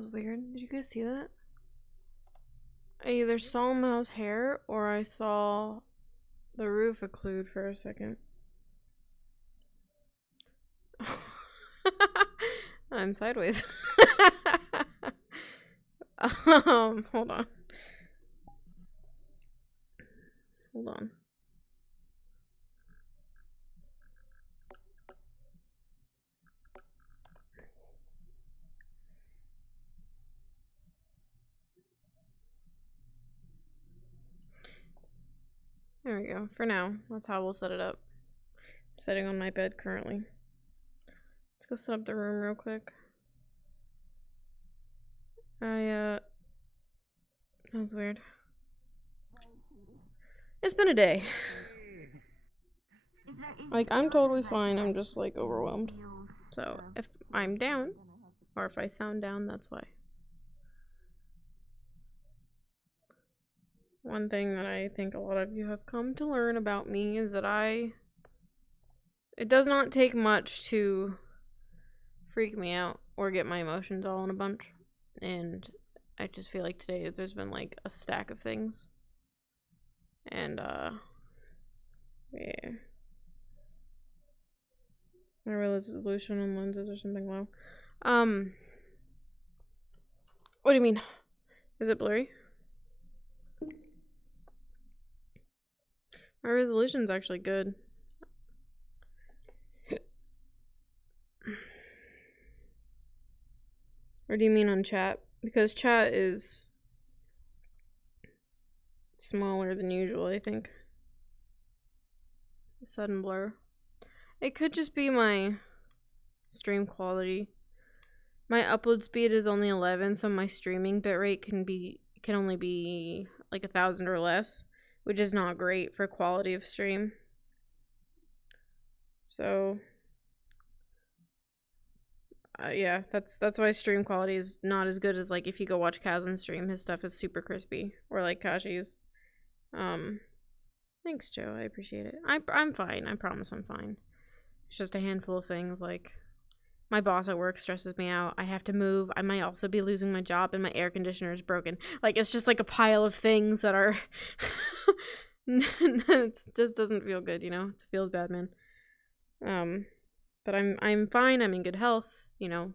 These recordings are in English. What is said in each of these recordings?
was weird. Did you guys see that? I either saw Mal's hair or I saw the roof occlude for a second. I'm sideways. Hold on. Hold on. There we go. For now, that's how we'll set it up. I'm sitting on my bed currently. Let's go set up the room real quick. That was weird. It's been a day. Like, I'm totally fine. I'm just, like, overwhelmed. So, if I'm down, or if I sound down, that's why. One thing that I think a lot of you have come to learn about me is that it does not take much to freak me out or get my emotions all in a bunch. And I just feel like today there's been, like, a stack of things. And, yeah. My resolution on lenses or something low. What do you mean? Is it blurry? My resolution's actually good. Or do you mean on chat? Because chat is smaller than usual, I think. Sudden blur. It could just be my stream quality. My upload speed is only 11, so my streaming bitrate can only be like 1,000 or less, which is not great for quality of stream. So yeah, that's why stream quality is not as good as, like, if you go watch Kazan's stream, his stuff is super crispy, or like Kashi's. Thanks, Joe. I appreciate it. I'm fine. I promise I'm fine. It's just a handful of things, like my boss at work stresses me out. I have to move. I might also be losing my job, and my air conditioner is broken. Like, it's just like a pile of things that are it just doesn't feel good, you know? It feels bad, man. But I'm fine. I'm in good health, you know.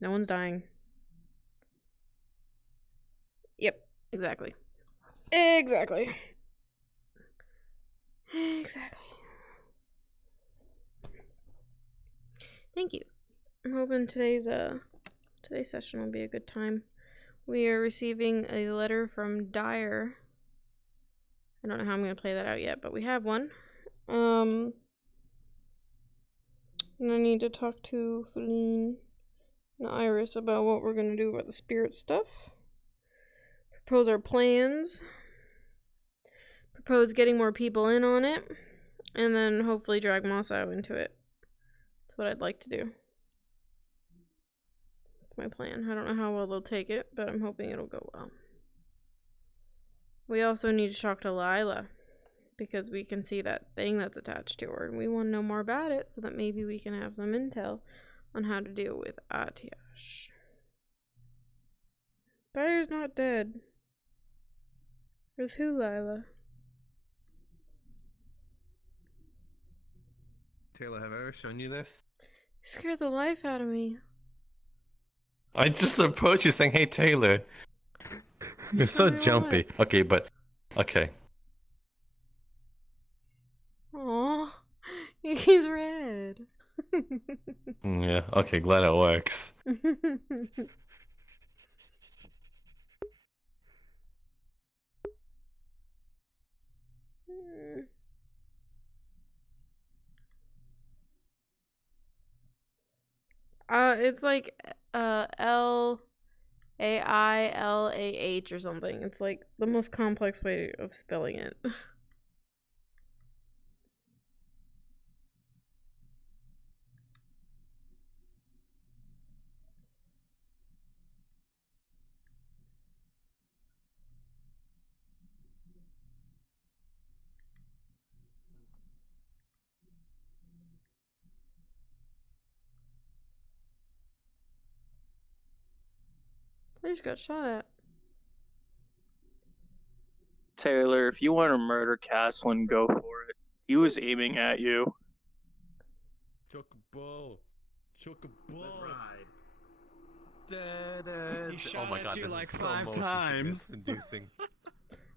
No one's dying. Yep, exactly. Exactly. Thank you. I'm hoping today's session will be a good time. We are receiving a letter from Dyer. I don't know how I'm gonna play that out yet, but we have one. And I need to talk to Feline and Iris about what we're gonna do about the spirit stuff. Propose our plans. Propose getting more people in on it. And then hopefully drag Mosso into it. That's what I'd like to do. That's my plan. I don't know how well they'll take it, but I'm hoping it'll go well. We also need to talk to Lila, because we can see that thing that's attached to her, and we want to know more about it so that maybe we can have some intel on how to deal with Atiash. Dyer's not dead. There's who, Lila? Taylor, have I ever shown you this? You scared the life out of me. I just approached you saying, hey, Taylor. You're so jumpy. What? Okay, but... Okay. Aww. He's red. Yeah, okay, glad it works. It's like Lailah or something. It's like the most complex way of spelling it. I just got shot at. Taylor, if you want to murder Caslin, go for it. He was aiming at you. Chocobo. Chocobo. Let's ride. Da-da. He Oh shot my at god, you this like is so 5 motion times. sickness inducing.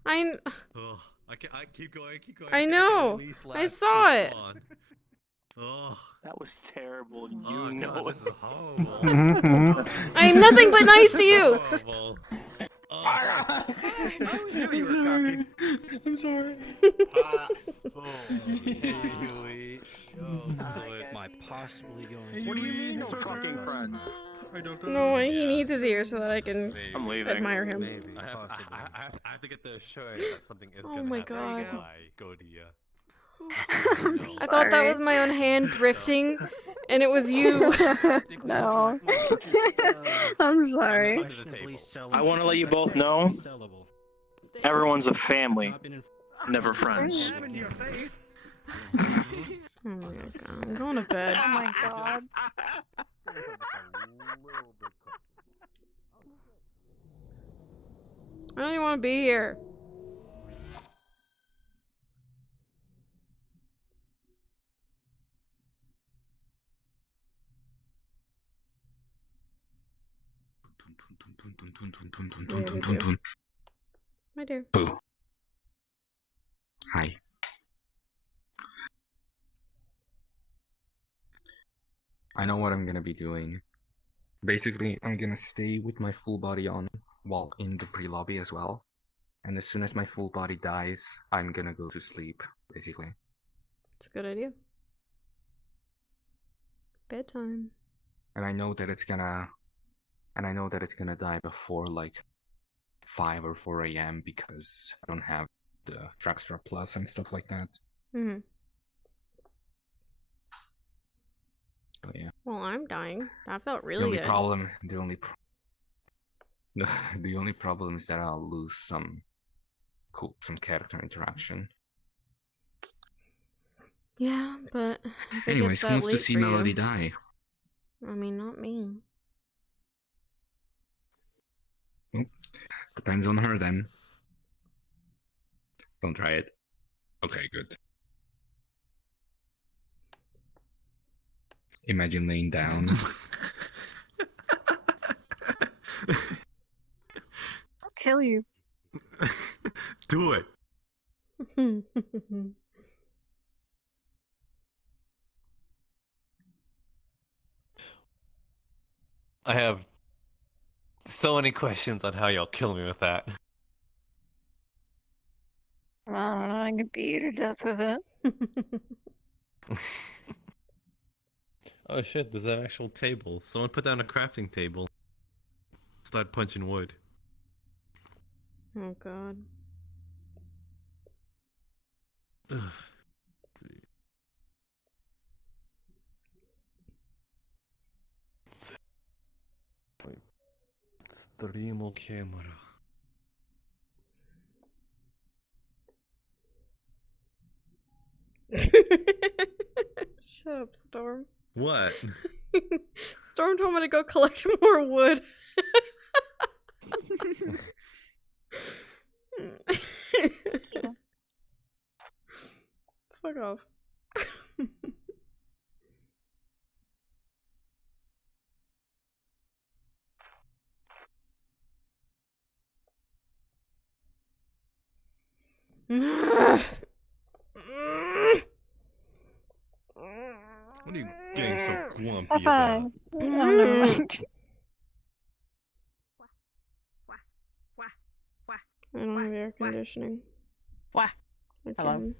I Oh, I keep going, keep going. I can know. at least I last saw to it. spawn. Oh, That was terrible. You oh know god, it. this is horrible. I am nothing but nice to you. Horrible. Oh, I always knew you were cocking. I'm sorry. Oh, Haley. Oh, so Am I possibly going? What do you mean, No no fucking friends. I don't No, he Yeah. needs his ears so that I can maybe. I'm leaving. admire him. Maybe, I have, possibly. I have to get the assurance that something is Oh gonna my happen God. before I go to you. I thought that was my own hand drifting, and it was you. No. I'm sorry. Under the table. I want to let you both know everyone's a family, never friends. Stab in your face. Oh my god, I'm going to bed. Oh my god. I don't even want to be here. My dear. Boo. Hi. I know what I'm gonna be doing. Basically, I'm gonna stay with my full body on while in the pre-lobby as well. And as soon as my full body dies, I'm gonna go to sleep, basically. It's a good idea. Bedtime. And I know that it's gonna die before like 5 or 4 a.m. because I don't have the Trackstar Plus and stuff like that. Hmm. So yeah. Well, I'm dying. That felt The really only good. problem, the only problem is that I'll lose some character interaction. Yeah, but if it Anyways, gets who that wants to late see for Melody you, die? I mean, not me. Depends on her then. Don't try it. Okay, good. Imagine laying down. I'll kill you. Do it. I have so many questions on how y'all kill me with that. I don't know, I could beat you to death with it. Oh shit, there's an actual table. Someone put down a crafting table. Start punching wood. Oh god. Ugh. Streamo camera. Shut up, Storm. What? Storm told me to go collect more wood. Fuck off. What are you getting so grumpy High five. about? Oh, never mind. I don't have air conditioning. Wah. I Hello. can-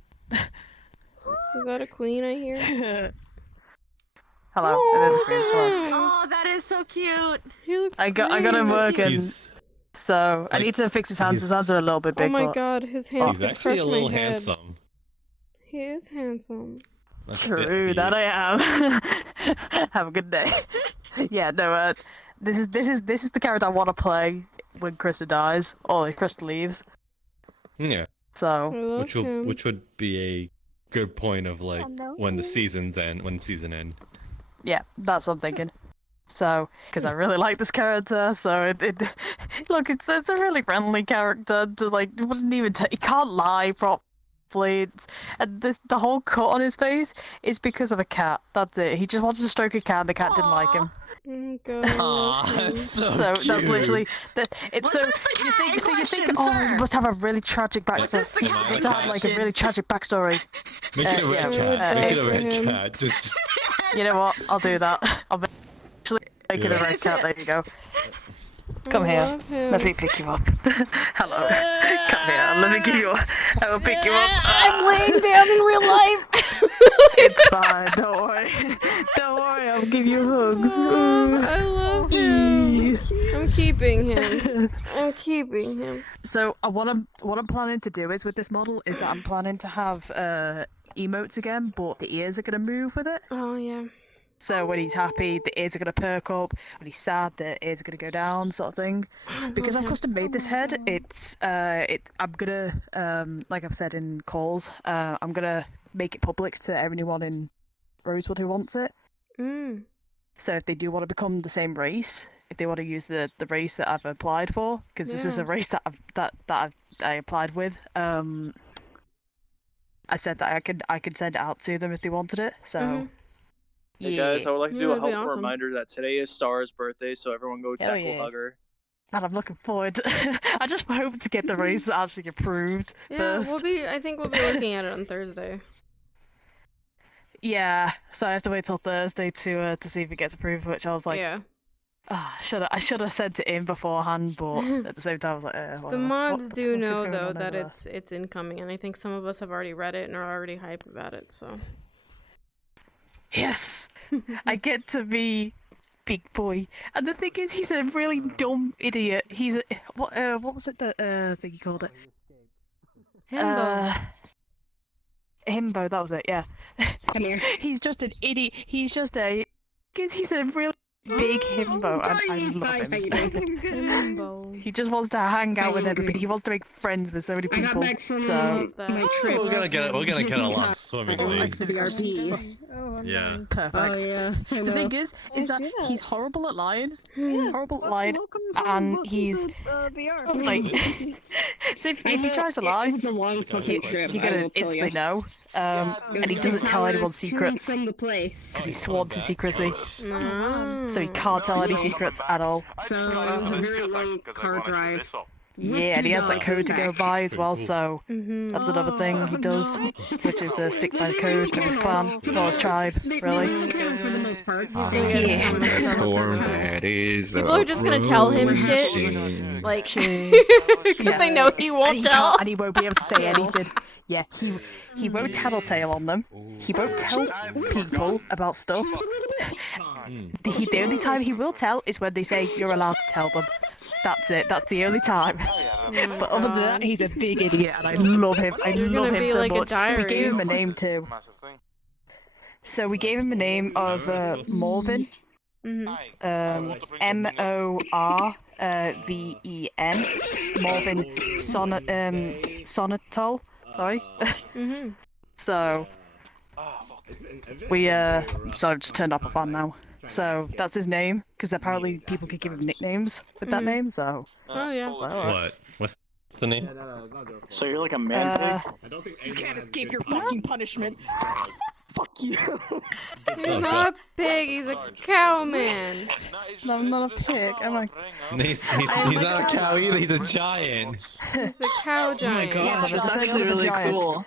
Is that a queen I hear? Hello, it is a green floor. Oh, that is so cute. He looks I got great. him working, He's so I like, need to fix his hands. His hands are a little bit Oh big, my but god, his hands he's could actually a crush little my head. handsome. He is handsome. That's a true bit that weird. I am. Have a good day. Yeah, no, this is the character I want to play when Krista dies or if Krista leaves. Yeah, I So love him. which would be a good point of like Oh, no. when the season end. yeah, that's what I'm thinking. So, because I really like this character, so look, it's a really friendly character. To like, wouldn't even he can't lie properly. And the whole cut on his face is because of a cat. That's it. He just wanted to stroke a cat, and the cat didn't like him. Oh, God. Aw, that's so So cute. that's literally it's Was so this the you cat think in so you think question, oh sir? you must have a really tragic Was this backstory. the You cat must in have like a question? really tragic backstory. Make it a red yeah. cat. Make it a red him. cat. Just You know what? I'll do that. I'll actually make it a Yeah. red cat. There you go. I Come here. love him. Let me pick you up. Hello. Come here. Let me give you. I will pick you up. I'm laying down in real life. It's fine. Don't worry. Don't worry. I'll give you hugs. Oh, I love him. I'm keeping him. I'm keeping him. So what I'm planning to do is with this model is that I'm planning to have emotes again, but the ears are gonna move with it. Oh yeah. So when he's happy, the ears are gonna perk up. When he's sad, the ears are gonna go down, sort of thing. Because I've custom made this head, it's I'm gonna like I've said in calls, I'm gonna make it public to everyone in Rosewood who wants it. Mm. So if they do want to become the same race, if they want to use the race that I've applied for, because this is Yeah. a race that I applied with, I said that I could send it out to them if they wanted it. So. Mhm. Hey guys, I would like to do Yeah, a that'd be helpful awesome. reminder that today is Star's birthday, so everyone go Hell tackle yeah. hug her. And I'm looking forward. I just hope to get the race actually approved Yeah, first. I think we'll be looking at it on Thursday. Yeah, so I have to wait till Thursday to see if it gets approved. Which I was like, Yeah. I should have sent it in beforehand, but at the same time I was like, The whatever. mods What the do fuck is know going though on that over it's incoming, and I think some of us have already read it and are already hyped about it. So. there? Yes, I get to be big boy, and the thing is, he's a really dumb idiot. He's a, what was it that thing he called it? Himbo. Himbo, that was it. Yeah. Come here. He's just an idiot. He's a really big himbo, and I love him. Himbo. He just wants to hang out with Hi, everybody. He wants to make friends with so many I got people. back from So Love that. my trip. we're gonna get Just in along time. swimmingly. Like the BRB. Yeah. perfect. Oh yeah. I The know. thing is I that see that. he's horrible at lying. Hmm. Horrible at lying. and he's like, so if he tries to lie, It was a long fucking trip. you're I gonna will tell instantly you. know. And he It was doesn't 6 tell anyone hours to and secrets from the place. because he's sworn to secrecy. No. So he can't tell any secrets at all. So it was a very long car drive. Yeah, and he has that code to go by as well. So Mm-hmm. that's another thing he does, which is stick by the code of his clan, or his tribe, really. For the most part. He's gonna get so much The stuff storm because of it. that is People are just gonna tell him shit, approaching. like, Yeah. because they know he And won't he tell. can't, and he won't be able to say anything. Yeah, he won't tattletale on them. He won't tell people about stuff. The only time he will tell is when they say you're allowed to tell them. That's it. That's the only time. But other than that, he's a big idiot, and I love him. I You're love gonna him be so like a much. We diary. gave him a name too. So we gave him a name of Morven. Mm-hmm. Morven. Morven Sonatol. Sorry. Mm-hmm. So we so I've just turned up a fan now. So that's his name, because apparently people can give him nicknames with that Mhm. name. So Oh yeah. What? What's the name? So you're like a man pig? You can't escape your fucking punishment. Fuck you. He's not a pig. He's a cow man. no, I'm not a pig. I'm like, He's not a cow either. He's a giant. He's a cow giant. yeah, that's actually really cool.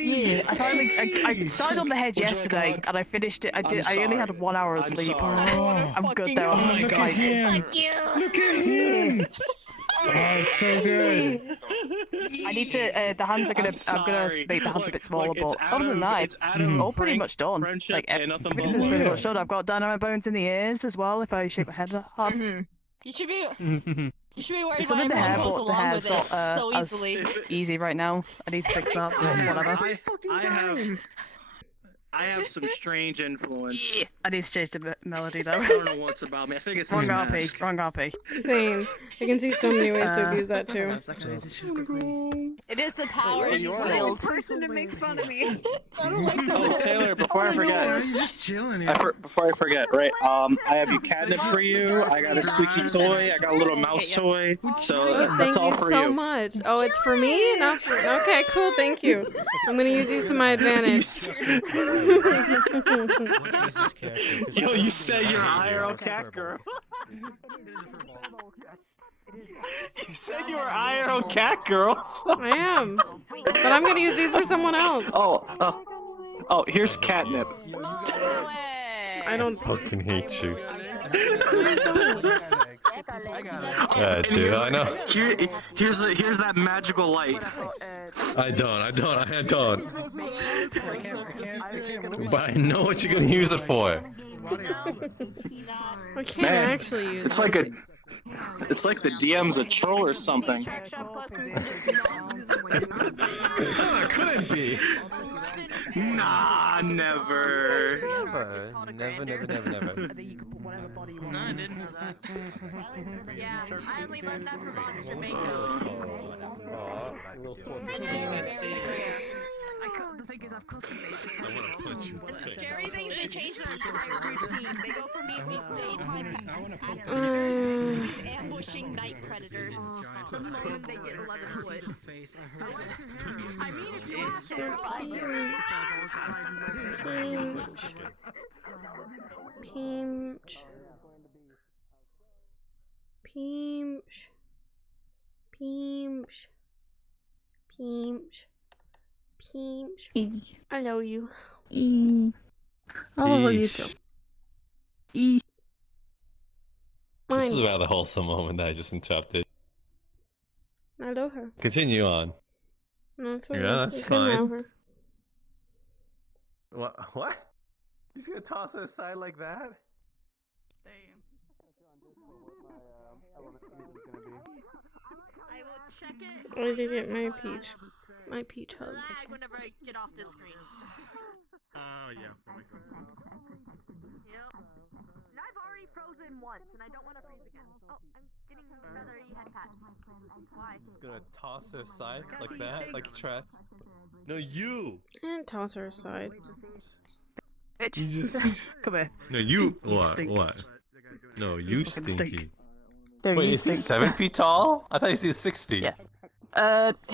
Yeah, I started on the hedge yesterday, and I finished it. I only had 1 hour of sleep. I'm good though. I'm Look at like, him. Look at him. Oh, it's so good. I need to. The hands are gonna. I'm gonna make the hands a bit smaller, but other than that, it's all pretty much done. Like everything's pretty much done. I've got dynamite bones in the ears as well. If I shake my head hard. You should be worried Some why of the everyone hair, goes but the along hair's with it not so as easily. easy right now. I need to fix that. But whatever. I have some strange influence. Yeah. I need to change the melody though. I don't know what's about me. I think it's Wrong this RP. mask. Wrong RP. Same. I can see so many ways to abuse that too. Hold on a second, I need to shift quickly. It is the power Wait, you you're wield. person to make fun of me. Oh, Taylor, before I forget, You're just chilling here. before I forget, right? I have you catnip for you. I got a squeaky toy. I got a little mouse toy. So Oh, that's thank all you for so you. much. Oh, it's for me? Not for... Okay, cool, thank you. I'm gonna use these to my advantage. Yo, you say you're IRL cat girl. You said you were IRL cat girl. I am. But I'm gonna use these for someone else. Oh, here's catnip. I don't... Fucking hate you. Yeah, dude, I know. Here's that magical light. I don't. But I know what you're gonna use it for. I can't Man, actually use It's it. like the DM's a troll or something. No, it couldn't be. Nah, never. Never. No, I didn't know that. Yeah, I only learned that from Monster Maker. The thing is, I've custom made I wanna punch you. And the scary thing is they changed their entire routine. They go from being these daytime ambushing night predators the moment they get 11 foot. I mean, if you want to Peach. I love you. Oh, you Yeesh. too. This is Mine. a rather wholesome moment that I just interrupted. I love her. Continue on. No, it's Yeah, okay. that's You can fine. love her. What? He's gonna toss her aside like that? I will check it. I did get my peach. My peach hugs. Lag whenever I get off this screen. Oh yeah, that makes sense. Yep. And I've already frozen once, and I don't want to freeze again. Oh, I'm getting feathery head pat. Why? He's gonna toss her aside like that? Like a trap? No, you! And toss her aside. You just... Come here. No, you. What? stink. What? No, you fucking stink. stinky. No, Wait, you is he stink. 7 feet tall? I thought he was 6 feet. Yes.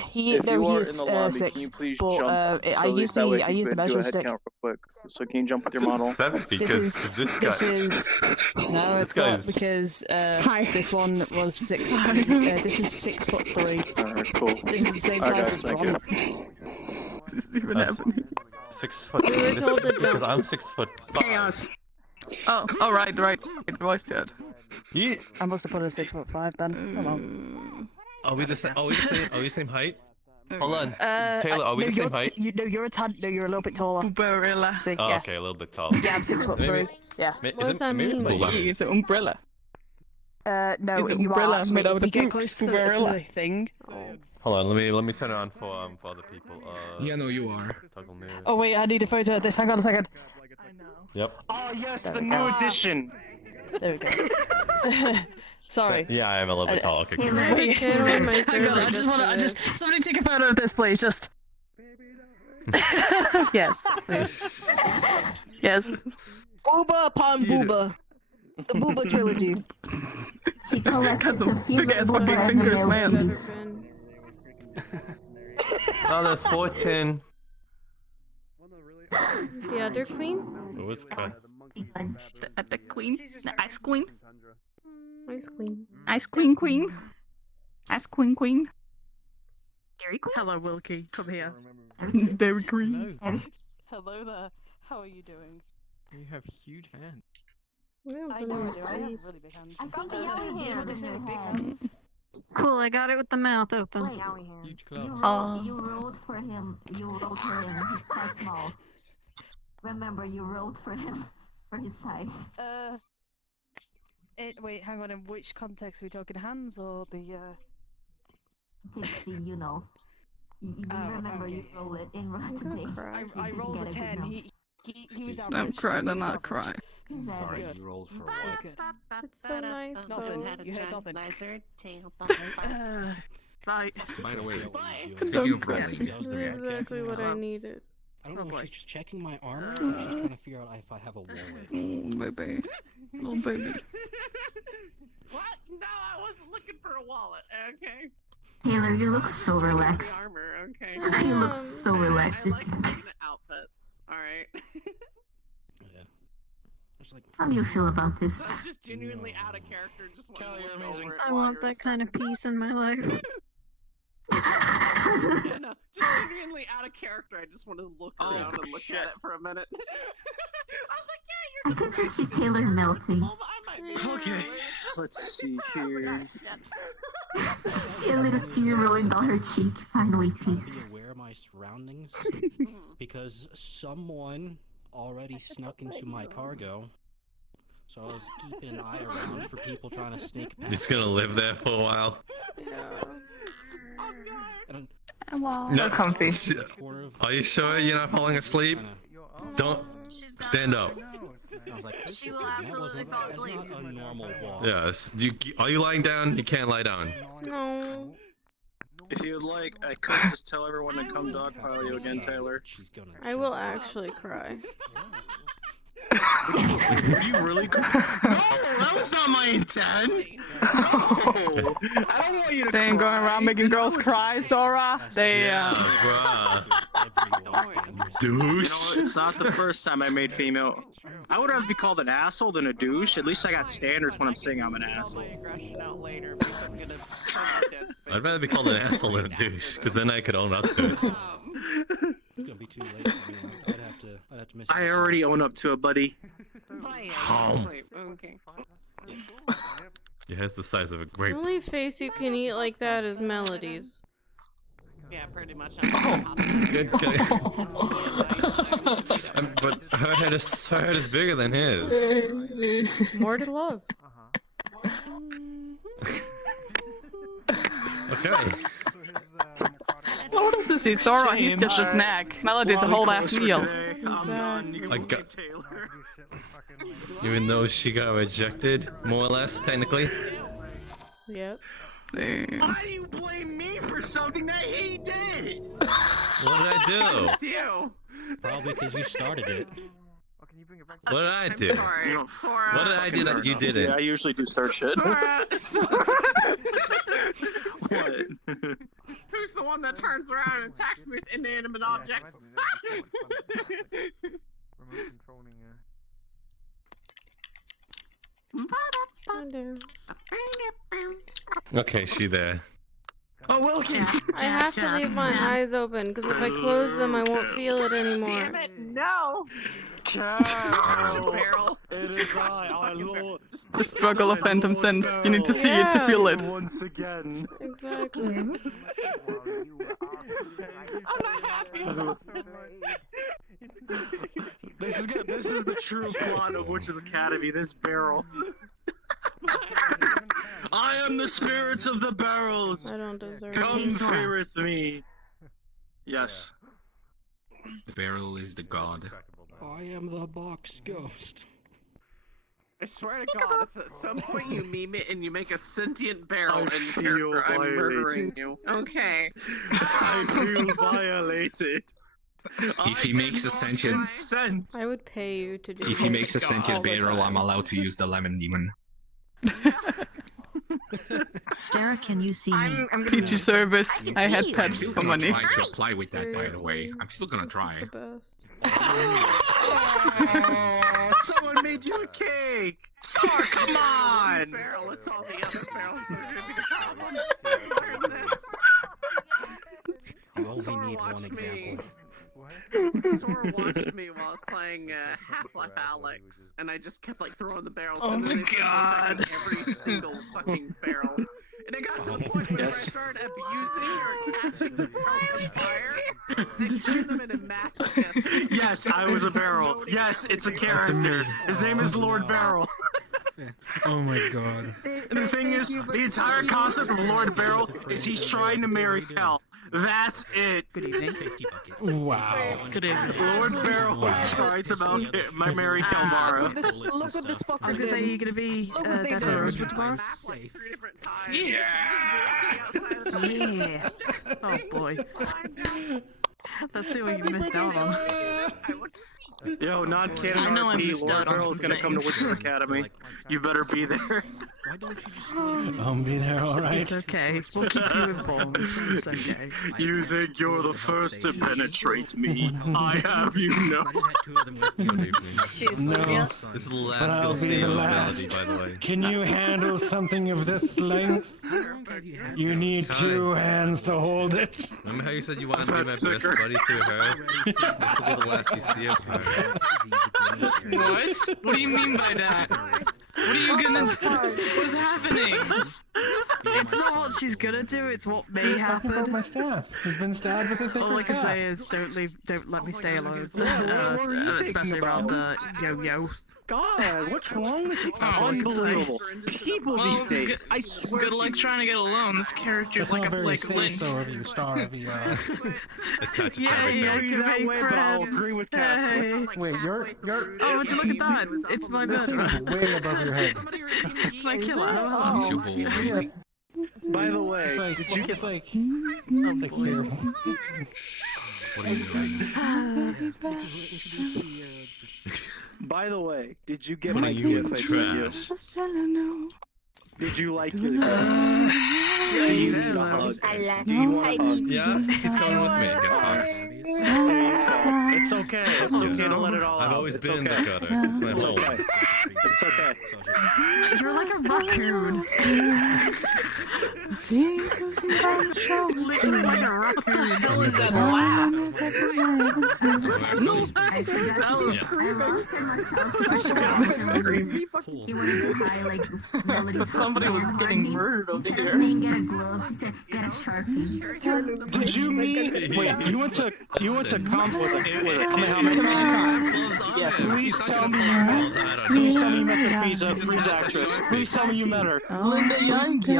He If you are in is the lobby, 6. can you please but, jump? I So at least used that way the you can measuring do a head stick. count real quick. So can you jump with your model? 7 feet, This because is this this guy... is no, This it's guy not is- because this one was 6. This is 6'3". Alright, cool. This is the same Alright, size guys, as thank you. Bron. This is even That's- happening. 6 foot. We were told to Because jump. I'm 6'5". Chaos. Oh, right. Voice chat. He... I must have put a 6'5" then. Oh well. Are we the same? Are we the same height? Hold on. Taylor, are we no, the same you're height? you're a tad. No, you're a little bit taller. Umbrella. So, Oh, yeah. okay, a little bit tall. Yeah, I'm 6'3". Maybe- Yeah. Is What does that maybe it's mean? my Is ears. it umbrella? No, Is it you umbrella are actually, made out of if the you get goops? close to Umbrella. the thing. Oh. Hold on, let me turn it on for other people. Yeah, no, you are. Toggle mirror. Oh wait, I need a photo of this. Hang on a second. Yep. Oh yes, There the we new go. edition. There we go. Sorry. Yeah, I am a little bit tall. Okay, cool. I have a channel on my Hang server on, I just want to. for this. Somebody take a photo of this, please. Just. Yes. Please. Yes. Booba upon Booba. The Booba trilogy. She collected the big ass fucking fingers, man. Oh, there's 14. The other queen? Oh, it's cut. The queen, the ice queen, Ice queen. ice queen, ice queen. Dairy Queen? Hello, Wilkie. Come here. Dairy Queen. Hello there. How are you doing? You have huge hands. I know I do. I have really big hands. I think Yowie has big hands. Cool, I got it with the mouth open. Wait, Huge you gloves. rolled for him. You rolled for him. He's quite small. Remember, you rolled for him for his size. Wait, hang on. In which context are we talking? Hands or the? Take the, you know. You remember you okay. roll it in today. I You rolled a didn't get 10. good He was Don't average. cry, He then was I'll average. cry. He's as Sorry, good. you rolled for Very what? good. It's so nice Nothing. though. You heard nothing. Bye. By the way, Bye. speaking of That's rolling, exactly what I needed. I don't know if she's just checking my armor or she's trying to figure out if I have a wallet. Baby. Little baby. What? No, I wasn't looking for a wallet. Okay. Taylor, you look so relaxed. Armor. Okay. You look so relaxed. I like looking at outfits. All right. Yeah. There's like. How do you feel about this? So just genuinely out of character. Just want to look over it I while want you're that kind of peace in my life. Yeah, no, just genuinely out of character. I just want to look around and look at it for a minute. I was like, yeah, I can just see Taylor melting. Okay, let's see here. See a little tear rolling down her cheek. Finally, peace. I'm aware of my surroundings because someone already snuck into my cargo. So I was keeping an eye around for people trying to sneak past. He's gonna live there for a while. Wow. No, comfy. Are you sure you're not falling asleep? Don't stand up. I was like, She will absolutely fall asleep. That's not a normal walk. Yes. Are you lying down? You can't lie down. No. If you'd like, I could just tell everyone to come dogpile you again, Taylor. I will actually cry. Were you really? No, that was not my intent. No, I don't want you to. They ain't going around making girls cry, Sora. They Douche. You know, it's not the first time I made female. I would rather be called an asshole than a douche. At least I got standards when I'm saying I'm an asshole. I'd rather be called an asshole than a douche, because then I could own up to it. It's gonna be too late for me. I'd have to miss. I already own up to it, buddy. Okay. Your head's the size of a The grape. only face you can eat like that is Melody's. Yeah, pretty much. Good. But her head is bigger than his. More to love. Okay. see Sora, he's just a snack. Melody's a whole ass meal. I got. Even though she got rejected, more or less, technically. Yep. Why do you blame me for something that he did? What did I do? It's you. Probably because you started it. What did I do? I'm sorry, Sora. What did I do that you didn't? Yeah, I usually do start shit. Sora. What? Who's the one that turns around and attacks me with inanimate objects? Okay, she there. Oh, Wilkins! I have to leave my eyes open because if I close them, I won't feel it anymore. Damn it, no! Barrel. It is I, Lord. The struggle of Phantom Sense. You need to see it to feel it. Once again. Exactly. I'm not happy about This is the true plot of Witches Academy, this barrel. I am the spirits of the barrels. I don't deserve Come it. fear with me. Yes. the barrel is the god. I am the box ghost. I swear to God, if at some point you meme it and you make a sentient barrel I in feel character, I'm murdering violated. you. Okay. I feel violated. If he makes a sentient, consent. I would pay you to do if he this makes a all sentient the barrel, time. I'm allowed to use the lemon demon. Sarah, can you see me? PG service. I had I'm pets still for gonna money. try to apply with that, by the way. I'm still gonna try. The best. Oh, someone made you a cake. Star, come on. Barrel, it's all the other barrels that are gonna be the problem. Learn this. You only Sora need one watched me. example. Sora watched me while I was playing Half-Life Alyx, and I just kept like throwing the barrels. Oh and then my they started God. recycling every single fucking barrel. And it got to the point where if I started abusing or catching the barrels on fire, they turned them into massive deaths. Yes, I was a barrel. Yes, it's a character. His name is Lord Barrel. Oh my god. And the thing is, the entire concept of Lord Barrel is he's trying to marry Cal. That's it. Good evening. Safety bucket. Wow. Good evening. Lord Barrel writes about my Mary Kalmara. Look what this fucker's I was gonna say, doing. you're gonna be Look what they Death did. Row Rosewood tomorrow? Safe. 3 different times. Yeah. Oh boy. Let's see what you missed out on. Yo, non-canon I know I RP, missed Lord out on Barrel's some gonna come to things. Witches Academy. You better be there. Why don't you just I'll be there, alright. It's okay. We'll keep you informed. It's okay. You think you're the first to penetrate me? I have you know. I just had 2 of them with me. Good evening. She's No. This is the last But I'll you'll be see the of last. Melody, by the way. Can you handle something of this length? You need 2 hands to hold it. Remember how you said you wanted to be my best buddy through her? This will be the last you see of her. What? What do you mean by that? What are you gonna do? What's happening? It's not what she's gonna do, it's what may Talking happen. about my staff. He's been stabbed with a thicker All I can staff. say is don't let me stay alone. what were you Especially thinking around about? Yo-Yo. God, what's wrong with you? Oh, Unbelievable. People these Well, days, I swear Good to luck you. trying to get alone. This character's That's like not a very Blake Lynch. say-so of you, Star of you. Attaches to Yeah, everything. yeah, you that make way, but I'll friends. agree with Cassie. Hey. Wait, you're... Oh, would you look at that? It's my This murderer. thing is way above your head. It's my killer. It's your boy. Yeah, By the way, it's like... did you It's like... Oh, It's like boy. here. What are you doing? By the way, did you get What my are you gift? in I sent you? trash? Did you like it? Do Yeah, you you need a do. hug? Do you want a hug? Yeah, he's coming with me. Get fucked. It's okay. It's okay to let it all out. I've always It's been in the okay. gutter. It's my It's home. okay. It's okay. You're like a raccoon. Literally like a raccoon. How was that laugh? I forgot to say, I laughed at myself for sure. He wanted to highlight Melody's Somebody was hand getting markings. murdered over Instead of here. saying get a gloves, he said get a Sharpie. Did you mean? Wait, you went to comp with a Yes. Please tell me you met the freeze actress. Please tell me you met her. Linda Young. But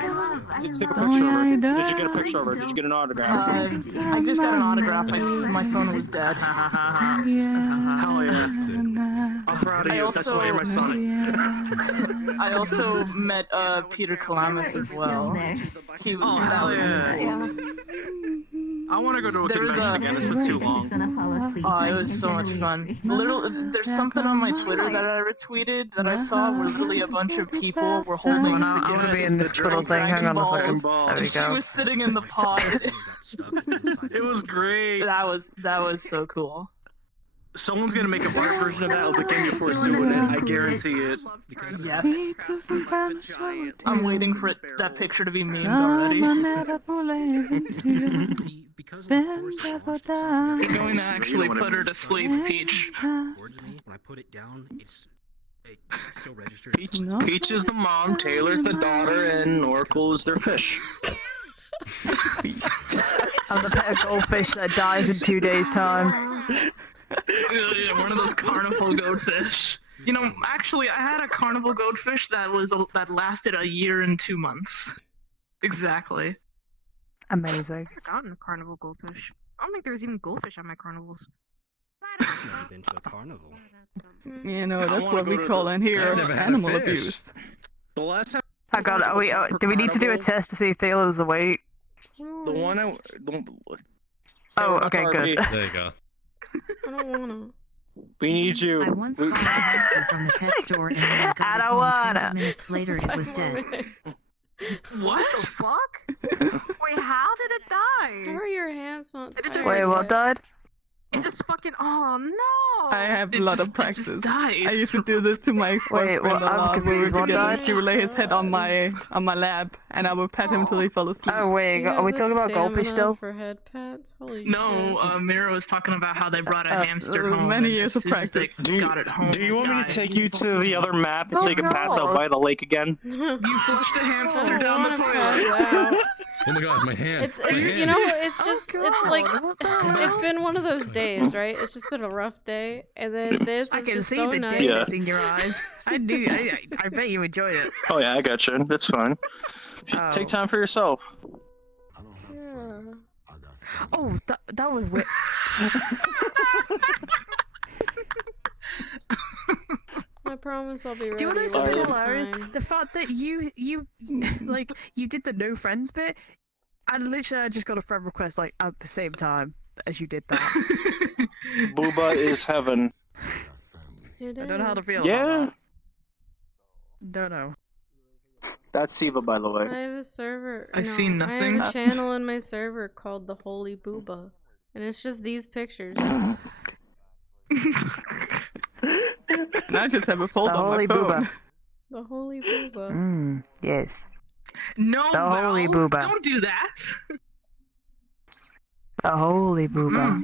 I love, Take a picture of her. Did you get a picture of her? Did you get an autograph? I just got an autograph. My phone was dead. Hell yeah. I'm proud of you. That's why you're my son. I also met Peter Kalamis as well. He was, Oh, that hell was yeah. nice. I want to go to a There was convention a- again. It's been too She's long. gonna fall asleep. Oh, it was so much fun. Literally, there's something on my Twitter that I retweeted that I saw where literally a bunch of people were holding. I want to be in this twiddle thing. Hang on a second. There And we she go. was sitting in the pod. It was great. That was so cool. Someone's gonna make a art version of that of the Ginga Force doing it. I guarantee it. Yes. I'm waiting for that picture to be memed already. Because I'm going to actually put her to sleep, Peach. When I put it down, it still registers. Peach is the mom, Taylor's the daughter, and Oracle is their fish. I'm the pet goldfish that dies in 2 days' time. Yeah, one of those carnival goldfish. You know, actually, I had a carnival goldfish that lasted a year and 2 months. Exactly. Amazing. I've gotten a carnival goldfish. I don't think there's even goldfish at my carnivals. I've been to a carnival. You know, that's wanna what we go to call the- in here I've never had a animal fish. abuse. The last time. I got it. Do we need to do a test to see if Taylor's awake? The one I. Oh, okay, good. There you go. I don't wanna. We need you. I once bought a hamster from the pet store and when I got I it don't home wanna. 20 minutes later it was dead. What? The fuck? Wait, how did it die? How are your hands not Did it tired just Wait, what yet? died? It just fucking. Oh no! I have a lot of practice. died. I used to do this to my ex-boyfriend what? a I'm lot. We were confused. What together. died? He would lay his head on my lap, and I would pet him till he fell asleep. Oh wait, You are we have talking the about goldfish stamina still? For head pats? Holy No, shit. Mira was talking about how they brought a hamster home. Many and years as of soon as they practice. got it home. Do you want me to died. take you to the other map so you can pass no. out by the lake again? You flushed a hamster I down the wanna toilet. pass out. Oh my god, my hand. It's my hand. you know it's just it's like it's been one of those days, right? It's just been a rough day, and then this I is can just see so the nice. days in your eyes. I knew. I bet you enjoyed it. Oh yeah, I got you. That's fine. Oh. Take time for yourself. Oh, that was weird. I promise I'll be ready. Do you want to know with something this hilarious? time. The fact that you like you did the no friends bit, and literally I just got a friend request like at the same time as you did that. Booba is heaven. It I don't know how to is. feel Yeah. about that. Don't know. That's Siva, by the way. I have a server. I see I nothing. have a channel in my server called the Holy Booba, and it's just these pictures. And I just have a folder The on my Holy phone. Booba. The Holy Booba. Yes. No, The Holy Val, Booba. don't do that. The Holy Booba.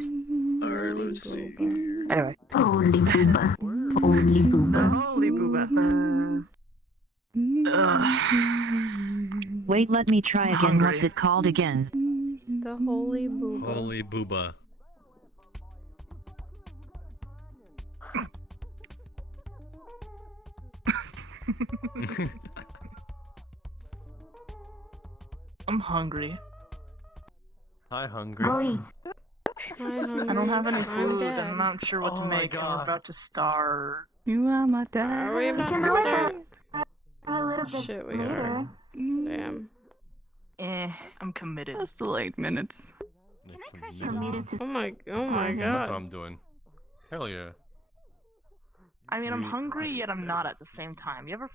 Alright, let's see. Anyway. Holy booba. Holy booba. Holy booba. Wait, let me try again. Hungry. What's it called again? The Holy Booba. Holy booba. I'm hungry. Hi, hungry. Go eat. I don't have any I'm food, dead. and I'm not sure what to make, and we're about to starve. You are my dad. Are we We about can to always start? have a little bit Shit, we later. are. Damn. I'm committed. That's the late minutes. Committed to Oh my That's what god. I'm doing. Hell yeah. I mean, I'm hungry, yet I'm not at the same time. You ever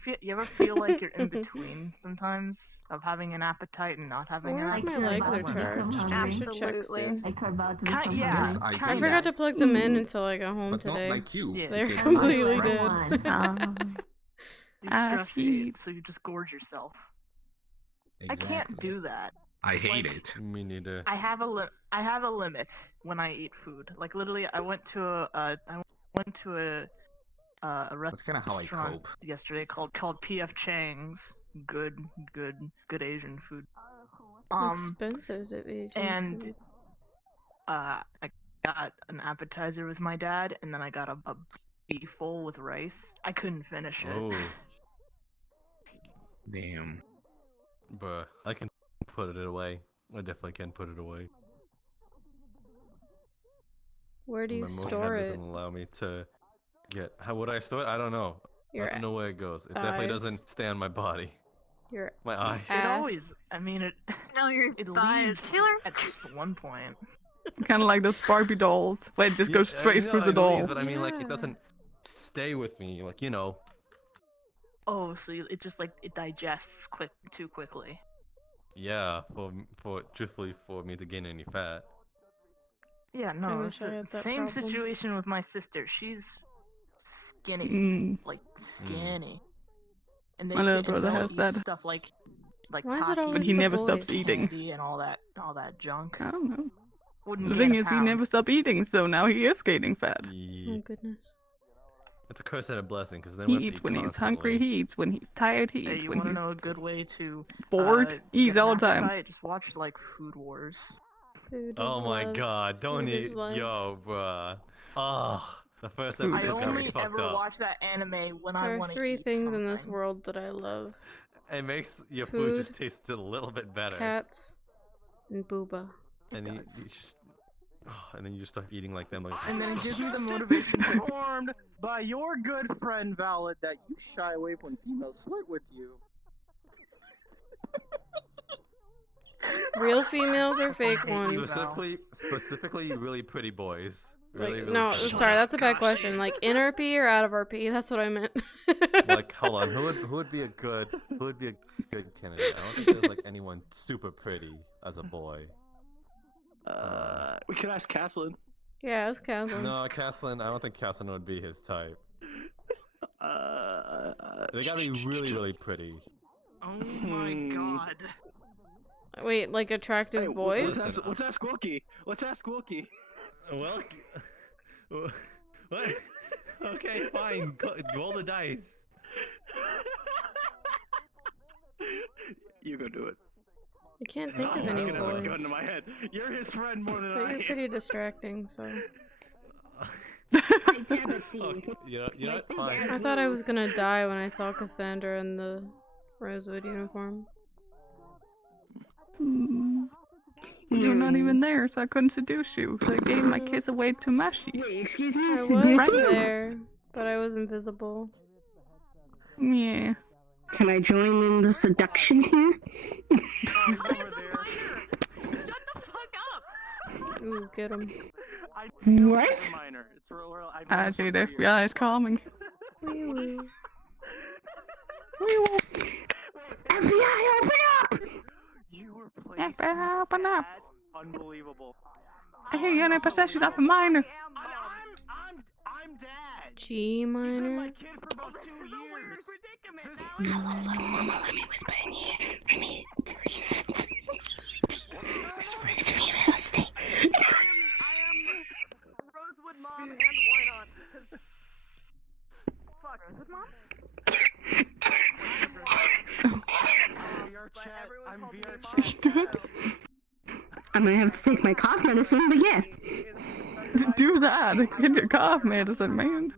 feel like you're in between sometimes of having an appetite and not having an Or Like my appetite? you're legs about are to become charged. hungry. I should check soon. Like you're about to become Yeah, hungry. Yes, I I do. forgot to plug them in until I got home But not today. like you. Yeah. They're Get completely one. dead. You I stress eat, so you just gorge yourself. I can't Exactly. do that. I hate it. Me neither. I have a limit when I eat food. Like literally, I went to a That's kind of how I restaurant cope. yesterday called PF Chang's. Good Asian food. Expensive to be Asian And food. I got an appetizer with my dad, and then I got a beef bowl with rice. I couldn't finish it. Oh, Damn. bruh. I can put it away. I definitely can put it away. Where do you My moped store it? doesn't allow me to get. How would I store it? I don't know. Your I don't know where it goes. It definitely thighs? doesn't stay on my body. Your My eyes. It ass? always. I mean, it. No, your It thighs. leaves Taylor? at one point. Kind of like those Barbie dolls, where it just Yeah, goes straight I know through the it doll. leaves, but I mean, like, it doesn't stay with me. Like, you know. Oh, so it just like it digests too quickly. Yeah, truthfully, for me to gain any fat. Yeah, I no, wish it's I the had that same problem. situation with my sister. She's skinny, Mm. like skinny. And My little and brother they'll has eat that. stuff like Why is it Takis always But he the never boys? stops eating. candy and all that junk. I don't know. Wouldn't The gain thing a is, he pound. never stopped eating, so now he is gaining fat. Oh goodness. It's a curse and a blessing, because then He we have to eats eat when he's hungry, constantly. he eats when he's tired, he Hey, eats you when want to he's know a good way to bored, he eats get an all the time. appetite? Just watch like Food Wars. Food Oh is my love. god, don't Food is eat. love. Yo, bruh. Oh, the first Food I episode's gonna be only fucked ever up. watch that anime when I There are want to three eat things something. in this world that I love: It makes your food just Food, taste a little bit better. cats, and booba. And you just. And then you just start eating like them. Like, And then it gives me the motivation to Informed by your good friend Valid that you shy away when females flirt with you. Real females or fake ones? specifically really pretty boys. Like, Really, really no, pretty. sorry, that's a bad question. Like in RP or out of RP? That's what I meant. Like, hold on, who would be a good candidate? I don't think there's like anyone super pretty as a boy. We could ask Caslin. Yeah, it's Caslin. No, Caslin. I don't think Caslin would be his type. They gotta be really, really pretty. Oh my god. Wait, like attractive boys? Let's ask Wookie. Let's ask Wookie. Well, what? Okay, fine. Roll the dice. You go do it. I can't think of I'm any gonna have a boys. gun to my head. You're his friend more than But I you're am. pretty distracting, so. Okay, you know what? Fine. I thought I was gonna die when I saw Cassandra in the Rosewood uniform. You You're not even there, so I couldn't seduce you. So I gave my kiss away to Mashi. Wait, excuse me? I was Seduce you? there, but I was invisible. Yeah. Can I join in the seduction here? Ooh, get him. What? Actually, the FBI is coming. FBI, open up! FBI, open up! Unbelievable. I hear you're in possession of a minor. G minor. Hello, little mama, let me whisper in here. Let me whisper into me in a state. Rosewood mom and White Aunt. Fuck, Rosewood mom? I might have to take my cough medicine, but yeah. Do that. Get your cough medicine, man.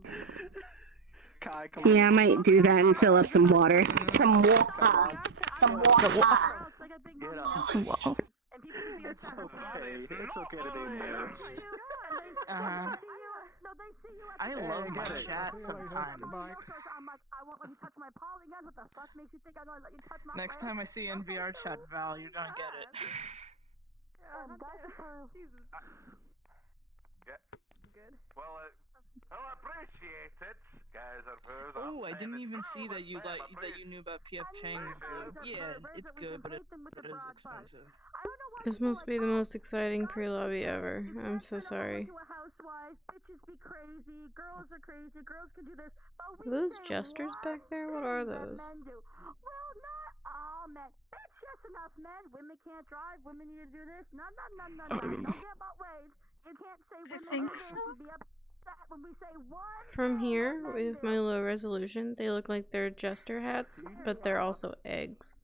Yeah, I might do that and fill up some water. Some water. Some water. Wow. It's okay. It's okay to be embarrassed. Uh-huh. I love my chat sometimes. Next time I see NVR chat, Val, you're gonna get it. Well, I'll appreciate it, guys. Oh, I didn't even see that you knew about PF Chang's brew. Yeah, it's good, but it is expensive. This must be the most exciting pre-lobby ever. I'm so sorry. Are those jesters back there? What are those? From here, with my low resolution, they look like they're jester hats, but they're also eggs.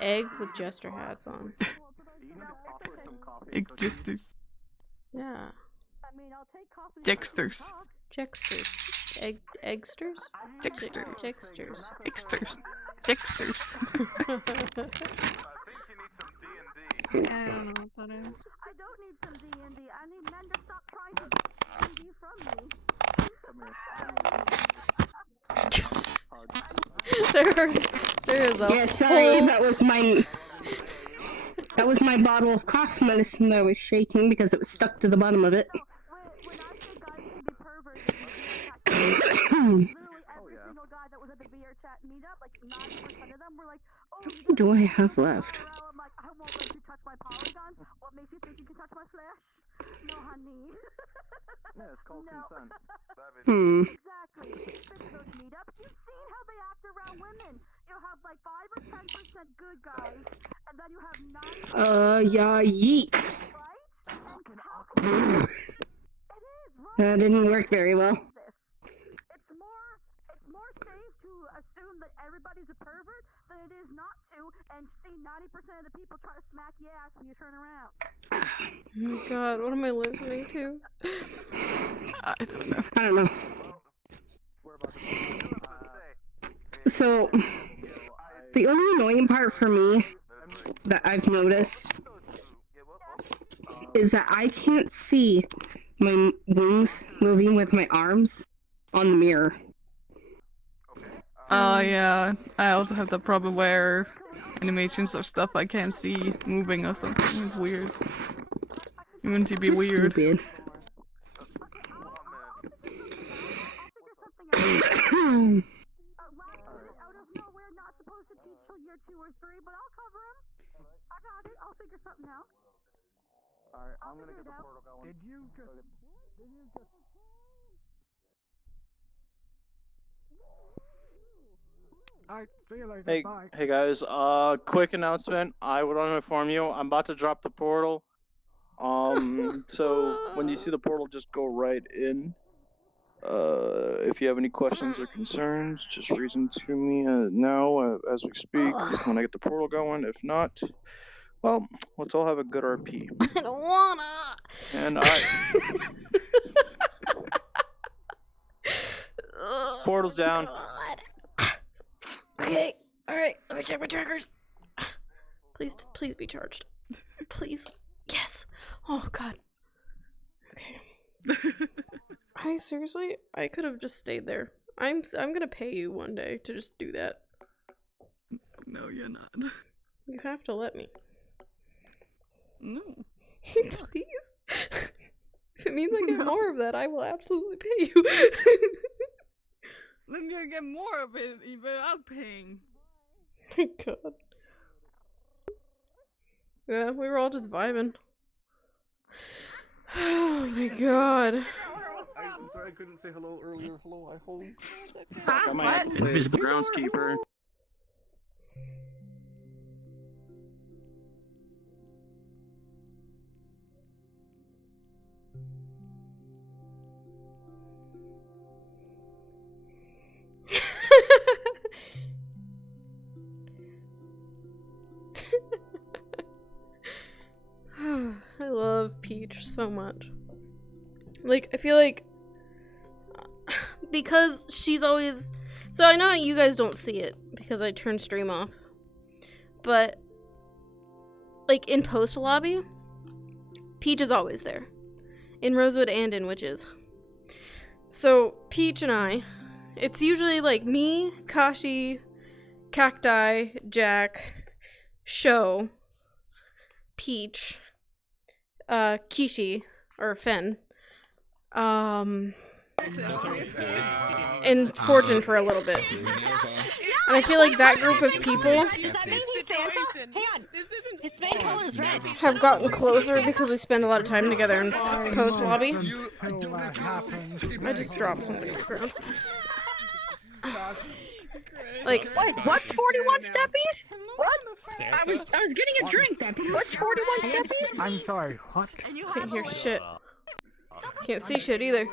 Eggs with jester hats on. Egg jesters. Yeah. Dexters. Jexters. Eggsters? Jexters. Jexters. Dexters. Dexters. I don't know what that is. I don't need some D&D. I need men to stop trying to D&D from me. there is a Yeah, sorry, whole... that was my bottle of cough medicine that I was shaking because it was stuck to the bottom of it. What do I have left? Yeah, it's called consent. Hmm. Exactly. Those meetups, you've seen how they act around women. You have like 5 or 10% good guys, and then you have 9%. Yeah, yeet. That didn't work very well. It's more safe to assume that everybody's a pervert than it is not to, and see 90% of the people try to smack your ass when you turn around. Oh god, what am I listening to? I don't know. I don't know. So, the only annoying part for me that I've noticed is that I can't see my wings moving with my arms on the mirror. Oh yeah, I also have the problem where animations or stuff I can't see moving or something. It's weird. Wouldn't it be It's weird? stupid. Alright, I'm gonna get the portal going. Did you just... Alright, see you later. Hey, Bye. hey guys, quick announcement. I would want to inform you, I'm about to drop the portal. So when you see the portal, just go right in. If you have any questions or concerns, just reason to me now as we speak when I get the portal going. If not, well, let's all have a good RP. I don't wanna. And portal's down. Okay, alright, let me check my trackers. Please be charged. Please. Yes. Oh God. Okay. I could have just stayed there. I'm gonna pay you one day to just do that. No, you're not. You have to let me. No. Please. If it means I get more of that, I will absolutely pay you. Then you'll get more of it even without paying. My God. Yeah, we were all just vibing. Oh my God. I'm sorry I couldn't say hello earlier. Hello, I hope. I might have to play as the groundskeeper. I love Peach so much. Like, I feel like because she's always, so I know you guys don't see it because I turned stream off, but like in post lobby, Peach is always there, in Rosewood and in Witches. So Peach and I, it's usually like me, Kashi, Cacti, Jack, Sho, Peach, Kishi, or Fen, and Fortune for a little bit. And I feel like that group of people have gotten closer because we spend a lot of time together in post lobby. I just dropped something on the ground. Like, What's 41 steppies? What? I was getting a drink. What's 41 steppies? I'm sorry, what? Can't hear shit. Can't see shit either.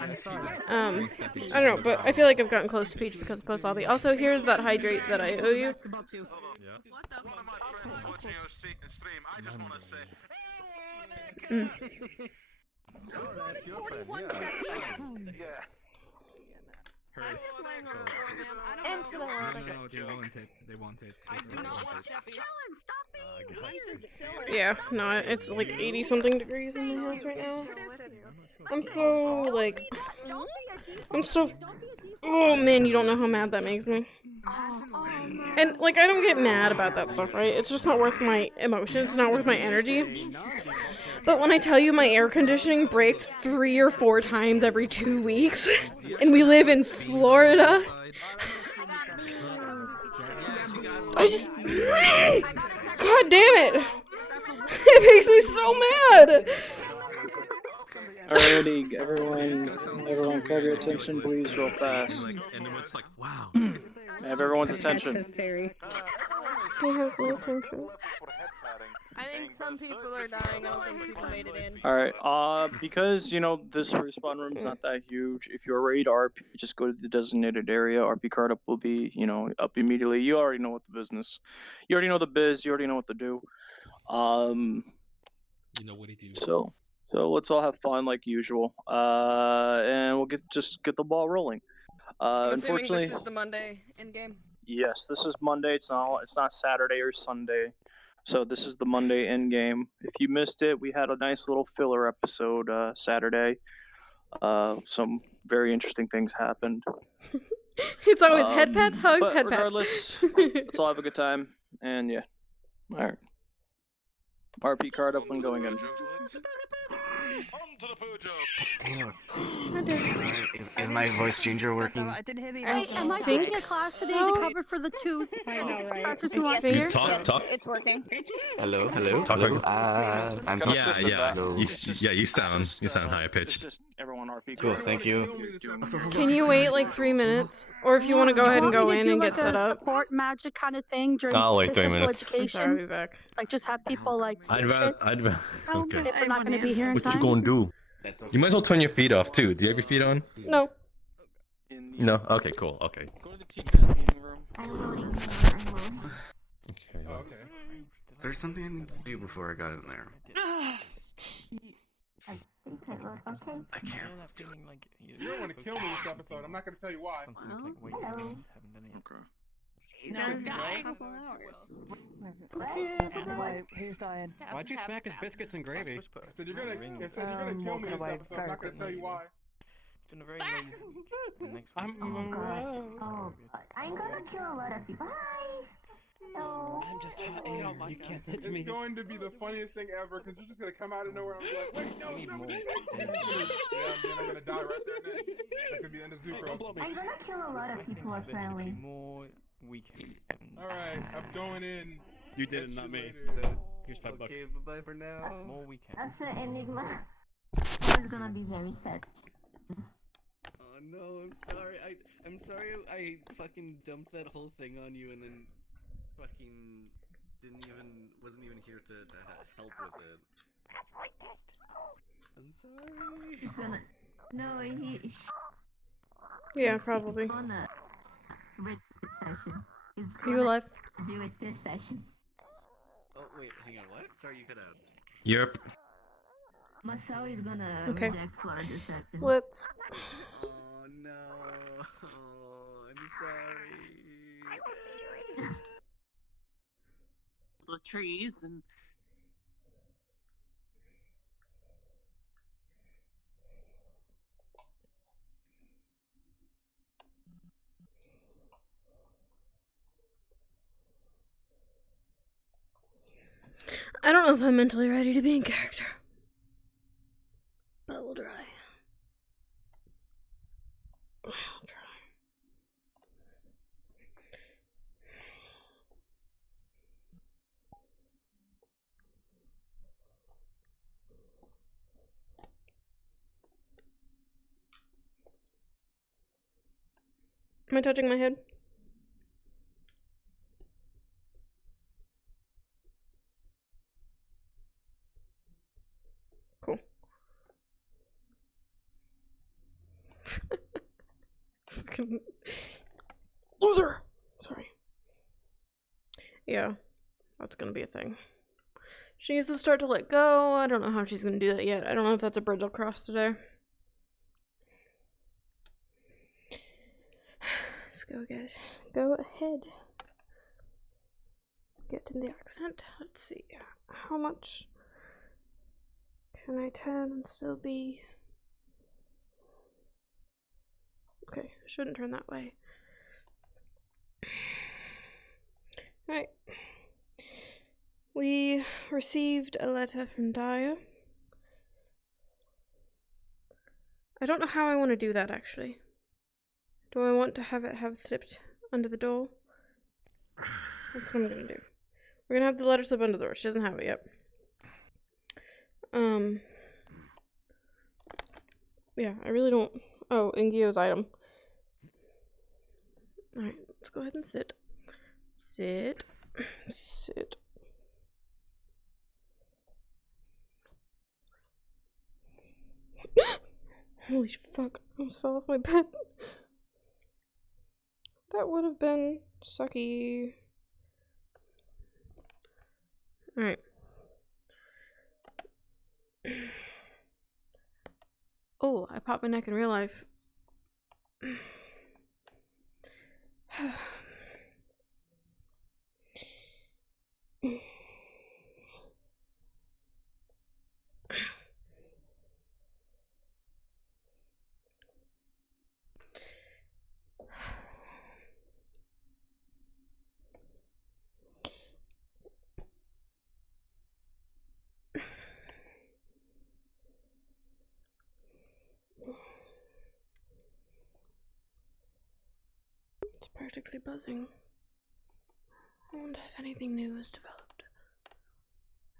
I'm sorry. I don't know, but I feel like I've gotten close to Peach because of post lobby. Also, here's that hydrate that I owe you. Mm. Into the world. No, they want it. They want it. Yeah, no, it's like 80 something degrees in my house right now. I'm so, like, oh man, you don't know how mad that makes me. And, like, I don't get mad about that stuff, right? It's just not worth my emotion, it's not worth my energy. But when I tell you my air conditioning breaks 3 or 4 times every 2 weeks, and we live in Florida, I just, God damn it! It makes me so mad! Alrighty, everyone, have your attention, please, real fast. And it's like, wow. Have everyone's attention. He has my attention. I think some people are dying. I don't think people made it in. Alright, because, you know, this respawn room's not that huge, if you're ready to RP, just go to the designated area. RP card up will be, you know, up immediately. You already know what the business. You already know the biz, you already know what to do. You know what to do. So let's all have fun like usual. And we'll just get the ball rolling. I'm assuming Unfortunately, this is the Monday in game. yes, this is Monday. It's not Saturday or Sunday. So this is the Monday end game. If you missed it, we had a nice little filler episode Saturday. Some very interesting things happened. It's always head pats, hugs, but head pats. regardless, let's all have a good time. And yeah, all right. RP card up and going in. Is my voice changer working? Hey, am I taking a class today to cover for the two professors who aren't here? Talk. It's working. Hello. Talk. I'm You sound high pitched. Everyone RP. Cool, thank you. Can you wait like 3 minutes? Or if you want to go ahead and go in and get set up. Support magic kind of thing during I'll wait 3 physical minutes. education. I'm sorry, I'll be back. Like just have people like. I'd rather. Okay. If we're not going to be here in What time. you gonna do? You might as well turn your feet off too. Do you have your feet on? No. No. Okay. Cool. Okay. I'm loading. Okay. There's something I need to do before I got in there. I think I load. Okay. I can't. You don't want to kill me this episode. I'm not going to tell you why. Hello. Okay. No, dying. Wait, who's dying? Why'd you smack his biscuits and gravy? I said you're gonna kill me this episode. I'm not gonna tell you why. It's been a very late. Oh god. Oh, I'm gonna kill a lot of people. Hi! No. I'm just hot air. You can't let me. It's going to be the funniest thing ever because you're just gonna come out of nowhere and be like, wait, no, somebody. Yeah, and then I'm gonna die right there and then. That's gonna be the end of Zucros. I'm gonna kill a lot of people apparently. More weekend. Alright, I'm going in. You did it, not me. Here's $5. Okay, bye for now. More weekend. As an enigma, it's gonna be very sad. Oh no, I'm sorry. I'm sorry I fucking dumped that whole thing on you and then fucking wasn't even here to help with it. I'm sorry. He's gonna. No, Yeah, he's probably. gonna read this session. He's You gonna alive? do it this session. Oh wait, hang on. What? Sorry, you cut out. Yep. Masao is gonna Okay. reject for the second. Let's. Oh no. Oh, I'm sorry. I will see you in the trees and. I don't know if I'm mentally ready to be in character. But we'll try. I'll try. Am I touching my head? Cool. Fucking loser. Sorry. Yeah, that's gonna be a thing. She needs to start to let go. I don't know how she's gonna do that yet. I don't know if that's a bridge I'll cross today. Let's go get. Go ahead. Get in the accent. Let's see. How much can I turn and still be? Okay, I shouldn't turn that way. Right. We received a letter from Daya. I don't know how I want to do that actually. Do I want to have it slipped under the door? That's what I'm gonna do. We're gonna have the letter slip under the door. She doesn't have it yet. Yeah, I really don't. Oh, Ingio's item. Alright, let's go ahead and sit. Sit. Sit. Holy fuck, I almost fell off my bed. That would have been sucky. Alright. Oh, I popped my neck in real life. It's practically buzzing. I wonder if anything new has developed.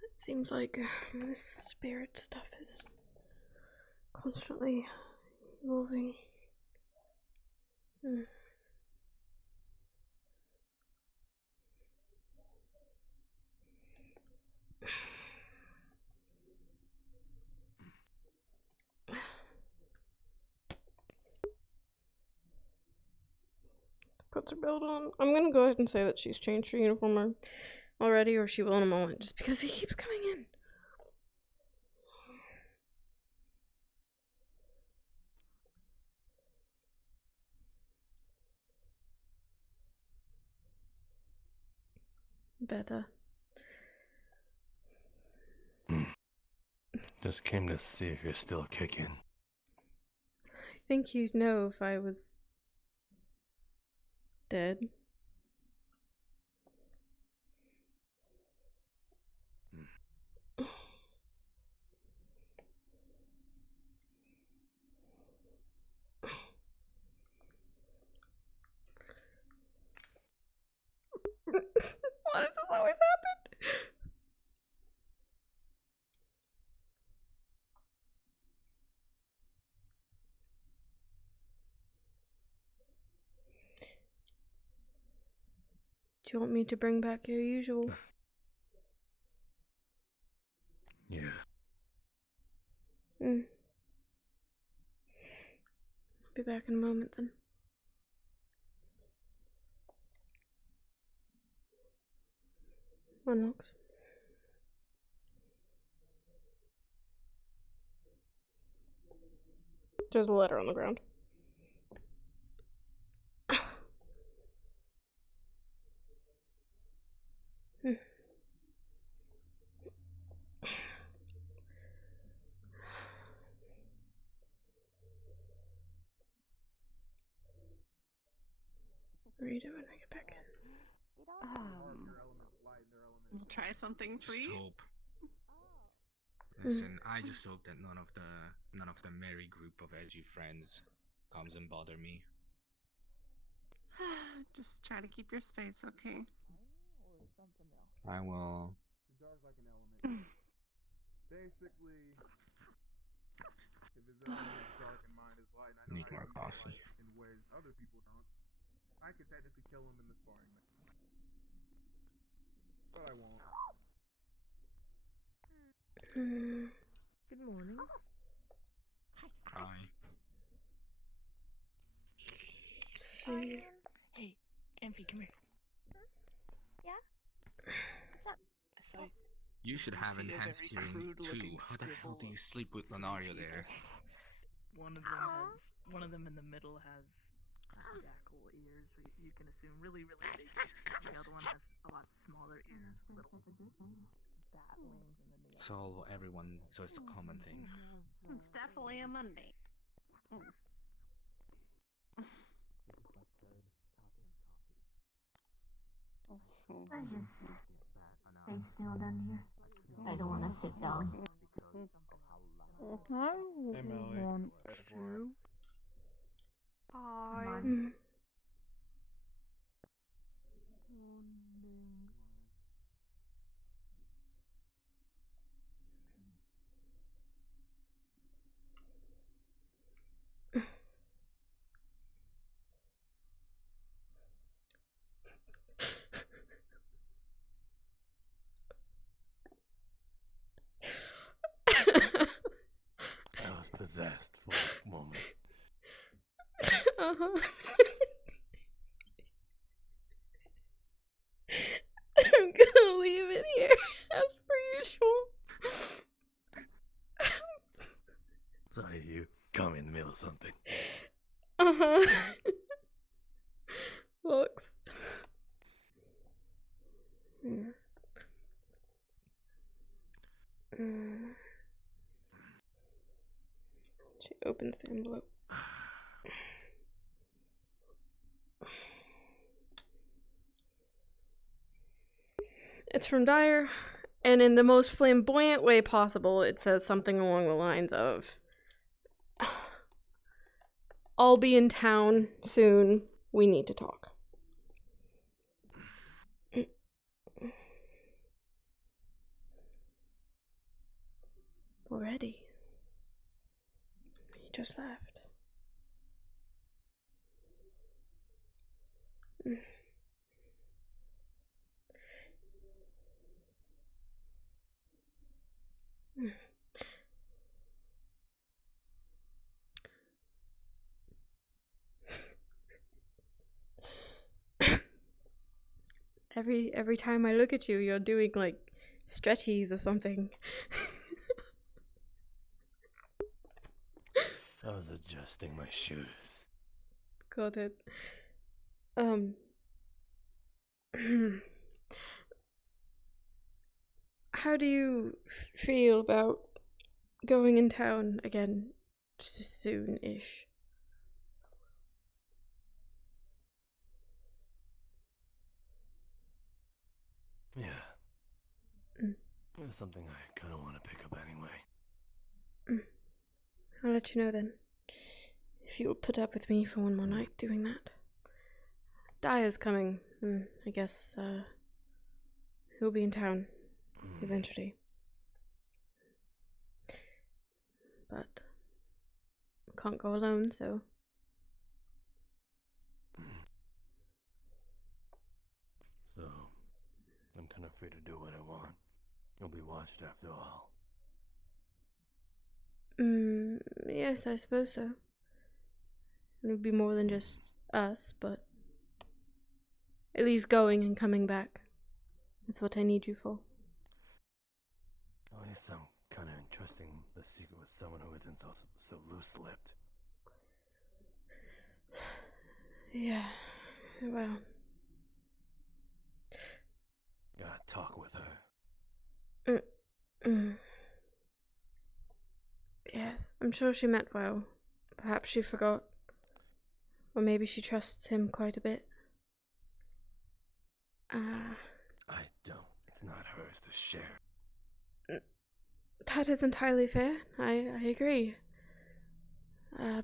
It seems like this spirit stuff is constantly evolving. Puts her belt on. I'm gonna go ahead and say that she's changed her uniform already, or she will in a moment, just because he keeps coming in. better. Just came to see if you're still kicking. I think you'd know if I was dead. Why does this always happen? Do you want me to bring back your usual? Yeah. I'll be back in a moment then. Unlocks. There's a letter on the ground. Read it when I get back in. We'll try something sweet. Hope. Listen, I just hope that none of the merry group of edgy friends comes and bother me. Just try to keep your space, okay? I will. Basically, if his element is dark and mine is light, and I know Need I more can coffee. in ways other people don't, I could technically kill him in the sparring match. But I won't. Good morning. Hi. Hey, Amphi, come here. Yeah? What's up? So, You should have see a enhanced very hearing crude-looking too. How the hell do you sleep with Lenario there? one of them in the middle has jackal ears. You can assume really big. The other one has a lot smaller ears, little bat wings, and then the So everyone, so it's a common thing. It's definitely a Monday. I just stay still down here. I don't want to sit down. I want to. Hi. I was possessed for a moment. Uh-huh. I'm gonna leave it here as per usual. Saw you come in the middle of something. Uh-huh. Looks. She opens the envelope. It's from Dyer, and in the most flamboyant way possible, it says something along the lines of, I'll be in town soon. We need to talk. Already? He just left. Every time I look at you, you're doing like stretchies or something. I was adjusting my shoes. Got it. how do you feel about going in town again soon-ish? Yeah. Mm. It's something I kind of want to pick up anyway. I'll let you know then. If you'll put up with me for one more night doing that. Dyer's coming. I guess, he'll be in town eventually. But can't go alone, so. So, I'm kind of free to do what I want. You'll be watched after all. Yes, I suppose so. It would be more than just us, but at least going and coming back is what I need you for. Oh, it sounds kind of interesting, the secret with someone who isn't so loose-lipped. Yeah, well. Gotta talk with her. Yes, I'm sure she meant well. Perhaps she forgot. Or maybe she trusts him quite a bit. I don't. It's not hers to share. That is entirely fair. I agree.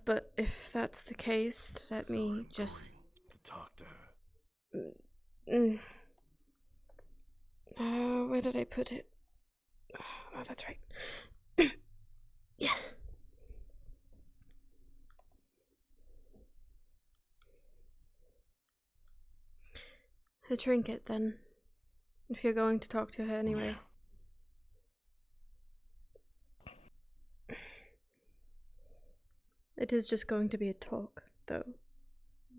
But if that's the case, let me just... To talk to her. Where did I put it? Oh, that's right. Yeah. A trinket, then. If you're going to talk to her anyway. It is just going to be a talk, though.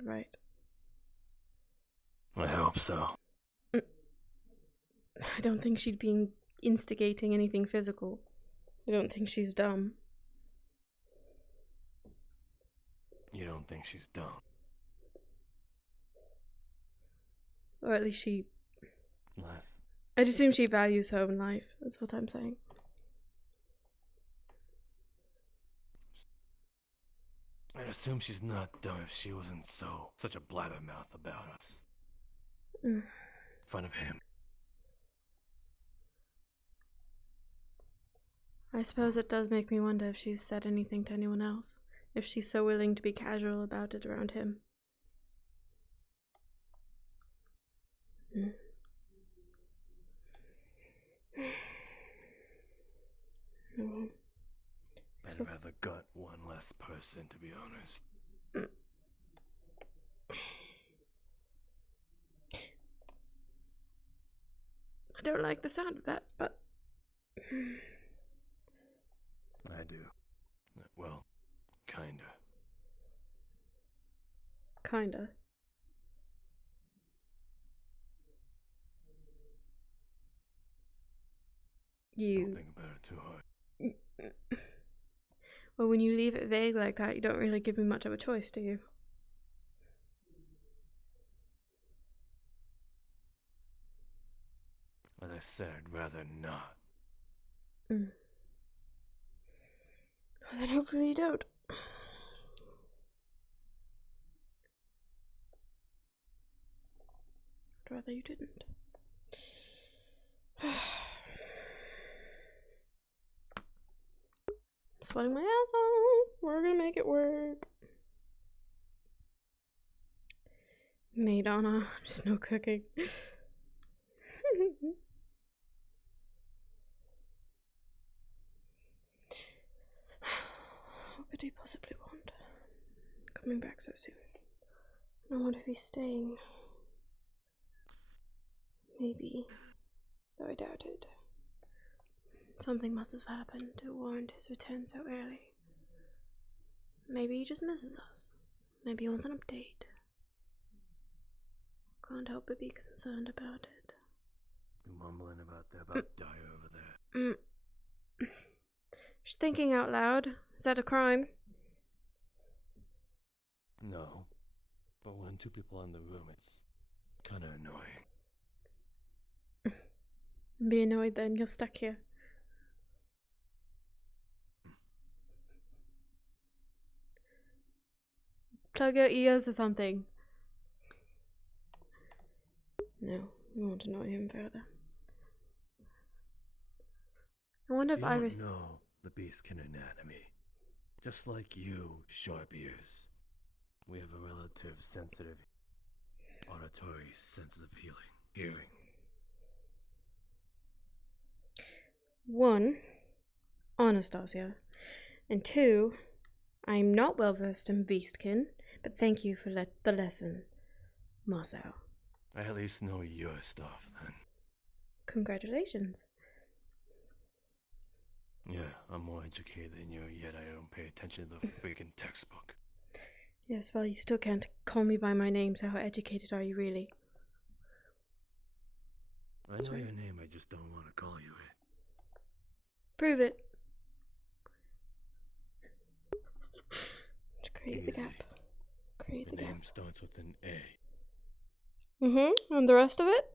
Right? I hope so. I don't think she'd be instigating anything physical. I don't think she's dumb. You don't think she's dumb? Or at least she... Less. I'd assume she values her own life. That's what I'm saying. I'd assume she's not dumb if she wasn't such a blabbermouth about us. Mm. In front of him. I suppose it does make me wonder if she's said anything to anyone else. If she's so willing to be casual about it around him. Mm. Oh. I'd rather gut one less person, to be honest. I don't like the sound of that, but... I do. Well, kinda. Kinda. You... Don't think about it too hard. Well, when you leave it vague like that, you don't really give me much of a choice, do you? As I said, I'd rather not. Well, then hopefully you don't. I'd rather you didn't. Sweating my ass off. We're gonna make it work. Madonna, just no cooking. What could he possibly want? Coming back so soon. I wonder if he's staying. Maybe. Though I doubt it. Something must have happened to warrant his return so early. Maybe he just misses us. Maybe he wants an update. Can't help but be concerned about it. You mumbling about Dyer over there. Just thinking out loud. Is that a crime? No. But when two people are in the room, it's kinda annoying. Be annoyed then, you're stuck here. Plug your ears or something. No, we want to know him further. I wonder if You Iris. don't know the beastkin anatomy. Just like you, sharp ears. We have a relative sensitive auditory sensitive hearing. 1, Anastasia, and 2, I'm not well versed in beastkin, but thank you for the lesson, Marcel. I at least know your stuff then. Congratulations. Yeah, I'm more educated than you, yet I don't pay attention to the freaking textbook. Yes, well, you still can't call me by my name, so how educated are you really? I know your name, I just don't want to call you it. Prove it. Let's create the gap. Create the Your name gap. starts with an A. And the rest of it?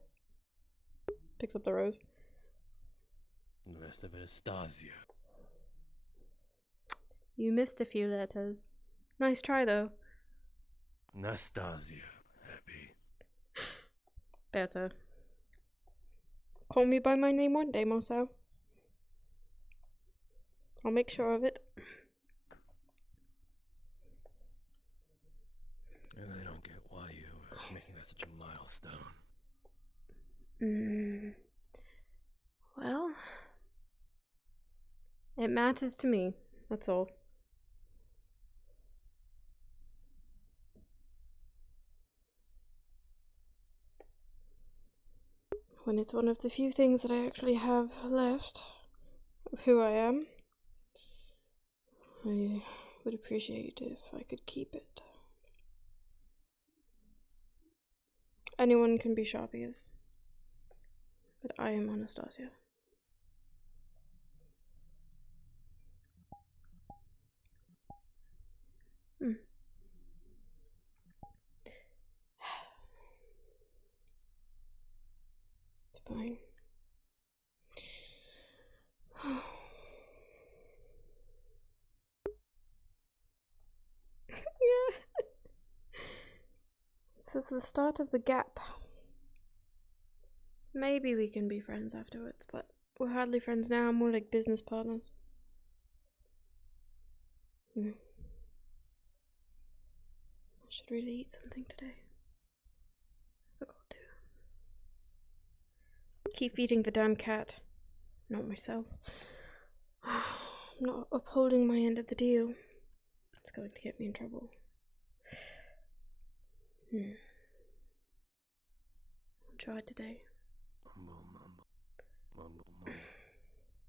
Picks up the rose. And the rest of it is Stasia. You missed a few letters. Nice try, though. Nastasia, happy. Better. Call me by my name one day, Marcel. I'll make sure of it. I really don't get why you are making that such a milestone. Well, it matters to me, that's all. When it's one of the few things that I actually have left of who I am, I would appreciate if I could keep it. Anyone can be Sharpies, but I am Anastasia. It's fine. Yeah. This is the start of the gap. Maybe we can be friends afterwards, but we're hardly friends now, more like business partners. I should really eat something today. I forgot to. Keep feeding the damn cat, not myself. I'm not upholding my end of the deal. It's going to get me in trouble. I'll try today. Mumble, mumble. Mumble, mumble.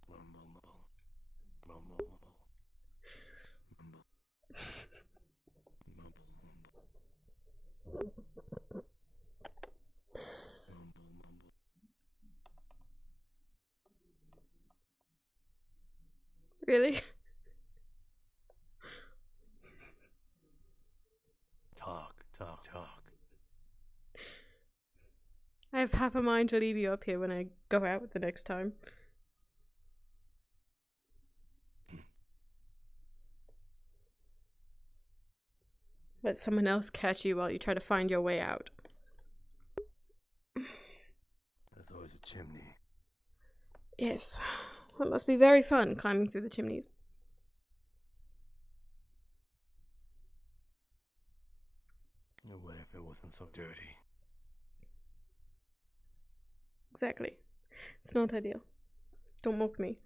Mumble, mumble. Mumble, mumble. Mumble. Mumble, mumble. Mumble, mumble. Really? Talk, talk, talk. I have half a mind to leave you up here when I go out the next time. Let someone else catch you while you try to find your way out. There's always a chimney. Yes, that must be very fun, climbing through the chimneys. What if it wasn't so dirty? Exactly. It's not ideal. Don't mock me.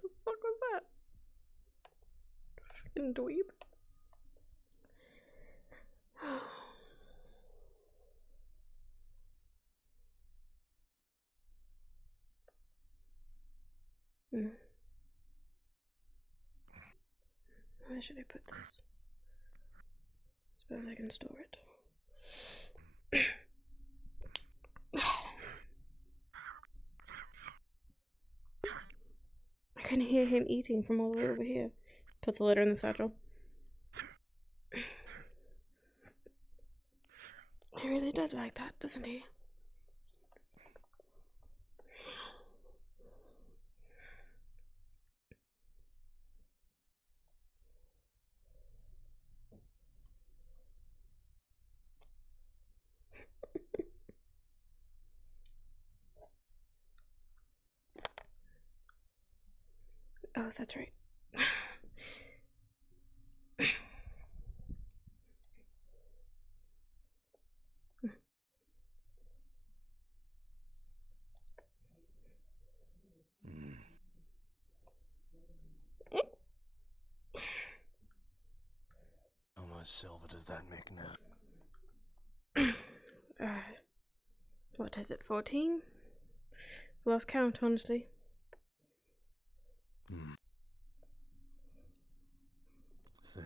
The fuck was that? Fucking dweeb. Where should I put this? Suppose I can store it. I can hear him eating from all the way over here. Puts a letter in the satchel. He really does like that, doesn't he? Oh, that's right. How much silver does that make now? What is it, 14? Lost count, honestly. See.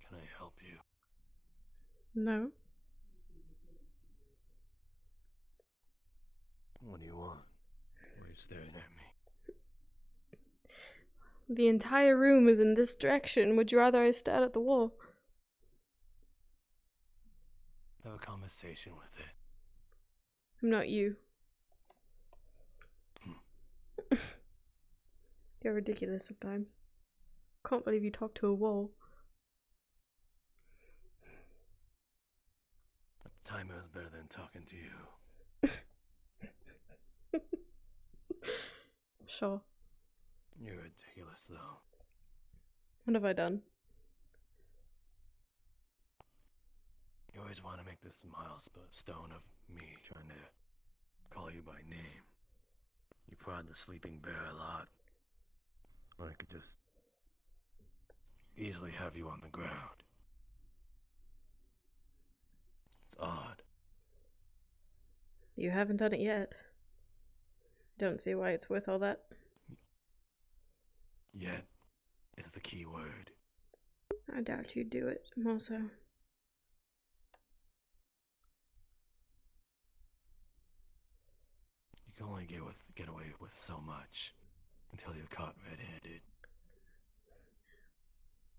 Can I help you? No. What do you want? Why are you staring at me? The entire room is in this direction. Would you rather I stared at the wall? Have a conversation with it. I'm not you. You're ridiculous sometimes. Can't believe you talk to a wall. At the time, it was better than talking to you. Sure. You're ridiculous, though. What have I done? You always want to make this milestone of me trying to call you by name. You prod the sleeping bear a lot. Or I could just easily have you on the ground. It's odd. You haven't done it yet. Don't see why it's worth all that. Yet is the key word. I doubt you'd do it, also. You can only get away with so much until you're caught red-handed.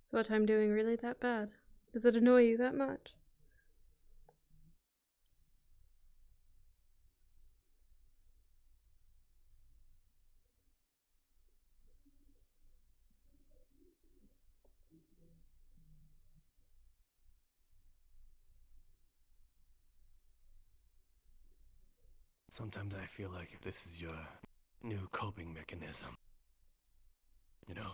Is what I'm doing really that bad? Does it annoy you that much? Sometimes I feel like this is your new coping mechanism. You know?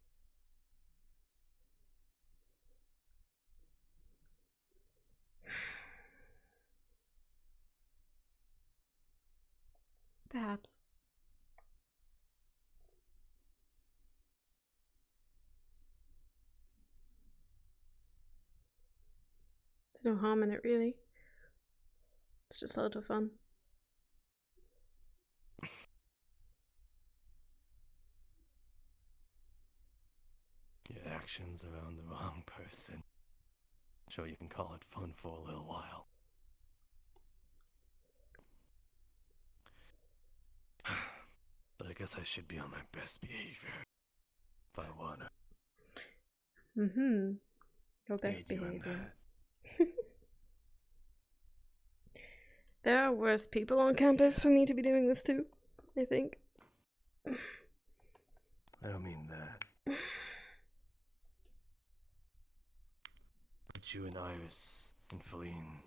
Perhaps. There's no harm in it, really. It's just a little fun. Your actions around the wrong person. Sure, you can call it fun for a little while. But I guess I should be on my best behavior. If I wanna. Your best aid you in behavior. that. There are worse people on campus for me to be doing this to, I think. I don't mean that. What you and Iris and Feline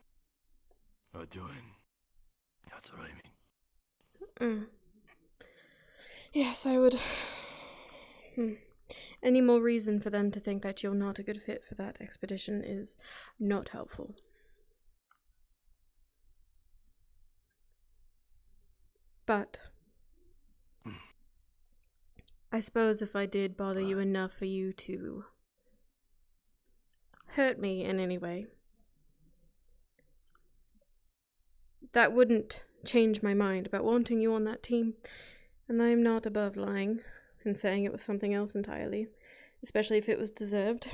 are doing. That's what I mean. Yes, I would. Any more reason for them to think that you're not a good fit for that expedition is not helpful. But I suppose if I did bother you enough for you to hurt me in any way, that wouldn't change my mind about wanting you on that team. And I'm not above lying and saying it was something else entirely, especially if it was deserved.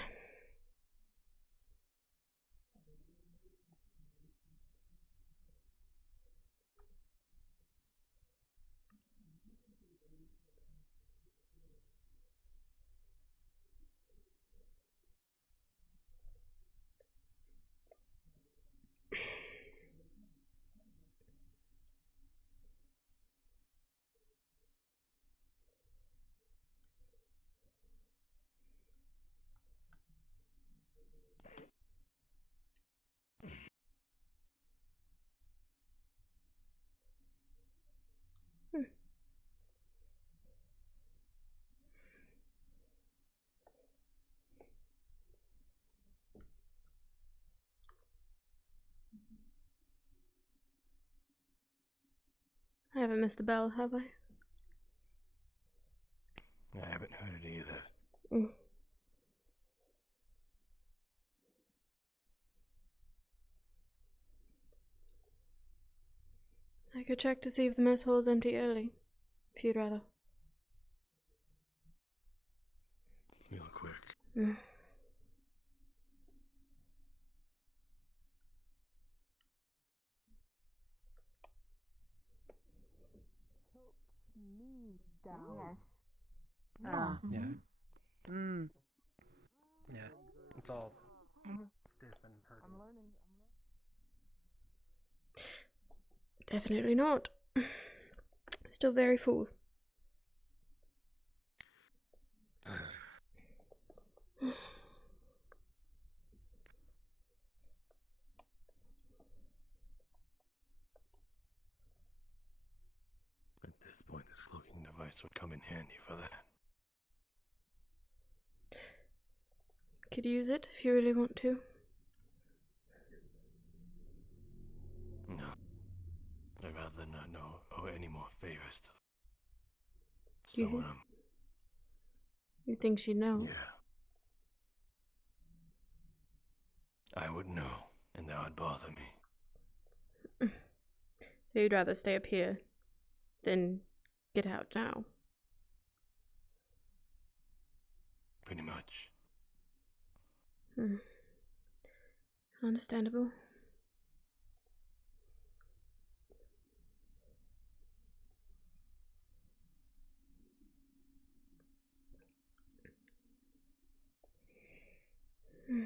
I haven't missed the bell, have I? I haven't heard it either. Mm. I could check to see if the mess hall is empty early, if you'd rather. Real quick. Mm. Yes. Yeah. Mm. Yeah. It's all stiff and I'm learning. Definitely not. Still very full. At this point, this cloaking device would come in handy for that. Could use it if you really want to. No. I'd rather not owe any more favors to You someone. You think she'd know? Yeah. I would know, and that would bother me. So you'd rather stay up here than get out now? Pretty much. Hmm. Understandable. Hmm.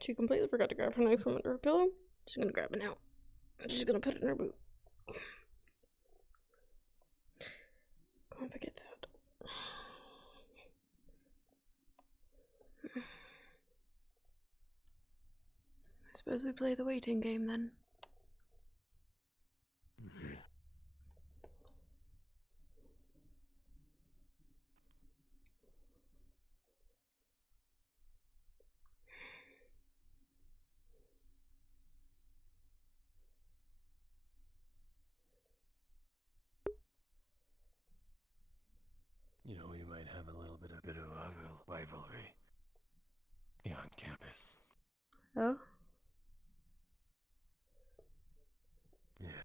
She completely forgot to grab her knife from under her pillow. She's gonna grab it now. She's gonna put it in her boot. Can't forget that. I suppose we play the waiting game then. You know, we might have a little bit of rivalry here on campus. Oh? Yeah.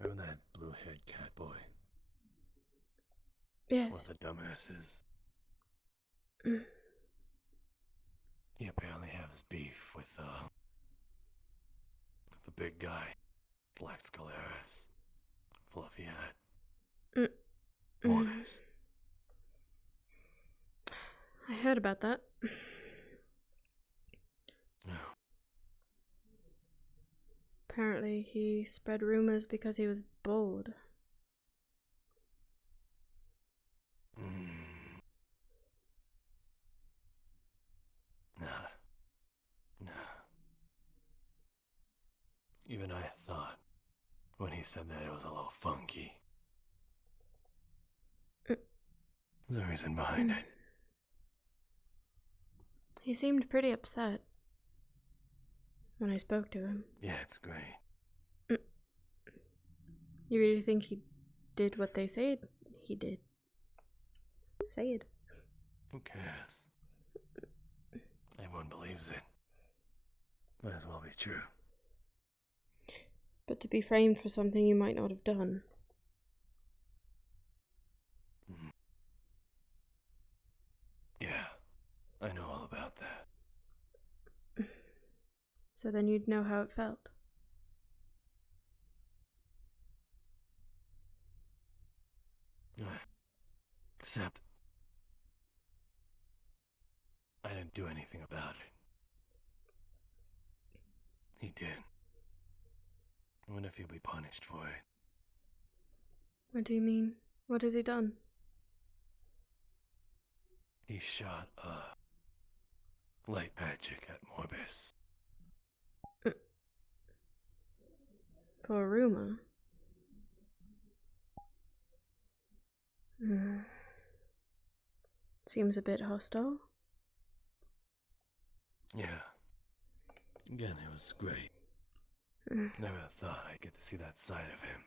Remember that blue-haired cat boy? Yes. One of the dumbasses. Mm. He apparently has beef with the big guy. Black skull ass. Fluffy hat. Mm. Morning. I heard about that. No. Apparently he spread rumors because he was bored. Nah. Even I thought, when he said that, it was a little funky. There's a reason behind it. He seemed pretty upset when I spoke to him. Yeah, it's great. You really think he did what they said he did? Say it. Who cares? Everyone believes it. Might as well be true. But to be framed for something you might not have done. Yeah, I know all about that. So then you'd know how it felt. Except, I didn't do anything about it. He did. I wonder if he'll be punished for it. What do you mean? What has he done? He shot light magic at Morbus. For a rumor? Seems a bit hostile. Yeah. Again, it was great. Never thought I'd get to see that side of him.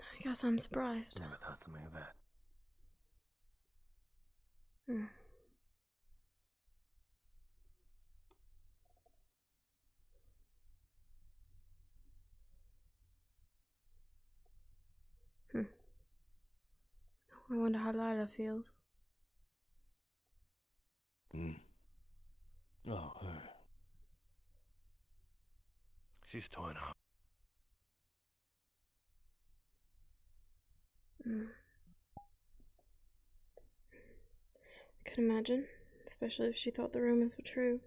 I guess I'm surprised. Never thought something of that. I wonder how Lila feels. Oh, her. She's torn up. I can imagine, especially if she thought the rumors were true.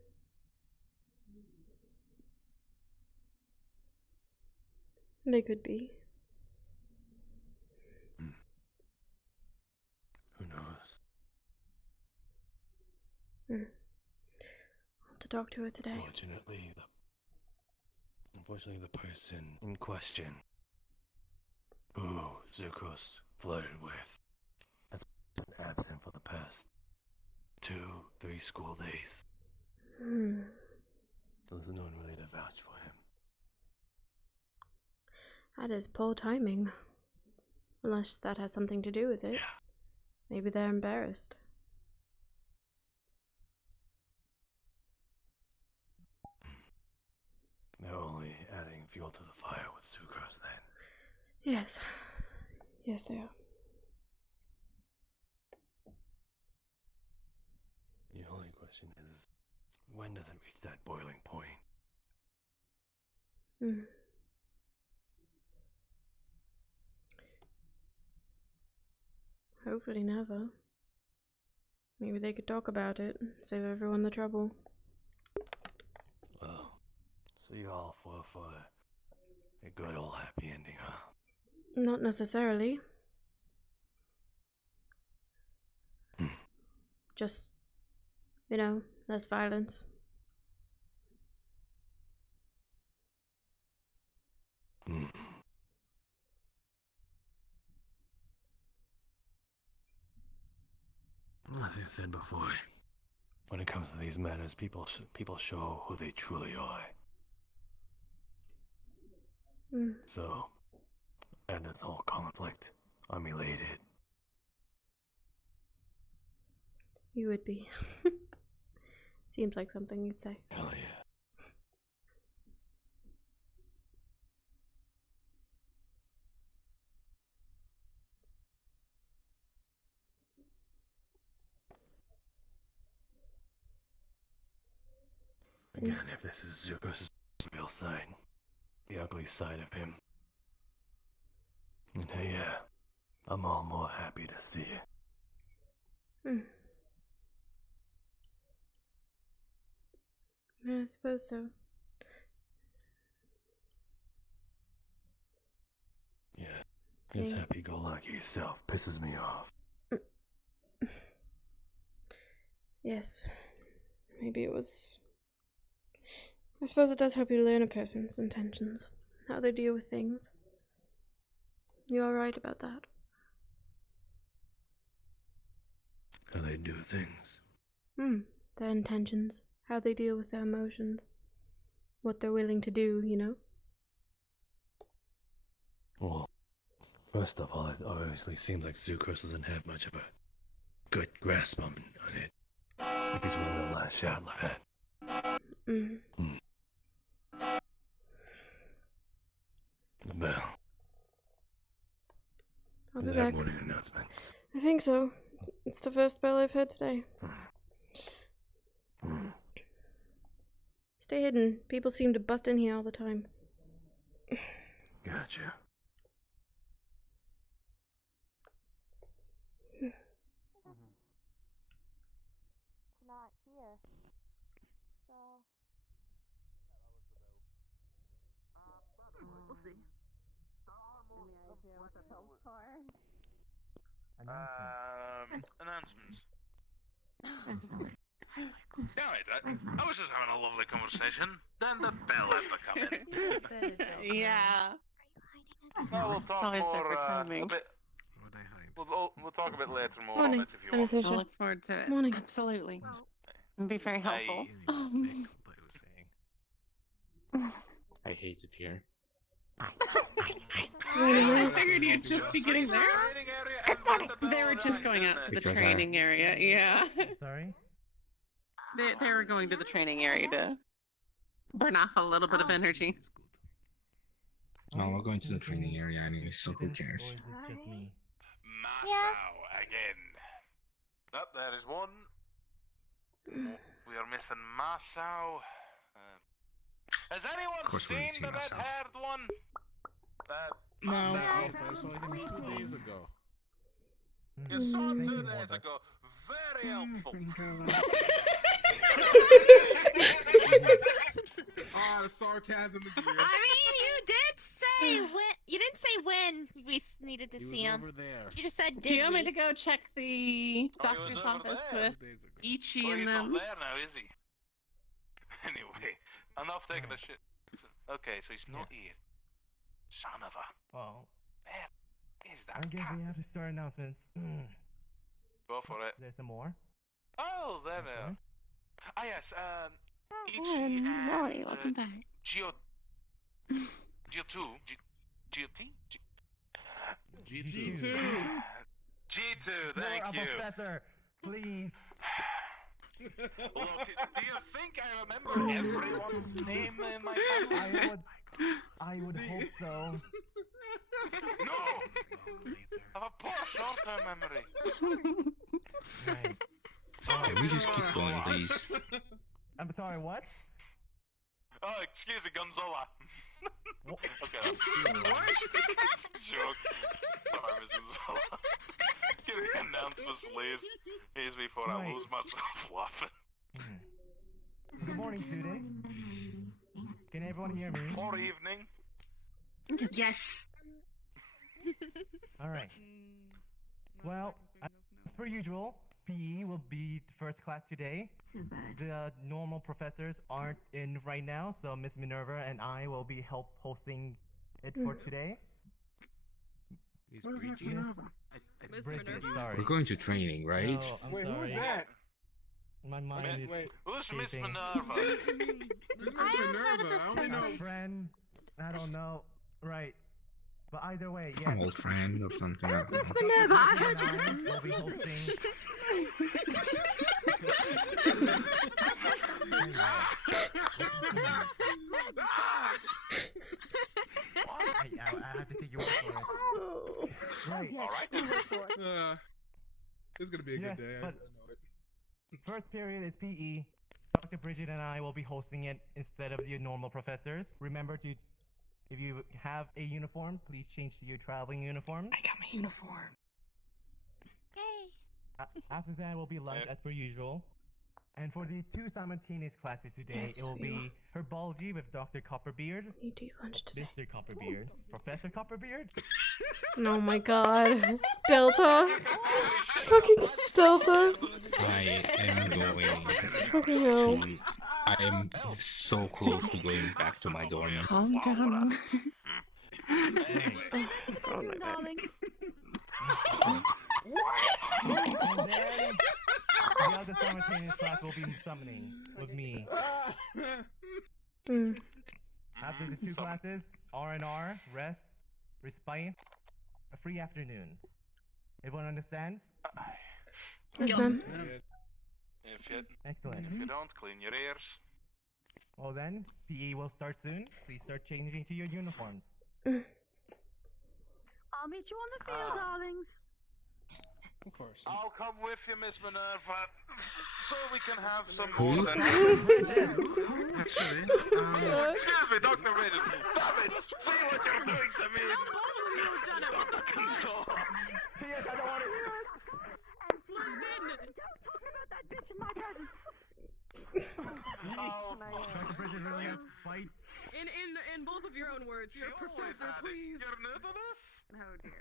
They could be. Who knows? I'll have to talk to her today. Unfortunately, the person in question who Zukros flirted with has been absent for the past 2-3 school days. So there's no one really to vouch for him. That is poor timing. Unless that has something to do with it. Yeah. Maybe they're embarrassed. They're only adding fuel to the fire with Sucrose then. Yes. Yes, they are. The only question is, when does it reach that boiling point? Hopefully never. Maybe they could talk about it, save everyone the trouble. Well, so you're all for a good old happy ending, huh? Not necessarily. Just, less violence. As I said before, when it comes to these matters, people show who they truly are. So, and this whole conflict, I'm elated. You would be. Seems like something you'd say. Hell yeah. Again, if this is Zukros' real side, the ugly side of him, and hey, yeah, I'm all more happy to see it. Yeah, I suppose so. Yeah, his happy-go-lucky self pisses me off. Yes. Maybe it was... I suppose it does help you learn a person's intentions, how they deal with things. You're right about that. How they do things. Their intentions, how they deal with their emotions, what they're willing to do, Well, first of all, it obviously seems like Zucros doesn't have much of a good grasp on it. If he's willing to lash out like that. The bell. I'll Is be that back. morning announcements? I think so. It's the first bell I've heard today. Stay hidden. People seem to bust in here all the time. Gotcha. Not here. So. We'll see. Announcements. Yeah, I was just having a lovely conversation. Then the bell had to come in. Yeah. Well, we'll talk always more there for a timing. bit. We'll talk a bit later more Morning, on it if you want. Anastasia. I look forward to it. Morning. Absolutely. It'd be very helpful. I hate it here. I figured you'd just be getting there. They were just going out to the Because training area, yeah. Sorry? They were going to the training area to burn off a little bit of energy. No, we're going to the training area anyway, so who cares? Masao again. Nope, there is one. We are missing Masao. Has anyone Of course we're seen missing the Masao. red-haired one? No. Masao. I saw him 2 days ago. You saw him 2 days ago. Very helpful. Ah, the sarcasm is weird. I mean, you did say when. You didn't say when we needed to see him. Over there. You just said, Do you did want me we? to go check the doctor's over office there. with Ichi Oh, and he's them? not there now, is he? Anyway, enough taking a shit. Okay, so he's not here. Son of a. Well, Where is I that guess cat? we have to start announcements. Go for it. There's some more. Oh, there they are. Ah, yes, Ichi Molly, and welcome back. Gio2. G2? G2. G2, thank you. Professor, please. Look, do you think I remember everyone's name in my family? I would hope so. No! I have a poor short-term memory. Right. Can we just keep going, please? I'm sorry, what? Oh, excuse me, Gonzola. Okay, that's What? joke. Sorry, Miss Gonzola. Give the announcements, please. Here's before I Right. lose myself laughing. Good morning, students. Can everyone hear me? Or evening. Yes. All right. Well, as per usual, PE will be the first class today. Too bad. The normal professors aren't in right now, so Miss Minerva and I will be hosting it for today. Where's Miss Minerva? Miss Minerva? Sorry. We're going to training, right? No, I'm Wait, sorry. who's that? My mind is Wait. Who's Miss escaping. Minerva? Who's Miss Minerva? I only know. Friend, I don't know. Right. But either way, yes. Some old friend or something. I don't know. Minerva, I heard you. We'll be hosting. I have to take your word for it. Right. Alright. It's gonna be a Yes, good day. I but know it. first period is PE. Dr. Bridget and I will be hosting it instead of the normal professors. Remember to, if you have a uniform, please change to your traveling uniform. I got my uniform. After that will be lunch as per usual. And for the two simultaneous classes today, Yes, it will we be herbology with Dr. Copperbeard. You do lunch today. Mr. Copperbeard. Professor Copperbeard. Oh my god. Delta. Fucking Delta. I am going Fucking hell. to. I am so close to going back to my dorm. Calm down. Oh god, my bad. And then the other simultaneous class will be summoning with me. After the two classes, R&R, rest, respite, a free afternoon. Everyone understands? Yes, ma'am. Excellent. If you don't, clean your ears. Well then, PE will start soon. Please start changing to your uniforms. I'll meet you on the field, darlings. Of course. I'll come with you, Miss Minerva, so we can have some Who? more than... Actually, Excuse me, Dr. Bridget. Damn it! See what you're doing to me! Dr. Kinshaw! P.S. I don't want to hear it! Don't talk about that bitch in my presence. Dr. Bridget really has fight. In both of your own words, you're a professor, please. Oh dear.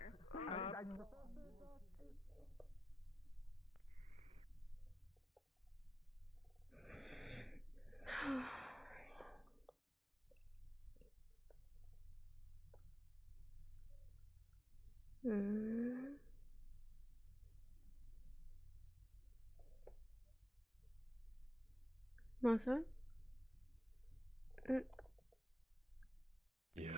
Masa? Yeah.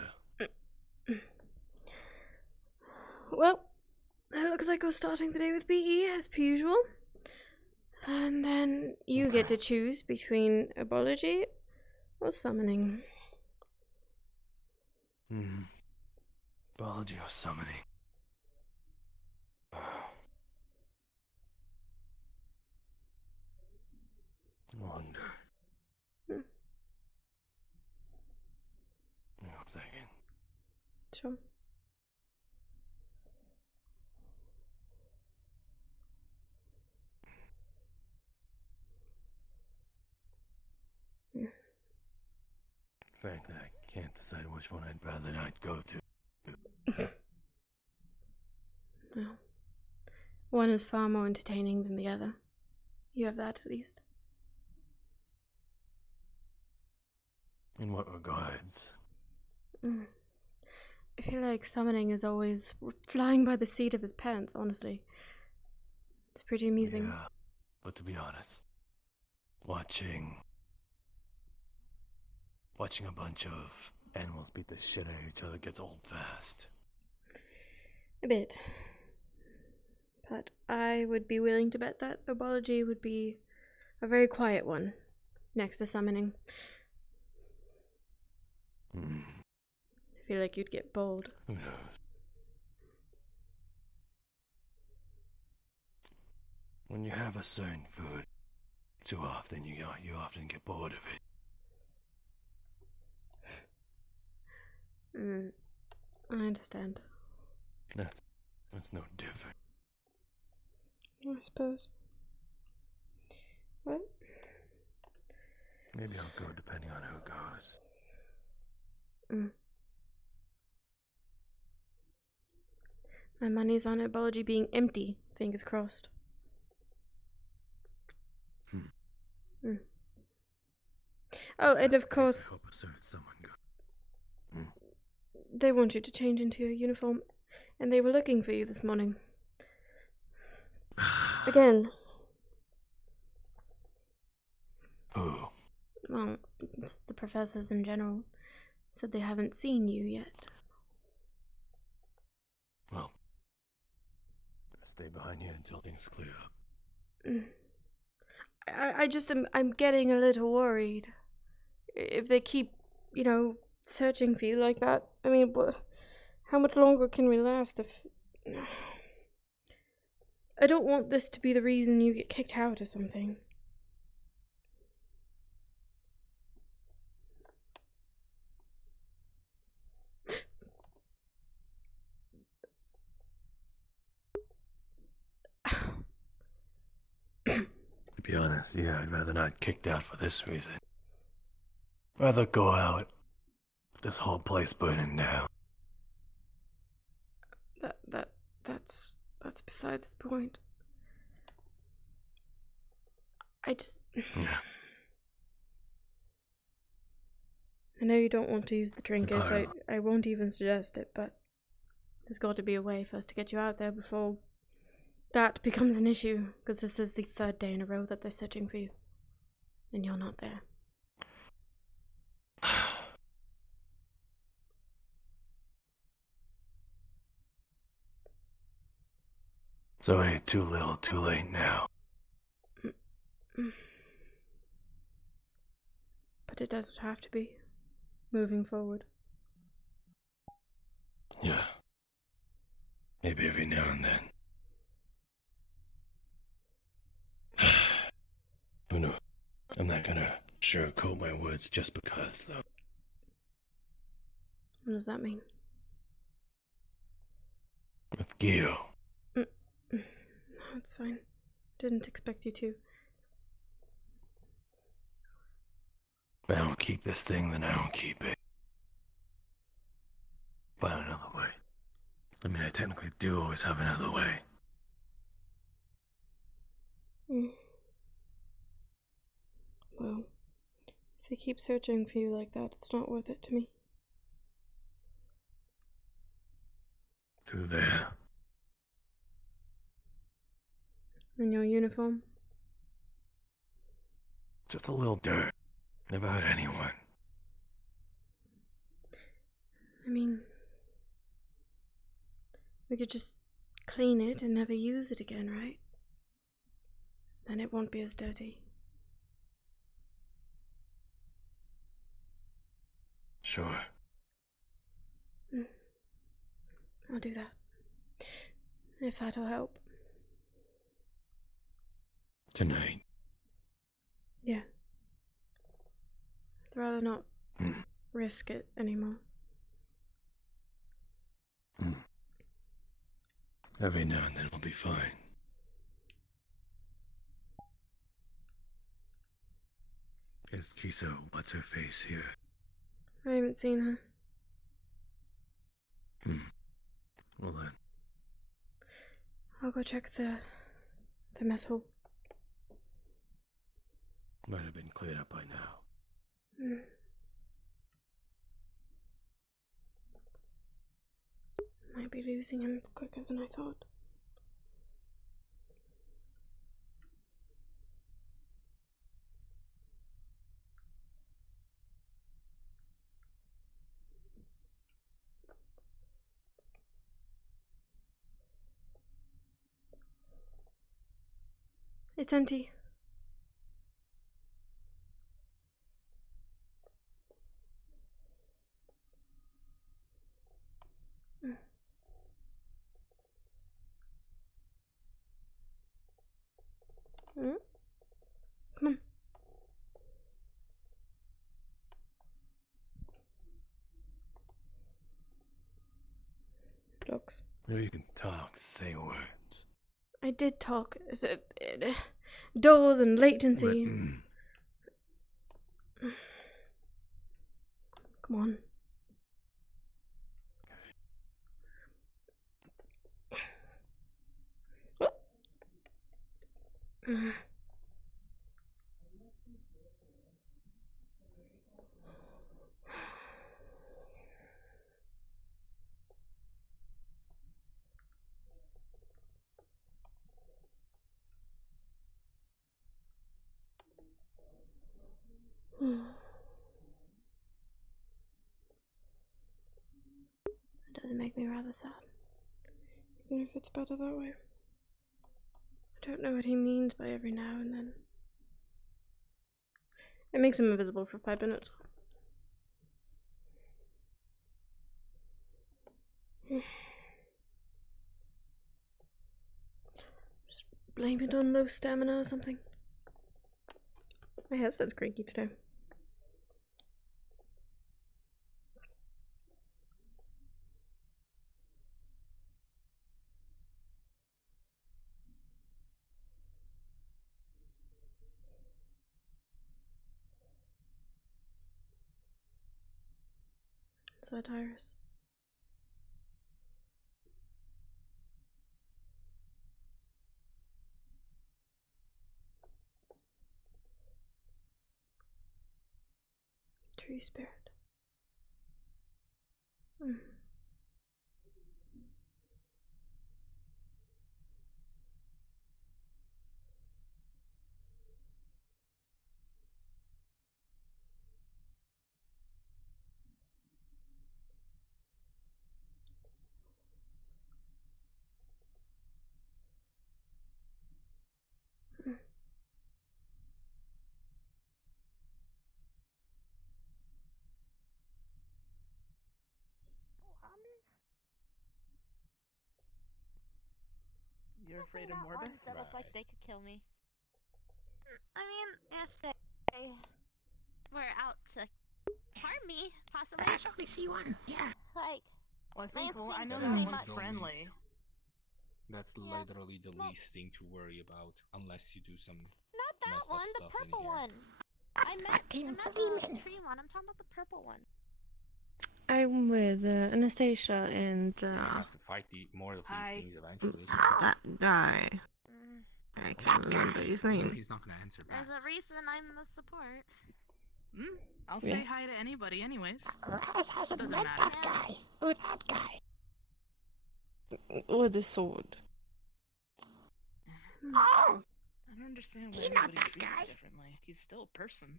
Well, it looks like we're starting the day with PE as per usual. And then you get to choose between herbology or summoning. Biology or summoning? Wonder. Hmm. Hang on a second. Sure. Frankly, I can't decide which one I'd rather not go to. Well, one is far more entertaining than the other. You have that at least. In what regards? I feel like summoning is always flying by the seat of his pants, honestly. It's pretty amusing. Yeah, but to be honest, watching a bunch of animals beat the shit out of each other gets old fast. A bit. But I would be willing to bet that herbology would be a very quiet one next to summoning. I feel like you'd get bored. Who knows? When you have a certain food too often, you often get bored of it. I understand. That's no different. I suppose. What? Maybe I'll go depending on who goes. My money's on herbology being empty. Fingers crossed. Oh, and of course, Hope a certain someone goes. they want you to change into your uniform, and they were looking for you this morning. Again. Who? Well, it's the professors in general. Said they haven't seen you yet. Well, I'll stay behind here until things clear up. I'm getting a little worried. If they keep, searching for you like that, I mean, how much longer can we last if... I don't want this to be the reason you get kicked out or something. To be honest, yeah, I'd rather not kicked out for this reason. Rather go out, this whole place burning down. That's besides the point. Yeah. I know you don't want to use the trinket. Pyro. I won't even suggest it, but there's got to be a way for us to get you out there before that becomes an issue, because this is the third day in a row that they're searching for you, and you're not there. So it ain't too little, too late now. But it doesn't have to be. Moving forward. Yeah. Maybe every now and then. Who knows? I'm not gonna sugarcoat my words just because, though. What does that mean? With Gio. No, it's fine. Didn't expect you to. If I don't keep this thing, then I don't keep it. Find another way. I mean, I technically do always have another way. Well, if they keep searching for you like that, it's not worth it to me. Through there. In your uniform? Just a little dirt. Never hurt anyone. I mean, we could just clean it and never use it again, right? Then it won't be as dirty. Sure. I'll do that. If that'll help. Tonight. Yeah. I'd rather not risk it anymore. Every now and then we'll be fine. Is Kiso, what's her face here? I haven't seen her. Well then. I'll go check the mess hall. Might have been cleared up by now. Might be losing him quicker than I thought. It's empty. Come on. Dogs. Maybe you can talk, say words. I did talk. Doors and latency. Come on. It does make me rather sad. Even if it's better that way. I don't know what he means by every now and then. It makes him invisible for 5 minutes. Just blame it on low stamina or something. My headset's creaky today. Satires. Tree spirit. afraid of Morbus? That look like they could kill me. I mean, if they were out to harm me, possibly. I only see one. Yeah. Like, Well, I my think I know instincts that say one's much. friendly. That's literally the least thing to worry about, unless you do some Not that messed up one, the stuff in purple here. one. I meant the tree one. I'm talking about the purple one. I'm with Anastasia and I have to fight more of these things eventually. that guy. I can't remember his name. He's not gonna answer back. There's a reason I'm the support. I'll Yeah. say hi to anybody, anyways. Doesn't matter. that guy. Who that guy? With the sword. I don't understand why He's not everybody that treats guy. him differently. He's still a person.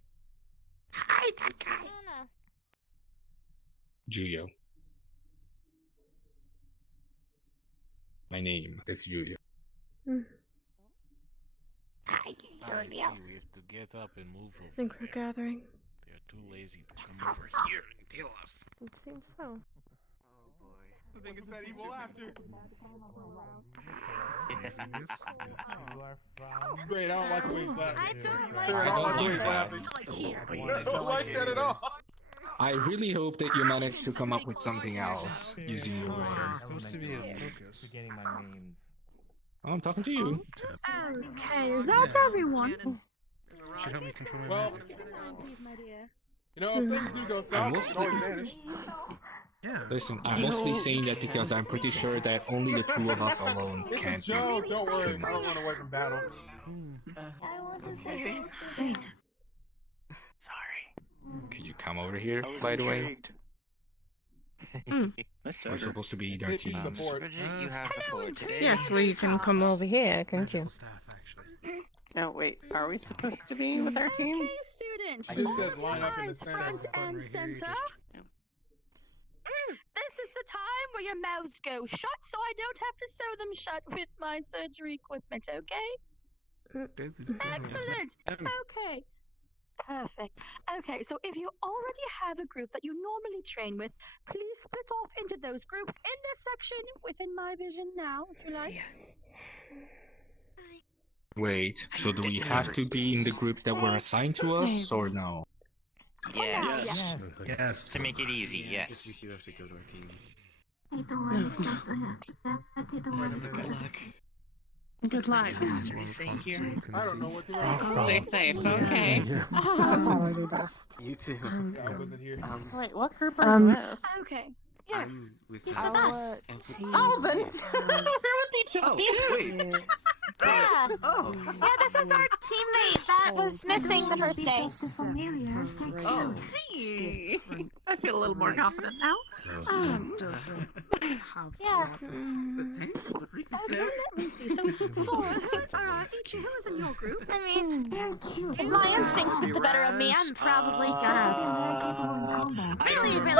Hi, that guy. I don't know. Juyo. My name is Juyo. Hi, I see. We have to get up and move over. I think we're gathering. They're too lazy to come over here and kill us. It seems so. I think it's a teacher. Great, I don't like the way he's laughing. I don't like I don't like the way he's laughing. I I don't like that at all. I really hope that you manage to come up with something else using your brain. It's supposed to be a focus. Forgetting my memes. Oh, I'm talking to you. Okay, is that everyone? Should help me control my Well, magic. you know, if things do go south, they can always vanish. Yeah. Listen, I'm mostly saying that because I'm pretty sure that only the two of us alone It's a can do joke, don't worry. too I don't much. run away from battle. I want to say Could you come over here, I was by the way? intrigued. Nice We're tiger. supposed to be either Hit you teams. support. you have the floor today. Yes, well, you can come over here, can't you? No, wait. Are we supposed to be with our team? Okay, students. I just said line up in the center. Front and center. This is the time where your mouths go shut, so I don't have to sew them shut with my surgery equipment. Okay? Excellent. Okay. Perfect. Okay, so if you already have a group that you normally train with, please split off into those groups in this section within my vision now, if you like. Wait, so do we have to be in the groups that were assigned to us, or no? Yes. Yes. To make it easy, yes. We do have to go to our team. Hey, don't worry. Just go ahead. Hey, don't worry. Good luck. Good luck. I don't know what to Stay safe, okay? You too. I wasn't here. Wait, what group are you with? Okay. Yes. He said us. Alvin! We're with each other. Yeah. Yeah, this is our teammate that was missing the first day. Oh, hey. I feel a little more confident now. Yeah. Thanks for the Okay, let me see. So, Ichi, who is in your group? I mean, if my instincts get the better of me, I'm probably gonna really,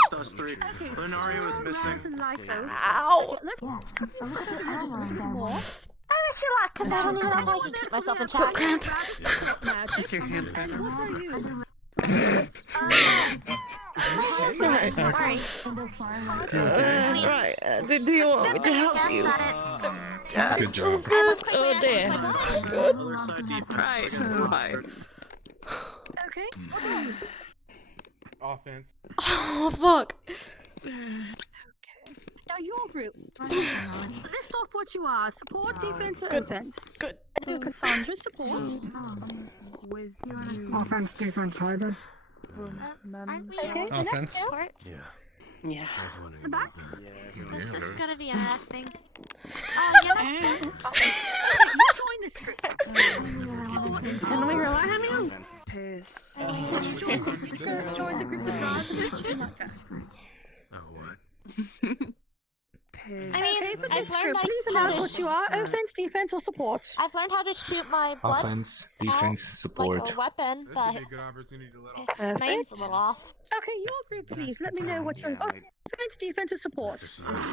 Just us three. Lenario is missing. Ow! I wish you luck, because I don't even know if I can keep myself in check. Cramp. Is your hand better? Sorry. Right, do you want me to help you? Good job. Good. Oh dear. Good. Other side defense. Right. Bye. Okay. Offense. Oh, fuck. Now your group. List off what you are. Support, defense, or offense. Good. Do Cassandra support. With Offense, defense, cyber. Aren't we Okay, all Offense? support? Yeah. Yeah. I was wondering The back? about that. This is gonna be interesting. Yeah, that's fair. You join this group. And we rely on you. Piss. Join the group with Ross. Oh, what? I mean, I've learned Please how announce to what you are. Offense, defense, or support. I've learned how to shoot my blood Offense, defense, like support. a weapon, This but would be a good opportunity to let off. my aim's a little off. Okay, your group, please. Let me know what your offense, defense, or support.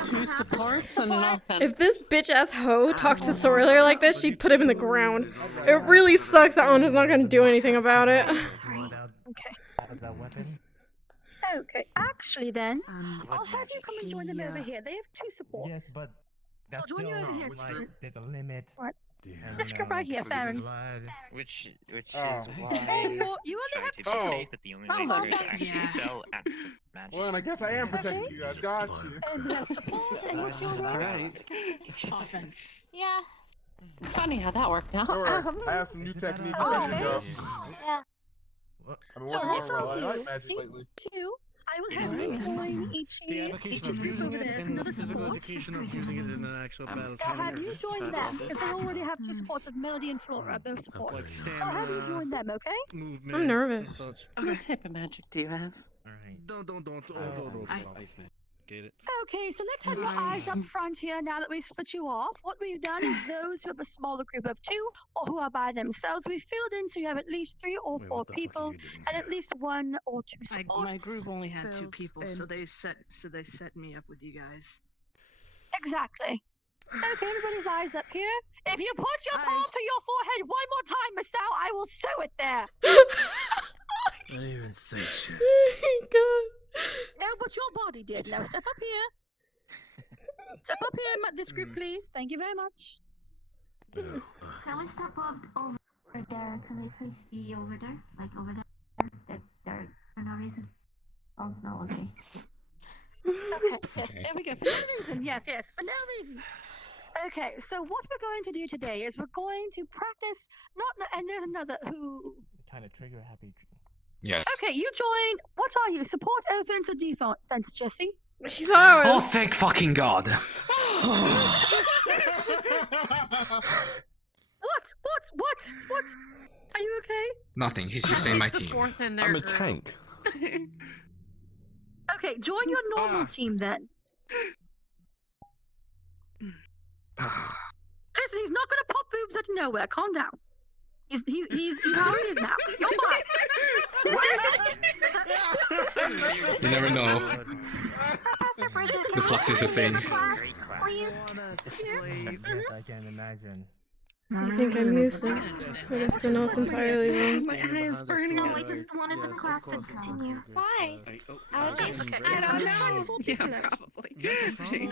Two supports and an offense. If this bitch ass hoe talked to Sorler like this, she'd put him in the ground. It really sucks that Anna's not gonna do anything about it. Okay. That weapon. Okay, actually then, I'll have you come and join them over here. They have 2 supports. Yes, but that's join still you over here, like student. there's a limit. Right. And, This group right here, Farron. Which Oh. is why Well, you only try have to be Oh. safe, but the only Oh, way well, there is to then, actually yeah. sell active magic. Well, and I guess I am protecting you guys. Got you. And we have support, and what's your role? Offense. Yeah. Funny how that worked out. Don't worry, I have some new techniques Oh, ready to okay. go. Yeah. I've been So working what's on up I you? like magic lately. D2, I will have you join each The application of group using over it there. and Another the physical support. application of using it in an actual battle. I'll have you join them, because they already have 2 supports of Melody and Flora, both supports. Like So I'll have you stamina, join them, okay? movement. I'm nervous. and such. What type of magic do you have? Alright. Don't. Oh, Get it. Okay, so let's have your eyes up front here now that we've split you off. What we've done is those who have a smaller group of 2 or who are by themselves, we've filled in so you have at least 3 or 4 people and at least 1 or 2 supports. My group only had 2 Filled people, in. so they set me up with you guys. Exactly. Okay, everybody's eyes up here. If you put your palm to your forehead one more time, Masao, I will sew it there. I didn't even say shit. God. No, but your body did. Now step up here. Step up here, this group, please. Thank you very much. Can we step off over there? Can we please be over there? Like over there? There for no reason. Oh no, okay. Okay, yes, there we go. For no reason. Yes, for no reason. Okay, so what we're going to do today is we're going to practice. And there's another who. Kind of trigger happy. Yes. Okay, you join. What are you? Support, offense, or defense, Jesse? He's ours. Oh, thank fucking God. What? Are you okay? Nothing. He's just in my team. I'm a tank. Okay, join your normal team then. Listen, he's not gonna pop boobs out of nowhere. Calm down. He's how he is now. You're fine. You never know. Professor Bridget, The flux is a thing. class, please? Yes, I can imagine. I think I'm useless. I guess the note's entirely wrong. My eye is burning. No, I just wanted the class to continue. Why? I don't know. Yeah, probably.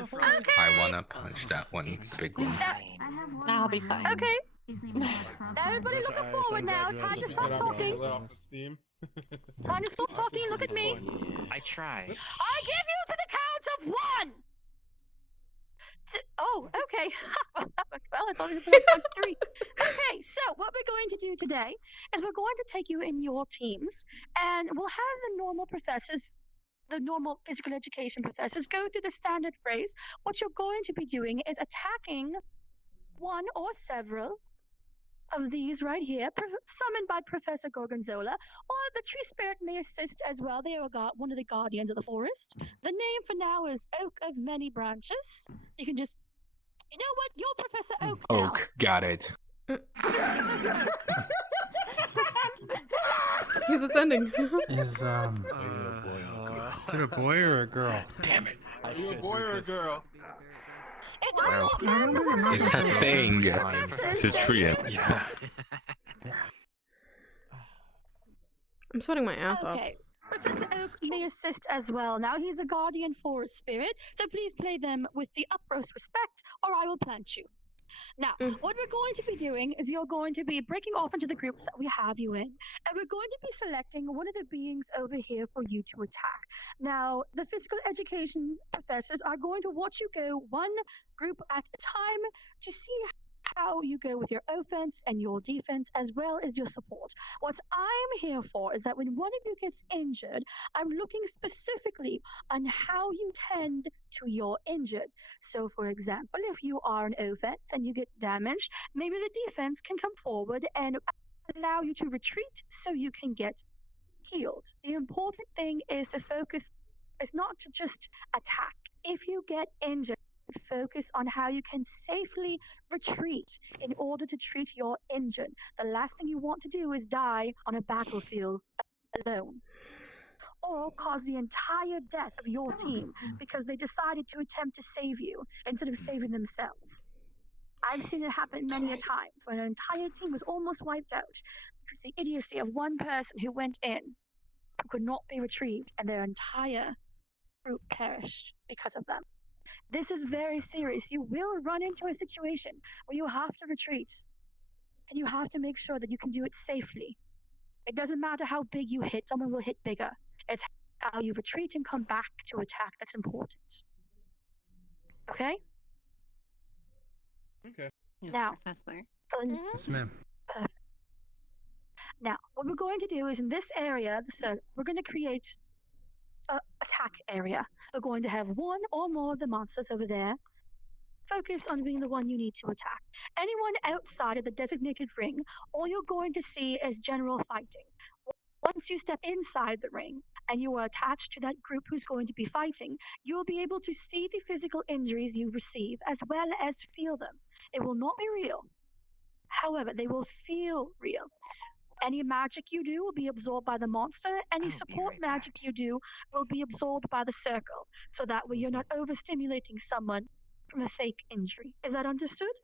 I wanna punch that one big one. I have one. I'll be fine. Okay. His name is Frog. Everybody looking forward now. Time to stop talking. Time to stop talking and look at me. I try. I give you to the count of 1. Oh, okay. Well, I thought it was like 3. Okay, so what we're going to do today is we're going to take you in your teams, and we'll have the normal professors, the normal physical education professors, go through the standard phrase. What you're going to be doing is attacking one or several of these right here, summoned by Professor Gorgonzola, or the Tree Spirit may assist as well. They are one of the guardians of the forest. The name for now is Oak of Many Branches. You can just, you know what? You're Professor Oak now. Oak, got it. He's ascending. Is it a boy or a girl? Damn it. Are you a boy or a girl? It's a thing. It's a tree. I'm sweating my ass off. Okay. Professor Oak may assist as well. Now, he's a guardian forest spirit, so please play them with the utmost respect, or I will plant you. Now, what we're going to be doing is you're going to be breaking off into the groups that we have you in, and we're going to be selecting one of the beings over here for you to attack. Now, the physical education professors are going to watch you go one group at a time to see how you go with your offense and your defense, as well as your support. What I'm here for is that when one of you gets injured, I'm looking specifically on how you tend to your injured. So, for example, if you are an offense and you get damaged, maybe the defense can come forward and allow you to retreat so you can get healed. The important thing is to focus, is not to just attack. If you get injured, focus on how you can safely retreat in order to treat your injured. The last thing you want to do is die on a battlefield alone, or cause the entire death of your team because they decided to attempt to save you instead of saving themselves. I've seen it happen many a time when an entire team was almost wiped out because the idiocy of one person who went in, who could not be retrieved, and their entire group perished because of them. This is very serious. You will run into a situation where you have to retreat, and you have to make sure that you can do it safely. It doesn't matter how big you hit, someone will hit bigger. It's how you retreat and come back to attack that's important. Okay? Okay. Yes, Now, Professor. Yes, ma'am. Perfect. Now, what we're going to do is in this area, so we're going to create an attack area. We're going to have one or more of the monsters over there. Focus on being the one you need to attack. Anyone outside of the designated ring, all you're going to see is general fighting. Once you step inside the ring and you are attached to that group who's going to be fighting, you'll be able to see the physical injuries you receive as well as feel them. It will not be real. However, they will feel real. Any magic you do will be absorbed by the monster. Any support magic you do will be absorbed by the circle. So that way you're not overstimulating someone from a fake injury. Is that understood?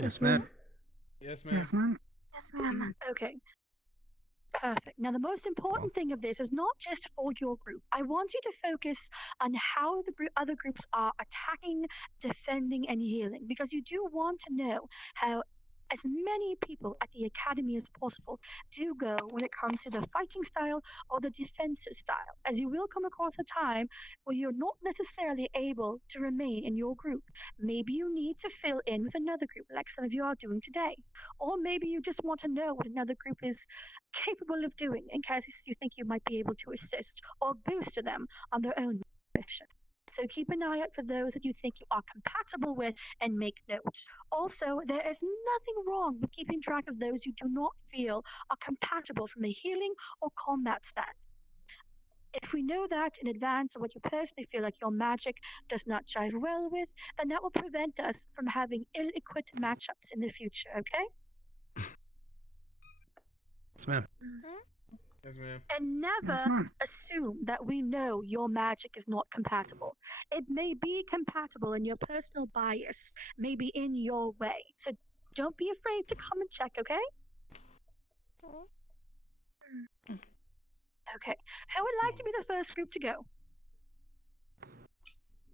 Yes, ma'am. Yes, ma'am. Yes, ma'am. Yes, ma'am. Okay. Perfect. Now, the most important thing of this is not just for your group. I want you to focus on how the other groups are attacking, defending, and healing, because you do want to know how as many people at the academy as possible do go when it comes to the fighting style or the defensive style, as you will come across a time where you're not necessarily able to remain in your group. Maybe you need to fill in with another group like some of you are doing today, or maybe you just want to know what another group is capable of doing in case you think you might be able to assist or boost them on their own mission. So keep an eye out for those that you think you are compatible with and make notes. Also, there is nothing wrong with keeping track of those you do not feel are compatible from a healing or combat stance. If we know that in advance of what you personally feel like your magic does not jive well with, then that will prevent us from having ill-equipped matchups in the future, okay? Yes, ma'am. Yes, ma'am. And never Yes, ma'am. assume that we know your magic is not compatible. It may be compatible and your personal bias may be in your way. So don't be afraid to come and check, okay? Okay. Who would like to be the first group to go?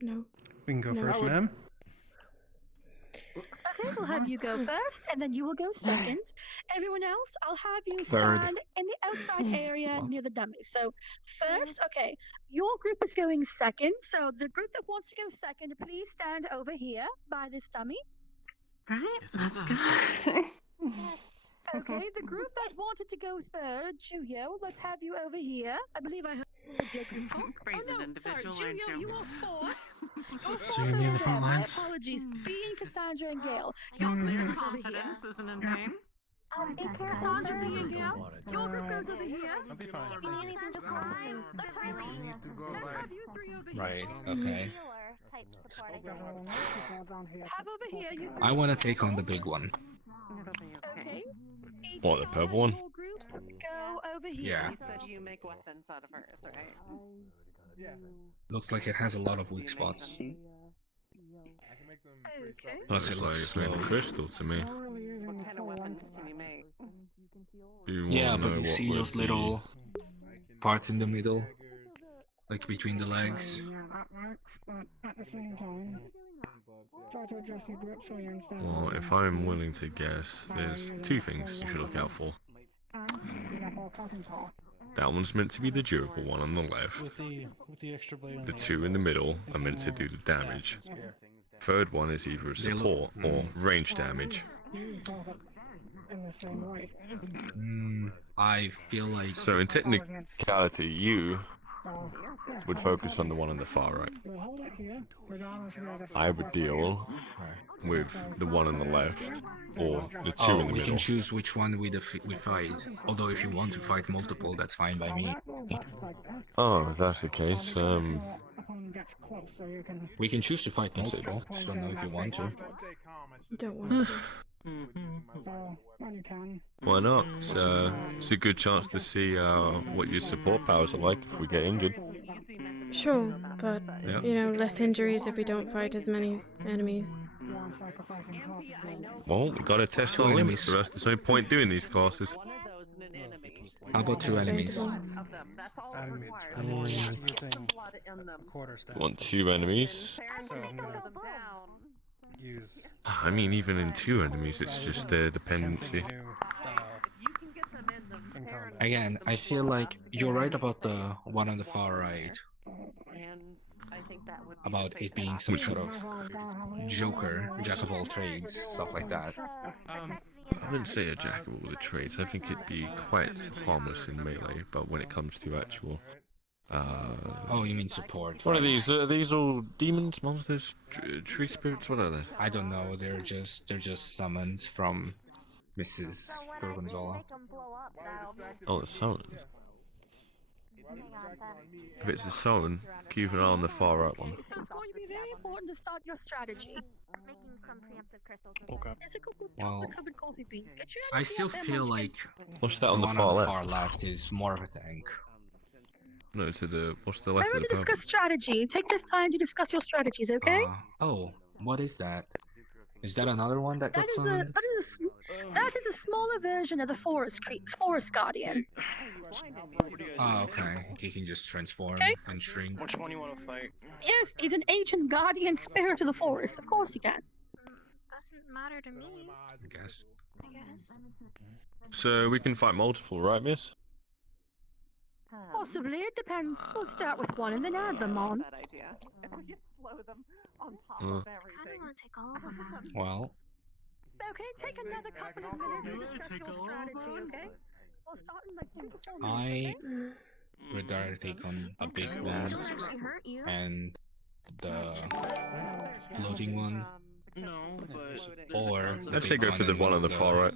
No. We can go No. first, ma'am. Okay, we'll have you go first, and then you will go second. Everyone else, I'll have you Third. stand in the outside area near the dummy. So first, okay, your group is going second. So the group that wants to go second, please stand over here by this dummy. Right, let's go. Okay, the group that wanted to go third, Juyo, let's have you over here. I believe I heard your group talk. Praise an individual, aren't Juyo, you? you are fourth. So you're near the front My lines? apologies, Bean, Cassandra, and Gale. Yes, Your your group is over here. confidence isn't in vain. Cassandra, Bean, and Gale, your group goes over here. I'll be fine. Let's have you three over here. Right, okay. Have over here, you I want to take on the big one. okay? What, the purple one? Your group go over here. Yeah. You said you make weapons out of earth, right? Yeah. Looks like it has a lot of weak spots. Okay. Plus it it's like looks it's made of slow. crystal to me. What kind of weapons can you make? Do you Yeah, wanna but know you what see would those be- little parts in the middle? Like between the legs? Yeah, that works, but at the same time, try to adjust your grip so you understand. Well, if I'm willing to guess, there's two things you should look out for. That one's meant to be the durable one on the left. With the extra blade on The two in the middle are meant to do the damage. Third one is either They look- support or range damage. In the same way. I feel like... So in technicality, you So, yeah, would focus on the one on the far right. we'll hold it here, regardless of whether it's I would deal with the one on the left or the two Oh, in the we middle. can choose which one we fight. Although if you want to fight multiple, that's fine by me. Oh, if that's the case, opponent gets close, so you can We can choose to fight multiple. Just don't know if you want to. Don't want to. so when you can. why not? It's a good chance to see what your support powers are like if we get injured. Sure, but, Yeah. you know, less injuries if we don't fight as many enemies. Sacrificing half of your Well, we gotta test your Well, limits, or else there's no point doing these classes. How about 2 enemies? Want 2 enemies? I mean, even in 2 enemies, it's just their dependency. Again, I feel like you're right about the one on the far right. About it being some sort of Joker, jack of all trades, stuff like that. I wouldn't say a jack of all the trades. I think it'd be quite harmless in melee, but when it comes to actual... Oh, you mean support? What are these? Are these all demons, monsters, tree spirits? What are they? I don't know. They're just summons from Mrs. Gorgonzola. Oh, the summons. If it's a summon, keep an eye on the far right one. It's going to be very important to start your strategy. Making some preemptive crystals. Okay. Well, Covered coffee beans. Get your I energy still up there, feel Munchkin. like What's that on the one far on the left? far left is more of a tank. No, to the... What's the I'm left of ready the to purple? discuss strategy. Take this time to discuss your strategies, okay? Oh, what is that? Is that another one that got summoned? That is a smaller version of the Forest Guardian. Oh, okay. He can just transform Okay. and shrink. Which one you want to fight? Yes, he's an ancient guardian spirit of the forest. Of course he can. Doesn't matter to me. I guess. So we can fight multiple, right, miss? Possibly, it depends. We'll start with one and then add them on. Uh, I want to take all of them out. Well, Okay, take another couple of minutes to discuss your strategy, okay? We'll start in like 2 to 4 minutes, I okay? would rather take on a big one Actually hurt you. and the floating one, No, but or the I'd say big go for the one on the far right.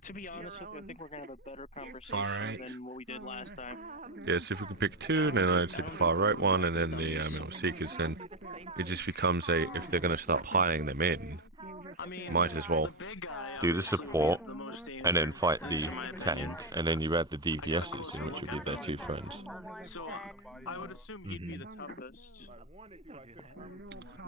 to be honest with you, I think we're gonna have a better conversation right. than what we did last time. Yes, if we can pick 2, then I'd say the far right one, and then the middle seekers. Then it just becomes a, if they're going to start piling them in, might as well do the support and then fight the tank, and then you add the DPSs in, which would be their 2 friends. So I would assume he'd be the toughest.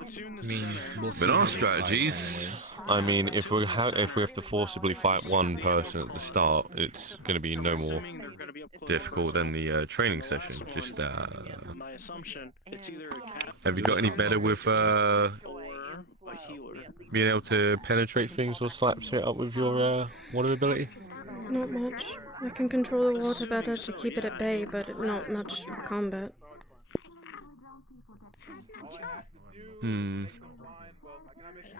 The two in the I mean, center. we'll see But how our they fight strategies, anyways. I mean, if we have to forcibly fight one person at the start, it's going to be no more difficult than the training session. Just My assumption, it's either a cap have you got any better with or a healer. being able to penetrate things or slap straight up with your water ability? Not much. I can control the water better to keep it at bay, but not much combat. Hmm.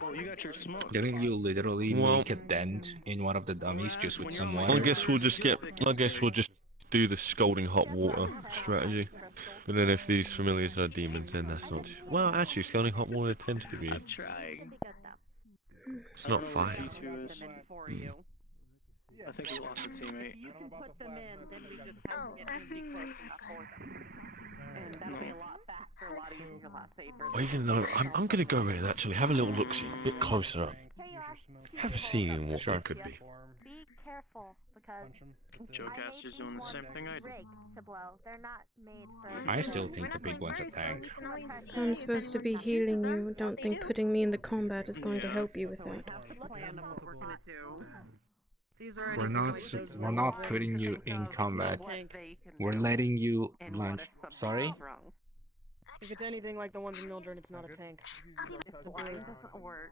Well, you got your smoke. Didn't you literally Well- make a dent in one of the dummies just with some I water? guess we'll just do the scalding hot water strategy. But then if these familiars are demons, then that's not... Well, actually, scalding hot water tends to be... Trying. It's not fire. I think we lost a teammate. Oh, Or even though, I'm gonna go in and actually have a little look-see, a bit closer up. Have a see in what that could be. Be careful because Joe Caster's doing the same thing I do. to blow. They're not made for. I still think the big one's a tank. I'm supposed to be healing you. Don't think putting me in the combat is going to help you with that. We're not putting you in combat. We're letting you launch. Sorry? If it's anything like the ones in Mildred, it's not a tank. doesn't work.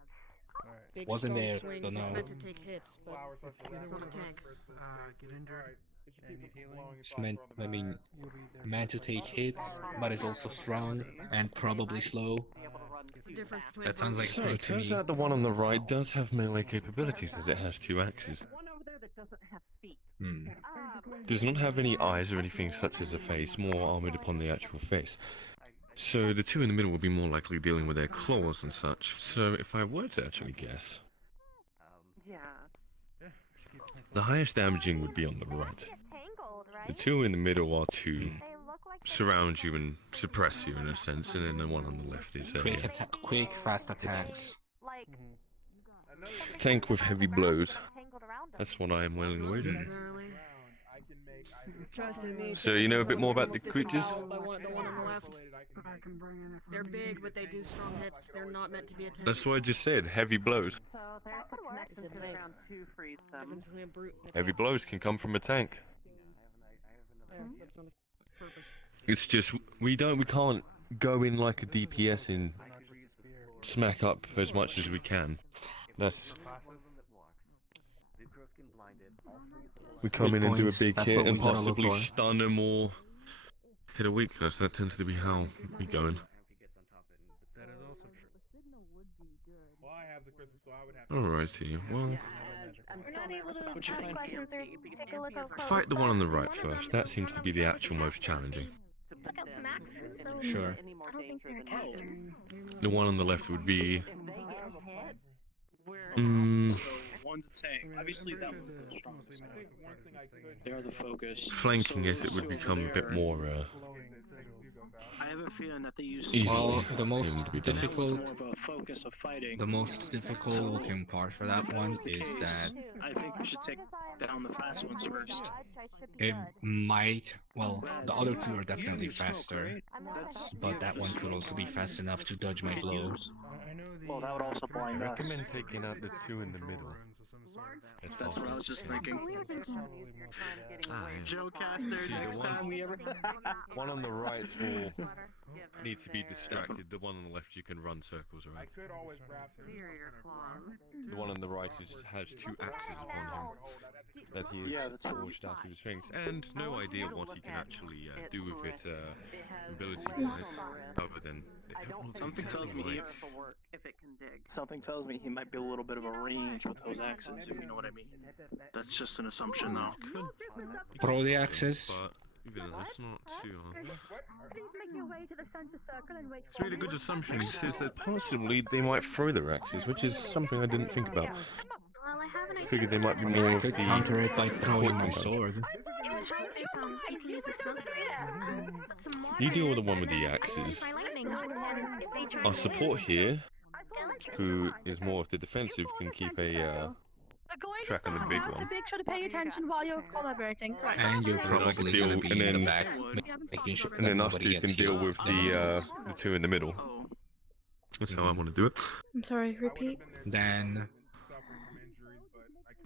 Big, Wasn't strong there, swings. don't It's know. meant to take hits, but it's not a tank. It's meant, meant to take hits, but it's also strong and probably slow. The difference between That sounds like a So tank it to me. turns out the one on the right does have melee capabilities, as it has 2 axes. Hmm. Does not have any eyes or anything such as a face, more armoured upon the actual face. So the 2 in the middle would be more likely dealing with their claws and such. So if I were to actually guess, the highest damaging would be on the right. The 2 in the middle are to surround you and suppress you in a sense, and then the one on the left is Quick, fast attacks. tank with heavy blows. That's what I am well with. Trust in me. So you know a bit more about the creatures? By the one on the left. They're big, but they do strong hits. They're not meant to be a tank. That's what I just said, heavy blows. It's a tank. Difference between a brute and a Heavy blows can come from a tank. It's just we can't go in like a DPS and smack up as much as we can. We come in and do a big hit and possibly stun them or hit a weakness. That tends to be how we go in. Alrighty, well, We're not able to ask questions or take a look over. fight the one on the right first. That seems to be the actual most challenging. Took out some axes, so Sure. I don't think they're a caster. The one on the left would be. One's a tank. Obviously, that one's the strongest. They're the focus. Flanking it would become a bit more. I have a feeling that they use. Well, the most difficult, more of a focus of fighting. the most difficult looking part for that one is that I think we should take down the fast ones first. it might. Well, the other two are definitely faster, but that one could also be fast enough to dodge my blows. Well, that would also I blind us. recommend taking out the two in the middle. That's what I was just thinking. Joe Caster, See, the next one- time we ever. One on the right will need to be distracted. The one on the left you can run circles around. The one on the right has two axes upon him that he has forged out of his strings, and no idea what he can actually do with it ability-wise, other than they don't look Something tells me exactly Something tells me he might be a little bit of a range with those axes, if you know what I mean. That's just an assumption, though. Throw the axes. But even though it's not too. Please make your way to the center circle and wait It's a really good assumption. He says that possibly they might throw their axes, which is something I didn't think about. Well, I have an I figured they might be more I of the. could counter it by throwing my sword. It would help if you use a smoke screen. Put some water You deal with the in one with the and axes. try lightning, and if they try Our to support hit here, electric. who is more of the defensive, can keep a track on the big one. Make sure to pay attention while you're collaborating. And you're And then I can probably deal, gonna be and in the then, back, making sure and that then us nobody two gets can deal healed. with the two in the middle. That's how I want to do it. I'm sorry, repeat. Then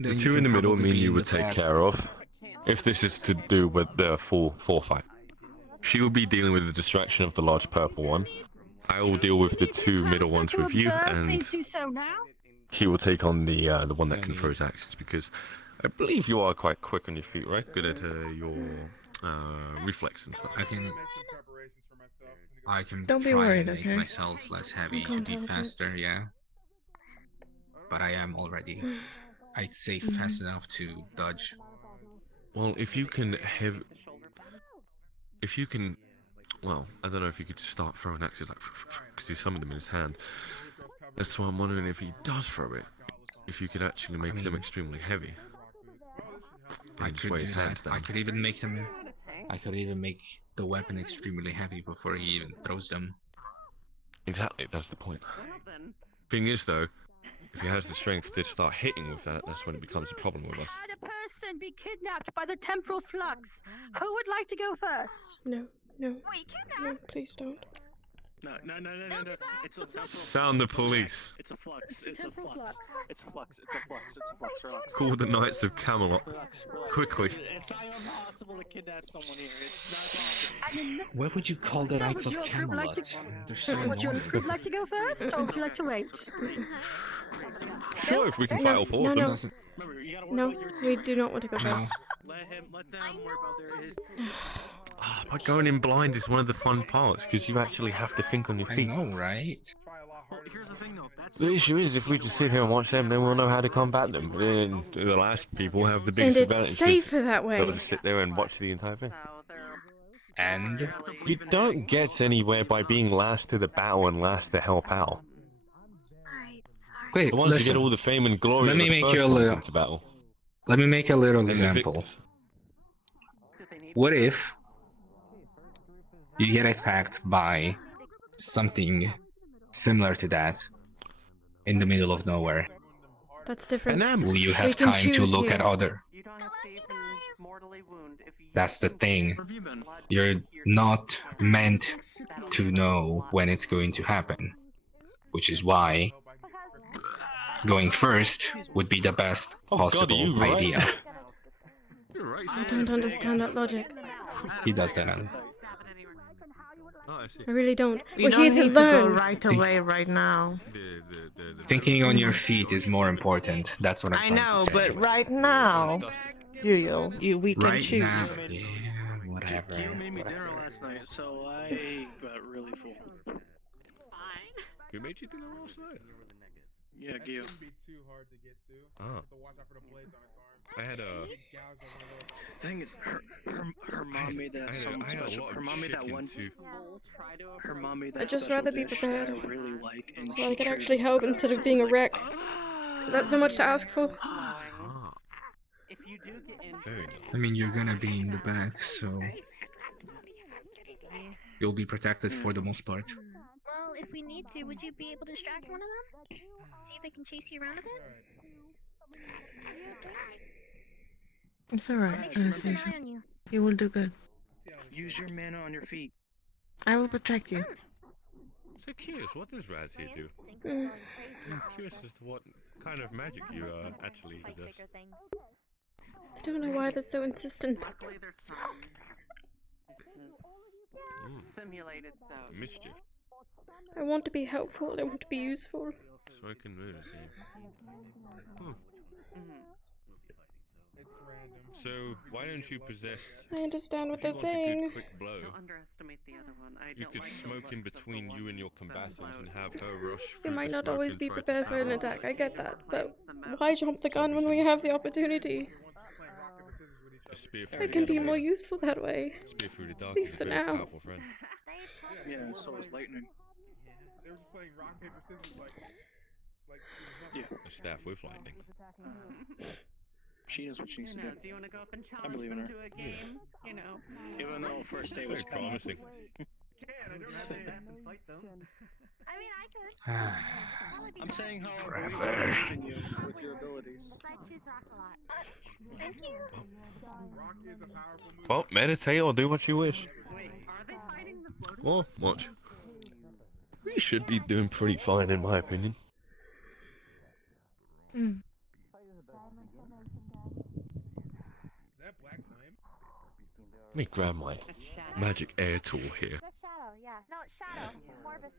The you two in should the middle probably mean be you in would the take back. care of. If this is to do with the full fight. She will be dealing with the distraction of the large purple one. I will deal with the two middle ones with you, and Please do so now. he will take on the one that can throw his axes, because I believe you are quite quick on your feet, right? Good at your reflex and stuff. I can Don't be try worried, and make okay? myself less heavy to be faster, yeah. But I am already, I'd say, fast enough to dodge. Well, if you can have, well, I don't know if you could just start throwing axes like, because he's summoned them in his hand. That's why I'm wondering if he does throw it, if you could actually make them extremely heavy. I And just could weigh do his that. hands down. I could even make them. I could even make the weapon extremely heavy before he even throws them. Exactly, that's the point. Thing is, though, if he has the strength to start hitting with that, that's when it becomes a problem with us. Had a person be kidnapped by the temporal flux. Who would like to go first? No, no, no, please don't. No. It's a Sound the police. It's a flux. It's a flux. It's a flux. It's a flux. It's a flux. Relax. Call the Knights of Camelot. Quickly. It's not impossible to kidnap someone here. It's not possible. Where would you call the Knights of Would your group like Camelot? to- They're so Would your annoying. group like to go first, or would you like to wait? Sure, if we can fight all four of them. Doesn't- No, we do not want to go first. Let them worry about his. But going in blind is one of the fun parts, because you actually have to think on your I feet. know, right? Well, here's the thing, though. That's The issue is, if we just sit here and watch them, then we'll know how to combat them. But then the last people have the And biggest it's advantage. 'cause safer that they'll way. just sit there and watch the entire thing. And You don't get anywhere by being last to the battle and last to help out. wait, The ones who listen. get all the fame and glory Let are me the make first you a ones little. into battle. Let me make a little And the example. victors. What if you get attacked by something similar to that in the middle of nowhere? That's different. Will you We have can time to choose look here. at other? That's the thing. You're not meant to know when it's going to happen, which is why going first would be the best Oh, God, are possible you right? idea. You're right. I don't understand that logic. He does that now. Oh, I see. I really don't. We We're don't here to need to go learn. right away right now. Thinking on your feet is more important. That's what I'm I trying know, to say. but right now, we can Right choose. now, yeah, whatever. Gio made me whatever. dinner last night, so I got really full. It's fine. Who made you dinner last night? Yeah, That Gio. shouldn't be too hard to get to. Oh. Have to watch out for the blades on his arm. I had The thing is, her mom made that some special. Her mom made that one. Her mom made that I'd just special rather be dish prepared. that I really like, and So I she can traded actually help with instead us, of so being a it's wreck. Is that so much to ask for? If you do get in, Very nice. I mean, you're gonna be in the back, so you'll be protected for the most part. Well, if we need to, would you be able to distract one of them? See if they can chase you around a bit? It's alright, Make sure to keep an Anastasia. eye on you. You will do good. Use your mana on your feet. I will protect you. So curious, what does Raz here do? Mm. I'm curious as to what kind of magic you actually possess. I don't know why they're so insistent. luckily there's some simulated, so Mischief. I want to be helpful, I want to be useful. Smoke and moon, Hmm. It's random. So, why don't you possess... I understand what if you they're want a good saying. quick blow, don't underestimate the other one. I you don't could like smoke in between you and your combatants and have her rush They through might the not smoke always and be try to prepared for an stab attack, her. I get that, but why jump the gun when we have the opportunity? A spear I through can the be other more way. useful that way. Spear through the dark At least is for a very now. powerful friend. Yeah, so is lightning. They were just playing rock, paper, scissors like Yeah. A staff with lightning. She knows what she needs to do. Do you want to go up and I challenge believe in them her. to a game? You know. Even though first day was Very promising. I don't have to fight them. I mean, I could. I'm saying how I Forever. believe in you with your abilities. I choose rock a lot. Thank you. rock is a powerful move. Well, meditate or do what you wish. Wait, are they fighting the floating? Well, watch. We should be doing pretty fine, in my opinion. Mm. That black flame? Let me grab my magic air tool here. Shadow, yeah. No, it's Shadow. Morbus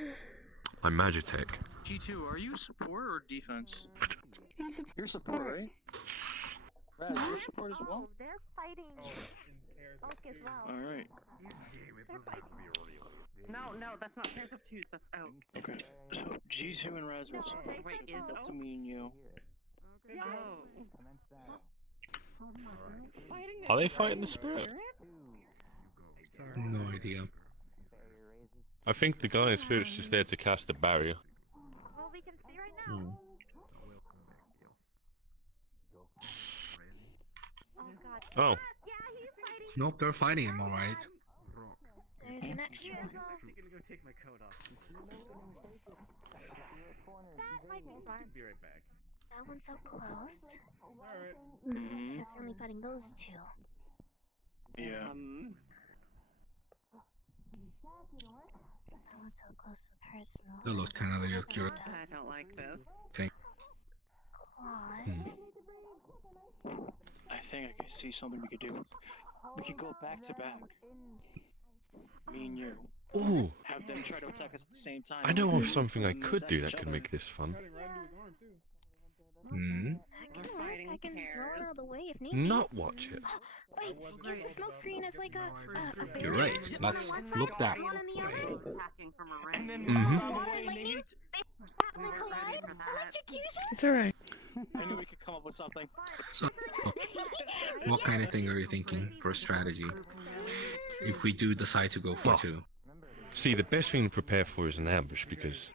uses My Magitech. G2, are you support or defense? You're support, right? Raz, you're support as well? They're fighting Oak as well. Alright. No, that's not Prince of Twos. That's Oak. Okay. So G2 and Raz will support. Wait, is Up to Oak? me and you. Fighting Are they fighting the spirit? No idea. I think the guy in spirit's just there to cast a barrier. Well, we can see right now. Oh god. Oh. Yeah, he's fighting. Nope, they're fighting him, alright. There's an extra. I'm actually gonna go take my coat off. That might be fun. Be right back. That one's so close. Alright. Mm-hmm. Because we're only fighting those two. Yeah. That one's so close and personal. That looked kind of accurate. I don't like this. Thing. Claws. I think I could see something we could do. We could go back to back. Me and you. Ooh, Have them try to attack us at the same time. I know of something I And could attack do each that could other. make this fun. Hmm. That can work. I can throw it out of the way if need be. Not watch it. Wait, use the smoke screen as like a You're barrier. right. Let's look that One on the other. Attacking from a range. And then Mhm. Lightning, they and they collide. Electrocution. It's alright. I knew we could come up with something. So, what kind of thing are you thinking for a strategy? If we do decide to go for Well, two. See, the best thing to prepare for is an ambush because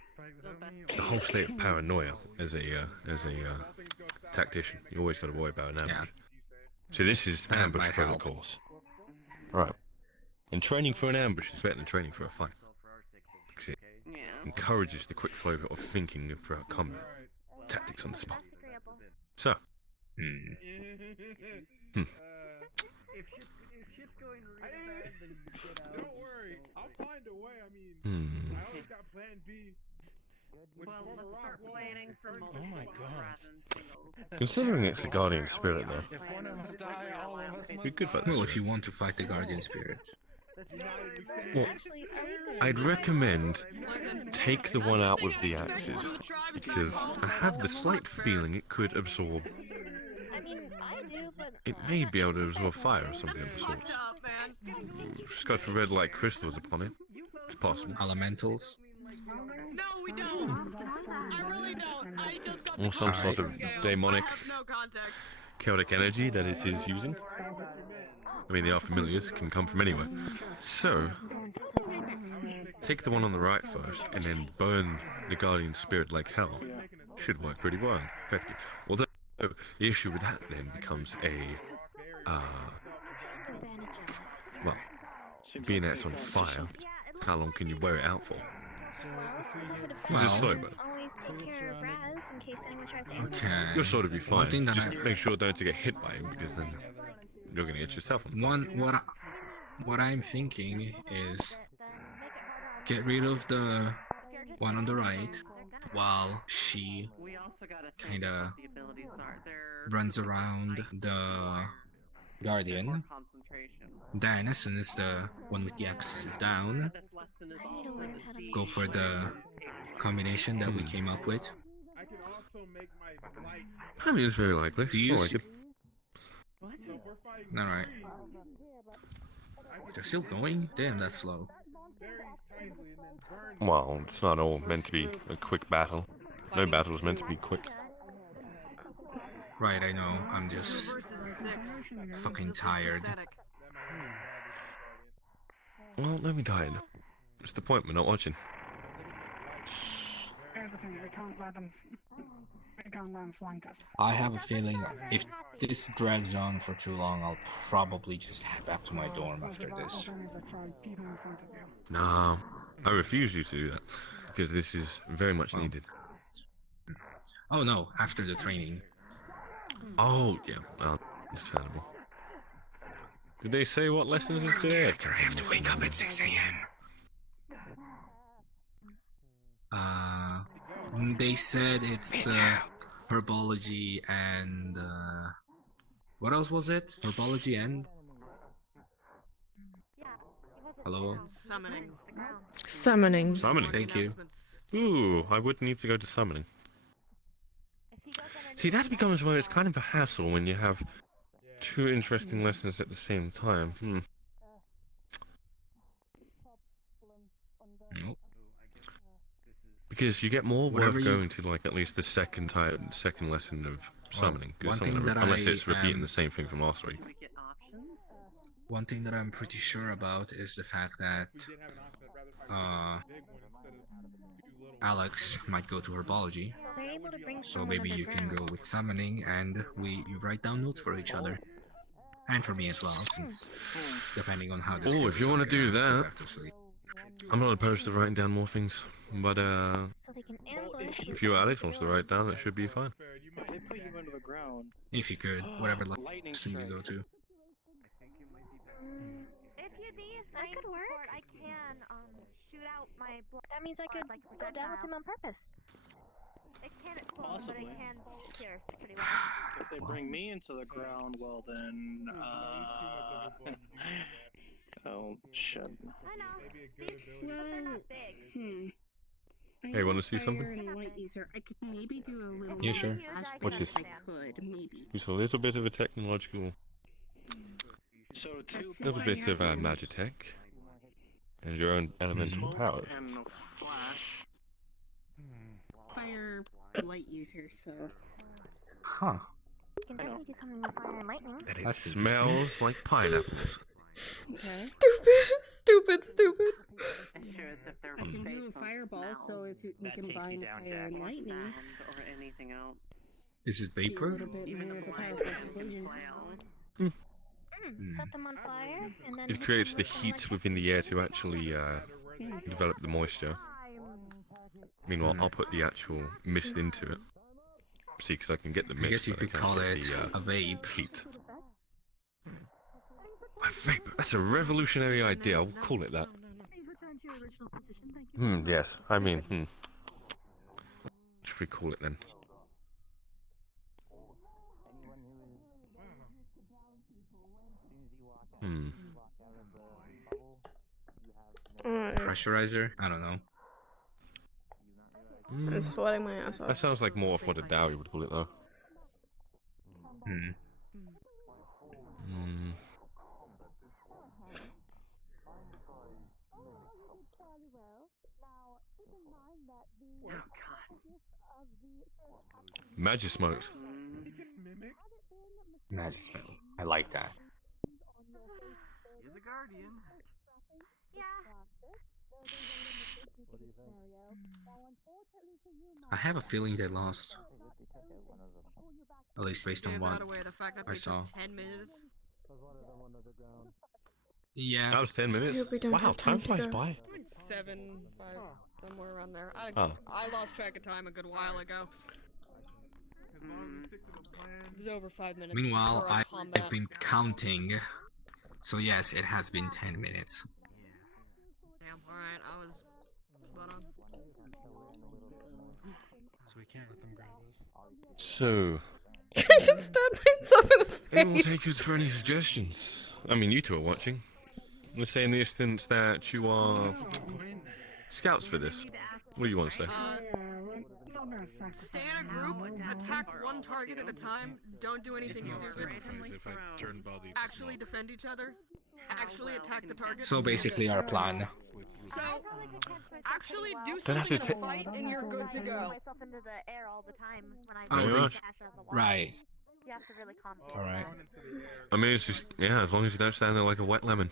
the whole state of paranoia as a tactician, you always got to worry about an ambush. So this is That ambush might help. protocols. Right. And training for an ambush is better than training for a fight. Because it encourages the quick flow of thinking throughout combat. Tactics on the spot. So. If shit's going real bad, then don't worry. I'll find a way. I mean, I always got plan B. Well, let's start planning for multiple rather than singles. Considering it's the guardian spirit, though, If one of us die, all of us must be good for Well, this. if you want to fight the guardian spirit. Well, I'd recommend take the one out with the axes, because I have the slight feeling it could absorb. I mean, I do, but It may be able to absorb fire or something of the sort. Scotch red light crystals upon it. It's possible. Elementals. No, we don't. I really don't. I just got Or some sort of demonic, I have no context. chaotic energy that it is using. I mean, the Unfamiliars can come from anywhere. So, take the one on the right first, and then burn the guardian spirit like hell. Should work pretty well, effective. Although, the issue with that then becomes well, being that it's on fire, how long can you wear it out for? Well, Just slow, but always take care of Raz in case anyone tries to okay. you'll sort of be fine. One thing that Just make sure don't to get hit by him, because then you're gonna get yourself on. What I'm thinking is get rid of the one on the right while she kinda runs around the guardian. Then as soon as the one with the axis is down, go for the combination that we came up with. I mean, it's very likely. Do you I like it. Alright. They're still going? Damn, that's slow. Well, it's not all meant to be a quick battle. No battle is meant to be quick. Right, I know. I'm just fucking tired. Well, don't be tired. What's the point? We're not watching. Here's the thing, we can't let them flank us. I have a feeling if this drags on for too long, I'll probably just head back to my dorm after this. Nah, I refuse you to do that, because this is very much needed. Oh no, after the training. Oh, yeah, understandable. Did they say what lessons is today? I have to wake up at 6 a.m. They said it's herbology and what else was it? Herbology and hello? Summoning. Summoning. Summoning. Thank you. Ooh, I would need to go to summoning. See, that becomes where it's kind of a hassle when you have two interesting lessons at the same time. Nope. Because you get more worth Whatever you- going to like at least the second lesson of summoning. 'Cause one it's thing not- that unless I it's repeating am- the same thing from last week. One thing that I'm pretty sure about is the fact that Alex might go to herbology, So they're able to bring so someone maybe you can underground. go with summoning and we write down notes for each other. And for me as well, since depending on how this Oh, goes, if you want I'm to do gonna go that, back to sleep. I'm not opposed to writing down more things. But So they can ambush. if you Alex wants to write down, it should be fine. If they put you into the ground, If you could, whatever lightning lesson you go to. If you need That could work. support, I can shoot out my blood. That means I could like go down with him on purpose. It can explode, but Possibly. it can pierce pretty well. if they bring me into the ground, well then, oh shit. I know. Well, they're not big. Hey, wanna see something? And light user. I could maybe do a little. Yeah, sure. flash What's if this? I could, maybe. It's a little bit of a technological, So two little bit of magitech, and your own elemental powers. and no flash. Fire light user, so. Huh. You can definitely do something with fire and lightning. And it That's smells like pineapples. Stupid. I can do a fireball, so if we combine fire and lightning. Or anything else. Is it vapor? Set them on fire, and then It creates the heat within the air to actually develop the moisture. Meanwhile, I'll put the actual mist into it. See, because I can get the mist. I guess you but I could can't call get it the, a vape. Heat. A vapor. That's a revolutionary idea. I'll call it that. Yes. I mean, should we call it then? Pressurizer? I don't know. I'm sweating my ass off. That sounds like more of what a Dowie would call it, though. Magic smokes. Magic smoke. I like that. You're the guardian. I have a feeling they lost. At least based on Give what that away, the fact that I they saw. took 10 minutes. Yeah. That was 10 minutes? Hope we don't Wow, have time to flies go. by. 7, 5, somewhere around there. Oh. I lost track of time a good while ago. It was over 5 minutes. Meanwhile, for our I've combat. been counting. So yes, it has been 10 minutes. Damn, alright, I was spot on. So we can't let them grab us. So, I just stabbed myself in the anyone will face. take us for any suggestions? I mean, you two are watching. Let's say in the instance that you are scouts for this. What do you want to say? Stay in a group, attack one target at a time, don't do anything stupid. If I turn body, Actually defend each other. Actually attack the target. So basically our plan. So, actually do Don't have something to in a fight and you're good to go. myself into the air all the time when I Very really much. dash out of the water. Right. You have to really calm down. Alright. I mean, it's just, yeah, as long as you don't stand there like a wet lemon.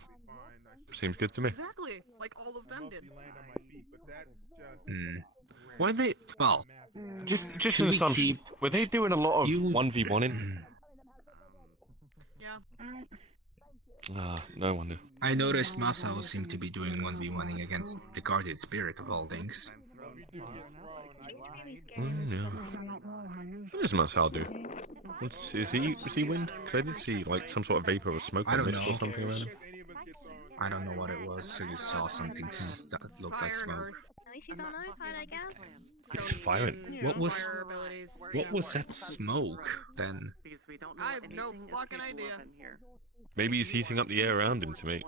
Seems good to me. Exactly, like all of them did. Why they... Well, just should an we assumption. keep- Were they doing a lot of 1v1ing? Yeah. No one knew. I noticed Masao seemed to be doing 1v1ing against the Guardian Spirit of all things. Yeah. What does Marcel do? Is he wind? Because I did see like some sort of vapor or smoke I or don't mist know. or something around him. I don't know what it was, I just saw something that looked like smoke. At least she's on our side, I guess. It's firing. What was Fire abilities. what was that smoke then? I have no fucking idea. Maybe he's heating up the air around him to make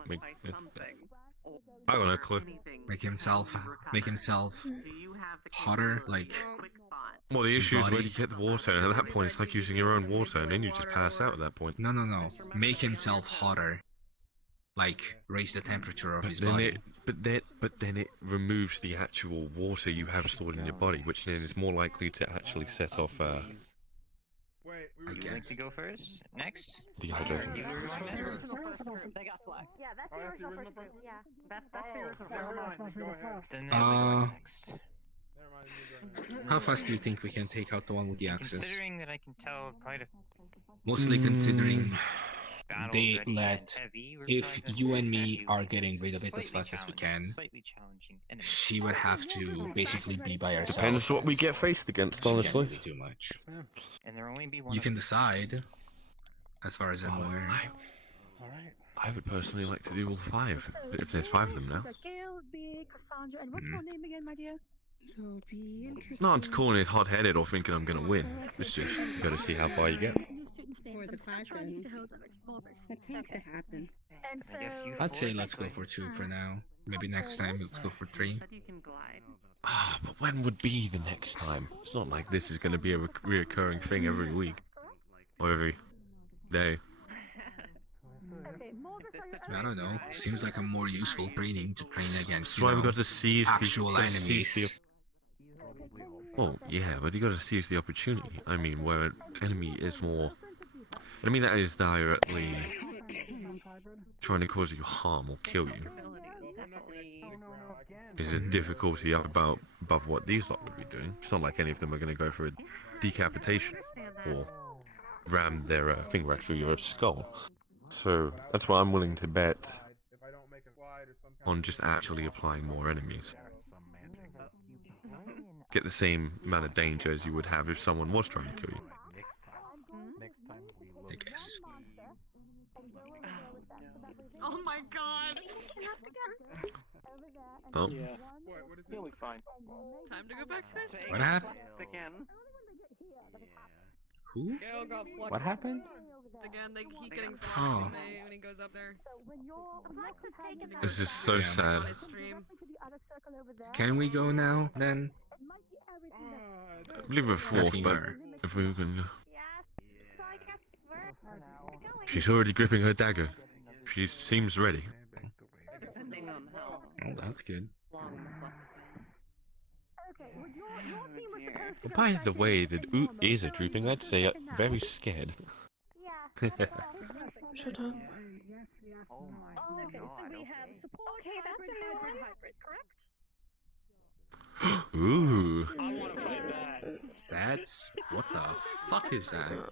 I don't know, clue. Make himself hotter, like Well, the issue is where do body. you get the water? And at that point, it's like using your own water, and then you just pass out at that point. No. Make himself hotter. Like raise the temperature of his Then body. but then it removes the actual water you have stored in your body, which then is more likely to actually set off Would you like to go first? Next? dehydration. You were going next? They got flagged. Yeah, that's the original first group. Yeah. That's the original Never mind, go ahead. Then Natalie goes next. How fast do you think we can take out the one with the axes? Considering that I can tell quite a Mostly considering battle they ready let, and heavy, we're if probably you gonna and have me to are getting rid of it as slightly fast as we challenging- can, slightly challenging enemy. she would have to basically be by herself. Depends what we get faced against, She can't honestly. really do much. And there only be one You of can them. decide, as far as I'm aware. I would personally like to do all 5, but if there's 5 of them now. Gail, Big, Cassandra, and what's your name again, my dear? Sophie, interesting. Not calling it hot-headed or thinking I'm gonna win. It's just, you gotta see how far you get. For the fashion. That tends to happen. And so, I'd say let's go for 2 for now. Maybe next time let's go for 3. Ah, but when would be the next time? It's not like this is gonna be a reoccurring thing every week. Or every day. I don't know. Seems like a more useful training to train against That's why we you know, got to seize actual gotta seize enemies. Well, yeah, but you got to seize the opportunity. I mean, where an enemy is more. I mean, that is directly trying to cause you harm or kill you. Is a difficulty above what these lot would be doing. It's not like any of them are going to go for a decapitation or ram their thing right through your skull. So that's why I'm willing to bet on just actually applying more enemies. Get the same amount of danger as you would have if someone was trying to kill you. I guess. Oh my god! Oh. Yeah. He'll be fine. Time to go back to his What happened? Again. Who? Gale got flexed. What happened? Again, he getting flexed Oh. when he goes up there. This is so sad. On his stream. Can we go now then? I believe we're fourth, Asking but her. if we can. She's already gripping her dagger. She seems ready. Oh, that's good. By the way, the ears are drooping. I'd say very scared. Shut up. Oh my god. Okay, that's a new one. Hybrid, correct? Ooh. That's what the fuck is that?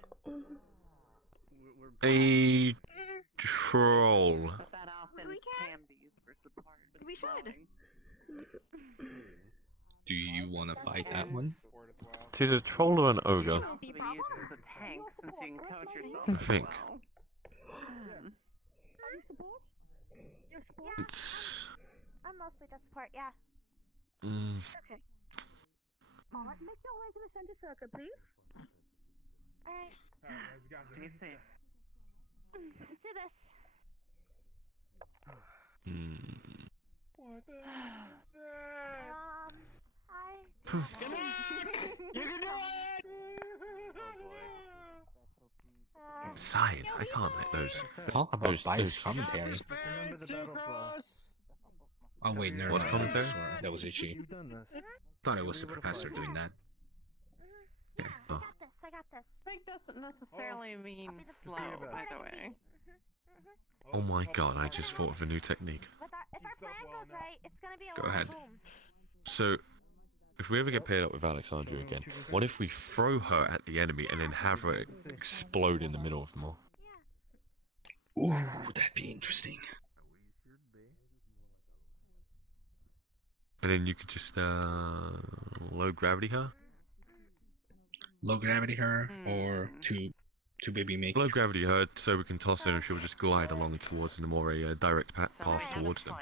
A troll. We should. Do you want to fight that one? Is a troll or an ogre? I think. It's. I'm mostly just support, yeah. Okay. Alright, make your way to the center circle, please. Alright. Stay safe. Let's do this. What the Hi. You can do it! Besides, I can't let those. Talk about biased commentary. Oh wait, never What mind. commentary? Sorry, that was itchy. Thought it was the professor doing that. Oh. I got this. Fake doesn't necessarily mean slow, by the way. Oh my god, I just thought of a new technique. If our plan goes right, it's gonna be a Go lot ahead. of boom. So, if we ever get paired up with Alexandria again, what if we throw her at the enemy and then have her explode in the middle of them all? Ooh, that'd be interesting. And then you could just, low gravity her? Low gravity her or two baby make. Low gravity her so we can toss her and she'll just glide along towards in a more direct path towards them.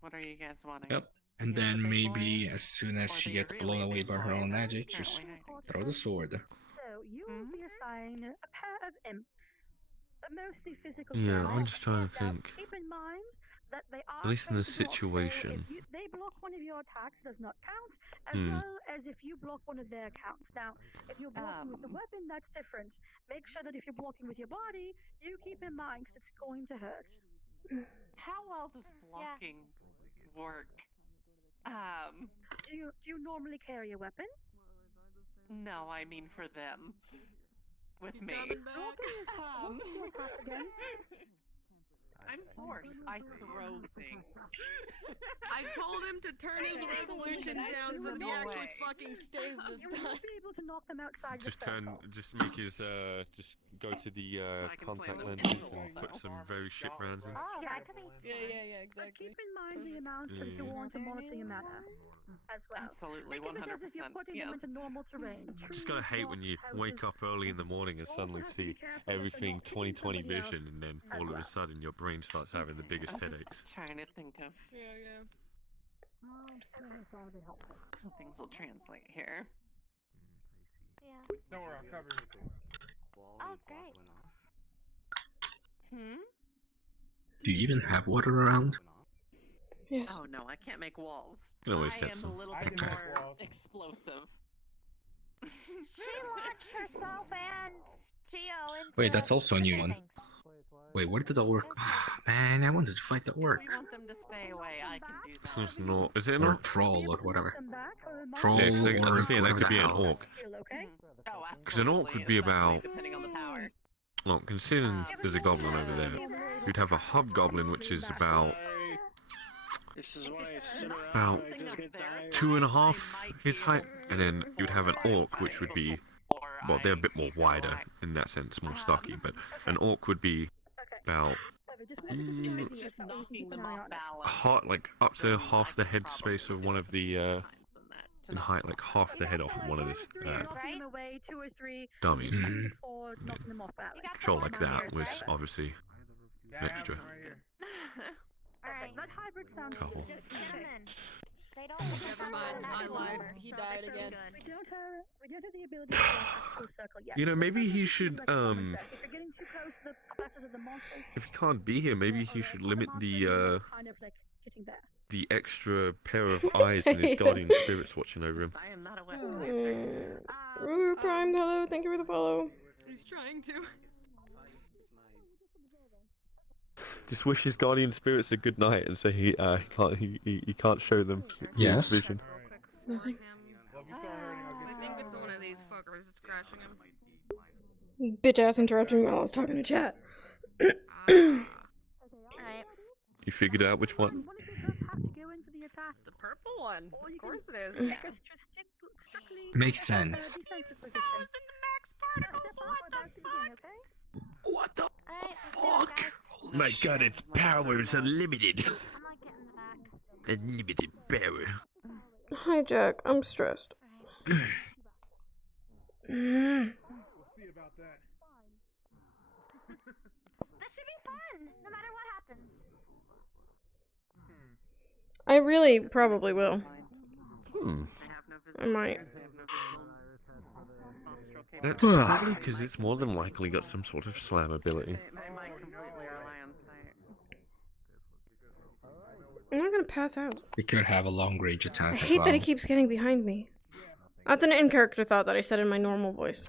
What are you guys wanting? Yep. And then maybe as soon as she gets blown away by her own magic, just throw the sword. So you will be assigned a pair of imps. Mostly physical. Yeah, I'm damage. just trying to Now, think. Keep in mind that they are At least in this supposed to block. So situation. if they block one of your attacks, does not count, as well as if you block one of their counts. Now, if you're blocking with the weapon, that's different. Make sure that if you're blocking with your body, you keep in mind 'cause it's going to hurt. How well does blocking work? Do you normally carry a weapon? No, I mean for them. With me. I'm forced. I throw things. I told him to turn his resolution down so that he actually fucking stays this You time. won't be able to knock them outside Just the turn, circle. just make his, just go to the contact lenses and put some very shit rounds in. Yeah, But exactly. keep in mind the amount that you Yeah. want to monitor your mana as well. Absolutely, Think of it as if you're 100%. putting them into normal terrain. Just gotta hate when you wake up early in the morning and suddenly see everything 20/20 vision, and then all of a sudden your brain starts having the biggest headaches. Trying to think of Yeah. how things will translate here. Yeah. Don't worry, I'll cover you. Oh, great. Do you even have water around? Yes. Oh no, I can't make walls. You can always I get am some. a little bit Okay. more explosive. She launched herself and Geo into Wait, that's also a new one. everything. Wait, where did the orc? Man, I wanted to fight the orc. If you want them to stay away, I can do that. Some snort. Is it an Or orc? troll or whatever. Troll Yeah, 'cause I or think that whatever could the be an hell. orc. Oh, Because an orc would be about. depending on the power. Well, considering there's a goblin over there, you'd have a hobgoblin which is about This is why I sit around about and I just get tired. 2.5 his height, and then you'd have an orc which would be, well, they're a bit more wider in that sense, more stocky, but an orc would be about Just knocking them off balance. like up to half the head space of one of the in height, like half the head off of one of the Knocking them away, 2 or 3. dummies. Or knocking them off balance. Control like that was obviously an extra. Alright, that high couple. Gentlemen, they don't. Never mind, I lied. He died again. We don't have the ability to full circle yet. You know, maybe he should If you're getting too close to the clutches of the monsters, if he can't be here, maybe he should limit the kind of like getting there. the extra pair of eyes and his guardian spirits watching over him. I am not aware. Ruru Prime, hello, thank you for the follow. He's trying to. Just wish his guardian spirits a good night and say he can't show them Yes. his vision. Nothing. I think it's one of these fuckers that's crashing him. Bitch ass interrupting me while I was talking to chat. Alright. You figured out which one? It's the purple one. Of course it is. Makes sense. What the fuck? Oh my god, its power is unlimited. Unlimited power. Hi Jack, I'm stressed. We'll see about that. This should be fun, no matter what happens. I really probably will. I might. That's probably because it's more than likely got some sort of slam ability. I'm not gonna pass out. It could have a long range attack I as hate well. that he keeps getting behind me. That's an in-character thought that I said in my normal voice.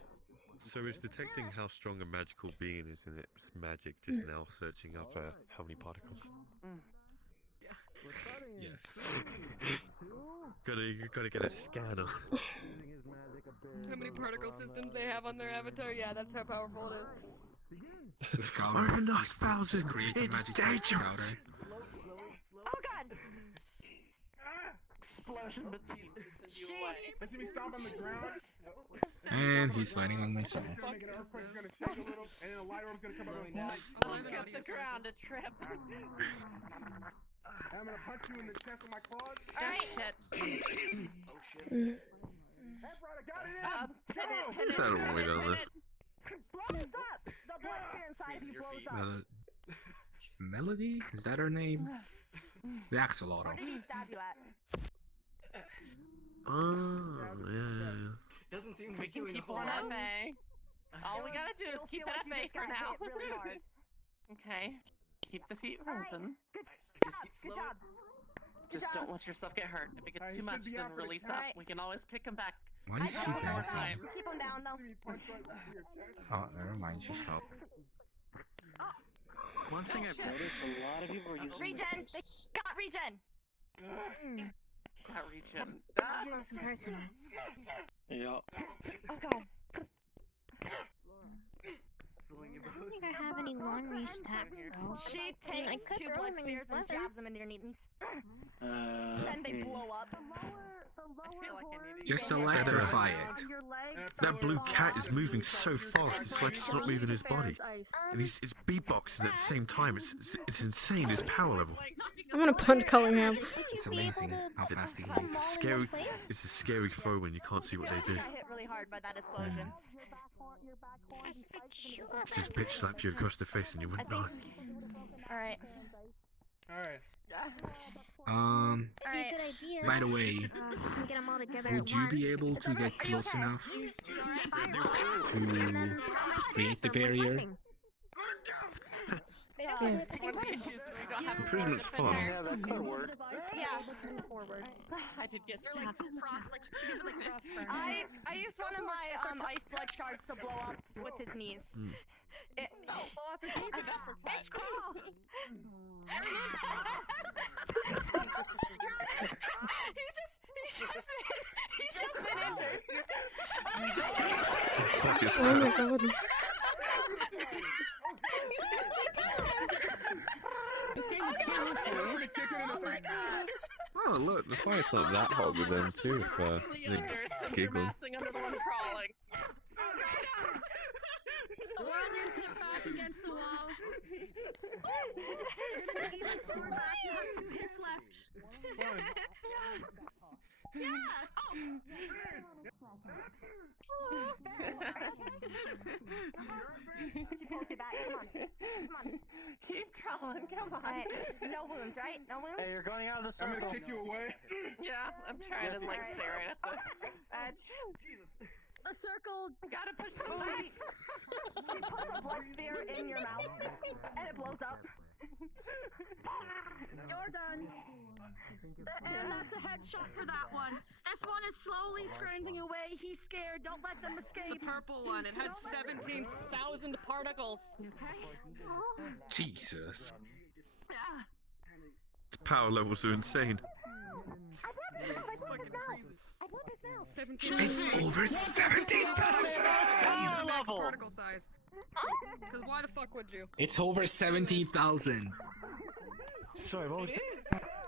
So it's detecting how strong a magical being is in its magic just now searching up how many particles. Yes. Gotta get a scanner. How many particle systems they have on their avatar? Yeah, that's how powerful it is. The scouter. Over 9,000. Just create a It's magic dangerous. scouter. Oh god! Explosion between you Let's see me stomp on the ground. And he's fighting on myself. It's gonna make an earthquake's gonna shake a little, and then a light orb's gonna come out and light. Look up the ground, a trip. I'm gonna punch you in the chest with my claws. Alright. Oh shit. Mm. Efrod, I got it in! What's that all the way down there? Blow this up! The blood sphere inside of you blows up. Melody? Is that her name? The axolotl. Where did he stab you at? Oh, yeah. Doesn't seem to We be can doing keep a whole one lot. FA. All we gotta do is Don't keep feel it like you FA just for got now. hit really hard. Okay. Keep the feet Alright. frozen. Good job, good job. Just don't let yourself get hurt. If it gets He too much, should be then out for the release count. up. We can always pick him back. Why is she one more dancing? time. Keep him down though. Oh, never mind, she stopped. One thing I've noticed, a lot of people are using Regen! They got regen! Got regen. Close and personal. Yeah. Oh god. I don't think I have any long range attacks though. She I mean, I takes could two throw blood them in spheres and weather. jabs them into your knees. Then they blow up. Just electrify it. That blue cat is moving so fast, it's like it's not moving his body. And it's beatboxing at the same time, it's insane, his power level. I'm gonna punch Cullingham. It's amazing how fast he It's is. scary, it's a scary foe when you can't see what they do. I got hit really hard by that explosion. It's just bitch slap you across the face and you wouldn't know. Alright. Alright. It'd be a good idea. By the way, we can get them all together would at you be once. able to get close enough Use to create the barrier? Yes. Imprisoment's fun. Yeah, that could work. Yeah. forward. I did get stabbed. I used one of my ice blood shards to blow up with his knees. It, it's cool. He's just been injured. Oh my god. Oh look, the fight's not that hot with them too, if they're giggling. Under the one crawling. Back against the wall. Keep crawling, come on. No wounds, right? No wounds? Hey, you're going out of the circle. I'm gonna kick you away. Yeah, I'm trying to like stare right at the. Jesus. The circle. Gotta push the button. She puts a blood spear in your mouth, and it blows up. You're done. And that's a headshot for that one. This one is slowly scrambling away. He's scared. Don't let them escape. It's the purple one. It has 17,000 particles. Jesus. The power levels are insane. It's over 17,000! Max particle size. Because why the fuck would you? It's over 17,000. Sorry, what was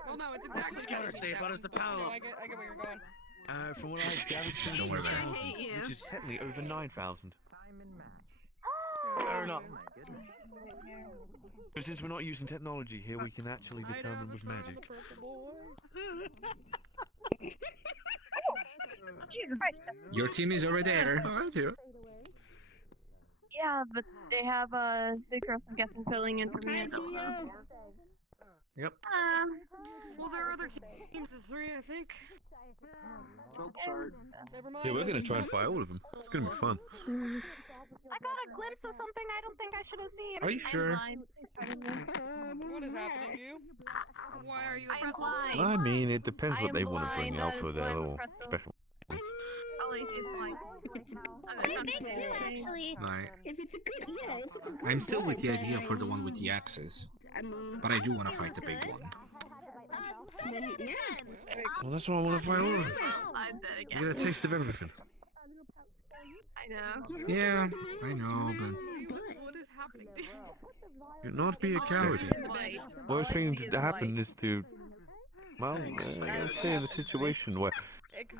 Well, no, it's exactly. Say, what is the power? No, I get where you're going. From what I've gathered, it's Don't worry about it. 10,000, which is technically over 9,000. Fair enough. But since we're not using technology here, we can actually determine with magic. Jesus Christ. Your team is over there. I'm here. Yeah, but they have Sucrose, I'm guessing, filling in for me. I don't know. Yep. Well, there are other teams of 3, I think. Oh, sorry. Never mind. Yeah, we're gonna try and fight all of them. It's gonna be fun. I got a glimpse of something I don't think I should have seen. Are you sure? What is happening to you? Why are you a I'm pretzel? blind. I mean, it depends I what am they want to bring blind, out for their I'm a little pretzel. special. Ollie is like. Actually, Right. If it's a good, yeah, if it's a good I'm still with the one, idea for the then- one with the axes, I mean, but I do want to fight the big one. then, yeah. Well, that's why I want to fight all of them. I'm dead You again. get a taste of everything. I know. Yeah, I know, but What is happening to you? Do not be a coward. Worst thing to happen is to, well, let's say in a situation where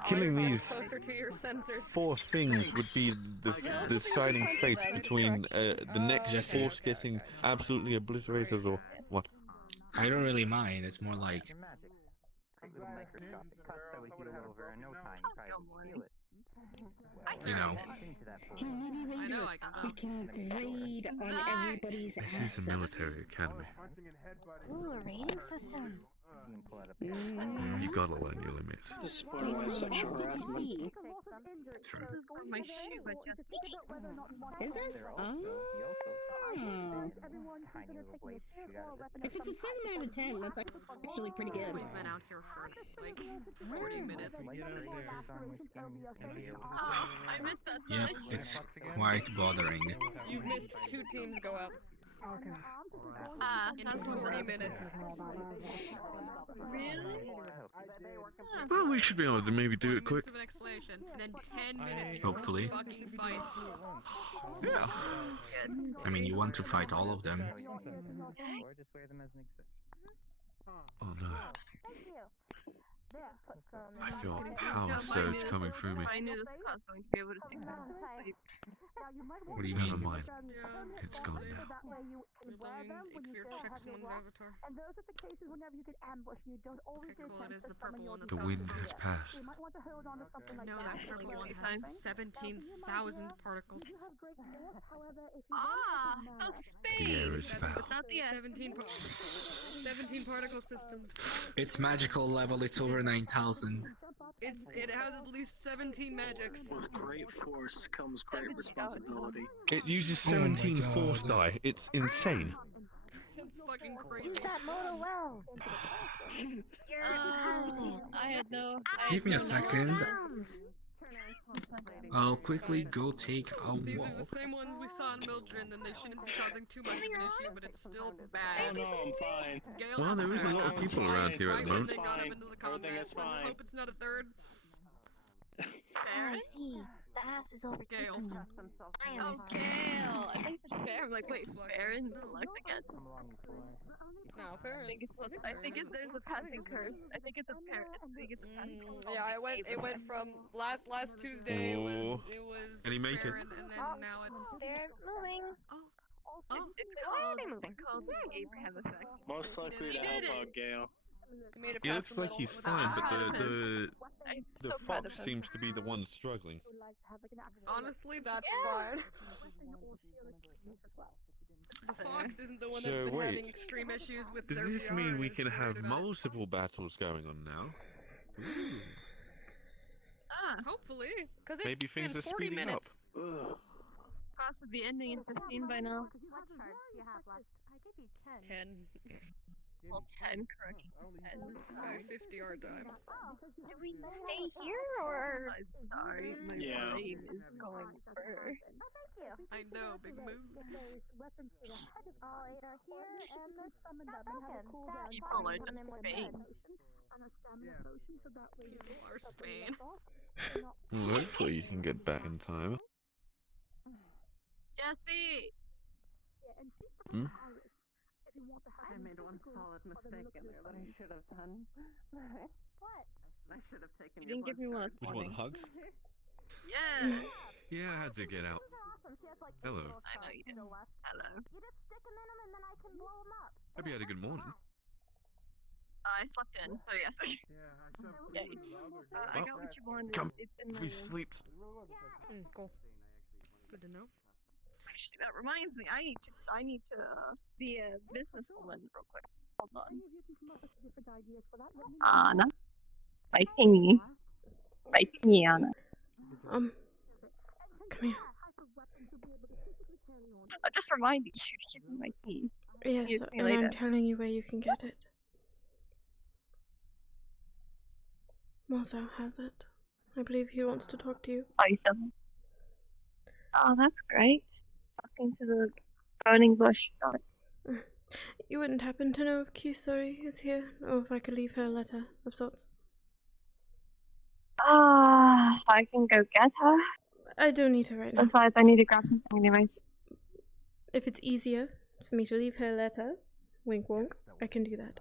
killing these Closer to your sensors. 4 things would be the deciding fate between the next force getting absolutely obliterated or what. I don't really mind. It's more like you know. Hey, maybe I know, later I can we can grade on everybody's This is a military academy. ooh, a rating system. You gotta learn your limits. This is borderline sexual harassment. True. My shoe adjusted. Is it? Oh. If it's a 7 out of 10, that's actually pretty good. We've been out here for like 40 minutes. Oh, I missed that. Yep, it's quite bothering. You've missed 2 teams go out. In 40 minutes. Really? Well, we should be able to maybe do it quick. Minutes of an exclamation, and then 10 minutes. Hopefully. Fucking fight. Yeah. I mean, you want to fight all of them. Oh no. I feel a power surge coming through me. I knew this was going to be able to sleep. What do you Never mean? mind. It's gone now. Ikfir check someone's avatar. Okay, cool, it is the purple one. The wind has passed. No, that purple one has 17,000 particles. Ah, so space. The air is foul. Without the S. 17 particle systems. It's magical level. It's over 9,000. It has at least 17 magics. With great force comes great responsibility. It uses Oh my 17 God. force die. It's insane. It's fucking crazy. Use that motor well. I had no. Give me a second. I'll quickly go take a These are walk. the same ones we saw in Mildred, and they shouldn't be causing too much of an issue, but it's still bad. Oh no, I'm fine. Gale Well, has there is a lot of third. people around here at the Right when moment. they got him Fine. into the Everything combat. is Let's fine. hope it's not a third. Oh, I see. The ass is overtaken them. I Oh, understand. Gale. I think it's fair. I'm like, wait, Baron deluxe again? No, fair. I think it's there's a passing curse. I think it's a parent. I think it's a passing curse. Yeah, it went from last Tuesday. It was And he make it. Farron, and then now it's. They're moving. It's Why are called. they moving? It's called the Abraham effect. Most likely to help out Gale. He looks like he's fine, but the fox seems to be the one struggling. Honestly, that's fine. The fox isn't the one that's So been having wait, extreme issues with does their this PR mean we and can it's have weird or not. multiple battles going on now? Ooh. Hopefully. Because Maybe things are speeding up. Class would be ending in 15 by now. 10. Well, 10, correct. 10. 5:50 our time. Do we stay here or? I'm sorry, my brain is going for. I know, big move. People are just Spain. People are Spain. Well, hopefully you can get back in time. Jesse! Hmm? I made one solid mistake in there that I should have done. What? I should have taken You didn't give me one this Which morning. one, hugs? Yeah! Yeah, I had to get out. Hello. I know you did. Hello. Hope you had a good morning. I slept in, so yes. Yay. I got what you wanted. Come, It's in my we room. sleeps. Cool. Good to know. Actually, that reminds me. I need to be a businesswoman real quick. Hold on. Anna. My thingy. My thingy, Anna. Come here. I just reminded you to give me my key. Yes, Use me and later. I'm telling you where you can get it. Marcel has it. I believe he wants to talk to you. Oh, you said that? Oh, that's great. Talking to the burning bush. Got it. You wouldn't happen to know if Kisori is here, or if I could leave her a letter of sorts? I can go get her. I don't need her right now. Besides, I need to grab something anyways. If it's easier for me to leave her a letter, wink wonk, I can do that.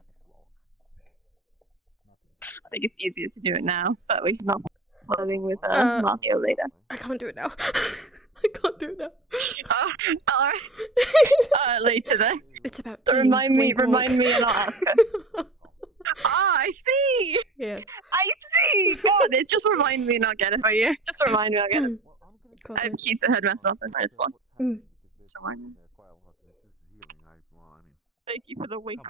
I think it's easier to do it now, but we should not be flirting with Marco later. I can't do it now. I can't do it now. Alright. Later then. It's about Remind me, wink, wonk. remind me, and I'll ask her. I see! Yes. I see! God, it just remind me and I'll get it for you. Just remind me, I'll get it. I have keys to headmaster office, it's locked. Just remind me. Thank you for the wink.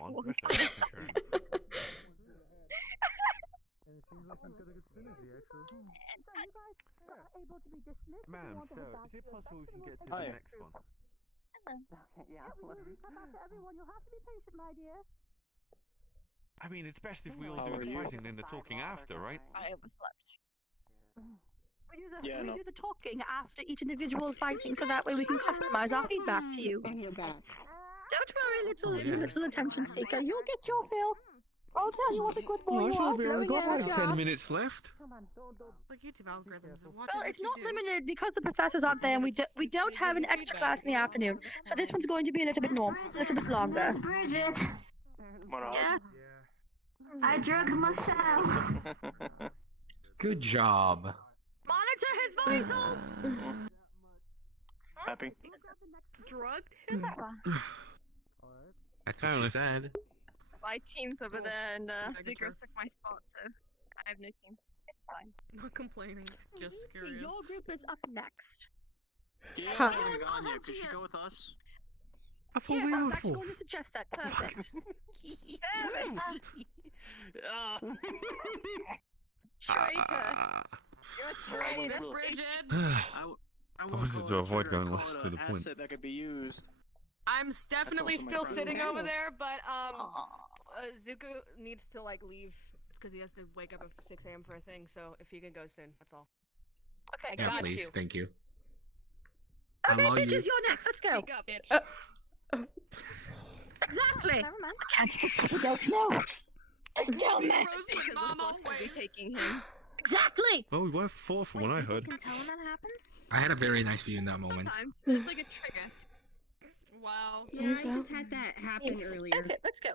Ma'am, so is it possible we can get to the next one? I mean, it's best if we all do the fighting and then the talking after, right? I overslept. We do the talking after each individual fighting, so that way we can customize our feedback to you. Don't worry, little attention seeker. You'll get your fill. I'll tell you what a good boy Oh, I you thought are. we only got blowing like air 10 out. minutes left. Like YouTube algorithms. Well, it's not limited because the professors aren't there, and we don't have an extra class in the afternoon. So this one's going to be a little bit a little bit longer. Miss Bridget, Yeah. I drugged myself. Good job. Monitor his vitals. Happy? Drugged him? That's what she said. My team's over there, and Negative. Zuko took my spot, so I have no team. It's fine. Not complaining. Just curious. Your group is up next. Yeah, Ha. hasn't gone yet. Could she go with us? I thought Yes, we I were was actually fourth. going to suggest that. Perfect. Traitor. Miss Bridget. I wanted to avoid going last to the point. Asset that could be used. I'm definitely also my still friend. sitting over there, but Zuko needs to like leave. It's because he has to wake up at 6 a.m. for a thing. So if he can go soon, that's all. Okay, I Yeah, got please, you. thank you. Okay, Allow you. bitches, you're next. Let's go. Speak up, bitch. Exactly. I can't. You don't know. Just tell me. Rosewood Mom always. Taking him. Exactly. Well, we were fourth from what I heard. You can tell when that happens. I had a very nice view in that moment. Sometimes it's like a trigger. Wow. Yeah, I just had that happen earlier. Okay, let's go.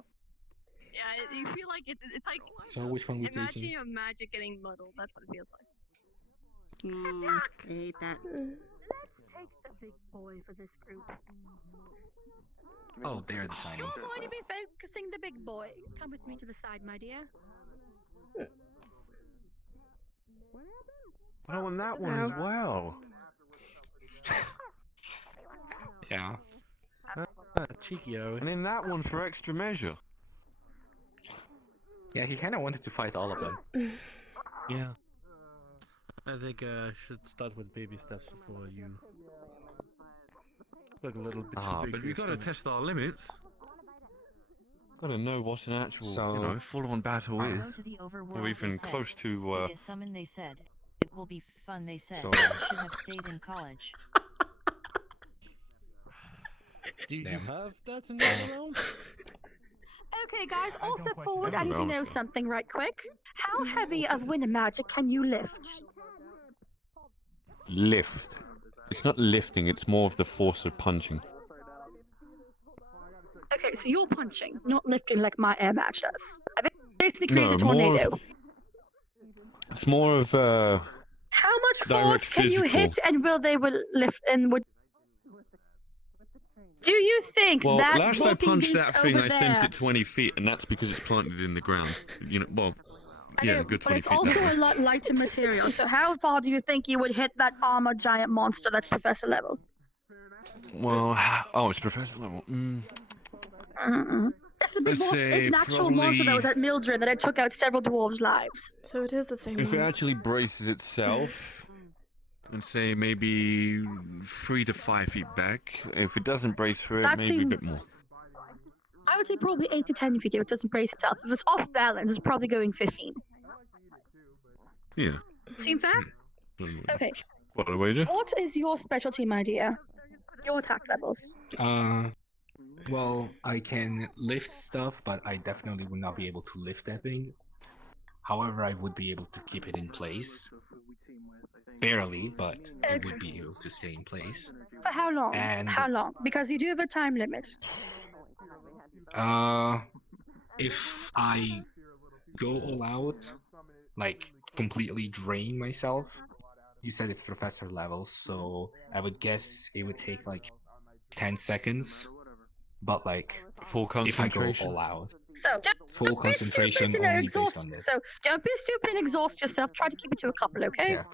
Yeah, you feel like it's like. So which one we Imagine taking? your magic getting muddled. That's what it feels like. I hate that. takes the big boy for this group. Oh, they're deciding. You're going to be focusing the big boy. Come with me to the side, my dear. I want that one as well. Yeah. Cheekio. And then that one for extra measure. Yeah, he kind of wanted to fight all of them. Yeah. I think I should start with baby steps before you look a little bit too big But for we your gotta stomach. test our limits. Gotta know what an actual, So- full-on battle Hello is. To the overworld, Or even they said. close to, If you summon, they said. It will be fun, they said. So- You should have stayed in college. Do you Damn. have that in your realm? Okay, guys, also question forward, that. I need to know Realms, though. something right quick. How heavy of winter magic can you lift? Lift. It's not lifting, it's more of the force of punching. Okay, so you're punching, not lifting like my air match does. I basically No, created a more tornado. of, it's more of, How much force direct can you physical. hit and will they will lift and would... Do you think well, that last I walking punched beast that thing, over I sent there- it 20 feet, and that's because it's planted in the ground. Well, I yeah, know, a good but 20 it's feet. also that a way. lot lighter material, so how far do you think you would hit that armor giant monster that's professor level? Well, oh, it's professor level. It's a big Let's monster. say It's an actual monster that was probably- at Mildred that I took out several dwarves' lives. So it is the same If it one. actually braces itself, and say maybe 3 to 5 feet back. If it doesn't brace for it, That maybe a seems- bit more. I would say probably 8 to 10 feet if it doesn't brace itself. If it's off balance, it's probably going 15. Yeah. Seem fair? Okay. What a wager? What is your specialty, my dear? Your attack levels. Well, I can lift stuff, but I definitely would not be able to lift that thing. However, I would be able to keep it in place. Barely, but it would be able to stay in place. For how long? And- How long? Because you do have a time limit. If I go all out, like completely drain myself, you said it's professor level, so I would guess it would take like 10 seconds. But like, full if I go concentration. all out, So don't full be concentration stupid and only based exhaust. on this. So don't be stupid and exhaust yourself. Try to keep it to a couple, okay? Yeah.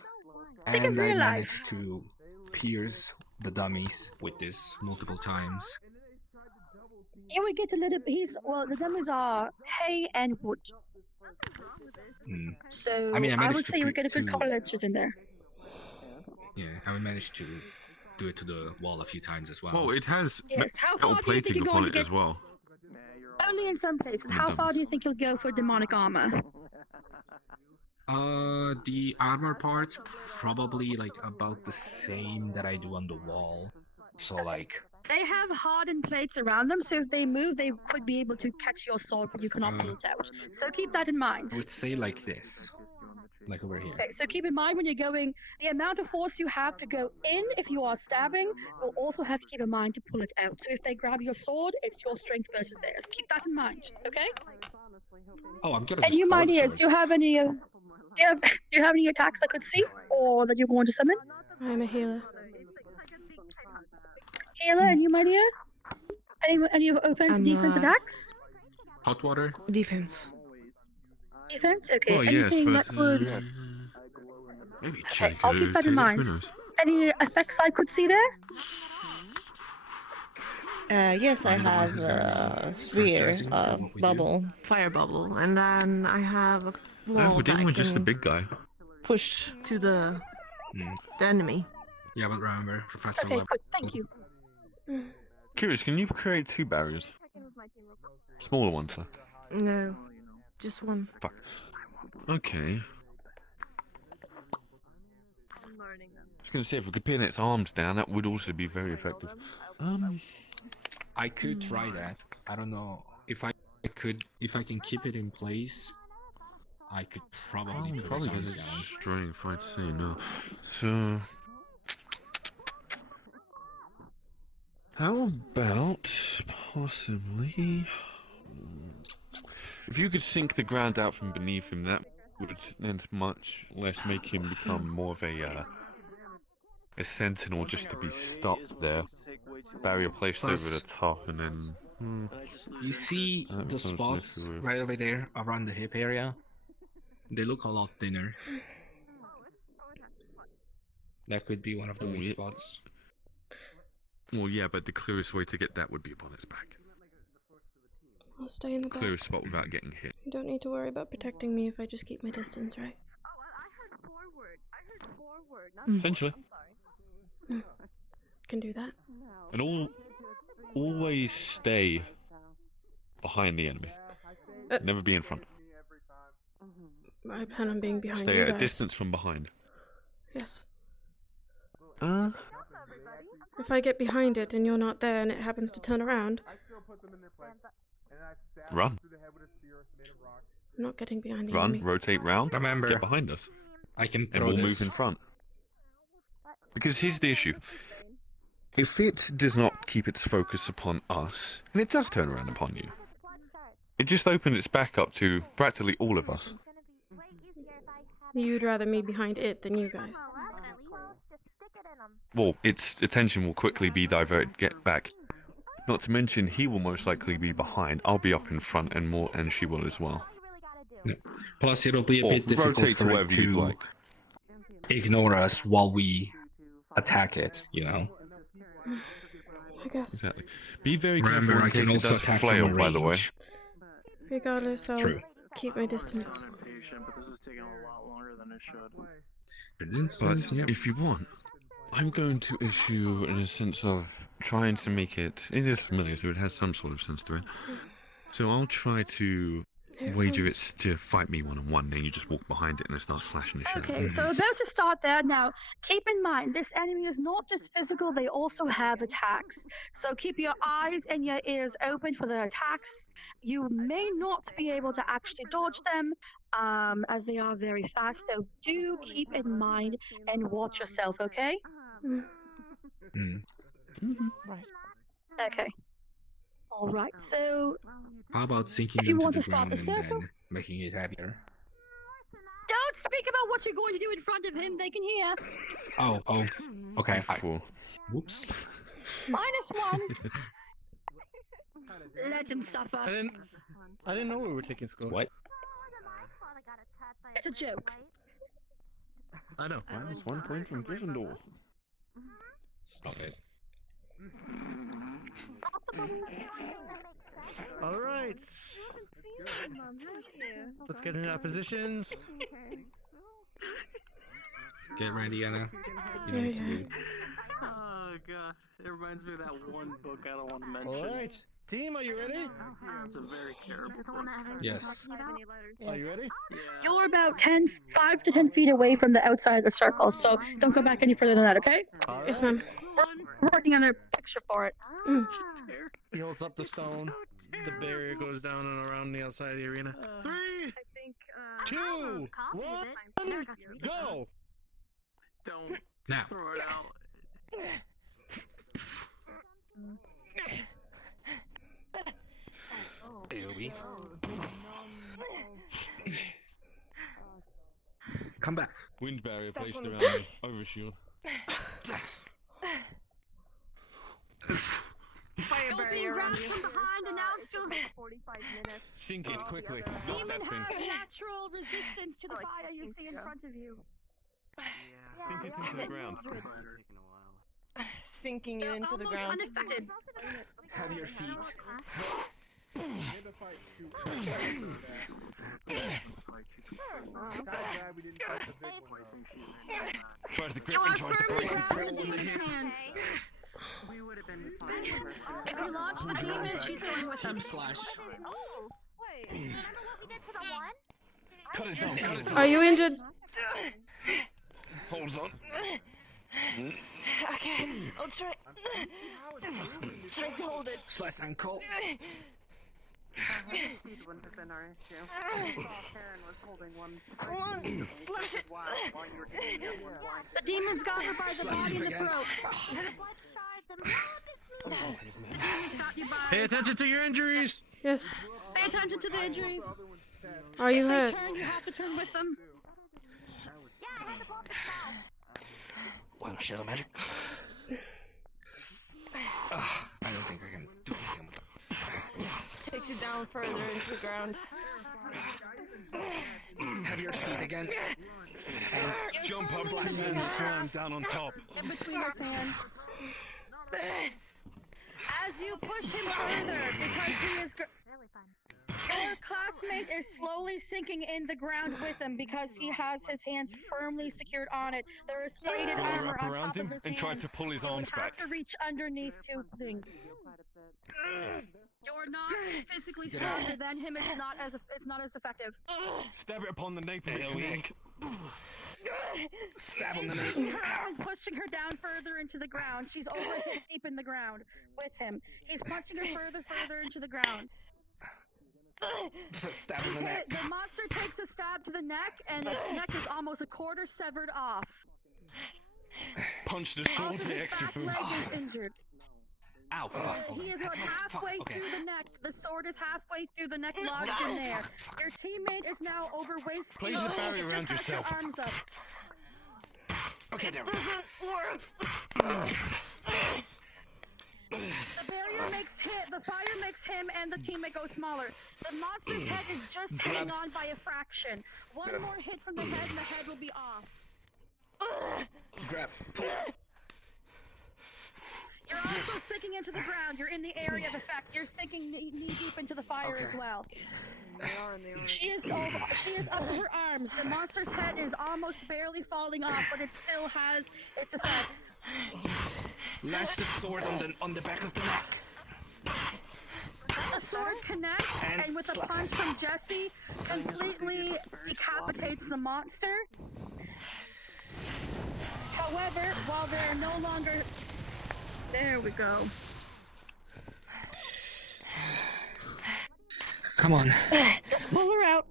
Think of And I real life. managed to pierce the dummies with this multiple times. You would get a little. The dummies are hay and wood. Mm. So I mean, I managed would to say you would get a good to- couple inches in there. Yeah, I managed to do it to the wall a few times as well. Well, it has Yes, how metal far do you think plating you're upon going it to as get- well. Only in some places. How far do you think you'll go for demonic armor? The armor parts probably like about the same that I do on the wall. So like, They have hardened plates around them, so if they move, they could be able to catch your sword, but you cannot pull it out. So keep that in mind. I would say like this, like over here. Okay, so keep in mind when you're going, the amount of force you have to go in if you are stabbing, you'll also have to keep in mind to pull it out. So if they grab your sword, it's your strength versus theirs. Keep that in mind, okay? Oh, I'm gonna. And just you, my throw the dears, sword. do you have any? Do you have any attacks I could see, or that you're going to summon? I'm a healer. Healer, and you, my dear? Any offense, defense attacks? Hot water. Defense. Defense, okay. Oh yes, Anything but that would? maybe Okay, check I'll keep that in mind. Any effects I could see there? Yes, I have sphere, Jesse, what we do? bubble, fire bubble, and then I have a wall Oh, that didn't I we just the can big guy? push to the enemy. Yeah, but remember, professor Okay, level. good. Thank you. Curious, can you create 2 barriers? Smaller ones, though. No, just one. Fuck. Okay. I was gonna say, if we could pin its arms down, that would also be very effective. I could try that. I don't know if I could. If I can keep it in place, I could probably put probably his because arms it's down. strength, I'd say no. So, how about possibly if you could sink the ground out from beneath him, that would then much less make him become more of a a sentinel just to be stopped there. Barrier placed over the top, and then. You see That the was spots messy with- right over there around the hip area? They look a lot thinner. That could be one of the weak spots. Well, yeah, but the clearest way to get that would be upon its back. I'll stay in the back. Clearest spot without getting hit. You don't need to worry about protecting me if I just keep my distance, right? Essentially. Can do that. And always stay behind the enemy. Never be in front. I plan on being behind Stay you at a guys. distance from behind. Yes. Uh, If I get behind it and you're not there and it happens to turn around, run. I'm not getting behind the Run, enemy. rotate round, Remember, get behind us. I can And throw we'll this. move in front. Because here's the issue. If it does not keep its focus upon us, and it does turn around upon you, it just opened its back up to practically all of us. You'd rather me behind it than you guys. Well, its attention will quickly be diverted, get back. Not to mention, he will most likely be behind. I'll be up in front, and she will as well. Yeah. Plus, it'll be a Or bit difficult rotate to for it wherever you'd to like. ignore us while we attack it, you know? I guess. Exactly. Be very Remember, careful in I can case it also does attack flail, from by the way. range. Regardless, I'll True. keep my distance. But this is taking a lot longer than it should. But if you want, I'm going to issue in a sense of trying to make it. It is familiar, so it has some sort of sense to it. So I'll try to wager it's to fight me one-on-one, and you just walk behind it and it starts slashing the shit. Okay, so about to start there now. Keep in mind, this enemy is not just physical; they also have attacks. So keep your eyes and your ears open for the attacks. You may not be able to actually dodge them, as they are very fast. So do keep in mind and watch yourself. Okay? Right. Okay. All right. So How about sinking If you them to want the to start ground the and circle? then making it heavier? don't speak about what you're going to do in front of him. They can hear. Oh, okay. Whoops. -1. Let him suffer. I didn't know we were taking school. What? It's a joke. I know. -1 point from Gryffindor. Stop it. All right. Let's get in our positions. Get ready, Anna. You know what to do. Oh god, it reminds me of that one book I don't want to mention. All right, team, are you ready? It's a very terrible book. Yes. Are you ready? You're about 5 to 10 feet away from the outside of the circle, so don't go back any further than that, okay? Yes, ma'am. We're working on a picture for it. He holds up the stone. The barrier goes down and around the outside of the arena. 3, 2, 1, go! Don't Now. throw it out. AoE. Come back. Wind barrier placed around the overshield. You'll be grabbed from behind and out soon. Sink it quickly. Demon That thing. has natural resistance to the fire you see in front of you. Sink it into the ground. Sinking you into the Almost ground. unaffected. Have your feet. Tries to grip You and are tries to firmly break and grabbed throw in the on the demon's hip. hands. If you launch the demon, she's going with them. Cut his arm, cut his arm. Are you injured? Holds on. Okay, I'll try. Try to hold it. Slice ankle. Come on, slash it. The demon's got her by the body and the throat. Pay attention to your injuries. Yes. Pay attention to the injuries. Are you If hurt? they turn, you have to turn with them. Well, shadow magic. I don't think I can do anything with that. Takes you down further into the ground. Have your feet again. And Jump up to me and slam down on top. In between his hands. As you push him further, because he is. Your classmate is slowly sinking in the ground with him because he has his hands firmly secured on it. There is plated Pull her armor up on around top him of his and try hands. to pull his You arms would back. have to reach underneath two things. You're not physically stronger than him. It's not as effective. Stab it upon the nape of its neck. Stab on the nape. Taking her and pushing her down further into the ground. She's over hip deep in the ground with him. He's punching her further into the ground. Stab in the neck. The monster takes a stab to the neck, and its neck is almost a quarter severed off. Punch the sword Also, to his extra back boom. leg is injured. Ow, fuck. He is about halfway okay. through the neck. The sword is halfway through the neck, lodged in there. Your teammate is now over waist deep. Place a barrier Just around has her yourself. arms up. Okay, there we go. The barrier the fire makes him and the teammate go smaller. The monster's head is just hanging on by a fraction. One more hit from the head and the head will be off. Grab. You're also sinking into the ground. You're in the area of effect. You're sinking knee deep into the fire as well. She is up her arms. The monster's head is almost barely falling off, but it still has its effects. Lash the sword on the back of the neck. The sword connects, and with a punch from Jesse, completely decapitates the monster. However, while they're no longer... There we go. Come on. Just pull her out.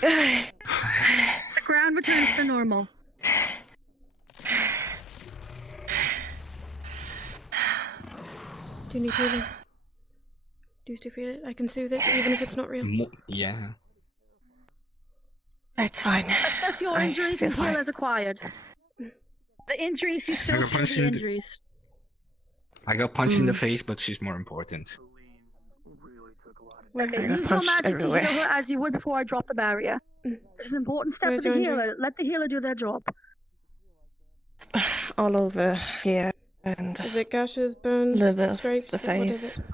The ground returns to normal. Do you need healing? Do you still feel it? I can soothe it, even if it's not real. Yeah. That's fine. Assess your injuries and heal as acquired. The injuries, you still feel the injuries. I got punched in the face, but she's more important. Okay, use your magic to heal her as you would before I drop the barrier. It's an important step Where's for the your injury? healer. Let the healer do their job. All over here and Is it gashes, burns, Liver, scrapes? the What is face. it?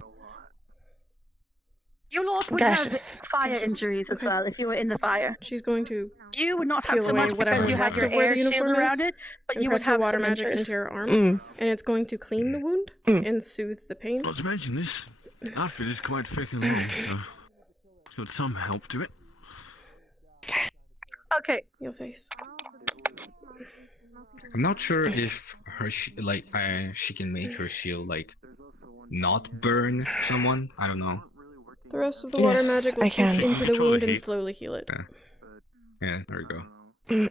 You lot would have Gashes. fire injuries as well if you were in the fire. She's going to You would not have peel so away much whatever because you is have left your of where air the shield uniform around is, it, but and you would press her have water some magic injuries. into your arm, Mm. and it's going to clean the wound and soothe the pain. Not to mention this outfit is quite thick and long, so it's got some help to it. Okay. Your face. I'm not sure if her she can make her shield not burn someone. I don't know. The rest of the water magic will I sink can. into the Control the wound and heat. slowly heal it. Yeah, there we go. Mm.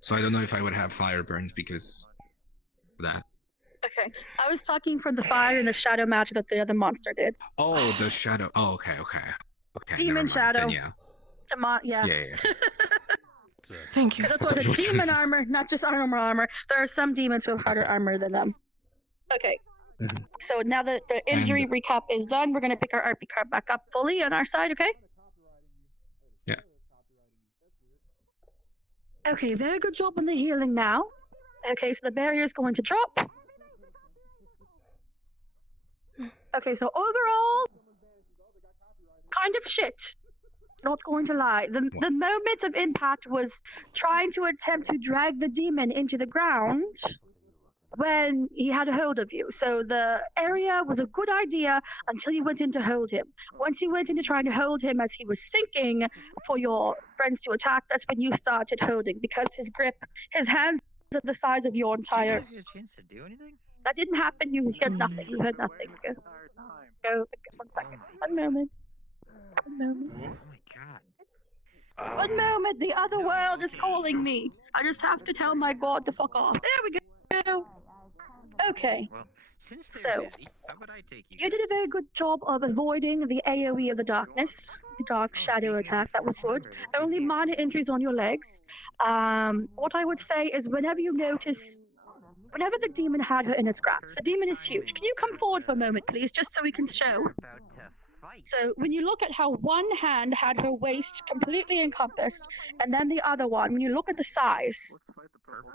So I don't know if I would have fire burns because of that. Okay. I was talking from the fire and the shadow magic that the other monster did. Oh, the shadow. Oh, okay. Demon never mind. shadow. Then, yeah. Yeah. Yeah. Thank you. That's what it's demon armor, not just armor. There are some demons who have harder armor than them. Okay. So now that the injury recap is done, we're going to pick our RP card back up fully on our side, okay? Yeah. Okay, very good job on the healing now. Okay, so the barrier is going to drop. Okay, so overall, kind of shit. Not going to lie. The moment of impact was trying to attempt to drag the demon into the ground when he had a hold of you. So the area was a good idea until you went in to hold him. Once you went into trying to hold him as he was sinking for your friends to attack, that's when you started holding, because his grip, his hands are the size of your entire... Did you guys get a chance to do anything? That didn't happen. You heard nothing. You heard nothing. Go. 1 second. 1 moment. 1 moment. Oh my god. 1 moment. The other world is calling me. I just have to tell my god to fuck off. There we go. Okay. Well, So, you did a very good job of avoiding the AoE of the darkness, the dark shadow attack, that was good. Only minor injuries on your legs. What I would say is whenever you notice, whenever the demon had her in his grasp, the demon is huge. Can you come forward for a moment, please, just so we can show? So when you look at how one hand had her waist completely encompassed, and then the other one, when you look at the size,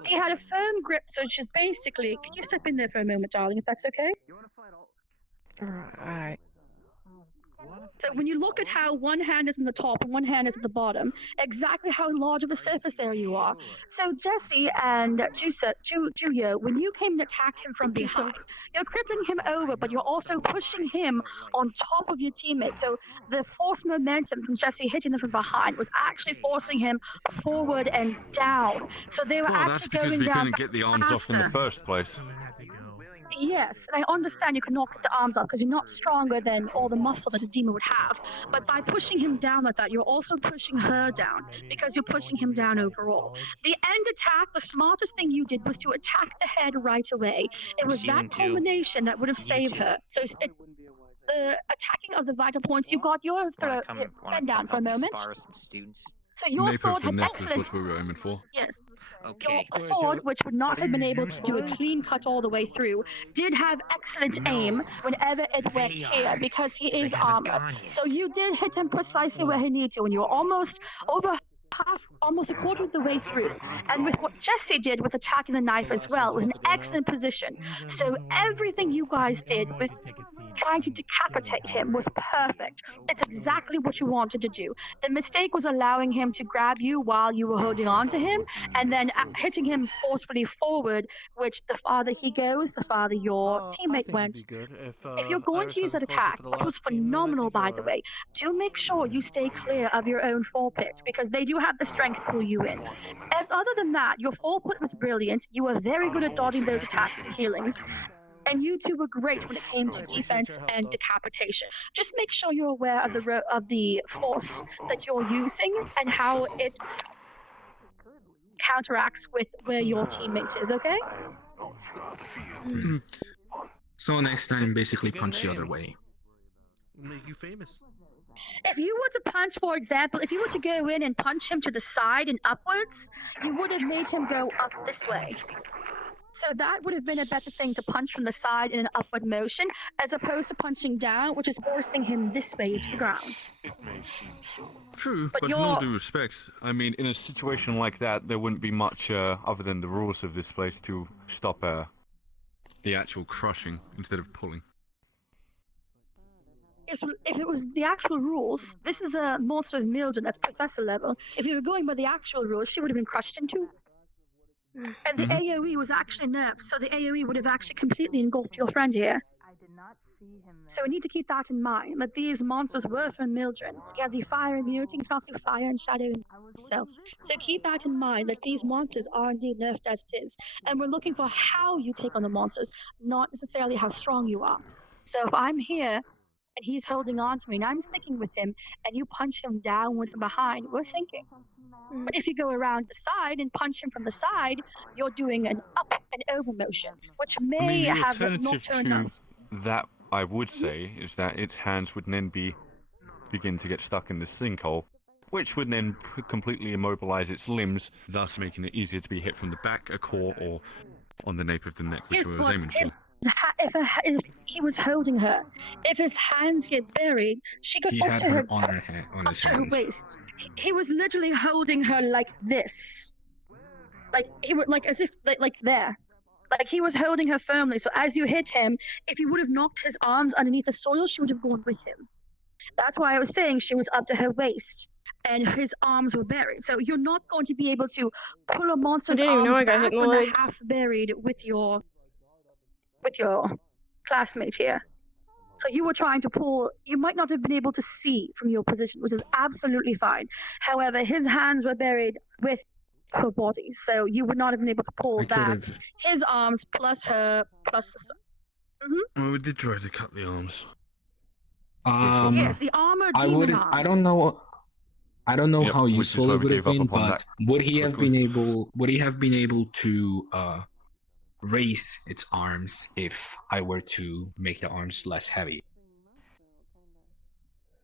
he had a firm grip, so it's just basically, can you step in there for a moment, darling, if that's okay? Alright. So when you look at how one hand is in the top and one hand is at the bottom, exactly how large of a surface area you are. So Jesse and Juyo, when you came and attacked him from behind, you're crippling him over, but you're also pushing him on top of your teammate. So the force momentum from Jesse hitting him from behind was actually forcing him forward and down. So they were Well, actually that's because going we down couldn't get the arms off in the faster. first place. Yes, and I understand you cannot get the arms off because you're not stronger than all the muscle that a demon would have. But by pushing him down like that, you're also pushing her down because you're pushing him down overall. The end attack, the smartest thing you did was to attack the head right away. It was that combination that would have saved her. So the attacking of the vital points, you got your pen down for a moment. So your Nape sword of the had neck is excellent. what we were aiming for. Yes. Okay. Your sword, which would not have been able to do a clean cut all the way through, did have excellent aim whenever it went here because he is armor. So you did hit him precisely where he needed to, and you were almost over almost a quarter of the way through. And with what Jesse did with attacking the knife as well, it was an excellent position. So everything you guys did with trying to decapitate him was perfect. It's exactly what you wanted to do. The mistake was allowing him to grab you while you were holding on to him, and then hitting him forcefully forward, which the farther he goes, the farther your teammate went. If you're going to use that attack, which was phenomenal by the way, do make sure you stay clear of your own fall pit, because they do have the strength to pull you in. And other than that, your fall pit was brilliant. You were very good at dodging those attacks and healings. And you two were great when it came to defense and decapitation. Just make sure you're aware of the force that you're using and how it counteracts with where your teammate is, okay? So next time, basically punch the other way. Make you famous. If you were to punch, for example, if you were to go in and punch him to the side and upwards, you would have made him go up this way. So that would have been a better thing to punch from the side in an upward motion, as opposed to punching down, which is forcing him this way to the ground. True, but in all due respect, I mean, in a situation like that, there wouldn't be much other than the rules of this place to stop the actual crushing instead of pulling. Yes, if it was the actual rules, this is a monster of Mildred that's professor level. If you were going by the actual rules, she would have been crushed in two. And the AoE was actually nerfed, so the AoE would have actually completely engulfed your friend here. So we need to keep that in mind, that these monsters were from Mildred. He had the fire immunity, and also fire and shadow himself. So keep that in mind, that these monsters are indeed nerfed as it is. And we're looking for how you take on the monsters, not necessarily how strong you are. So if I'm here, and he's holding on to me, and I'm sticking with him, and you punch him downward from behind, we're thinking. But if you go around the side and punch him from the side, you're doing an up and over motion, which may the have not alternative turned to off. that, I would say, is that its hands would then begin to get stuck in the sinkhole, which would then completely immobilize its limbs, thus making it easier to be hit from the back, a core, or on the nape of the neck, which we were aiming for. If he was holding her, if his hands get buried, she got He up had to her her, on her head, on his to her hands. waist. He was literally holding her like this, like he would, like as if like there, like he was holding her firmly. So as you hit him, if you would have knocked his arms underneath the soil, she would have gone with him. That's why I was saying she was up to her waist, and his arms were buried. So you're not going to be able to pull a monster's didn't even know arms I got hit back in the when they're legs. half buried with your classmate here. So you were trying to pull, you might not have been able to see from your position, which is absolutely fine. However, his hands were buried with her body, so you would not have been able to pull that. His arms plus her, plus the... Well, we did try to cut the arms. Yes, the armor I demon wouldn't. arms. I don't know Yep, how which is useful why it we would have gave up been, upon but that would he have quickly. been able? Would he have been able to raise its arms if I were to make the arms less heavy.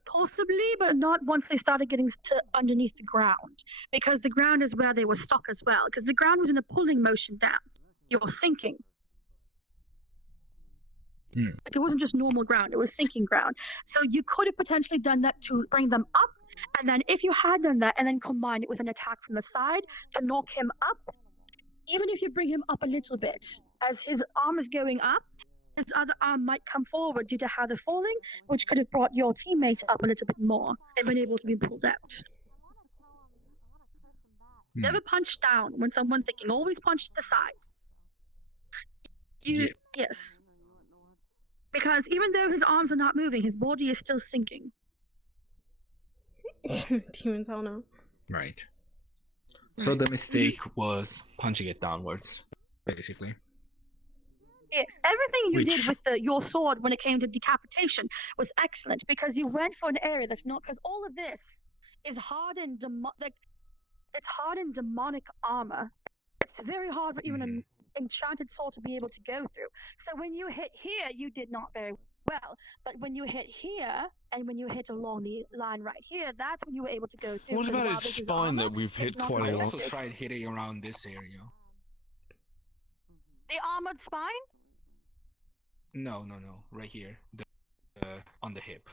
Possibly, but not once they started getting to underneath the ground, because the ground is where they were stuck as well. Because the ground was in a pulling motion down. You're sinking. Like, it wasn't just normal ground; it was sinking ground. So you could have potentially done that to bring them up, and then if you had done that, and then combined it with an attack from the side to knock him up. Even if you bring him up a little bit, as his arm is going up, his other arm might come forward due to how they're falling, which could have brought your teammate up a little bit more and been able to be pulled out. Never punch down when someone's thinking. Always punch to the side. Yes. Because even though his arms are not moving, his body is still sinking. Demons, hell no. Right. So the mistake was punching it downwards, basically. Yes, everything you did with your sword when it came to decapitation was excellent, because you went for an area that's not, because all of this is hardened, it's hardened demonic armor. It's very hard for even an enchanted sword to be able to go through. So when you hit here, you did not very well, but when you hit here and when you hit along the line right here, that's when you were able to go through. What about its spine that we've hit quite a I also lot? tried hitting around this area. The armored spine? No, right here, on the hip,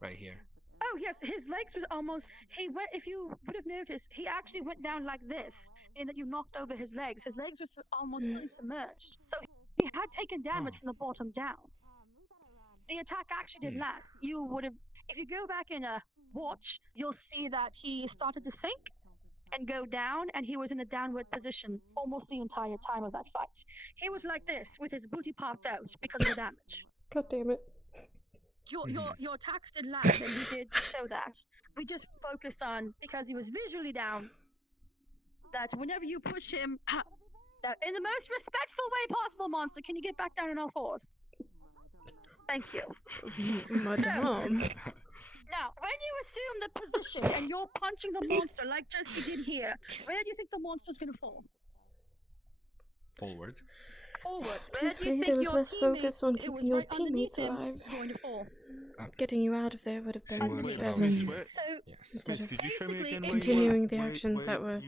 right here. Oh yes, his legs was almost. He went. If you would have noticed, he actually went down like this, in that you knocked over his legs. His legs were almost fully submerged, so he had taken damage from the bottom down. The attack actually did last. You would have, if you go back in a watch, you'll see that he started to sink and go down, and he was in a downward position almost the entire time of that fight. He was like this with his booty popped out because of the damage. God damn it. Your attacks did last, and he did show that. We just focused on, because he was visually down, that whenever you push him, that in the most respectful way possible, monster, can you get back down on all fours? Thank you. Madame. Now, when you assume the position and you're punching the monster like Jesse did here, where do you think the monster's going to fall? Forward. Forward. Please say there was less focus on keeping your teammates alive. Going to fall. Getting you out of there would have been much better. Instead of basically, continuing the actions that were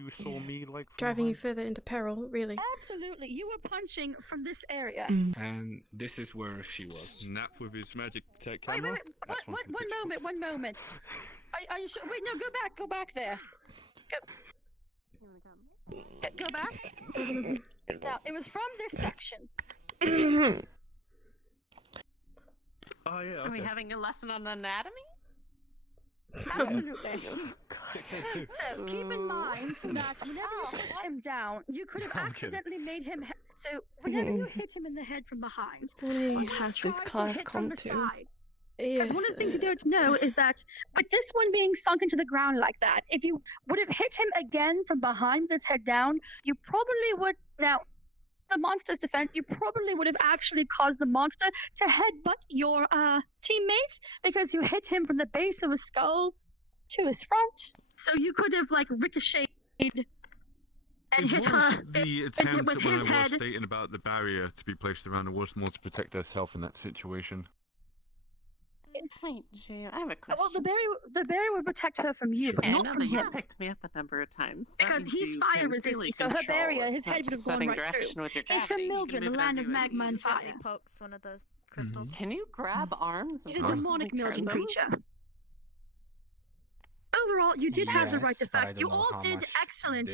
driving you further into peril, really. Absolutely. You were punching from this area. And this is where she was. Snap with his magic protect Wait, camera. one moment. Are you sure? Wait, no, go back there. Go back. Now, it was from this section. Oh yeah. Are we having a lesson on anatomy? Absolutely. So keep in mind that whenever you put him down, you could have accidentally made him. So whenever you hit him in the head from behind, What has this class come to? Because one of the things you don't know is that with this one being sunk into the ground like that, if you would have hit him again from behind with his head down, you probably would. Now, the monster's defense, you probably would have actually caused the monster to headbutt your teammate, because you hit him from the base of his skull to his front. So you could have like ricocheted and hit her. The attempt that when I was stating about the barrier to be placed around, it was more to protect herself in that situation. Wait, Jay, I have a question. Well, the barrier would protect her from you, I not know from that him. you picked me up a number of times. Because he's fire resistant, so her barrier, his head would have gone right through. He's from Mildred, the land of magma and fire. Pokes one of those crystals. Can you grab arms? He's a demonic Mildred creature. Overall, you did have the right to fight. You all did excellent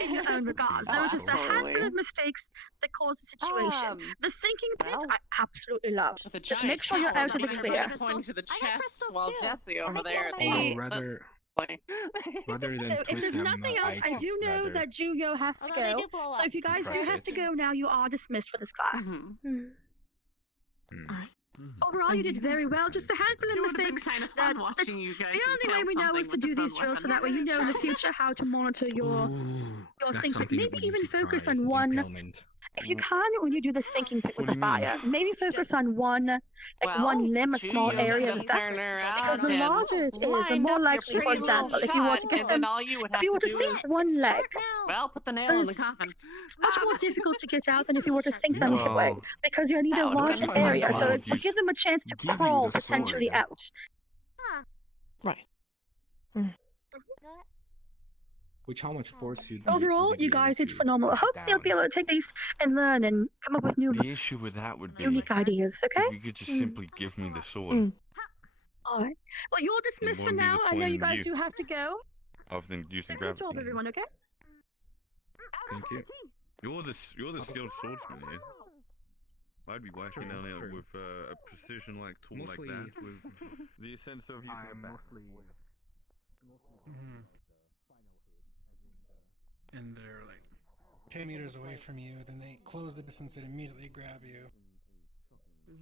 in your own regards. There was just a handful of mistakes that caused the situation. The sinking pit, I absolutely love. Just make sure you're out of the clear. Point to the chest while Jesse over there. Rather than So if there's nothing else, I do know that Juyo has to go. So if you guys do have to go now, you are dismissed for this class. Overall, you did very well. Just a handful of mistakes. Kind of fun watching you guys. The only way we know is to do these drills, so that way you know in the future how to monitor your thinking. Maybe even focus on one if you can, when you do the sinking pit with the fire, maybe focus on one limb, a small area of that. Because the larger it is, the more likely, for example, if you were to get them, if you were to sink one leg, Well, put the nail in the it's coffin. much more difficult to get out than if you were to sink them halfway, because you need a larger area, so it would give them a chance to crawl potentially out. Right. Which how much force you Overall, you guys did phenomenal. I hope you'll be able to take these and learn and come up with new, The issue with that would be unique ideas. Okay. if you could just simply give me the sword. All right. Well, you're dismissed for What would be now. the I know point you of guys you? do have to go. Other than using Good job, gravity. everyone. Okay. Thank you. You're the skilled swordsman here. I'd be working on it with a precision like tool like that with the sense of using a bat. And they're like 10 meters away from you, then they close the distance and immediately grab you.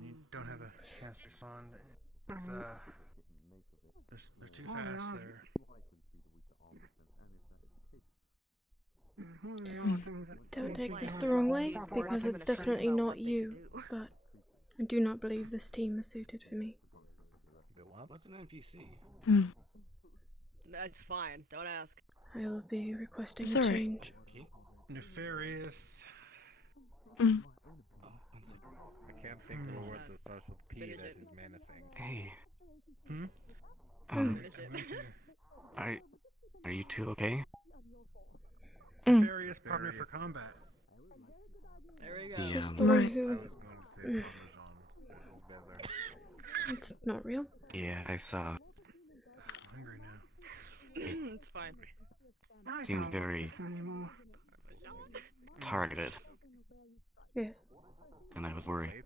You don't have a chance to respond. They're too fast. Don't take this the wrong way, because it's definitely not you, but I do not believe this team is suited for me. What's an NPC? That's fine. Don't ask. I will be requesting a Sorry. change. Nefarious. I can't think of a word that starts with P that is menacing. Hey. Are you two okay? Nefarious partner for combat. There we go. It's Yeah. just the one who... It's not real. Yeah, I saw. Hungry now. It's fine. Seemed very targeted, Yes. and I was worried.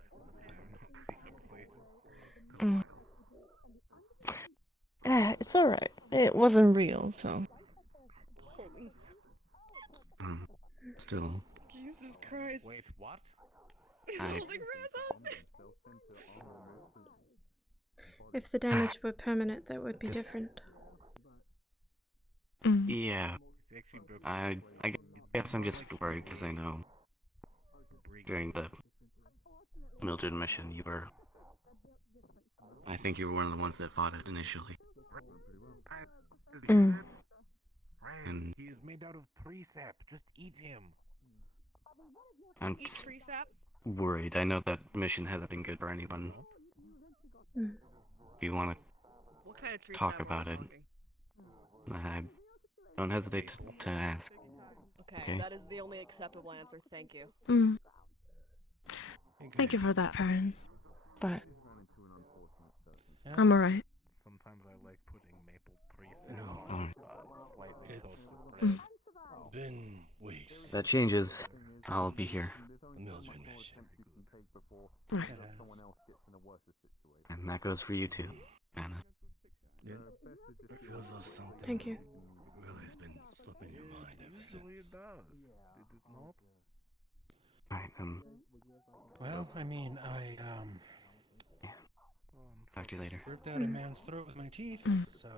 It's alright. It wasn't real, so. Still, Jesus Christ. Wait, what? He's I- holding Razos. If the damage were permanent, that would be different. yeah. I guess I'm just worried because I know during the Mildred mission I think you were one of the ones that fought it initially. And He is made out of tree sap. Just eat him. I'm Eat just tree sap. worried. I know that mission hasn't been good for anyone. Mm. If you want What kind of tree to talk sap are we about it, talking? don't hesitate to ask. Okay, that is the only acceptable answer. Thank you. Thank you for that, Farron. But I'm alright. Sometimes I like putting maple tree It's been weeks. That changes. I'll be here. The Mildred mission. Right. And that goes for you too, Anna. Yeah. It feels as though something Thank you. really has been slipping your mind ever since. Alright, Well, I mean, I talk to you later. ripped out a man's throat with my teeth, so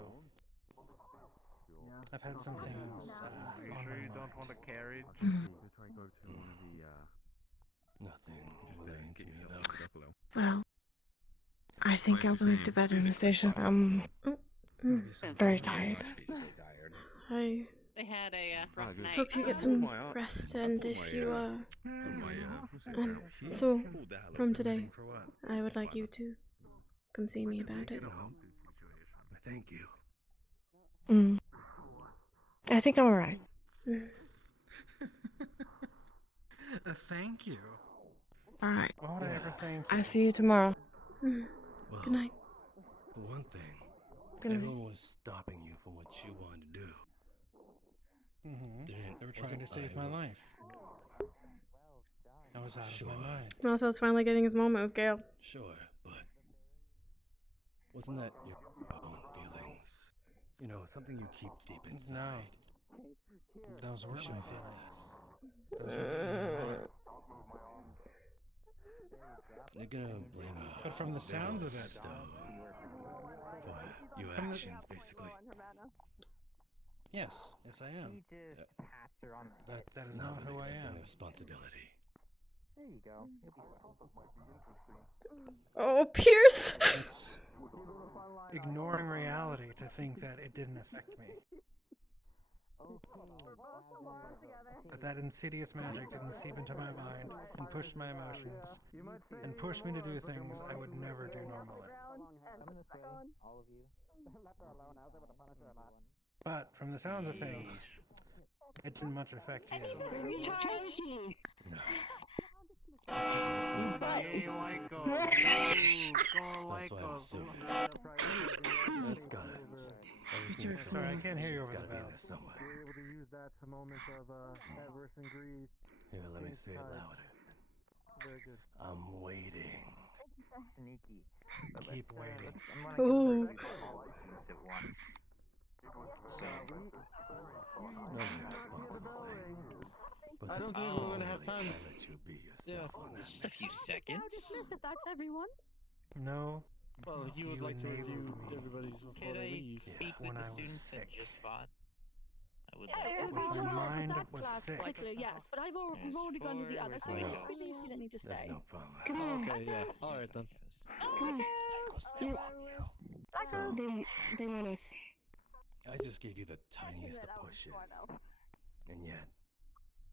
I've had some things on my mind. Don't want a carriage? Nothing really into me though. Well, I think I'll move to bed in the station. I'm very tired. I They had a rough night. hope you get some rest, and if you so from today, I would like you to come see me about it. Thank you. I think I'm alright. Thank you. Alright. Why would I ever thank I see you tomorrow. Well, Good night. For one thing, Good night. everyone was stopping you from what you wanted to do. They were trying to save my life. I was out of my mind. Marcel's finally getting his moment with Gale. Sure, but wasn't that your own feelings? You know, something you keep deep inside. No. Those weren't my feelings. Those were You're gonna blame me. But from the sounds of it, Stone for your From the- actions, basically. yes, I am. That That is not not who I accepting am. responsibility. There you go. Oh, Pierce! It's ignoring reality to think that it didn't affect me. That insidious magic didn't seep into my mind and push my emotions and push me to do things I would never do normally. But from the sounds of things, it didn't much affect you. That's gotta. Sorry, I can't hear you over the bell. Somewhere. You're able to use that to moments of adverse and greed. Here, let me say it louder. Very good. I'm waiting. Sneaky. Keep waiting. Ooh. So, None of your responsible thing. But I don't think we're gonna have time. I let you be yourself on that. just a few seconds. If that's everyone. No. Well, you would like to review everybody's before they leave. Speak when with I the was students that sick. just fought. I would When my mind was sick. Quickly, yes, but we've already gone to the other, so Well, we don't need to There's stay. no problem. Okay, yeah. Alright then. They want us. I just gave you the tiniest of pushes. And yet,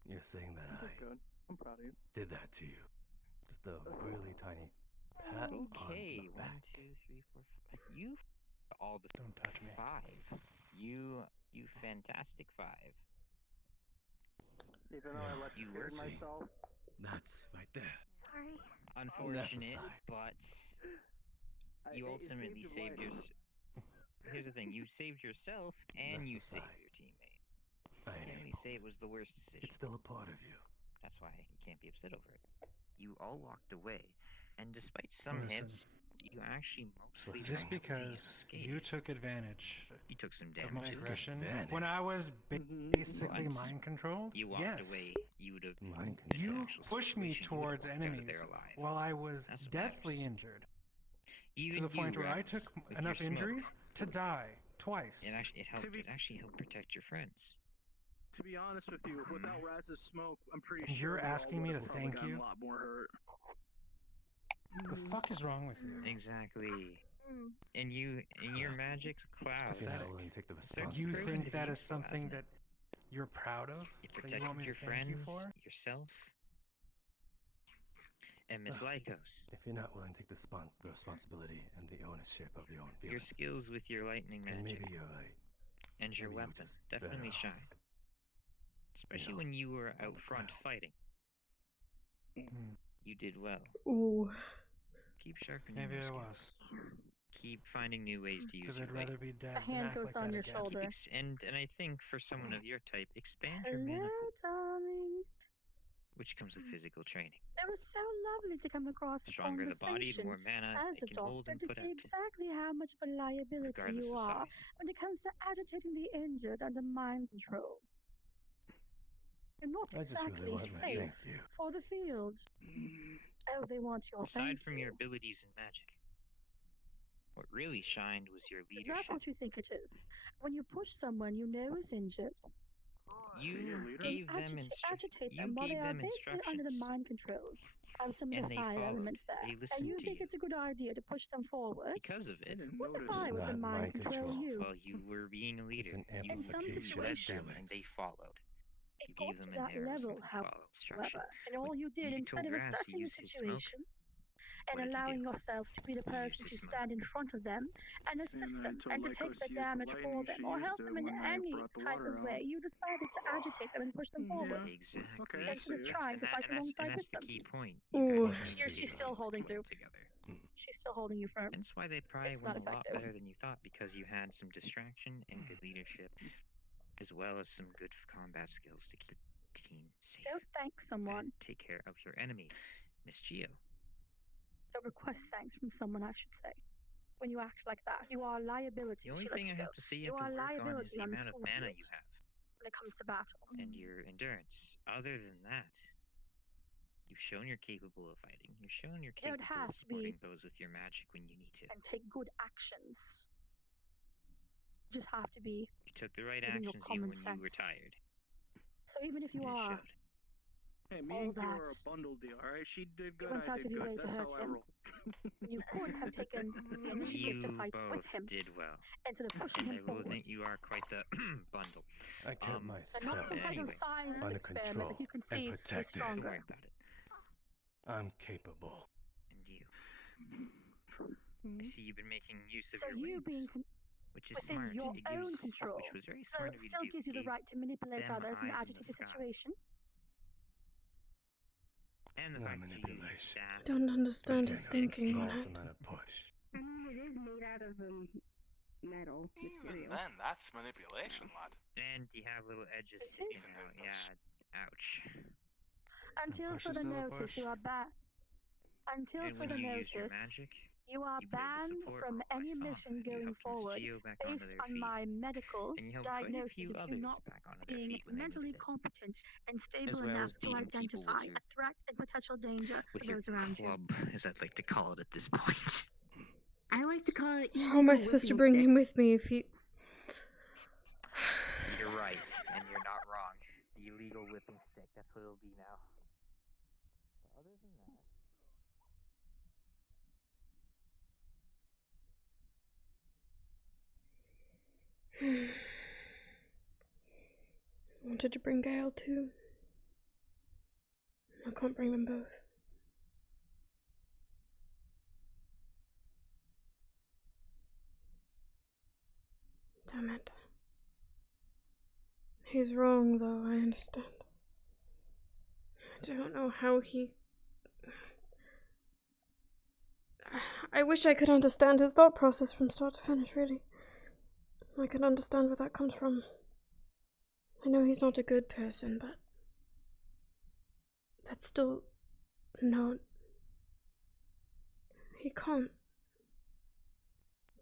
you're saying that I Good. I'm proud of you. did that to you. Just a really tiny pat on Okay, the 1, back. 2, 3, 4, 5. You all the Don't touch me. 5. You fantastic 5. Even though I let myself. That's right there. Sorry. Unfortunate, aside. but you ultimately saved your. Here's the thing: you saved yourself and That's you aside. saved your teammate. I Can't ain't really able. say it was the worst decision. It's still a part of you. That's why you can't be upset over it. You all walked away, and despite some Listen. hits, you actually mostly Just narrowly because you escaped. took advantage You took some of damage. my too. aggression advantage. when I was basically Once mind controlled, You walked yes. away. You would have. Mind in an You actual pushed me situation, you would've towards walked out of enemies there alive. while I was That's what deathly matters. injured. Even To the point you, where I Raz, took with enough your smoke, injuries to die twice. It actually helped protect your friends. To be honest with you, without Raz's smoke, I'm pretty And sure you're we all asking me would've to probably thank gotten you? a lot more hurt. The fuck is wrong with you? Exactly. And in your magic cloud, If you're not willing to take the certain You responsibility. think to that be is something useful, that you're proud of? it That you want protected me your to thank you friends, for? yourself, and Miss Lycos. If you're not willing to take the responsibility and the ownership of your own Your feelings, skills with your lightning then magic maybe you're right. and your maybe you weapon just definitely better off, shine. Especially know, when you were on out the front ground. fighting. You did well. Ooh. Keep sharpening Maybe your I skills. was. Keep finding new ways to use Because your I'd rather lightning. be dead A than hand act goes like on that your again. shoulder. And I think for someone of your type, expand your mana Hello, pool, darling. which comes with physical training. It was so lovely to come across The a stronger the body, the conversation more mana as it a can hold doctor and to put see out, exactly how much of a liability regardless you of are size. when it comes to agitating the injured under mind control. You're not I just really exactly want my safe thank you. for the field. Oh, they want your Aside thank from you. your abilities in magic, what really shined was your Is that leadership. what you think it is? When you push someone you know is injured, You gave them agitate them while they are basically under the mind control of some of and the they fire followed. elements there. They And listened you to think you. it's a good idea to push them forward? Because of it, What if I was to not mind mind control control. you? well, you were being a leader. It's an You amplification led of them and they feelings. followed. It You got gave to them an that arrow level, to follow instruction. however, and all you did You instead told of Raz to assessing the use his smoke. situation What and did you allowing do? yourself to be the You used person his to smoke. stand in front of them and assist And I them told and to Lycos take the to use the damage for lightning them she or used help it them in when I any brought the type water of way, out. you decided to agitate them and push them forward Exactly. Okay, I instead of see. trying to fight alongside And that's with the them. key point. Ooh. Here she's still holding through. Together. She's still holding you firm. That's why they probably It's not went a lot effective. better than you thought, because you had some distraction and good leadership, as well as some good combat skills to keep the team safe. Don't thank someone. And take care of your enemy, Miss Geo. Don't request thanks from someone, I should say. When you act like that, you are a liability. The only She lets thing you I go. have to say you You have are a to work on is liability the on the amount of school mana field you have when it comes to battle. and your endurance. Other than that, you've shown you're capable of fighting. You've shown you're You don't capable have of to be supporting those with your magic when you need to. and take good actions. You just have to be You took the right using your actions common even when you were sense. tired. So even if you And it are showed. Hey, me all and Kira that. are a bundle deal, alright? She did You good, went I out did of your good. way to That's hurt how I him. roll. You could have taken the initiative to You fight with both him did well. instead of pushing And him I will forward. admit you are quite the bundle. I kept And not some kind of Anyway, science under experiment control that you can and see is protected. don't stronger. worry about it. I'm capable. And you. I see you've been making use of So your you wings, being which is within smart. your It gives, own control, which was very so smart it of you still to do. gives you the Gave right to manipulate them others in eyes in agitated the sky. situation. And the No fact that you use manipulation. staff. Don't understand his Again, thinking on small it. amount of push. I mean, it is made out of metal material. Then that's manipulation, lad. And you have little edges It sticking is. out. Yeah, ouch. Until push is further still a notice, push. you are banned. Until And when further you use your notice, magic, you are you played the banned support from role. I any saw mission that. You going helped Miss forward Geo back onto based their on feet. my medical And you helped quite a diagnosis few of you others not back onto their being feet when they mentally needed it. competent and stable As well enough as to beating people identify with your, a threat and potential danger with for your those around you. club, as I'd like to call it at this point. I like to call it. How am I supposed to bring him with me if he... You're right, and you're not wrong. The illegal whipping stick, that's what it'll be now. But other than that... I wanted to bring Gail too. I can't bring them both. Damn it. He's wrong though, I understand. I don't know how he... I wish I could understand his thought process from start to finish, really. I can understand where that comes from. I know he's not a good person, but that's still not... He can't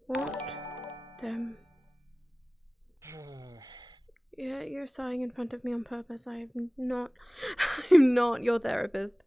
want them. Yeah, you're sighing in front of me on purpose. I am not... I'm not your therapist.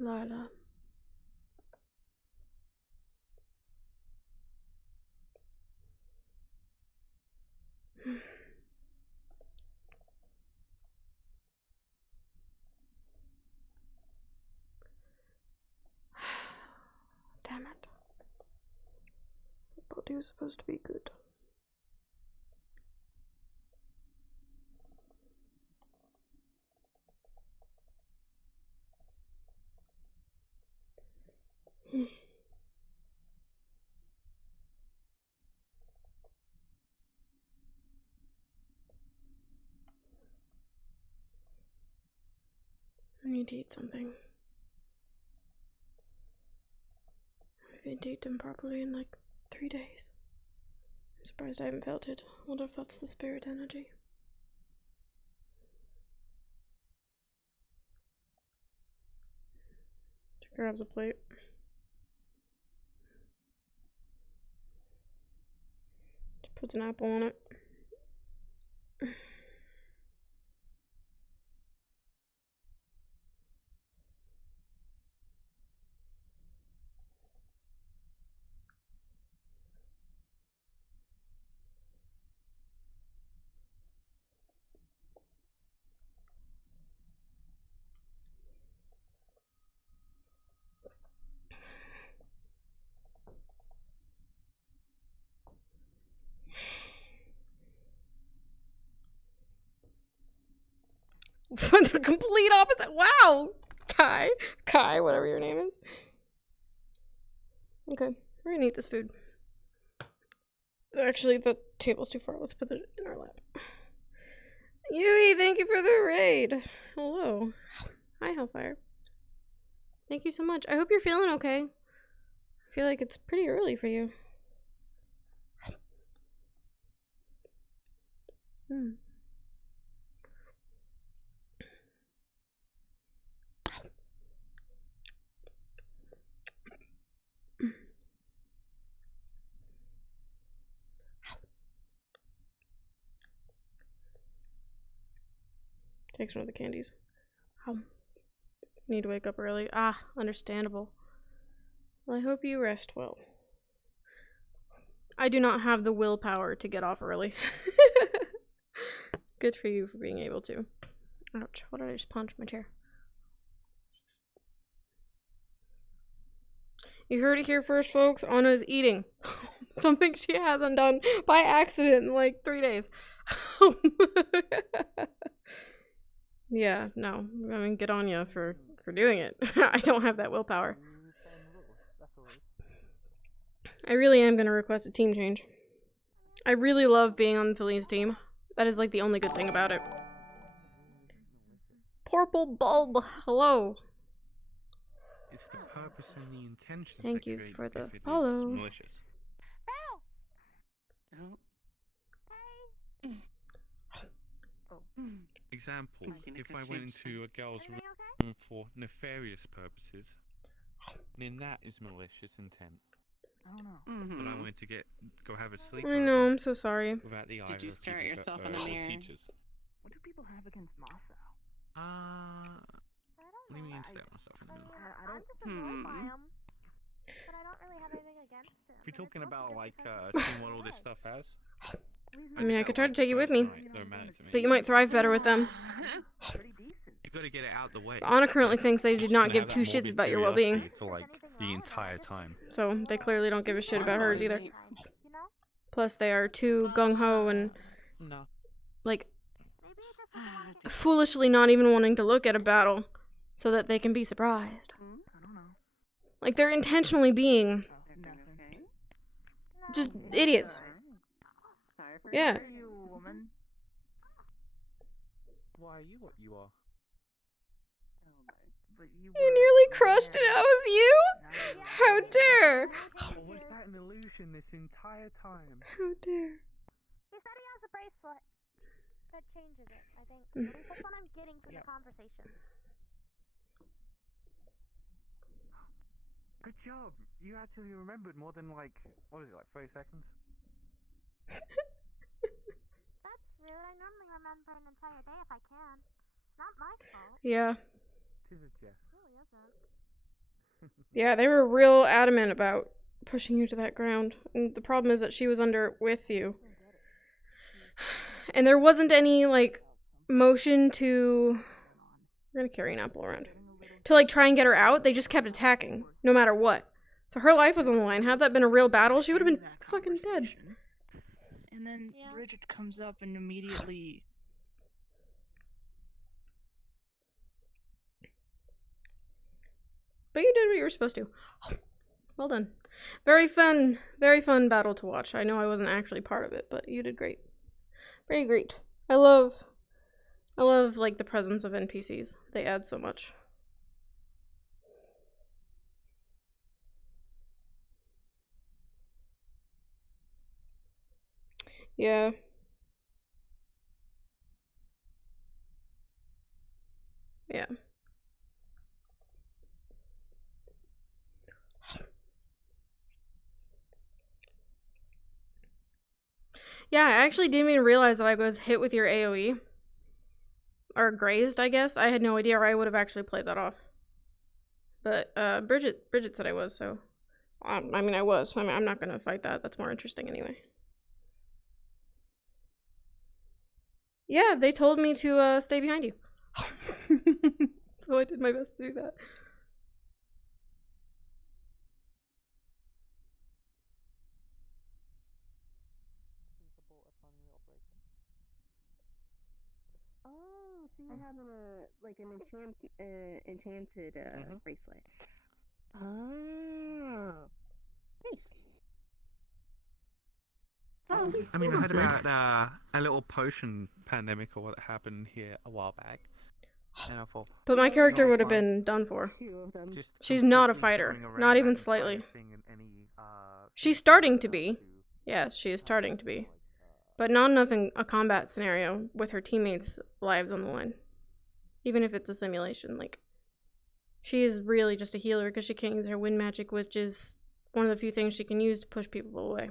Lila. Damn it. I thought he was supposed to be good. I need to eat something. I haven't eaten properly in like 3 days. I'm surprised I haven't felt it. I wonder if that's the spirit energy. She grabs a plate. She puts an apple on it. The complete opposite. Wow. Kai, whatever your name is. Okay, we're gonna eat this food. Actually, the table's too far. Let's put it in our lap. Yui, thank you for the raid. Hello. Hi, Hellfire. Thank you so much. I hope you're feeling okay. I feel like it's pretty early for you. Takes one of the candies. Need to wake up early. Ah, understandable. Well, I hope you rest well. I do not have the willpower to get off early. Good for you for being able to. Ouch, what did I just punch my chair? You heard it here first, folks. Anna is eating. Something she hasn't done by accident in like 3 days. Yeah, no. I mean, good on you for doing it. I don't have that willpower. I really am going to request a team change. I really love being on the Phillies team. That is like the only good thing about it. Purple bulb, hello. It's the purpose and the intention. Thank you for the follow. Malicious. Example, if I went into a girl's room for nefarious purposes, then that is malicious intent. I don't know. But I wanted to go have a sleep. I know, I'm so sorry. Without the Did you stare at yourself in the mirror? Teachers. What do people have against Masa? What do you mean stare at myself in the mirror? I don't. But I don't really have anything against him. If you're talking about like seeing what all this stuff has. I mean, I could try to take you with me, but you might thrive better with them. You gotta get it out the way. Anna currently thinks they did not give two shits about your well-being. For like the entire time. So they clearly don't give a shit about hers either. Plus they are too gung-ho and like foolishly not even wanting to look at a battle so that they can be surprised. Like they're intentionally being just idiots. Yeah. Why are you what you are? You nearly crushed it. That was you? How dare! Was that an illusion this entire time? How dare! He said he has a bracelet that changes it, I think. At least that's what I'm getting from the conversation. Good job. You actually remembered more than like, what was it, like 30 seconds? That's rude. I normally remember an entire day if I can. Not my fault. Yeah. Tis a jest. Really isn't. Yeah, they were real adamant about pushing you to that ground. And the problem is that she was under it with you. And there wasn't any, like, motion to... We're gonna carry an apple around. To, like, try and get her out. They just kept attacking, no matter what. So her life was on the line. Had that been a real battle, she would have been fucking dead. And then Bridget comes up and immediately... But you did what you were supposed to. Well done. Very fun battle to watch. I know I wasn't actually part of it, but you did great. Very great. I love like the presence of NPCs. They add so much. Yeah. Yeah. Yeah, I actually didn't even realize that I was hit with your AoE. Or grazed, I guess. I had no idea, or I would have actually played that off. But, Bridget said I was, so... I mean, I was. So I'm not gonna fight that. That's more interesting anyway. Yeah, they told me to, stay behind you. So I did my best to do that. Oh, so you have an enchanted bracelet. Oh, nice. I mean, I heard about a little potion pandemic or what happened here a while back. And I thought, but my character would have been done for. She's not a fighter. Not even slightly. She's starting to be. Yes, she is starting to be. But not enough in a combat scenario with her teammates' lives on the line. Even if it's a simulation, like... She is really just a healer because she can't use her wind magic, which is one of the few things she can use to push people away.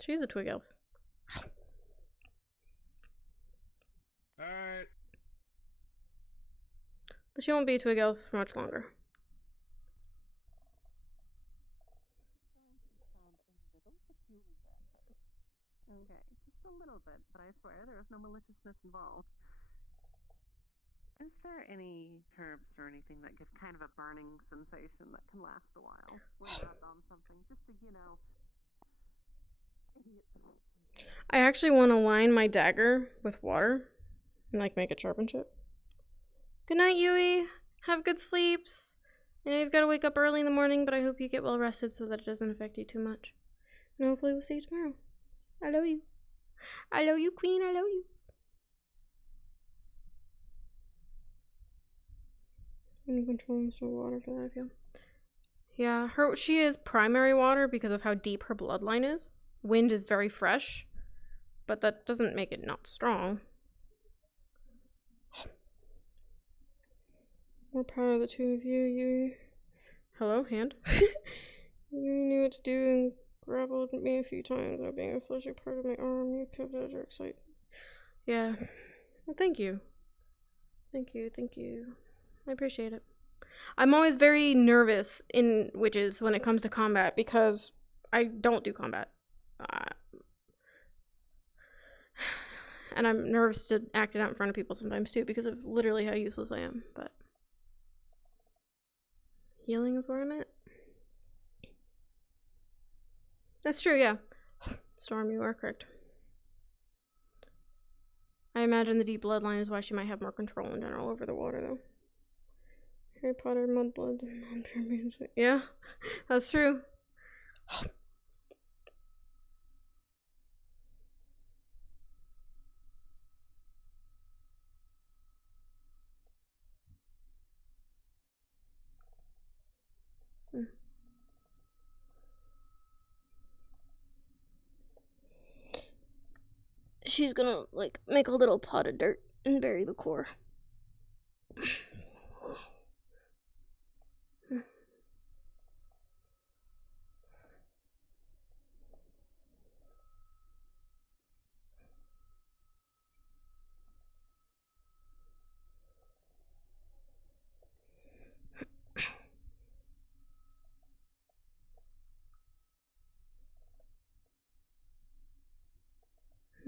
She's a twig elf. alright, But she won't be Twig Elf for much longer. Okay, just a little bit, but I swear there was no maliciousness involved. Is there any herbs or anything that give kind of a burning sensation that can last a while when rubbed on something? Just to, you know, I actually want to line my dagger with water and like make it sharp and shit. Good night, Yui. Have good sleeps. I know you've got to wake up early in the morning, but I hope you get well rested so that it doesn't affect you too much. And hopefully we'll see you tomorrow. I love you. I love you, Queen. I love you. I'm controlling some water for that, I feel. Yeah, she is primary water because of how deep her bloodline is. Wind is very fresh, but that doesn't make it not strong. More proud of the two of you, Yui. Hello, hand. Yui knew what to do and grappled at me a few times without being a fleshy part of my arm. You kept out your excitement. Yeah. Well, thank you. Thank you, thank you. I appreciate it. I'm always very nervous in witches when it comes to combat because I don't do combat. And I'm nervous to act it out in front of people sometimes too because of literally how useless I am, but healing is where I'm at. That's true, yeah. Storm, you are correct. I imagine the deep bloodline is why she might have more control in general over the water, though. Harry Potter, Mudbloods, and non-pure mutants. Yeah, that's true. She's gonna, like, make a little pot of dirt and bury the core.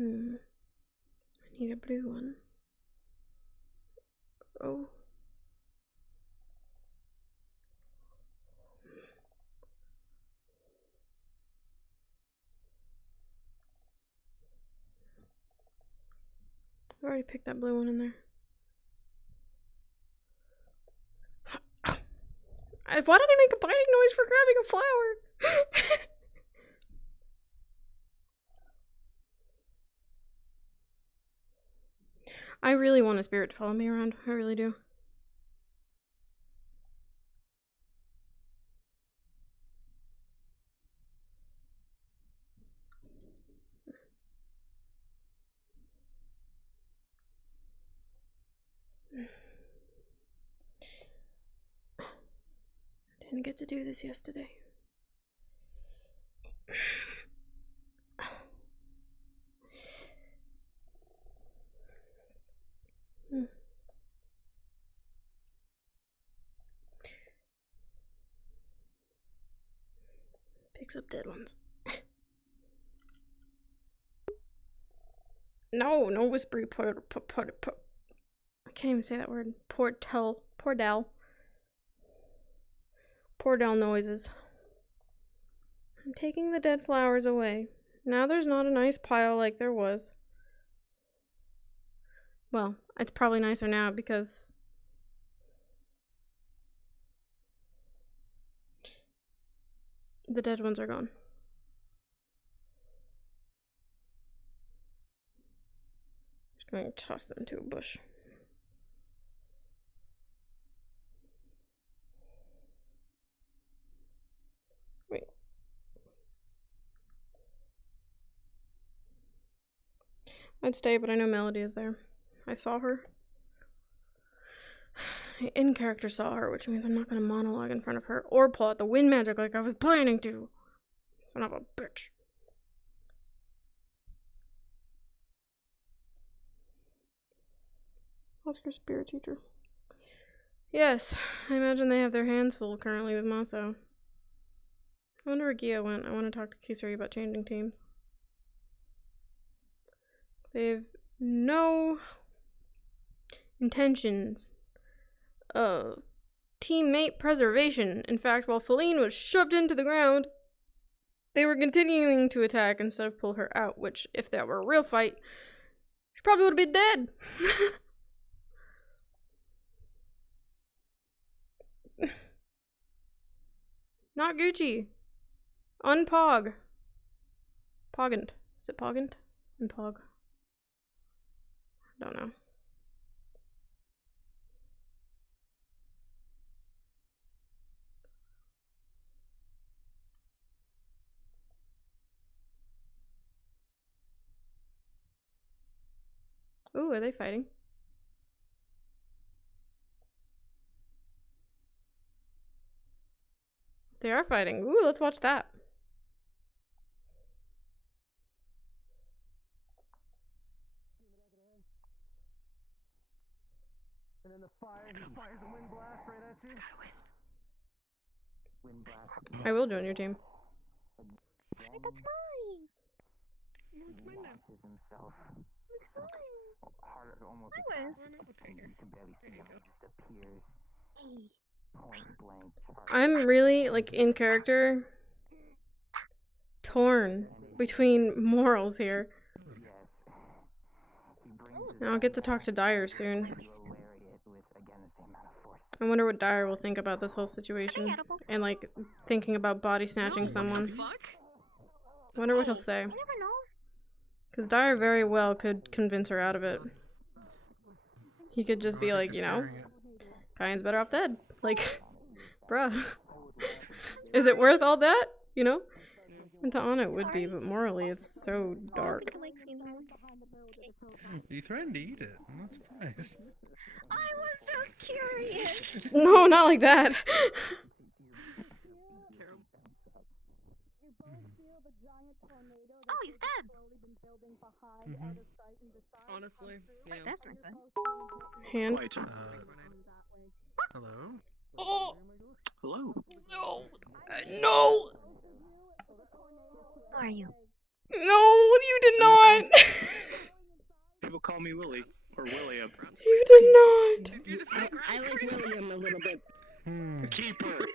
I need a blue one. Oh. I already picked that blue one in there. Why did I make a biting noise for grabbing a flower? I really want a spirit to follow me around. I really do. Didn't get to do this yesterday. Picks up dead ones. No whispery I can't even say that word. Pordell noises. I'm taking the dead flowers away. Now there's not a nice pile like there was. Well, it's probably nicer now because the dead ones are gone. Just going to toss them into a bush. Wait. I'd stay, but I know Melody is there. I saw her. I in character saw her, which means I'm not going to monologue in front of her or pull out the wind magic like I was planning to. Son of a bitch. Ask your spirit teacher. Yes, I imagine they have their hands full currently with Maso. I wonder where Gia went. I want to talk to Kisari about changing teams. They have no intentions of teammate preservation. In fact, while Feline was shoved into the ground, they were continuing to attack instead of pull her out, which, if that were a real fight, she probably would have been dead. Not Gucci. Unpog. Pogant. Is it Pogant? Unpog. I don't know. Ooh, are they fighting? They are fighting. Ooh, let's watch that. And then the fires a wind blast right at you. Gotta whisper. Wind blast. I will join your team. That's mine. That's mine now. Himself. That's mine. Harder, almost. I was. Okay, you can barely see him. Just appears. Hey. Point blank. I'm really, like, in character, torn between morals here. Now I'll get to talk to Dyer soon. I wonder what Dyer will think about this whole situation. And, like, thinking about body snatching someone. I wonder what he'll say. Because Dyer very well could convince her out of it. He could just be like, you know, Kyan's better off dead. Like, bruh. Is it worth all that? You know? And to Anna it would be, but morally it's so dark. You threatened to eat it. I'm not surprised. I was just curious. No, not like that. Oh, he's dead. Honestly, yeah. That's not good. Hand. Quite. Hello? Oh! Hello. No! No! Who are you? No, you did not! People call me Willie, or William. You did not! I like William a little bit. Keeper.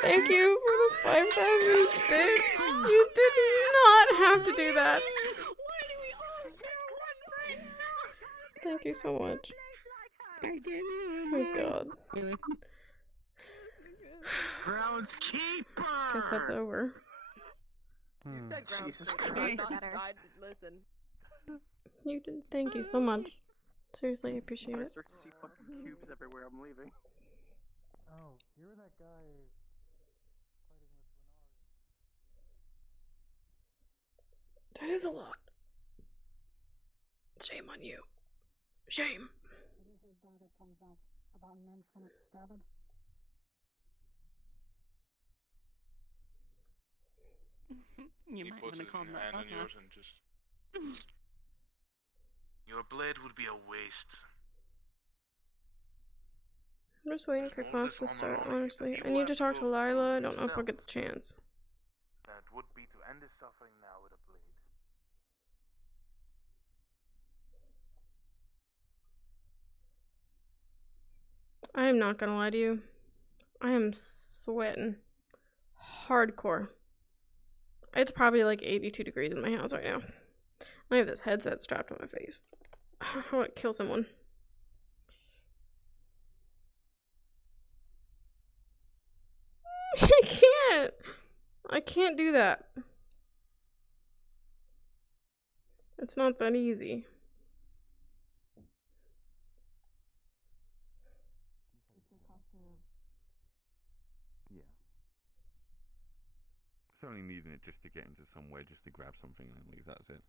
Thank you for the 5,000 bits. You did not have to do that. Thank you so much. Oh god. Groundskeeper. Guess that's over. You said Jesus groundskeeper, Christ. not side listen. You did. Thank you so much. Seriously, I appreciate it. Start to see fucking cubes everywhere. I'm leaving. Oh, you're that guy. That is a lot. Shame on you. Shame. You He might puts want to his calm hand that on down. yours and just. Your blade would be a waste. I'm just waiting for class to start, honestly. I need to talk to Lila. I don't know if I'll get the chance. That would be to end his suffering now with a blade. I am not gonna lie to you. I am sweating. Hardcore. It's probably like 82 degrees in my house right now. I have this headset strapped on my face. I want to kill someone. I can't. I can't do that. It's not that easy. Yeah. It's only needing it just to get into somewhere, just to grab something, and at least that's it.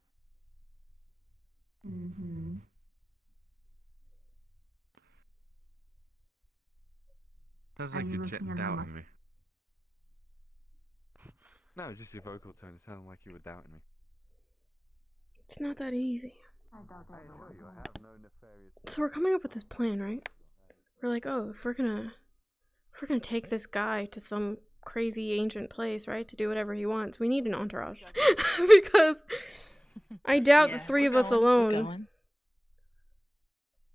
Mm-hmm. Sounds Are like you you're looking at the doubting me. No, it's just your vocal tone. It sounded like you were doubting me. It's not that easy. I doubt I assure you, I have no nefarious. So we're coming up with this plan, right? we're like, oh, if we're gonna take this guy to some crazy ancient place, right, to do whatever he wants, we need an entourage. Because I doubt the three of us alone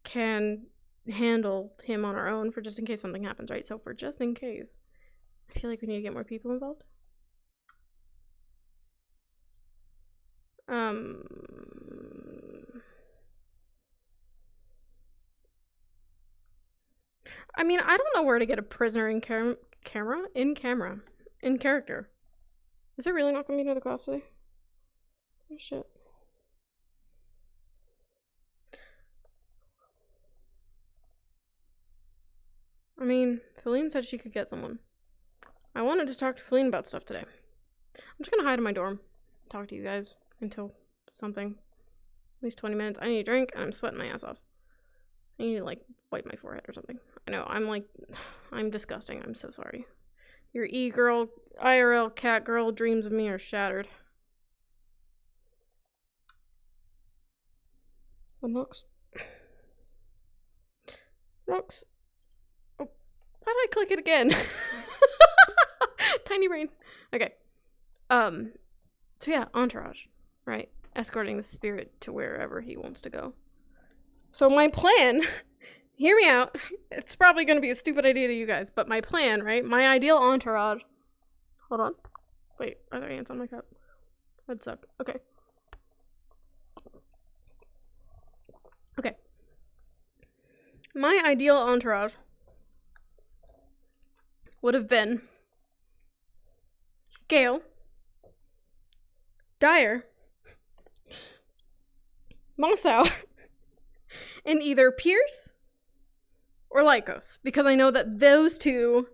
can handle him on our own for just in case something happens, right? So for just in case, I feel like we need to get more people involved. I mean, I don't know where to get a prisoner in character. Is it really not gonna be near the class today? Oh shit. I mean, Feline said she could get someone. I wanted to talk to Feline about stuff today. I'm just gonna hide in my dorm, talk to you guys until something. At least 20 minutes. I need a drink and I'm sweating my ass off. I need to like wipe my forehead or something. I know, I'm disgusting. I'm so sorry. Your e-girl, IRL cat girl dreams of me are shattered. What knocks? Knocks. Oh, why did I click it again? Tiny brain. Okay. So yeah, entourage, right? Escorting the spirit to wherever he wants to go. So my plan, hear me out, it's probably going to be a stupid idea to you guys, but my plan, right, my ideal entourage, hold on, wait, are there ants on my cup? That'd suck, okay. Okay. My ideal entourage would have been Gale, Dyer, Mossau, and either Pierce or Lycos, because I know that those two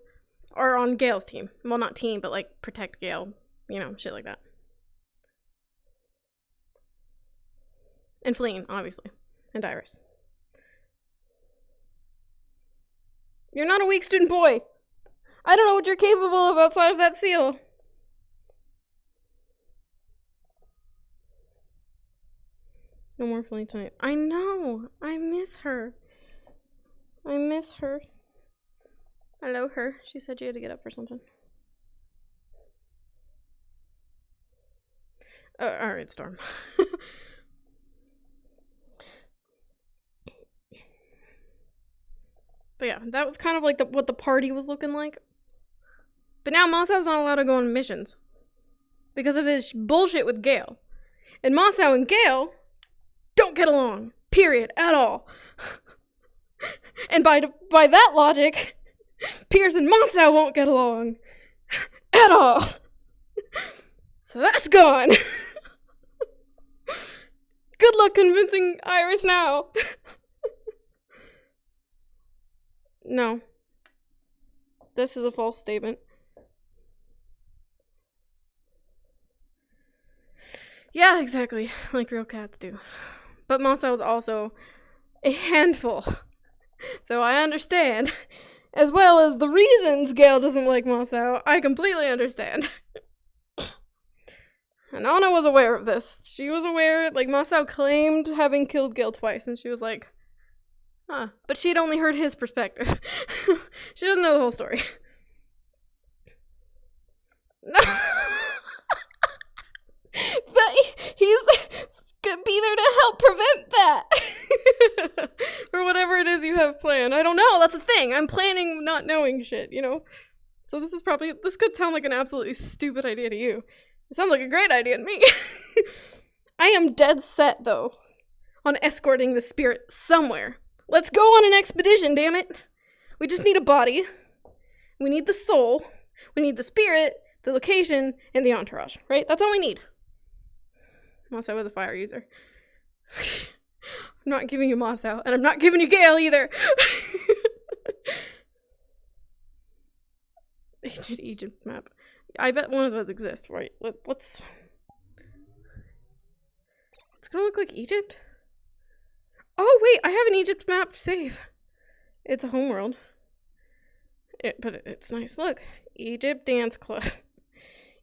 are on Gale's team. Well, not team, but like protect Gale, you know, shit like that. And Feline, obviously, and Iris. You're not a weak student boy. I don't know what you're capable of outside of that seal. No more Feline tonight. I know. I miss her. I miss her. Hello, her. She said you had to get up for something. Alright, Storm. But yeah, that was kind of like what the party was looking like. But now Mossau's not allowed to go on missions because of his bullshit with Gale. And Mossau and Gale don't get along, period, at all. And by that logic, Pierce and Mossau won't get along at all. So that's gone. Good luck convincing Iris now. No. This is a false statement. Yeah, exactly. Like real cats do. But Mossau is also a handful. So I understand. As well as the reasons Gale doesn't like Mossau, I completely understand. And Anna was aware of this. She was aware, like, Mossau claimed having killed Gale twice, and she was like, huh. But she'd only heard his perspective. She doesn't know the whole story. He's gonna be there to help prevent that. Or whatever it is you have planned. I don't know, that's the thing. I'm planning not knowing shit, you know? So this could sound like an absolutely stupid idea to you. It sounds like a great idea to me. I am dead set, though, on escorting the spirit somewhere. Let's go on an expedition, damn it. We just need a body. We need the soul. We need the spirit, the location, and the entourage, right? That's all we need. Mossau with a fire user. I'm not giving you Mossau, and I'm not giving you Gale either. Ancient Egypt map. I bet one of those exists, right? Let's... It's gonna look like Egypt? Oh, wait, I have an Egypt map to save. It's a homeworld. But it's nice. Look. Egypt Dance Club.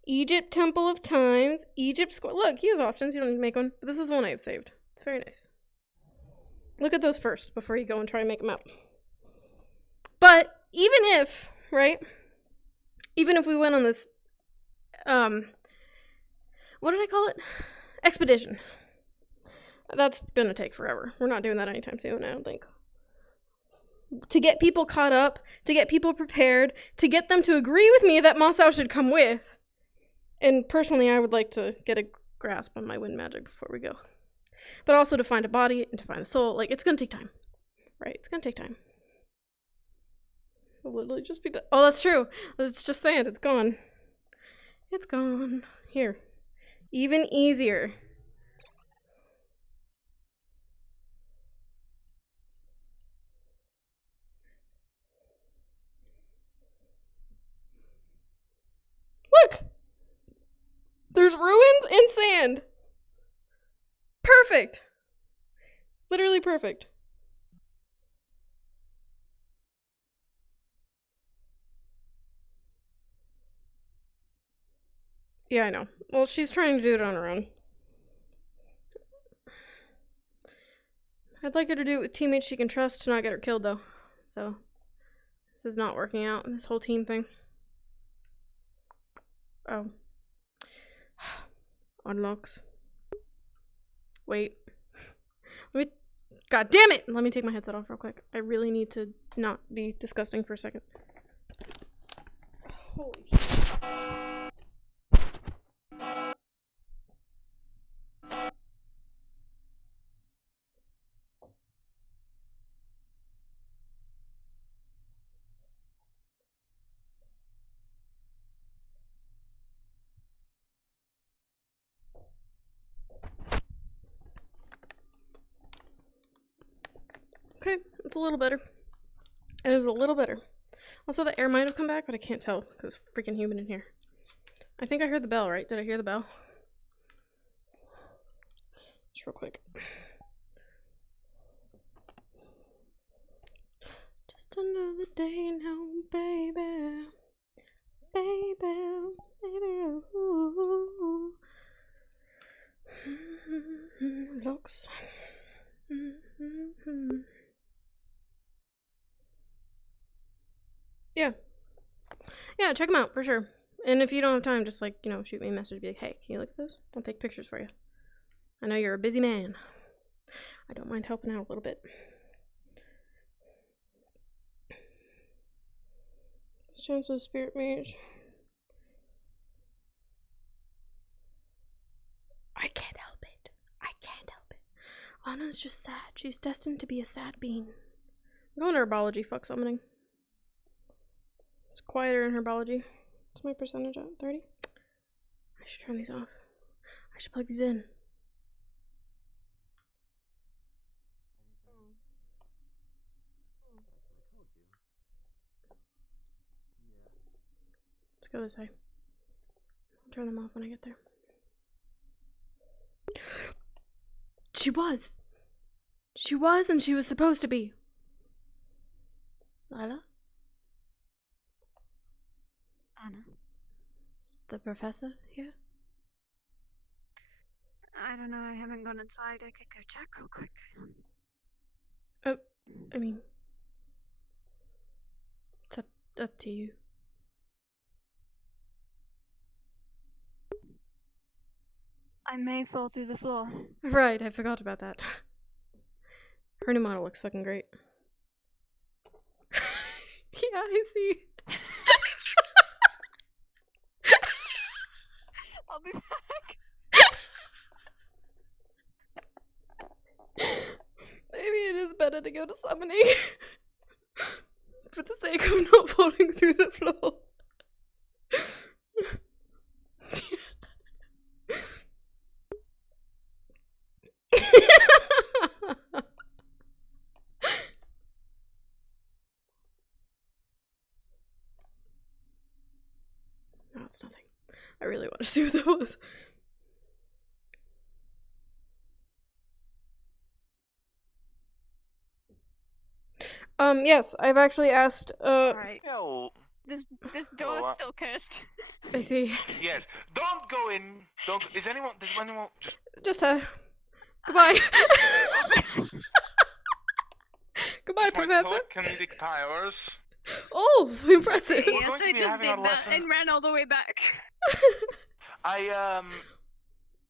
Egypt Temple of Times. Egypt Square. Look, you have options. You don't need to make one. But this is the one I have saved. It's very nice. Look at those first before you go and try and make a map. But even if, right? Even if we went on this, what did I call it? Expedition. That's gonna take forever. We're not doing that anytime soon, I don't think. To get people caught up, to get people prepared, to get them to agree with me that Masao should come with. And personally, I would like to get a grasp on my wind magic before we go. But also to find a body and to find a soul. Like, it's gonna take time. Right? It's gonna take time. It'll literally just be oh, that's true. It's just sand. It's gone. It's gone. Here. Even easier. Look! There's ruins and sand. Perfect. Literally perfect. Yeah, I know. Well, she's trying to do it on her own. I'd like her to do it with teammates she can trust to not get her killed, though. So, this is not working out, this whole team thing. Oh. Unlocks. Wait. Let me... God damn it! Let me take my headset off real quick. I really need to not be disgusting for a second. Holy shit. Okay, it's a little better. It is a little better. Also, the air might have come back, but I can't tell because it's freaking humid in here. I think I heard the bell, right? Did I hear the bell? Just real quick. Just another day now, baby. Baby, baby, ooh. Looks. Yeah. Yeah, check them out for sure. And if you don't have time, just like, you know, shoot me a message, be like, hey, can you look at those? I'll take pictures for you. I know you're a busy man. I don't mind helping out a little bit. Chance of spirit mage. I can't help it. I can't help it. Anna's just sad. She's destined to be a sad bean. I'm going to herbology, fuck summoning. It's quieter in herbology. What's my percentage at? 30? I should turn these off. I should plug these in. Let's go this way. I'll turn them off when I get there. She was. She was, and she was supposed to be. Lila? Anna? Is the professor here? I don't know, I haven't gone inside. I could go check real quick. Oh, I mean... It's up to you. I may fall through the floor. Right, I forgot about that. Her new model looks fucking great. Yeah, I see. I'll be back. Maybe it is better to go to summoning. For the sake of not falling through the floor. No, it's nothing. I really want to see what that was. Yes, I've actually asked, Alright. Yo. This door's still cursed. I see. Yes. Don't go in. Don't. Does anyone Just, goodbye. Goodbye, my Professor. telekinetic powers. Oh, impressive. We're Yes, going to I be just having did our that lesson. and ran all the way back.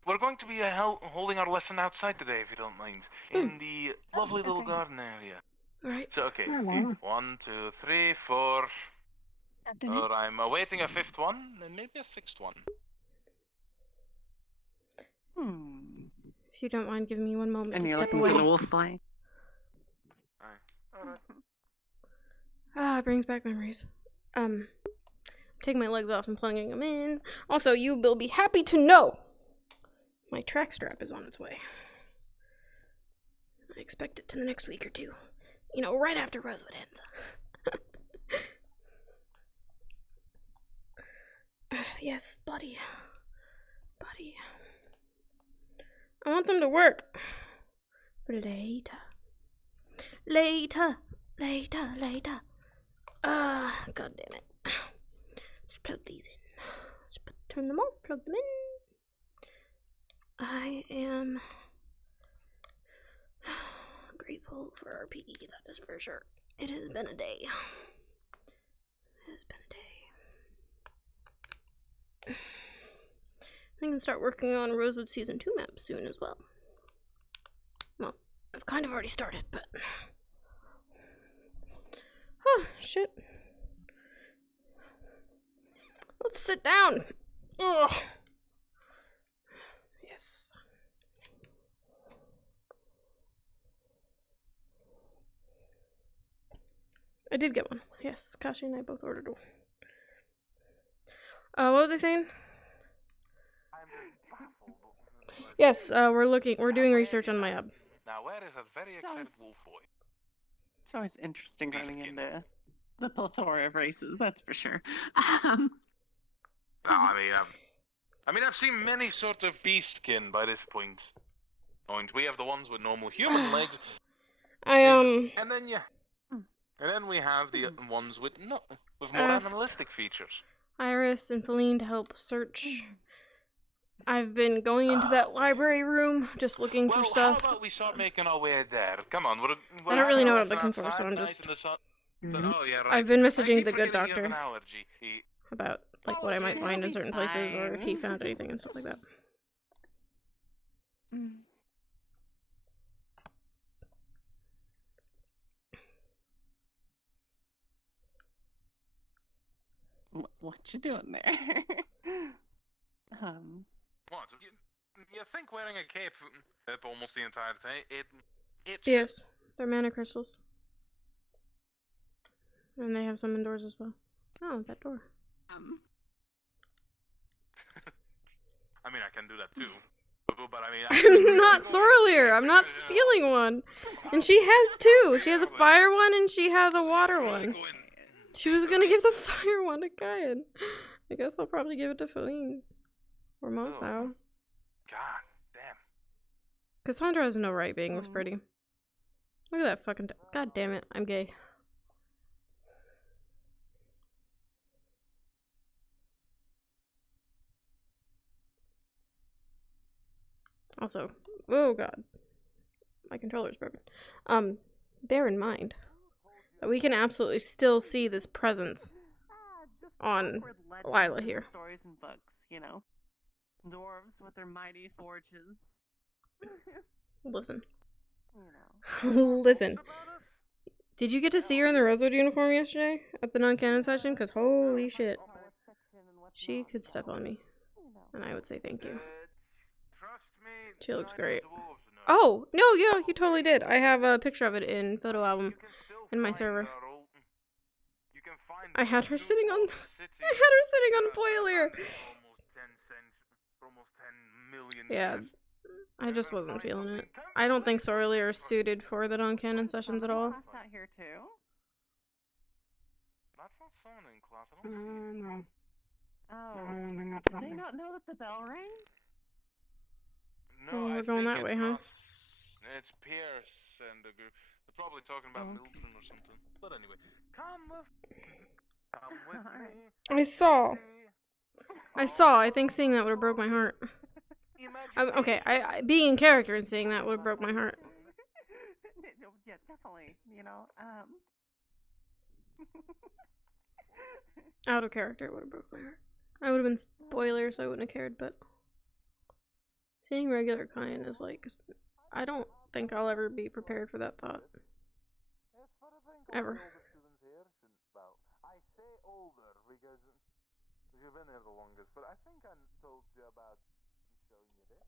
We're going to be holding our lesson outside today, if you don't mind, in the lovely little garden area. Alright. So, okay. Oh, wow. 1, 2, 3, 4. Or I'm awaiting a 5th one, and maybe a 6th one. If you don't mind giving me one moment And to you're step looking away. for the wolf line. Ah, it brings back memories. Taking my legs off and plunging them in. Also, you will be happy to know my track strap is on its way. I expect it to the next week or two. You know, right after Rosewood ends. Yes, buddy. Buddy. I want them to work. Later. Later. Later. Later. God damn it. Let's plug these in. Turn them off, plug them in. I am grateful for RP, that is for sure. It has been a day. It has been a day. I can start working on Rosewood Season 2 map soon as well. Well, I've kind of already started, but... Oh, shit. Let's sit down. Ugh. Yes. I did get one. Yes, Kashi and I both ordered one. What was I saying? Yes, we're doing research on my hub. Now, where is that very excited wolf boy? It's always interesting running into the plethora of races, that's for sure. No, I mean, I've seen many sort of beastkin by this point. We have the ones with normal human legs. And then we have the ones with more animalistic features. Iris and Feline to help search. I've been going into that library room, just looking for stuff. How about we start making our way there? Come on, we're I don't really know what I'm having a looking for, so I'm just... Oh, yeah, right. I've been I messaging keep the good forgetting you have doctor an allergy. about like what I might find in certain places, or if he found anything and stuff like that. What you doing there? What? You think wearing a cape almost the entire time? It's... Yes, they're mana crystals. And they have some indoors as well. Oh, that door. I mean, I can do that too. But I mean... I'm not Sorlier. I'm not stealing one. And she has two. She has a fire one and she has a water one. She was gonna give the fire one to Kyan. I guess I'll probably give it to Feline. Or Mosao. God damn. Cassandra has no right being this pretty. Look at that fucking... God damn it, I'm gay. Also, oh god. My controller's broken. Bear in mind that we can absolutely still see this presence on Lila here. Stories and books, you know. Dwarves with their mighty forges. Listen. You know. Listen. Did you get to see her in the Rosewood uniform yesterday at the non-canon session? Because holy shit. She could step on me. And I would say thank you. She looks great. Oh! No, yeah, you totally did. I have a picture of it in photo album in my server. I had her sitting on... I had her sitting on Boiler! Yeah. I just wasn't feeling it. I don't think Sorlier is suited for the non-canon sessions at all. Not here too. That's not someone in class. I don't see No. Oh. I don't think that's Do they something. not know that the bell rang? No, Oh, I we're going think that it's way, huh? not. It's Pierce and the group. They're probably talking about Milton or something. But anyway, come with me. I saw. I think seeing that would have broke my heart. Okay, I being in character and seeing that would have broke my heart. Yeah, definitely. You know, Out of character, it would have broke my heart. I would have been spoiler, so I wouldn't have cared, but seeing regular Kyan is like, I don't think I'll ever be prepared for that thought. Ever. I say older because you've been here the longest, but I think I told you about showing you this.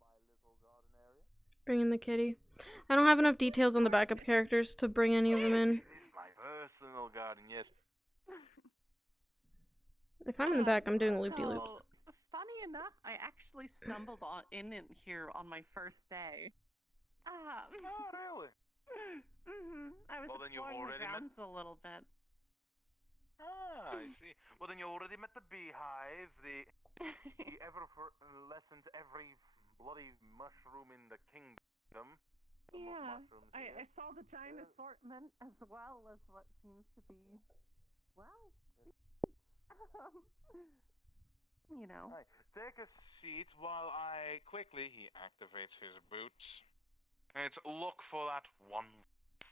My little garden area. Bring in the kitty. I don't have enough details on the backup characters to bring any of them in. It's my personal garden, yes. If I'm in the back, I'm doing loop-de-loops. So, funny enough, I actually stumbled in here on my first day. Oh, really? I was Well, then you've exploring the already grounds a little bit. Ah, I see. Well, then you already met the beehive, the ever-lessened every bloody mushroom in the kingdom. Yeah, I saw the giant assortment as well as what seems to be, well, you know. Hi. Take a seat while I quickly, he activates his boots. And look for that one.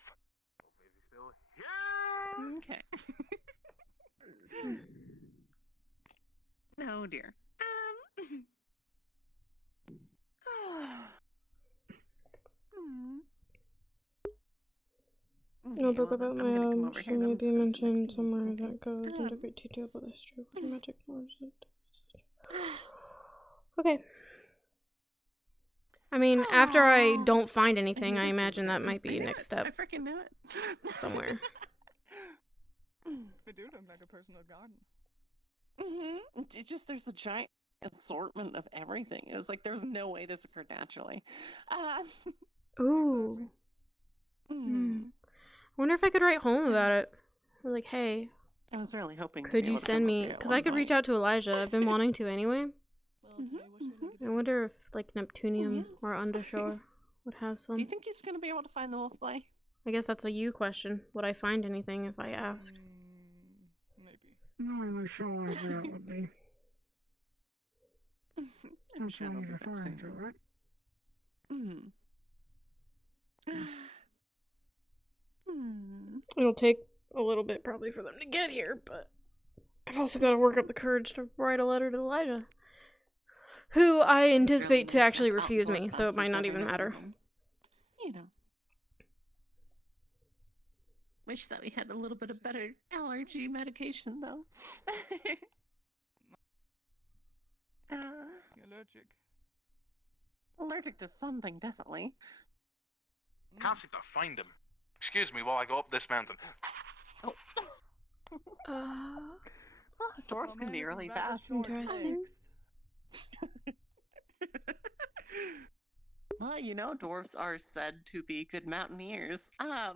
Oh, is he still here? Okay. Oh dear. Notebook about my should maybe mention somewhere that goes into great detail about the history of water magic knowledge. Okay. I mean, after I don't find anything, I imagine that might be next step. I freaking knew it. Somewhere. We do look like a personal garden. It just, there's a giant assortment of everything. It was like there's no way this occurred naturally. Ooh. I wonder if I could write home about it. Or like, hey. I was really hoping. Could you send me? Because I could reach out to Elijah. I've been wanting to anyway. I wonder if like Neptunium or Undershore would have some. Do you think he's gonna be able to find the wolf fly? I guess that's a you question. Would I find anything if I asked? Maybe. Not really sure where that would be. That's what he's referring to, right? It'll take a little bit probably for them to get here, but I've also got to work up the courage to write a letter to Elijah, who I anticipate to actually refuse me, so it might not even matter. You know. Wish that we had a little bit of better allergy medication, though. You're allergic. Allergic to something, definitely. Can't seem to find him. Excuse me while I go up this mountain. Dwarves can be really fast. Interesting. Well, you know, dwarves are said to be good mountaineers. I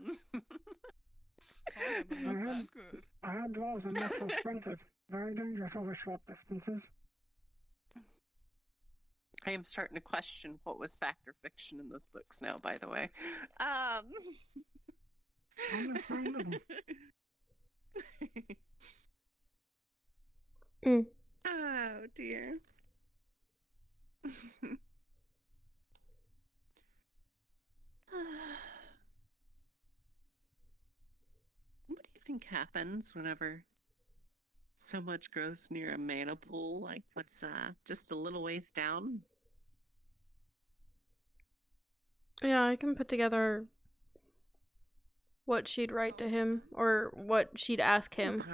had dwarves and natural sprinters. Very dangerous over short distances. I am starting to question what was fact or fiction in those books now, by the way. Understandable. Oh, dear. What do you think happens whenever so much grows near a mana pool? Like, what's just a little ways down? Yeah, I can put together what she'd write to him, or what she'd ask him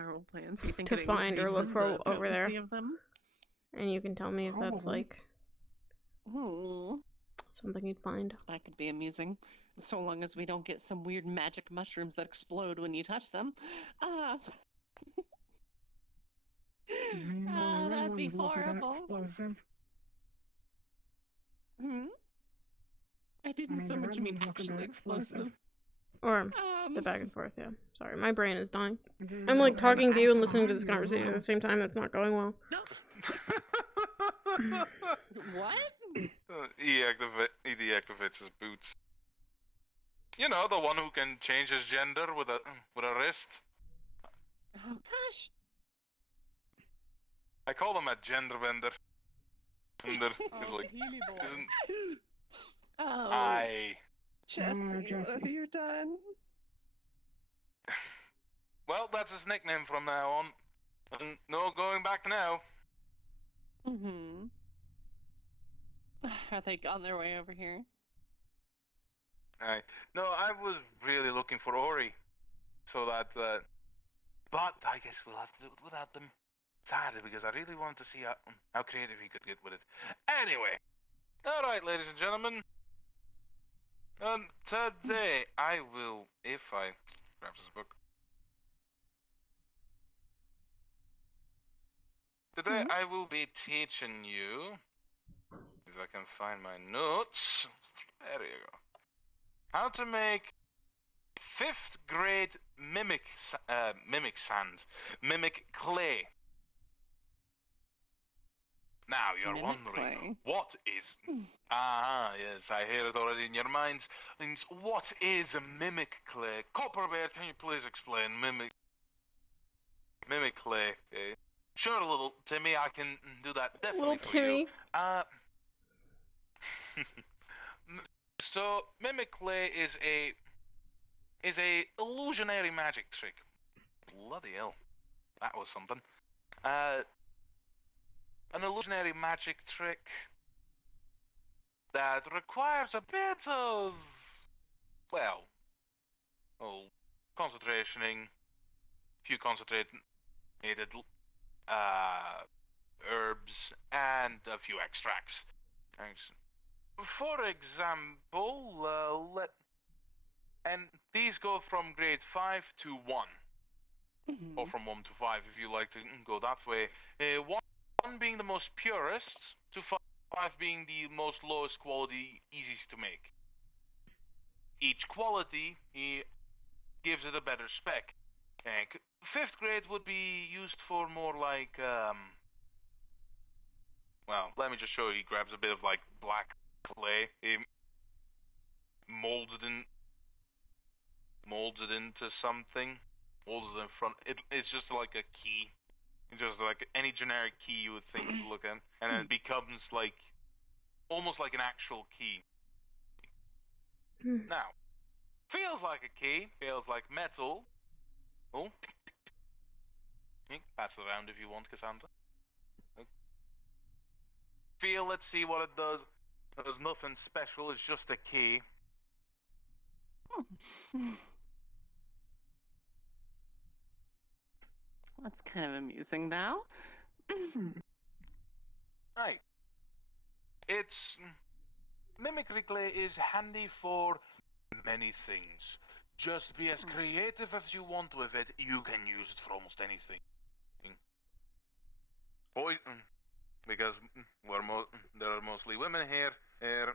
to find or look for over there. And you can tell me if that's like something you'd find. That could be amusing, so long as we don't get some weird magic mushrooms that explode when you touch them. That'd be horrible. I didn't so much mean actually explosive. Or the back and forth, yeah. Sorry, my brain is dying. I'm like talking to you and listening to this conversation at the same time. That's not going well. What? He deactivates his boots. You know, the one who can change his gender with a wrist. Oh gosh. I call him a gender bender. Bender is like, isn't. Oh. I. Jesse, what have you done? Well, that's his nickname from now on. And no going back now. Mm-hmm. Are they on their way over here? No, I was really looking for Ori. So that, but I guess we'll have to do it without them. Sadly, because I really wanted to see how creative he could get with it. Anyway. Alright, ladies and gentlemen. Today, I will, if I grab this book. Today, I will be teaching you, if I can find my notes, there you go, how to make 5th grade mimic clay. Now you're wondering, what is... yes, I hear it already in your minds. What is a mimic clay? Copperbeard, can you please explain mimic clay? Sure, little Timmy, I can do that definitely for you. So, mimic clay is a illusionary magic trick. Bloody hell, that was something. An illusionary magic trick that requires a bit of, well, concentrating, few concentrated herbs, and a few extracts. Thanks. For example, and these go from grade 5 to 1. Or from 1 to 5 if you like to go that way. 1 being the most purest, to 5 being the most lowest quality, easiest to make. Each quality gives it a better spec. 5th grade would be used for more like, well, let me just show you. He grabs a bit of like black clay, he molds it into something, molds it in front. It's just like a key. Just like any generic key you would think to look at, and then it becomes like almost like an actual key. Now, feels like a key, feels like metal. Oh, you can pass it around if you want, Cassandra. Let's see what it does. There's nothing special, it's just a key. That's kind of amusing now. Right. It's... Mimicry clay is handy for many things. Just be as creative as you want with it, you can use it for almost anything. Boy, because there are mostly women here. Here,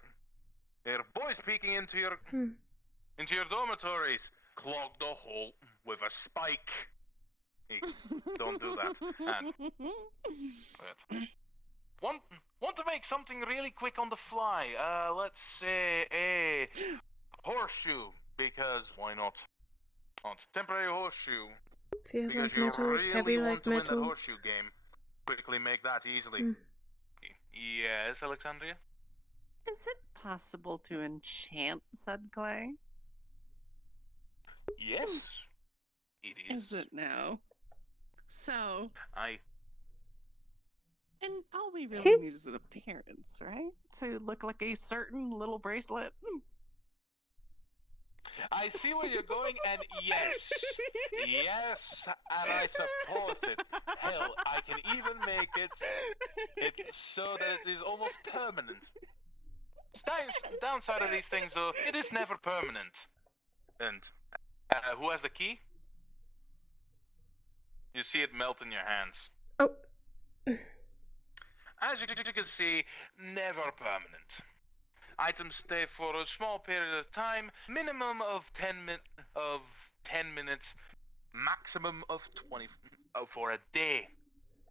boys peeking into your dormitories. Clog the hole with a spike. Don't do that. And, want to make something really quick on the fly? Let's say a horseshoe, because why not? Temporary horseshoe. Feels because like metal. It's heavy like to win that metal. horseshoe game. Quickly make that easily. Yes, Alexandria? Is it possible to enchant said clay? Yes, it is. Is it now? So... And all we really need is an appearance, right? To look like a certain little bracelet. I see where you're going, and yes, and I support it. Hell, I can even make it so that it is almost permanent. Downside of these things, though, it is never permanent. And who has the key? You see it melt in your hands. Oh. As you can see, never permanent. Items stay for a small period of time, minimum of 10 minutes, maximum of 20 for a day.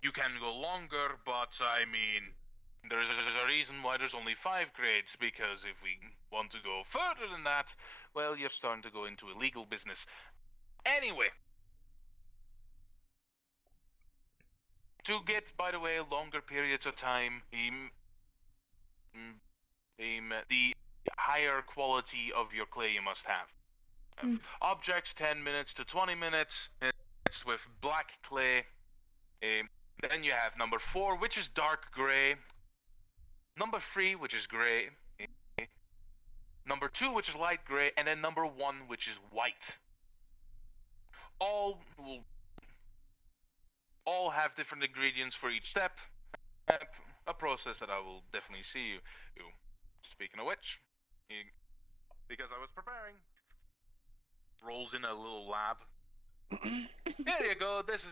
You can go longer, but I mean, there's a reason why there's only 5 grades, because if we want to go further than that, well, you're starting to go into illegal business. Anyway. To get, by the way, longer periods of time, the higher quality of your clay you must have. Objects 10 minutes to 20 minutes, mixed with black clay. Then you have number 4, which is dark gray. Number 3, which is gray. Number 2, which is light gray, and then number 1, which is white. All have different ingredients for each step. A process that I will definitely see you. Speaking of which, because I was preparing, rolls in a little lab. There you go. This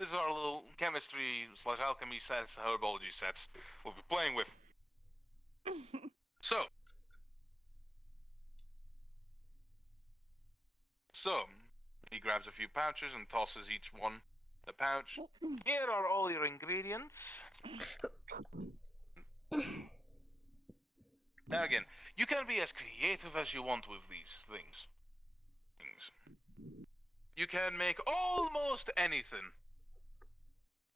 is our little chemistry / alchemy sets, herbology sets we'll be playing with. So he grabs a few pouches and tosses each one the pouch. Here are all your ingredients. Now again, you can be as creative as you want with these things. You can make almost anything.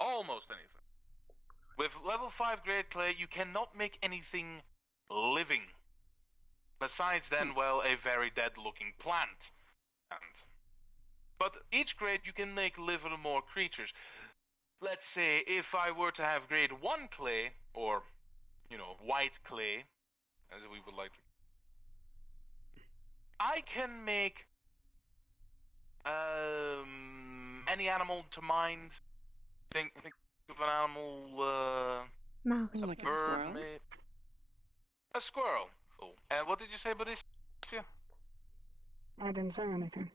Almost anything. With level 5 grade clay, you cannot make anything living. Besides then, well, a very dead looking plant. But each grade you can make live more creatures. Let's say if I were to have grade 1 clay, or, white clay, as we would like to, I can make any animal to mind. Think of an animal, mouse. A Like a bird, squirrel? maybe. A squirrel. Oh. And what did you say, Benicia? I didn't say anything.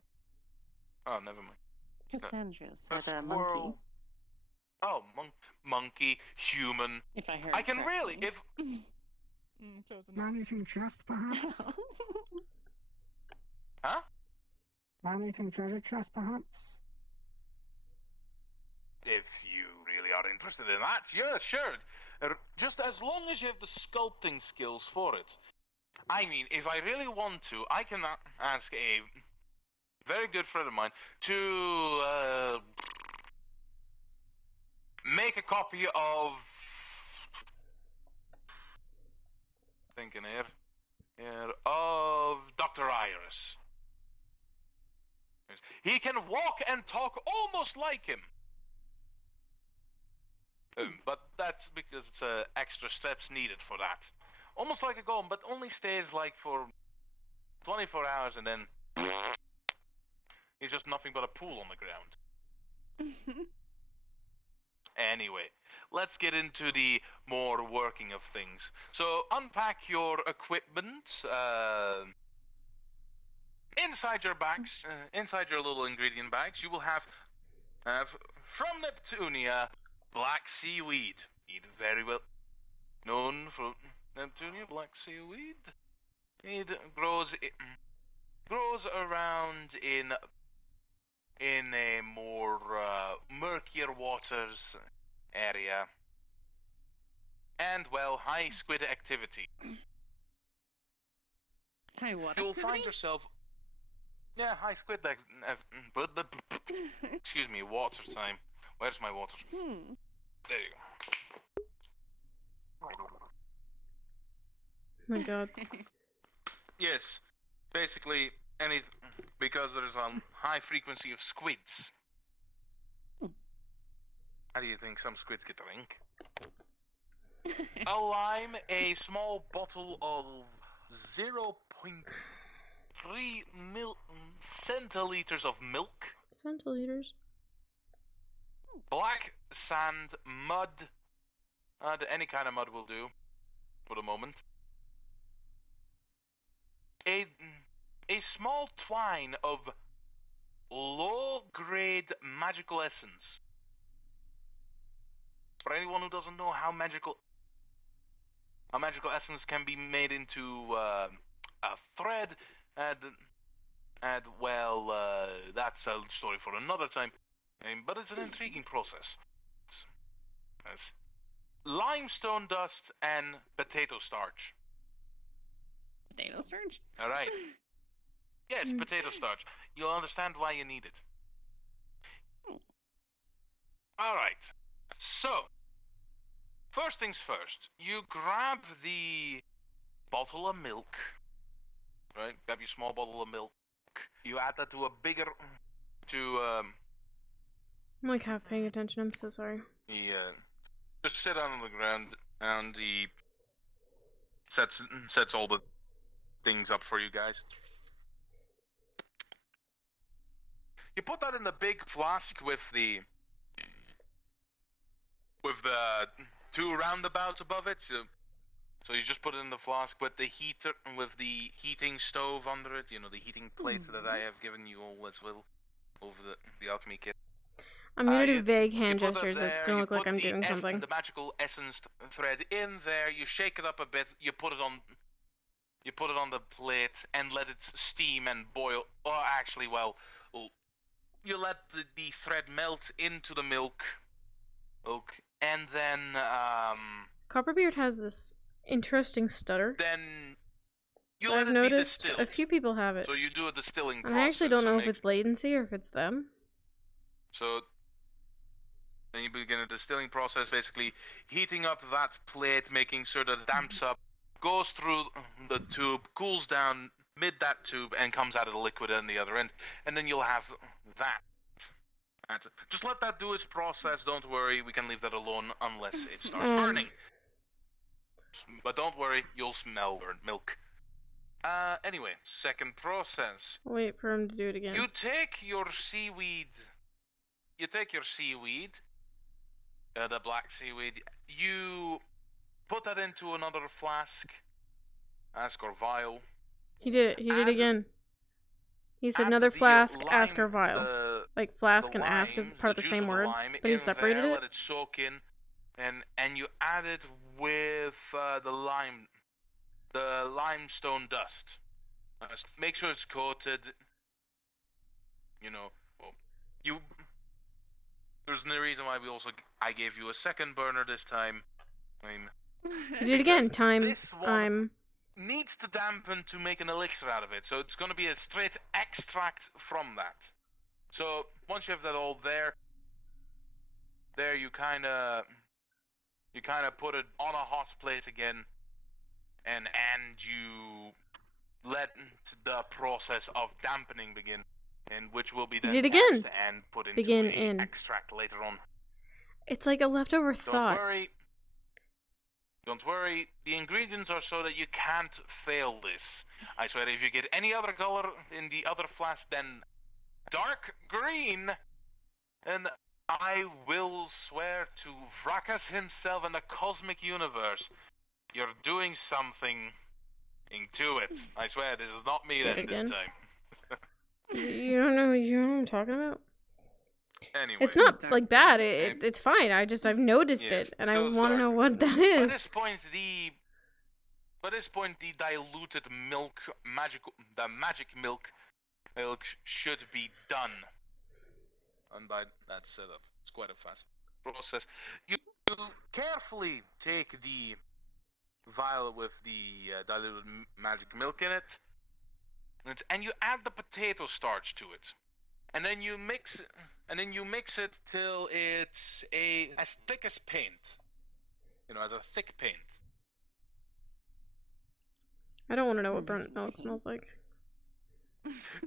Oh, never mind. Cassandra A said a squirrel. monkey. Oh, monkey, human. If I heard I can really, correctly. Man-eating chest, perhaps? Huh? Man-eating treasure chest, perhaps? If you really are interested in that, yeah, sure. Just as long as you have the sculpting skills for it. I mean, if I really want to, I can ask a very good friend of mine to make a copy of... Thinking here of Dr. Iris. He can walk and talk almost like him. But that's because it's extra steps needed for that. Almost like a golem, but only stays like for 24 hours and then he's just nothing but a pool on the ground. Anyway, let's get into the more working of things. So unpack your equipment inside your bags, inside your little ingredient bags. You will have from Neptunia black seaweed. Eat very well known for Neptunia black seaweed. It grows around in a more murkier waters area, and well, high squid activity. Hi, what? You'll find yourself, high squid. Excuse me, water time. Where's my water? There you go. My God. Yes, basically because there's a high frequency of squids. How do you think some squids get drink? A lime, a small bottle of 0.3 centiliters of milk. Centiliters. Black sand, mud. Any kind of mud will do for the moment. A small twine of low-grade magical essence. For anyone who doesn't know how magical essence can be made into a thread, and well, that's a story for another time. But it's an intriguing process. It's limestone dust and potato starch. Potato starch? All right. Yes, potato starch. You'll understand why you need it. All right. So, first things first. You grab the bottle of milk. Right? Grab your small bottle of milk. You add that to a bigger... I'm like half paying attention. I'm so sorry. He just sit down on the ground and he sets all the things up for you guys. You put that in the big flask with the two roundabouts above it. So you just put it in the flask with the heating stove under it. You know, the heating plates that I have given you all as well over the alchemy kit. I'm gonna do vague hand gestures. It's gonna look like I'm doing something. The magical essence thread in there. You shake it up a bit. You put it on the plate and let it steam and boil. Or actually, well, you let the thread melt into the milk, and then Copperbeard has this interesting stutter. Then you I've let it noticed be distilled. a few people have it. So you do a distilling And process. I actually don't know if make- it's latency or if it's them. So then you begin a distilling process, basically heating up that plate, making sure that it damps up, goes through the tube, cools down mid that tube, and comes out of the liquid on the other end. And then you'll have that. Just let that do its process. Don't worry, we can leave that alone unless it starts burning. But don't worry, you'll smell burnt milk. Anyway, second process. I'll wait for him to do it again. You take your seaweed. The black seaweed. You put that into another flask, ask or vial. He did it. He did it again. He said another flask, ask or vial. Like flask and ask is part of the same word, but he separated there, it. Let it soak in, and you add it with the limestone dust. Make sure it's coated. You know, there's no reason why I gave you a second burner this time. He did it again. This one needs to dampen to make an elixir out of it, so it's going to be a straight extract from that. So once you have that all there you kind of put it on a hot plate again, and you let the process of dampening begin, and which will be then did it again. cast and put into Begin a in. extract later on. It's like a leftover thought. Don't worry, the ingredients are so that you can't fail this. I swear, if you get any other color in the other flask than dark green, then I will swear to Vrakas himself and the cosmic universe, you're doing something to it. I swear, this is not me then this time. You don't know what I'm talking about? Anyway, it's not like bad. It's fine. I've noticed it, and I want to know what that is. By this point, the diluted milk, the magic milk should be done. And by that setup, it's quite a fast process. You carefully take the vial with the diluted magic milk in it, and you add the potato starch to it. And then you mix it till it's as thick as paint. You know, as a thick paint. I don't want to know what burnt milk smells like.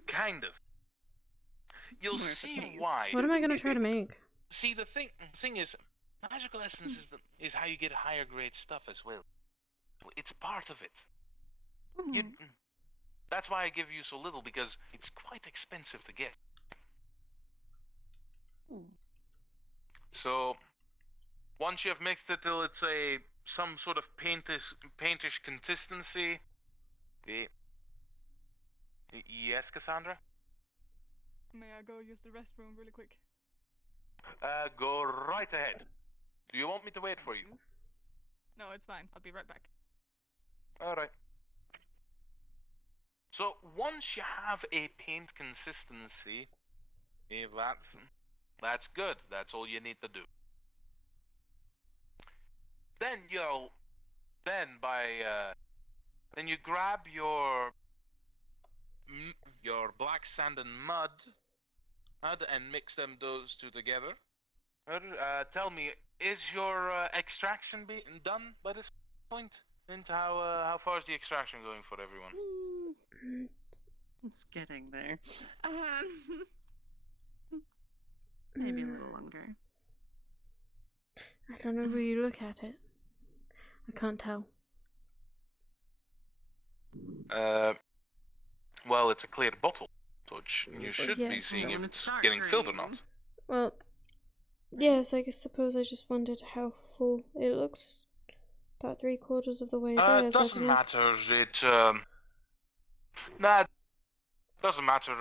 Kind of. You'll see why. What am I gonna try to make? See, the thing is, magical essence is how you get higher grade stuff as well. It's part of it. That's why I give you so little, because it's quite expensive to get. So, once you have mixed it till it's some sort of paintish consistency. Yes, Cassandra? May I go use the restroom really quick? Go right ahead. Do you want me to wait for you? No, it's fine. I'll be right back. Alright. So, once you have a paint consistency, that's good. That's all you need to do. Then you grab your black sand and mud and mix those two together. Tell me, is your extraction done by this point? And how far is the extraction going for everyone? It's getting there. Maybe a little longer. I don't know where you look at it. I can't tell. Well, it's a clear bottle, so you should be Yes. seeing if it's getting filled or not. Well, yes, I suppose I just wondered how full it looks. About 3/4 of the way there. It doesn't matter. Nah, doesn't matter.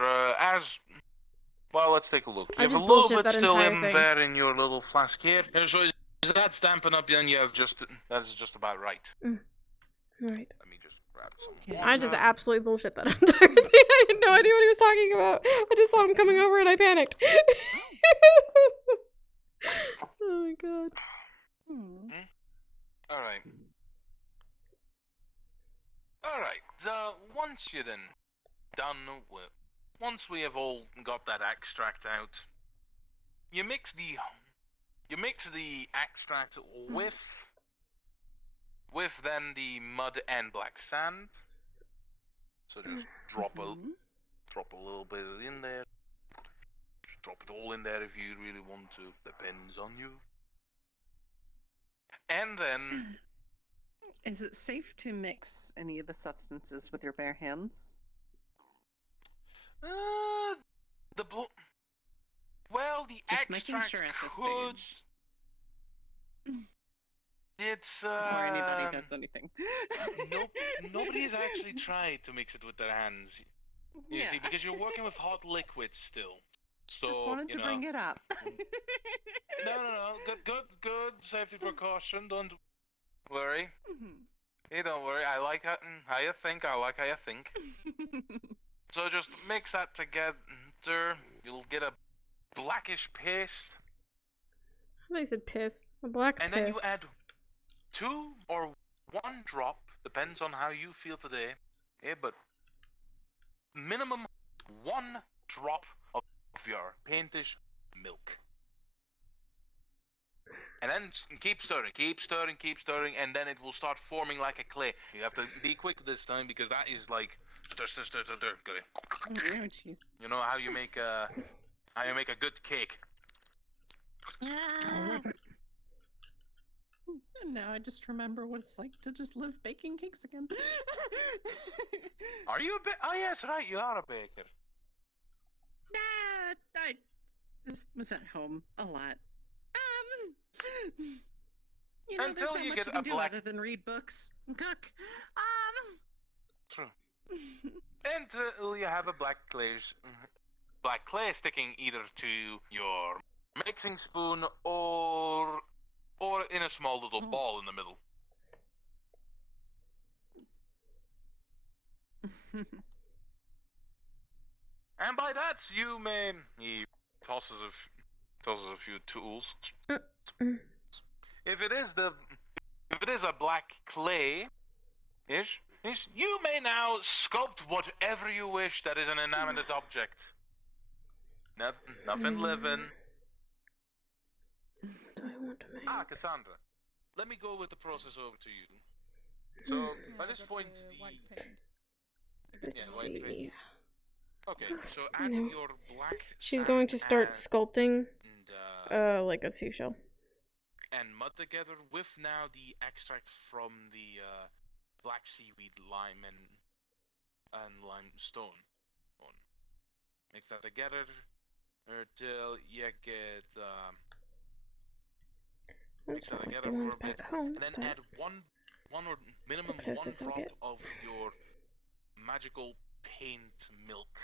Well, let's take a look. You have a little bit still in there in your little flask here. So is that stamping up? Then you have that is just about right. Alright. Let me just grab some. I just absolutely bullshit that entire thing. I had no idea what he was talking about. I just saw him coming over and I panicked. Oh my god. Alright. Alright, so once you're then done with, once we have all got that extract out, you mix the extract with then the mud and black sand. So just drop a little bit in there. Drop it all in there if you really want to. Depends on you. And then... Is it safe to mix any of the substances with your bare hands? Well, the Just making extract sure at this could... stage. It's, Before anybody does anything. Nope, nobody has actually tried to mix it with their hands. You see, because you're working with hot liquids still. So, Just wanted to bring it up. No. Good. Safety precaution. Don't worry. Hey, don't worry. I like how you think. I like how you think. So just mix that together. You'll get a blackish paste. I thought you said piss. A black and piss. then you add 2 or 1 drop, depends on how you feel today. Yeah, but minimum 1 drop of your paintish milk. And then keep stirring, and then it will start forming like a clay. You have to be quick this time because that is like stir. Good. Oh, jeez. You know how you make a good cake. Now I just remember what it's like to just live baking cakes again. Are you a baker? Oh yes, right, you are a baker. Nah, I just was at home a lot. You know, Until there's you not get much you a can black... do other than read books and cook. True. Until you have a black clay sticking either to your mixing spoon or in a small little ball in the middle. And by that you may... He tosses a few tools. If it is a black clay-ish, you may now sculpt whatever you wish that is an inanimate object. Nothing living. Do I want to make? Cassandra, let me go with the process over to you. So, by this point, Let's see. Okay, so add your black She's sand going to start and, sculpting like a seashell. And mud together with now the extract from the black seaweed, lime, and limestone. Mix that together until you get mix that together for a bit, and then add one or minimum 1 drop of your magical paint milk,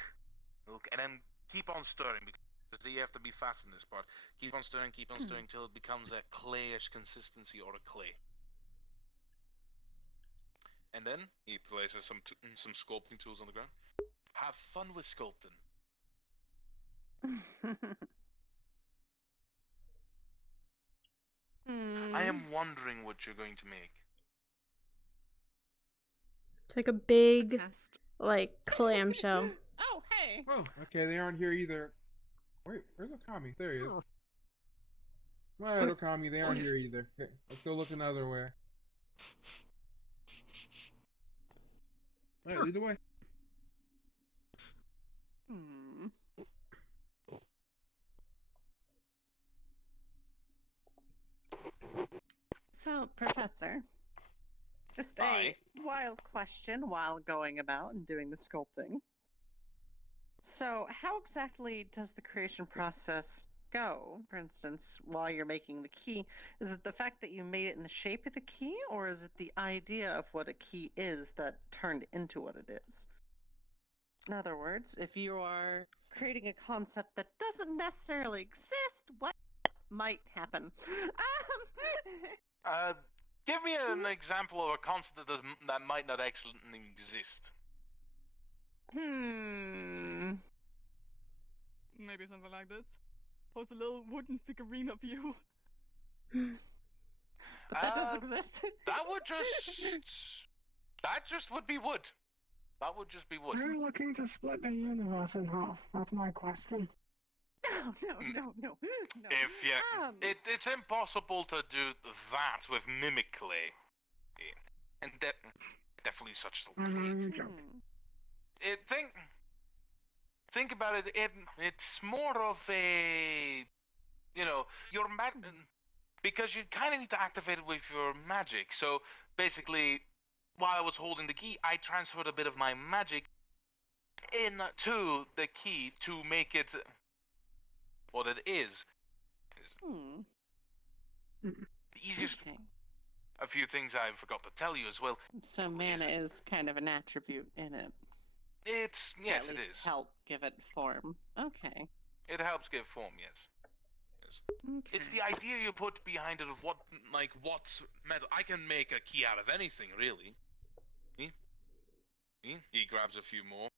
and then keep on stirring because you have to be fast in this part. Keep on stirring till it becomes a clayish consistency or a clay. And then he places some sculpting tools on the ground. Have fun with sculpting. I am wondering what you're going to make. It's like a big, like, clamshell. Oh, hey! Oh, okay, they aren't here either. Wait, where's Okami? There he is. Alright, Okami, they aren't here either. Okay, let's go look another way. Alright, lead the way. So, Professor, just a wild question while going about and doing the sculpting. So, how exactly does the creation process go? For instance, while you're making the key, is it the fact that you made it in the shape of the key, or is it the idea of what a key is that turned into what it is? In other words, if you are creating a concept that doesn't necessarily exist, what might happen? Give me an example of a concept that might not actually exist. Maybe something like this. Post a little wooden figurine of you. But that does exist. That just would be wood. That would just be wood. Are you looking to split the universe in half? That's my question. No. If it's impossible to do that with mimicry, and definitely such the think about it. It's more of a, your because you kind of need to activate it with your magic. So basically, while I was holding the key, I transferred a bit of my magic into the key to make it what it is. The easiest. A few things I forgot to tell you as well. So mana is kind of an attribute in it. It's yes, it is. Help give it form. Okay. It helps give form, yes. Okay. It's the idea you put behind it of what's metal. I can make a key out of anything, really. He grabs a few more.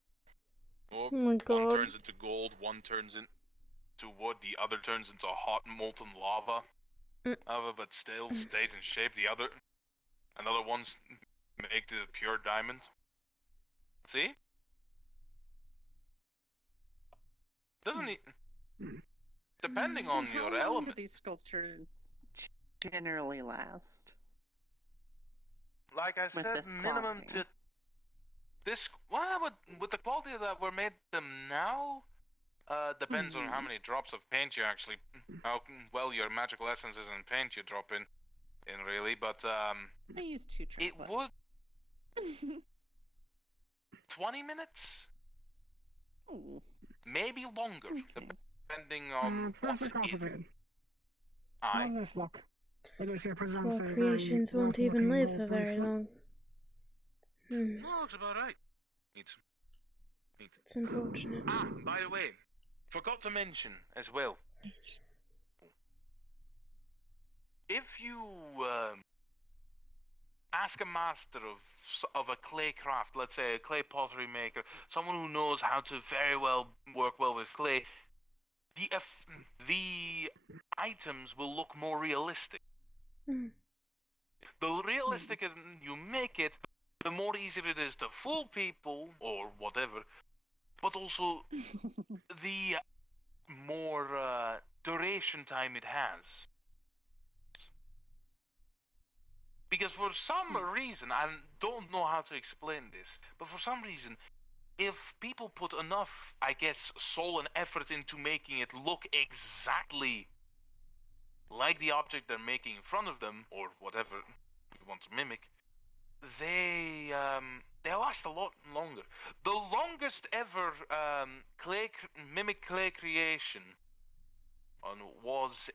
Oh my God. One turns into gold, one turns into wood, the other turns into hot molten lava. But still stays in shape. Another one's make the pure diamond. See? Doesn't he? Depending on your How long do element. these sculptures generally last? Like I said, minimum to this. Well, with the quality that we're made them now, depends on how many drops of paint you actually, how well your magical essences and paint you drop in really. But I use 2 it would 20 minutes, maybe longer, depending on what's complicated. Aye. How's this look? Small creations won't even live for very long. No, looks about right. Needs. It's unfortunate. By the way, forgot to mention as well. If you ask a master of a clay craft, let's say a clay pottery maker, someone who knows how to very well work well with clay, the items will look more realistic. The realistic you make it, the more easier it is to fool people or whatever, but also the more duration time it has. Because for some reason, I don't know how to explain this, but for some reason, if people put enough, I guess, soul and effort into making it look exactly like the object they're making in front of them, or whatever you want to mimic, they'll last a lot longer. The longest ever mimic clay creation was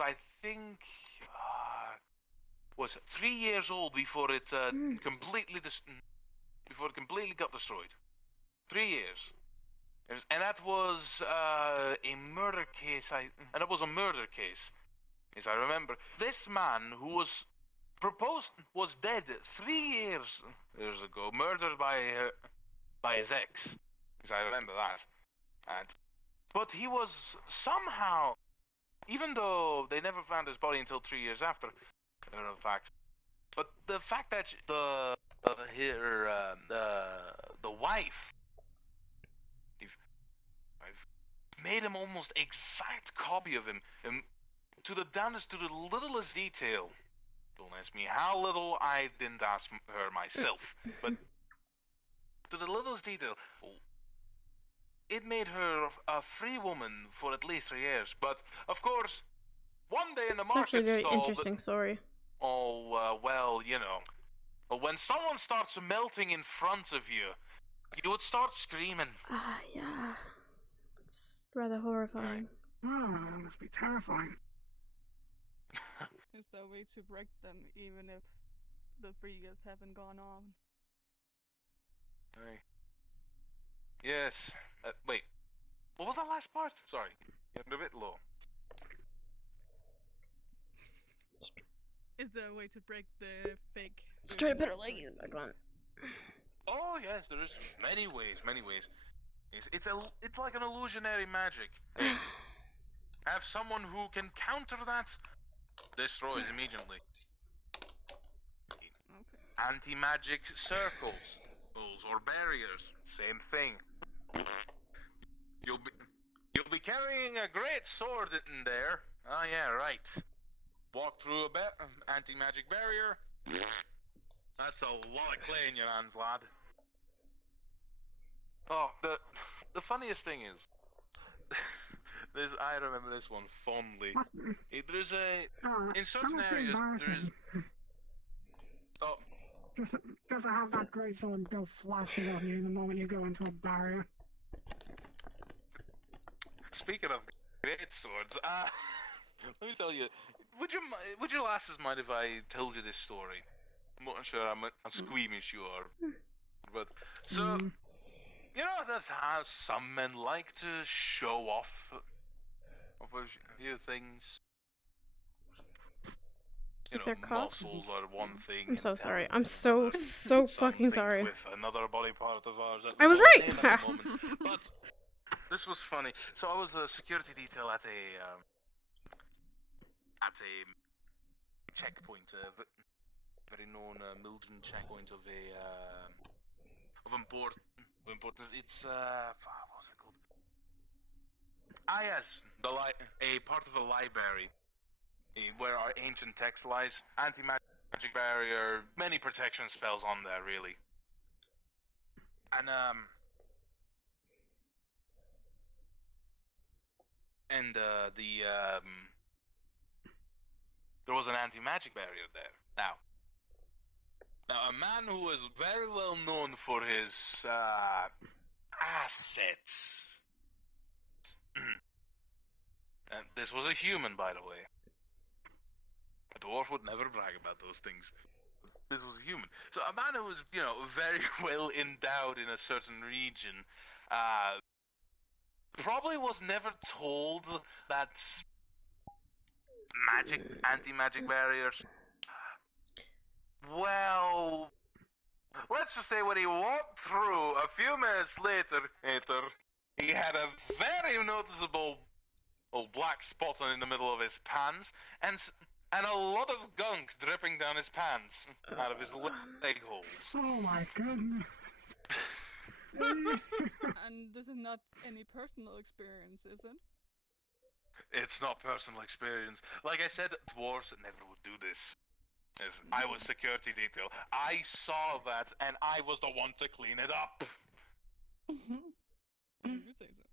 I think was 3 years old before it completely got destroyed. 3 years. And that was a murder case. And it was a murder case, as I remember. This man who was was dead 3 years ago, murdered by his ex, as I remember that. But he was somehow, even though they never found his body until 3 years after, I don't know the fact. But the fact that the wife, I've made him almost exact copy of him, to the littlest detail. Don't ask me how little, I didn't ask her myself, but to the littlest detail, it made her a free woman for at least 3 years. But of course, one day in the It's actually a market very stall, interesting story. well, you know, when someone starts melting in front of you, you would start screaming. Yeah. It's rather horrifying. Oh, that must be terrifying. Is there a way to break them even if the 3 years haven't gone on? Hey. Yes. Wait. What was that last part? Sorry. Getting a bit low. Is there a way to break the fake? Let's try to put our leggies back on. Oh yes, there is many ways. It's like an illusionary magic. Hey, have someone who can counter that. Destroys immediately. Okay. Anti-magic circles, or barriers, same thing. You'll be carrying a great sword in there. Oh yeah, right. Walk through a anti-magic barrier. That's a lot of clay in your hands, lad. Oh, the funniest thing is, I remember this one fondly. There's in certain areas there's. Oh. Just to have that great sword go flashing on you the moment you go into a barrier. Speaking of great swords, let me tell you, would your lasses mind if I told you this story? I'm not sure how squeamish you are, but so you know that's how some men like to show off of a few things. You know, Their cocks? muscles are one thing. I'm so sorry. I'm so fucking sorry. With another body part of ours. I was right. At the moment. But this was funny. So I was a security detail at a checkpoint, a very known Mildren checkpoint of importance. It's what's it called? Yes, a part of the library where our ancient text lies. Anti-magic barrier, many protection spells on there, really. And there was an anti-magic barrier there. Now, a man who was very well known for his assets. And this was a human, by the way. A dwarf would never brag about those things. This was a human. So a man who was, you know, very well endowed in a certain region, probably was never told that anti-magic barriers. Well, let's just say when he walked through, a few minutes later, he had a very noticeable black spot in the middle of his pants, and a lot of gunk dripping down his pants out of his leg holes. Oh my goodness. And this is not any personal experience, is it? It's not personal experience. Like I said, dwarves never would do this. Yes, I was security detail. I saw that, and I was the one to clean it up. You say so.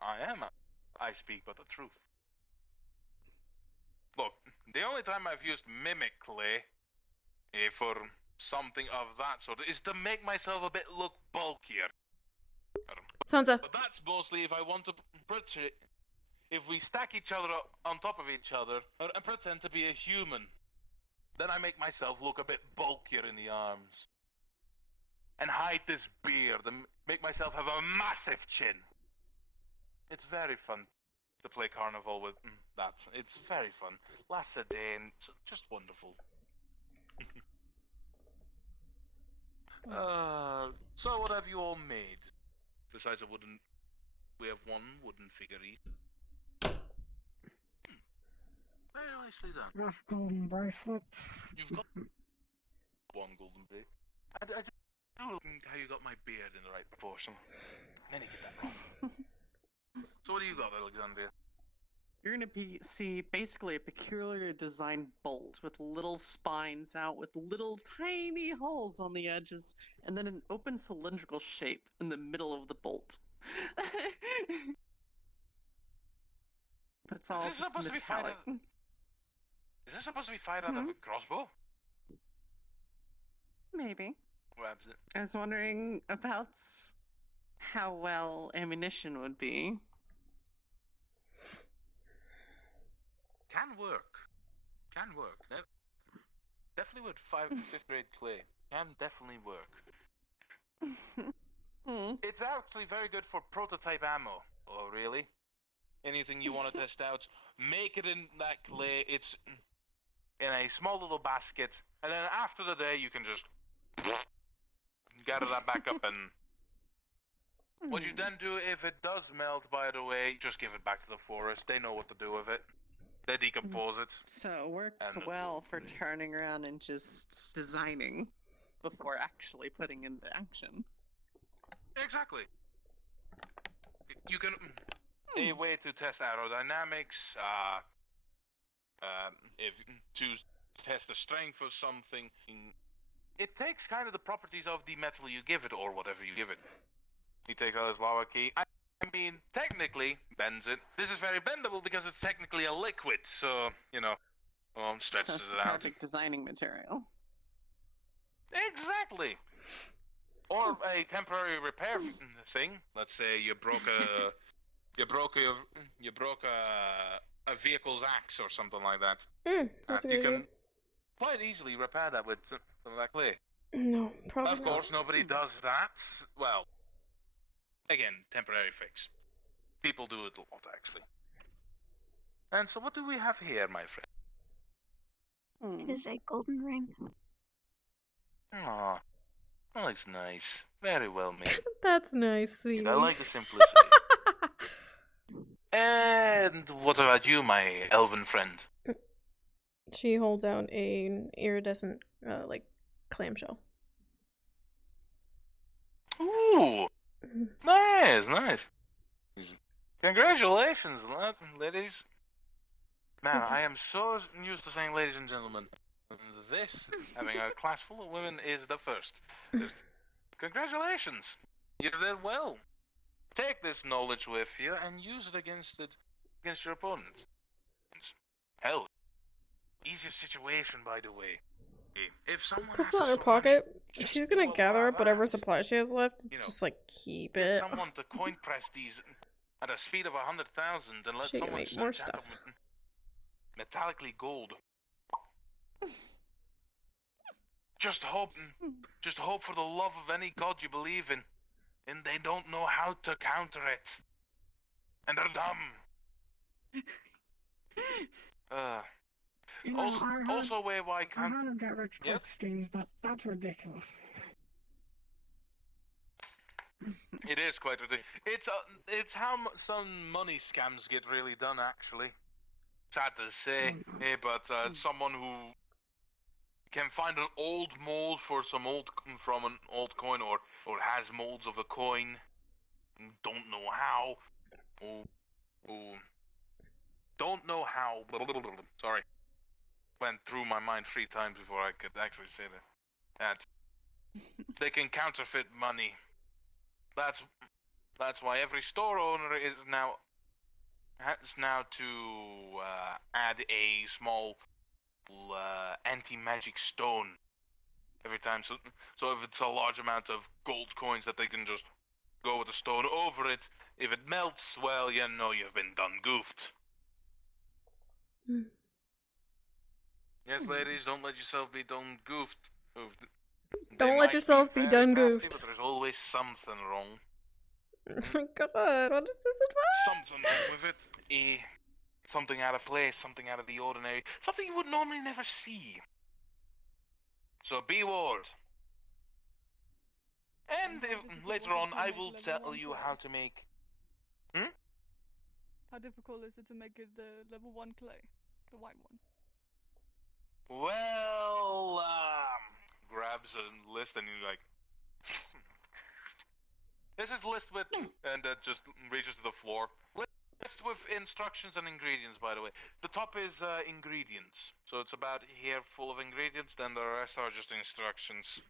I am. I speak but the truth. Look, the only time I've used mimicry for something of that sort is to make myself a bit look bulkier. Sansa. But that's mostly if I want to if we stack each other on top of each other and pretend to be a human, then I make myself look a bit bulkier in the arms. And hide this beard and make myself have a massive chin. It's very fun to play carnival with that. It's very fun. Lasts a day and just wonderful. So what have you all made? Besides we have one wooden figurine. Very nicely done. Rough golden bracelets. You've got one golden bracelet. I don't know how you got my beard in the right proportion. Many get that wrong. So what do you got, Alexandria? You're gonna see basically a peculiar designed bolt with little spines out with little tiny holes on the edges, and then an open cylindrical shape in the middle of the bolt. but it's all Is this just supposed to be fired metallic. out? Is this supposed to be fired out of a crossbow? Maybe. Grabs it. I was wondering about how well ammunition would be. Can work. Can work. Definitely with 5th grade clay. Can definitely work. It's actually very good for prototype ammo. Oh, really? Anything you want to test out, make it in that clay. It's in a small little basket, and then after the day, you can just gather that back up. And what you then do, if it does melt, by the way, just give it back to the forest. They know what to do with it. They decompose it. So it works And well for turning around and just designing before actually putting into action. Exactly. You can a way to test aerodynamics. If to test the strength of something, it takes kind of the properties of the metal you give it, or whatever you give it. He takes out his lava key. I mean, technically, bends it. This is very bendable because it's technically a liquid, so, you know, stretches So it's it out. perfect designing material. Exactly. Or a temporary repair thing. Let's say you broke a vehicle's axe or something like that. That's a You good can idea. quite easily repair that with some of that clay. No, probably Of course, nobody does that. Well, again, temporary fix. People do it a lot, actually. And so, what do we have here, my friend? It is a golden ring. Aw, that looks nice. Very well made. That's nice, sweetie. I like the simplicity. And what about you, my elven friend? She holds out an iridescent, like, clamshell. Ooh, nice, nice. Congratulations, ladies. Man, I am so used to saying ladies and gentlemen. This, having a class full of women, is the first. Congratulations. You did well. Take this knowledge with you and use it against your opponents. Hell, easiest situation, by the way. If someone Puts has it in a her sword, pocket. She's gonna gather up whatever supplies she has left. You know, Just, like, keep get it. someone to coin press these at a speed of 100,000 and let She can someone make more search out stuff. them metallically gold. Just hope for the love of any god you believe in, and they don't know how to counter it, and they're dumb. You know, Also, why I've can't? heard of get rich quick Yes? schemes, but that's ridiculous. It is quite ridiculous. It's how some money scams get really done, actually. Sad to say, but someone who can find an old mold from an old coin, or has molds of a coin, don't know how, don't know how. Sorry, went through my mind 3 times before I could actually say that. They can counterfeit money. That's why every store owner has now to add a small anti-magic stone every time. So if it's a large amount of gold coins, that they can just go with the stone over it. If it melts, well, you know you've been done goofed. Yes, ladies, don't let yourself be done goofed. Don't let yourself be done goofed. But there's always something wrong. Oh my god, what is this advice? Something wrong with it. Something out of place, something out of the ordinary, something you would normally never see. So be warned. And later on, I will tell you how to make. How difficult is it to make it the level 1 clay? The white one. Well, grabs a list and you're like, this is list with, and just reaches to the floor. List with instructions and ingredients, by the way. The top is ingredients, so it's about here full of ingredients. Then the rest are just instructions.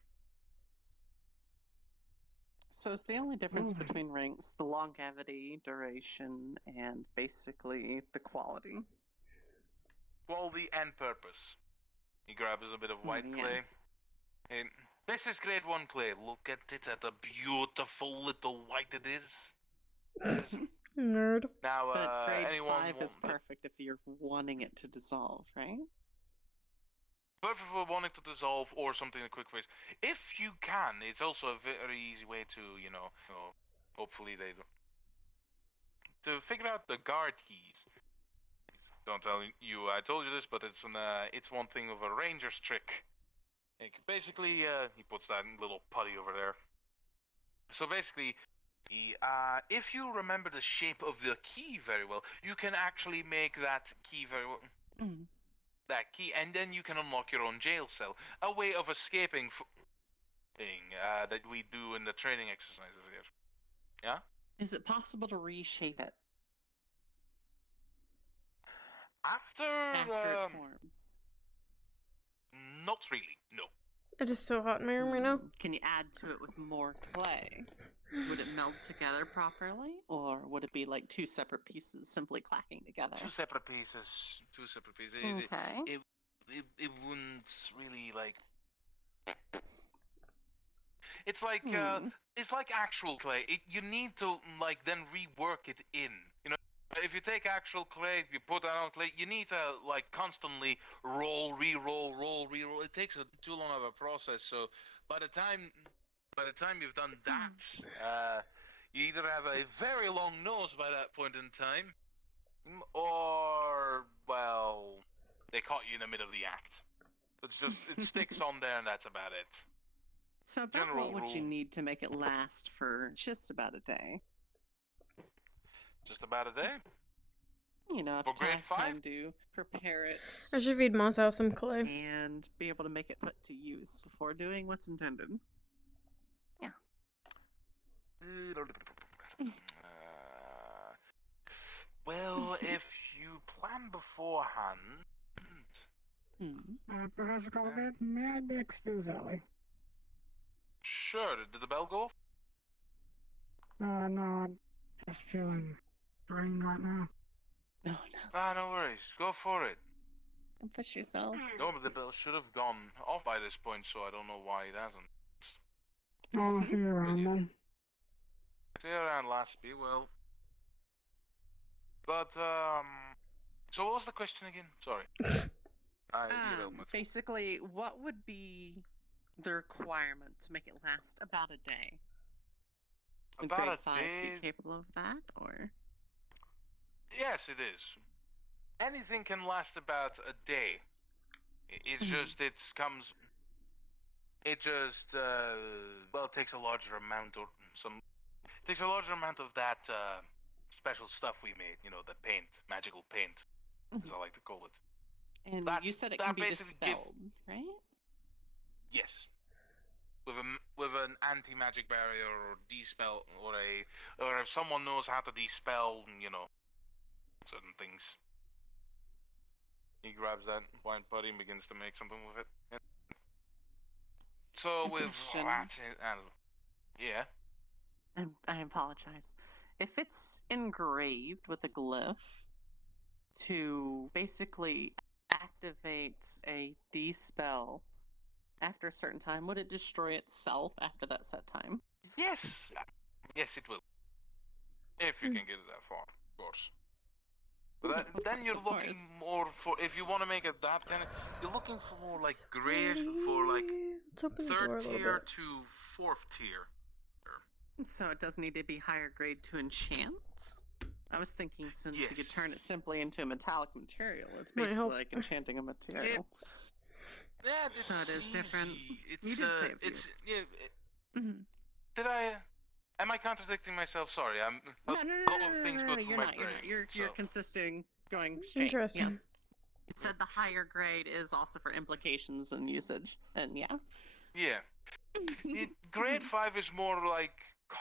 So is the only difference Moving. between ranks the longevity, duration, and basically the quality? Quality and purpose. He grabs a bit of white Yeah. clay. And this is grade 1 clay. Look at it, at the beautiful little white it is. Nerd. Now, But grade anyone 5 is perfect if you're wanting it to dissolve, right? perfect for wanting to dissolve or something in a quick phase. If you can, it's also a very easy way to, hopefully they do. To figure out the guard keys. Don't tell you I told you this, but it's one thing of a ranger's trick. Basically, he puts that little putty over there. So basically, if you remember the shape of the key very well, you can actually make that key very well. That key, and then you can unlock your own jail cell. A way of escaping thing that we do in the training exercises here. Yeah? Is it possible to reshape it After it forms? Not really, no. It is so hot in my room right now. Can you add to it with more clay? Would it meld together properly, or would it be like two separate pieces simply clacking together? Two separate pieces. Okay. It wouldn't really like. It's like it's like actual clay. You need to like then rework it in. You know, if you take actual clay, you put that on clay, you need to like constantly roll, re-roll, roll, re-roll. It takes too long of a process. So by the time you've done that, you either have a very long nose by that point in time, or well, they caught you in the middle of the act. It's just it sticks on there, and that's about it. So about what would you need to make it last for just about a day? Just about a day. You know, For grade 5? time to prepare it I should feed Moss out some clay. and be able to make it put to use before doing what's intended. Yeah. Well, if you plan beforehand. Professor Colbert, may I be excused early? Sure. Did the bell go off? No, I'm just feeling drained right now. No. No worries. Go for it. Don't push yourself. No, but the bell should have gone off by this point, so I don't know why it hasn't. I'll see you around then. See you around, Lasby. Well. But, so what was the question again? Sorry. Basically, what would be the requirement to make it last about a day? Would About grade a 5 day? be capable of that, or? Yes, it is. Anything can last about a day. It's just, it takes a larger amount of that, special stuff we made, the paint, magical paint, as I like to call it. And you said it can be dispelled, right? Yes. With an anti-magic barrier or dispel, or if someone knows how to dispel, certain things. He grabs that wine putty and begins to make something with it. Yeah. So with that, yeah. I apologize. If it's engraved with a glyph to basically activate a dispel after a certain time, would it destroy itself after that set time? Yes, it will. If you can get it that far, of course. But then you're looking more for, if you want to make it that kind of, you're looking for more like grade, for like 3rd tier to 4th tier. So it does need to be higher grade to enchant? I was thinking since you could turn it simply into a metallic material, it's basically like enchanting a material. So it is different. You did say a few. Am I contradicting myself? Sorry, a lot of things go through You're my not. brain. You're consisting, going straight. Interesting. Yes. You said the higher grade is also for implications and usage, and yeah. Yeah. Grade 5 is more like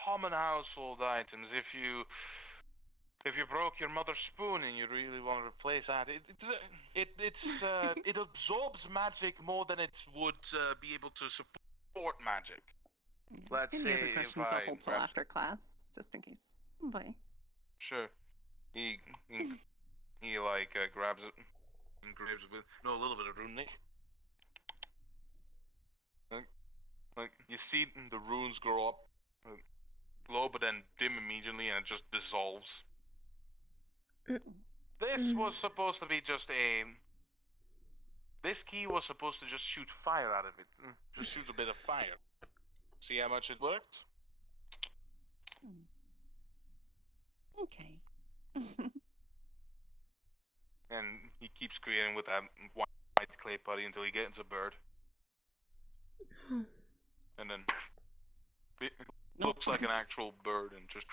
common household items. If you broke your mother's spoon and you really want to replace that, it absorbs magic more than it would be able to support magic. let's Any say other if questions I I'll hold till perhaps- after class, just in case. Bye. Sure. He like grabs it and grabs it with a little bit of runic. Like you see the runes grow up, glow, but then dim immediately, and it just dissolves. This was supposed to be just a. This key was supposed to just shoot fire out of it. Just shoot a bit of fire. See how much it worked? Okay. And he keeps creating with that white clay putty until he gets a bird. And then it looks like an actual bird and just.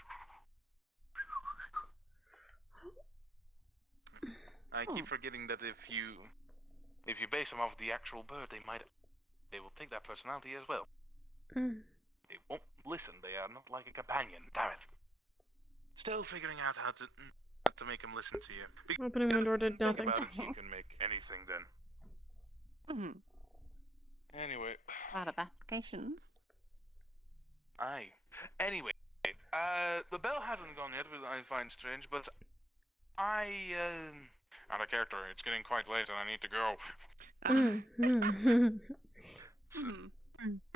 I keep forgetting that if you base them off the actual bird, they will take that personality as well. They won't listen. They are not like a companion. Damn it. Still figuring out how to make them listen to you. Opening my door did Think nothing. about it, you can make anything then. Anyway. A lot of applications. Aye. Anyway, the bell hasn't gone yet, which I find strange, but out of character, it's getting quite late and I need to go.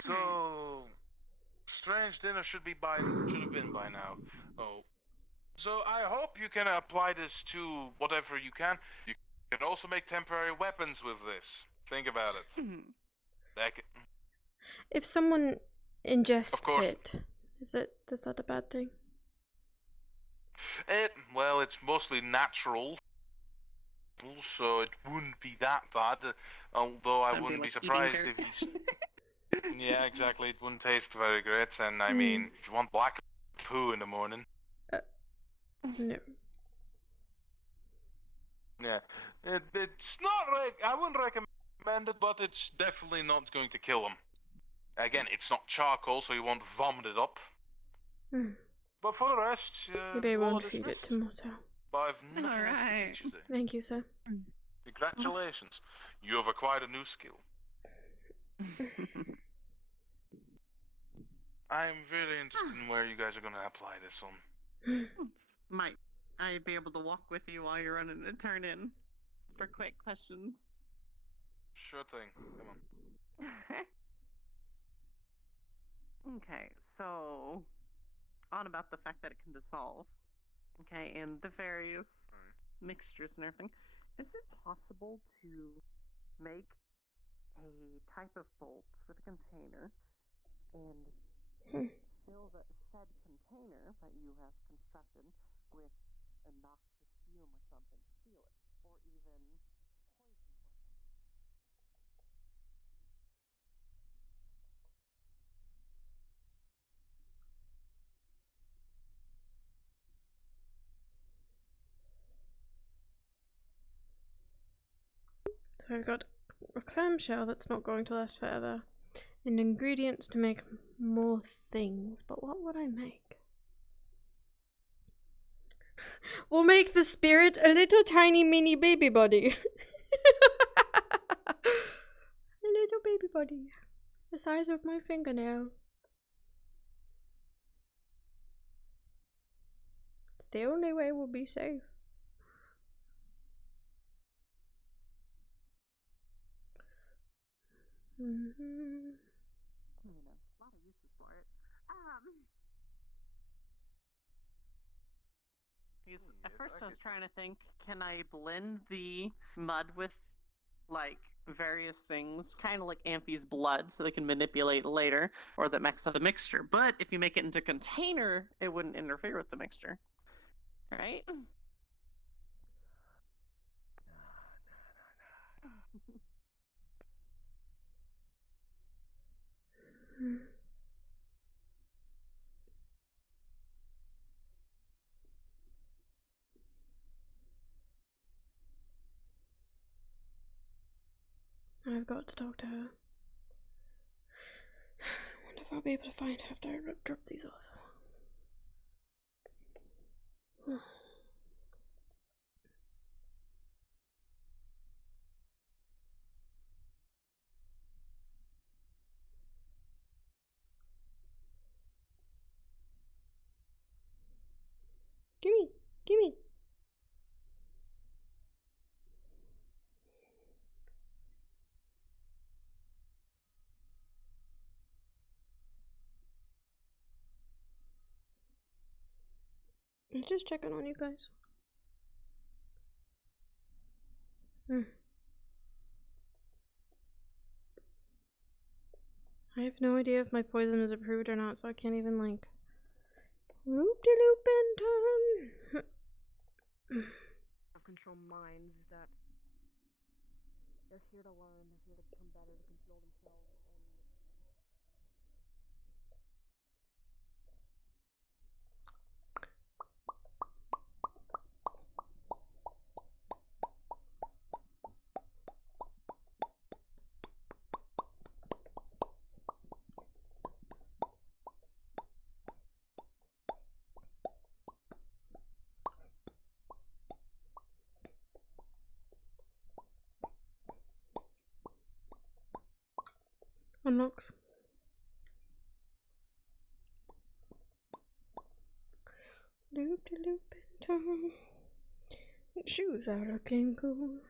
So, strange dinner should have been by now. Oh. So I hope you can apply this to whatever you can. You can also make temporary weapons with this. Think about it. If someone ingests it, is that a bad thing? Well, it's mostly natural, so it wouldn't be that bad. Although I wouldn't be surprised if he's. Yeah, exactly. It wouldn't taste very great, and I mean, if you want black poo in the morning. No. Yeah, it's not like I wouldn't recommend it, but it's definitely not going to kill him. Again, it's not charcoal, so you won't vomit it up. But for the rest, maybe I won't feed it to Mosso. I've nothing else to teach you today. Thank you, sir. Congratulations, you have acquired a new skill. I'm very interested in where you guys are going to apply this on. Might I be able to walk with you while you're running a turn in for quick questions? Sure thing. Come on. Okay, so on about the fact that it can dissolve. Okay, and the various mixtures and everything. Is it possible to make a type of bolt with a container and fill the said container that you have constructed with a noxious fume or something, seal it, or even poison or So I've got a clamshell that's not going to last forever, and ingredients to make more things. But what would I make? We'll make the spirit a little tiny mini baby body. A little baby body. The size of my fingernail. It's the only way we'll be safe. you know, a lot of uses for it. Because at first I was trying to think, can I blend the mud with like various things, kind of like Amphi's blood, so they can manipulate later, or that mix up the mixture. But if you make it into a container, it wouldn't interfere with the mixture, right? I've got to talk to her. I wonder if I'll be able to find her after I drop these off. Gimme. I'm just checking on you guys. I have no idea if my poison is approved or not, so I can't even like loop-de-loop and turn. Control minds that they're here to learn, they're here to become better, to control themselves, Unlocks. Loop de loop and turn. Shoes are looking cool.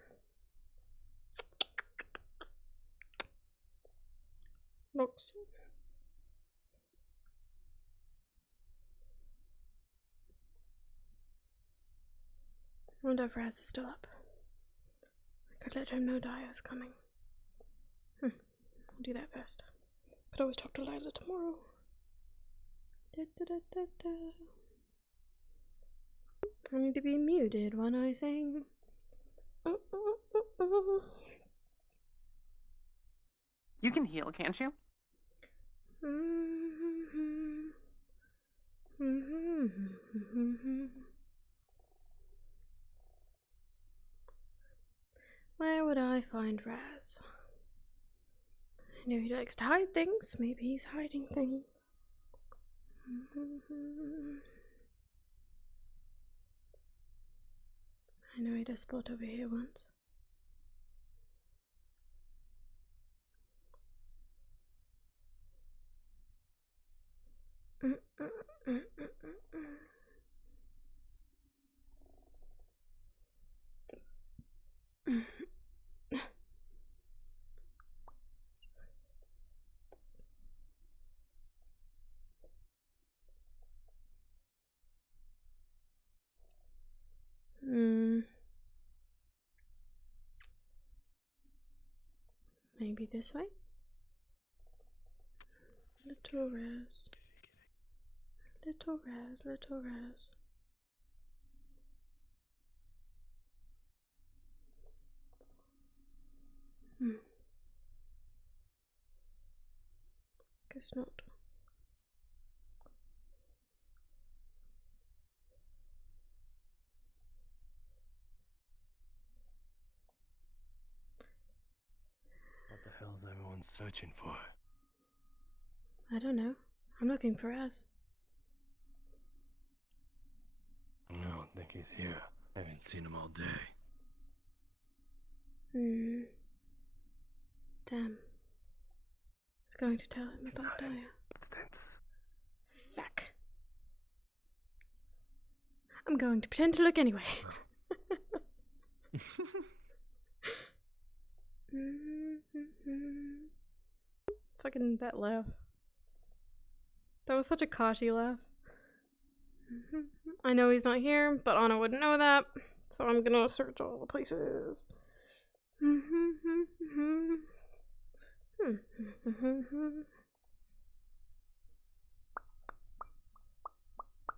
Looks. I wonder if Raz is still up. I could let him know Dia's coming. I'll do that first. But always talk to Lila tomorrow. Da, da, da, da, da. I need to be muted when I sing. You can heal, can't you? Where would I find Raz? I know he likes to hide things. Maybe he's hiding things. I know he does spot over here once. Maybe this way? Little Raz. Little Raz, little Raz. Guess not. What the hell's everyone searching for? I don't know. I'm looking for Raz. I don't think he's here. I haven't seen him all day. Damn. I was going to tell him about Daya. Fuck. I'm going to pretend to look anyway. Fucking that laugh. That was such a Kashi laugh. I know he's not here, but Anna wouldn't know that, so I'm gonna search all the places.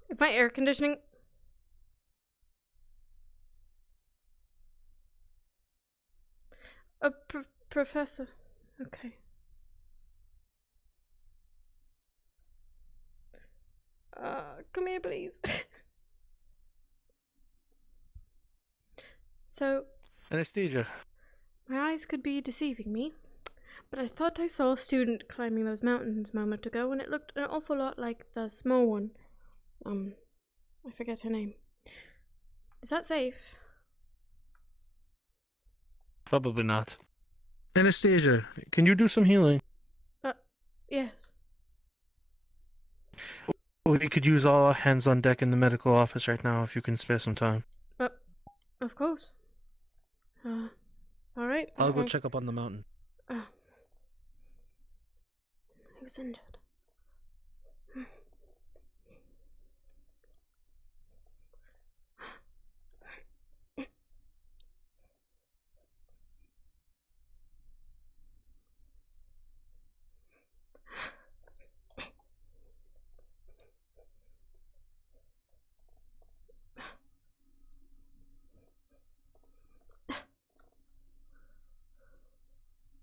If my air conditioning... A professor. Okay. Come here, please. So... Anesthesia. My eyes could be deceiving me, but I thought I saw a student climbing those mountains a moment ago, and it looked an awful lot like the small one. I forget her name. Is that safe? Probably not. Anesthesia, can you do some healing? Yes. We could use all hands on deck in the medical office right now if you can spare some time. Of course. All right. I'll go check up on the mountain. Who's injured?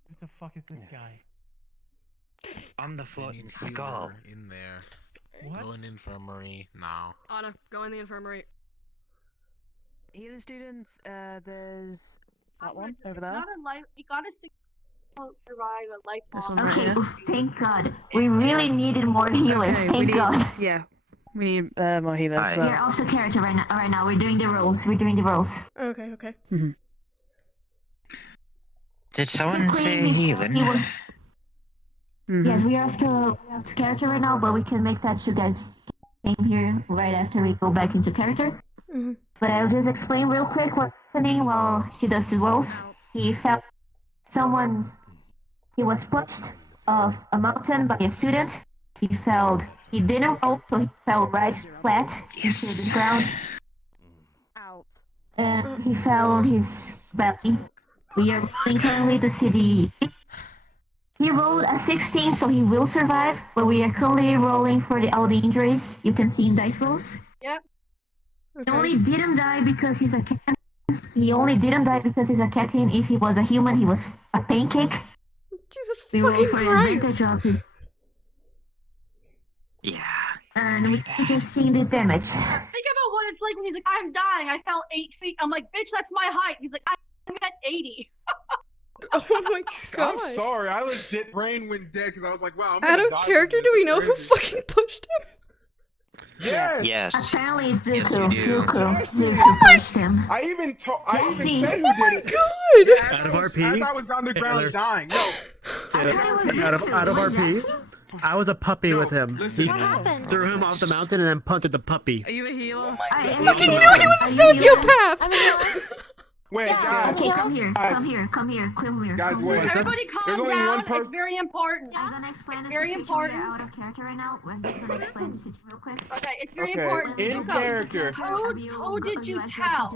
What the fuck is this guy? On the floating skull. In there. What? Go in infirmary now. Anna, go in the infirmary. Healing students, there's that one over there. Not a life. You gotta survive a life. This one Okay, right here. thank God. We really needed more healers. Okay, Thank God. Yeah, we need more healers. So. You're off the character right now. Right now, we're doing the rolls. Okay. Did someone say healing? Yes, we are off the character right now, but we can make that you guys came here right after we go back into character. But I'll just explain real quick what's happening while he does his rolls. He felt he was pushed off a mountain by a student. He didn't roll, so he fell right flat into the ground. And he fell on his belly. We are rolling currently to see he rolled a 16, so he will survive, but we are currently rolling for all the injuries you can see in dice rolls. Yep. He only didn't die because he's a cat. He only didn't die because he's a cat. If he was a human, he was a pancake. Jesus we roll fucking for Christ. advantage of his. Yeah. And we just seen the damage. Think about what it's like when he's like, I'm dying. I fell 8 feet. I'm like, bitch, that's my height. He's like, I'm at 80. Oh my god. I'm sorry, I legit brain went dead because I was like, wow, I'm Out gonna of die character, from do we this. know who Crazy. fucking pushed him? Yes. Yes. Apparently it's Zuko. Yes, you do. Zuko pushed him. I even Jesse. said who Oh my did it. god! Out of RP? As I was on the ground dying. No. I thought it was Out of Zuko. Was RP? Jesse? I was a puppy with him. listen. He What happened? threw him off the mountain and then punted the puppy. Are you a healer? I Fucking knew he was a sociopath! Wait, Yeah, guys. Okay, come here. Guys. Come here. Guys, Come wait. here. Everybody There's calm only down. one person. It's very important. I'm gonna explain the Very situation. important. We are out of character right now. We're just gonna explain the situation real quick. Okay, it's very Okay, important. in Zuko, character. Who did you tell?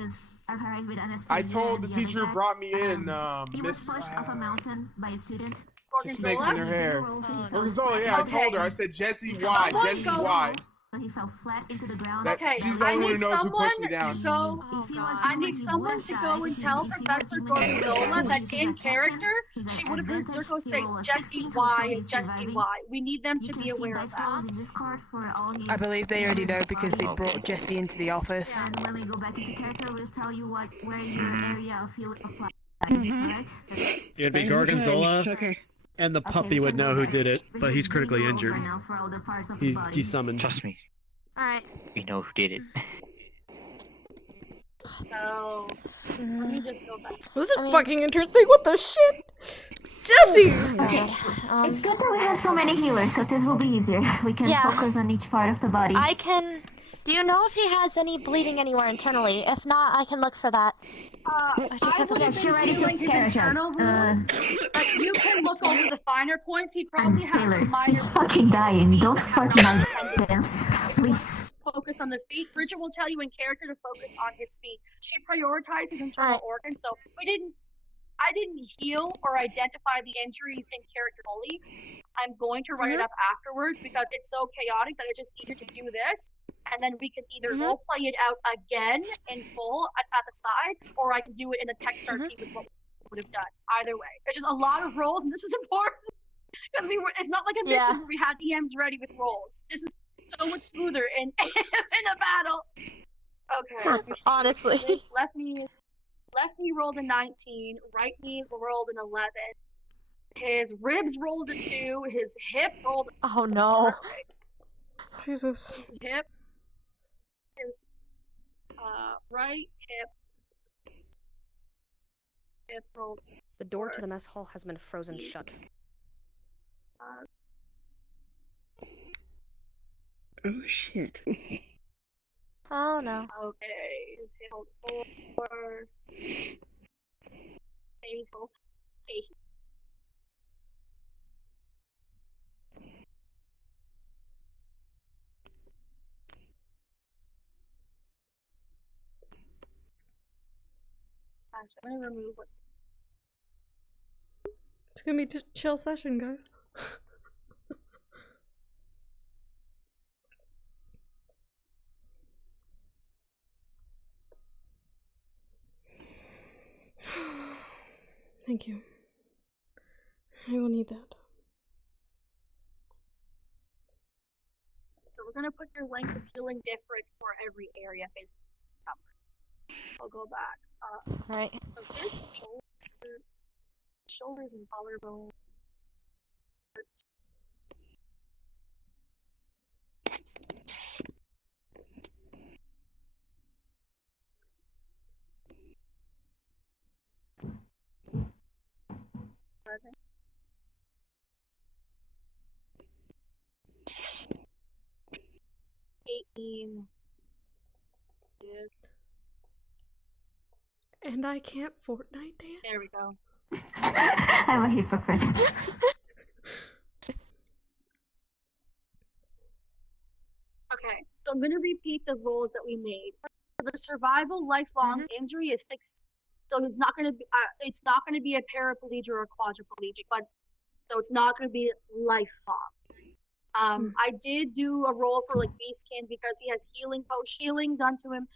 I told the teacher who brought me in, He was Miss pushed off a mountain by a student. Snakes in her hair. Oh, Gorgonzola, yeah, I told her. I said, Jesse, why? Someone Jesse, go- why? So he fell flat into the ground. That- Okay, she's the I only one need who knows who someone pushed me down. to go. If he was I human, need he someone would've to died. go and tell If he was Professor human, he Gorgonzola would've that died. in He's a character, He's she at would have heard advantage. Zirko He say rolled a Jesse 16, so why, he's Jesse surviving. why. We need them You to can be see aware of dice that. rolls in Discord for all his. I believe they already know because they Okay. brought Jesse into the office. And when we go back into character, we'll tell you where your area of healing applies. Alright? It'd be Gorgonzola, Okay. and the puppy would know who did it, but he's critically Roll injured. for now for all the parts of the He's body. desummoned. Trust me. Alright. We know who did it. So, let me just go back. This is fucking interesting. What the shit? Jesse! Okay. It's good that we have so many healers, so this will be easier. We can Yeah. focus on each part of the body. I can. Do you know if he has any bleeding anywhere internally? If not, I can look for that. I just have to. Yes, you're ready to Healing his character. internal wounds, but you can look over the finer points. He probably has Taylor, some minor. he's fucking dying. Don't fuck my dance, please. Focus on the feet. Bridget will tell you in character to focus on his feet. She prioritized his internal organs, so I didn't heal or identify the injuries in character fully. I'm going to write it up afterwards because it's so chaotic that it's just easier to do this, and then we can either role play it out again in full at the side, or I can do it in the text RP with what we would have done. Either way, there's just a lot of roles, and this is important because it's not like a mission where we had EMs ready with roles. This is so much smoother in a battle. Okay. Honestly. This left knee rolled a 19, right knee rolled an 11. His ribs rolled a 2, his hip rolled a Oh no. Jesus. His hip, his right hip rolled. The door to the mess hall has been frozen shut. Oh shit. Oh no. Okay, is held 4. Maybe 8. Actually, I'm gonna remove what. It's gonna be a chill session, guys. Thank you. I will need that. So we're gonna put your length of healing different for every area. I'll go back. Right. So here's shoulders and collarbone. Okay. Yes. And I can't Fortnite dance? There we go. I'm a hypocrite. Okay, so I'm gonna repeat the rules that we made. For the survival lifelong injury is 6, so it's not gonna be a paraplegic or a quadriplegic, but so it's not gonna be lifelong. I did do a roll for like Beastkin because he has potion healing done to him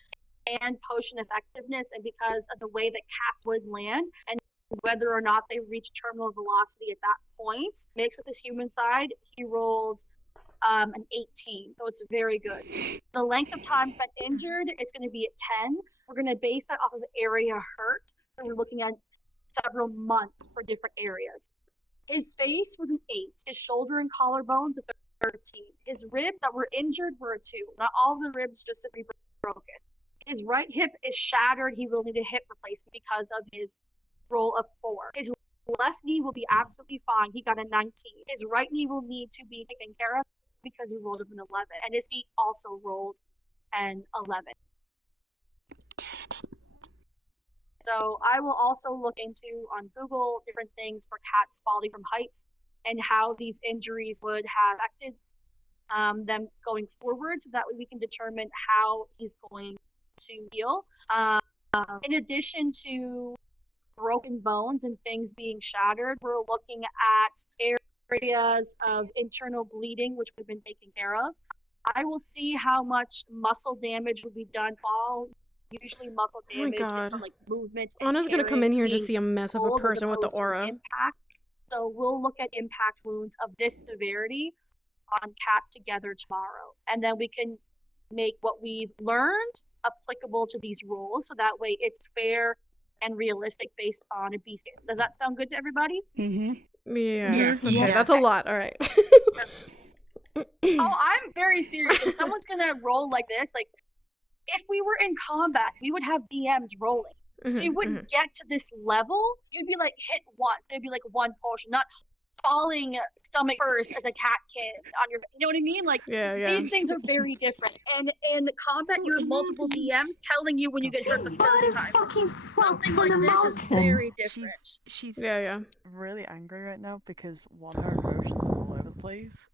and potion effectiveness, and because of the way that cats would land and whether or not they reach terminal velocity at that point, mixed with his human side, he rolled an 18, so it's very good. The length of time spent injured, it's going to be at 10. We're going to base that off of area hurt, so we're looking at several months for different areas. His face was an 8. His shoulder and collarbones a 13. His ribs that were injured were a 2. Not all of the ribs, just a 3 broken. His right hip is shattered. He will need a hip replacement because of his roll of 4. His left knee will be absolutely fine. He got a 19. His right knee will need to be taken care of because he rolled up an 11. And his feet also rolled an 11. So I will also look into on Google different things for cats falling from heights and how these injuries would have affected them going forward, so that way we can determine how he's going to heal. In addition to broken bones and things being shattered, we're looking at areas of internal bleeding, which we've been taking care of. I will see how much muscle damage will be done. Usually muscle damage is from like movement. Anna's gonna come in here and just see a mess of a person with the aura. Impact. So we'll look at impact wounds of this severity on cats together tomorrow, and then we can make what we've learned applicable to these rules, so that way it's fair and realistic based on a beast. Does that sound good to everybody? Yeah. Okay, that's a lot. All right. Oh, I'm very serious. If someone's gonna roll like this, like if we were in combat, we would have DMs rolling. So you wouldn't get to this level. You'd be like hit once. It'd be like one potion, not falling stomach first as a cat can on your. You know what I mean? Like these things are very different. And in combat, you have multiple DMs telling you when you get hurt the first time. Something like this is very different. She's yeah really angry right now because one of her emotions are all over the place.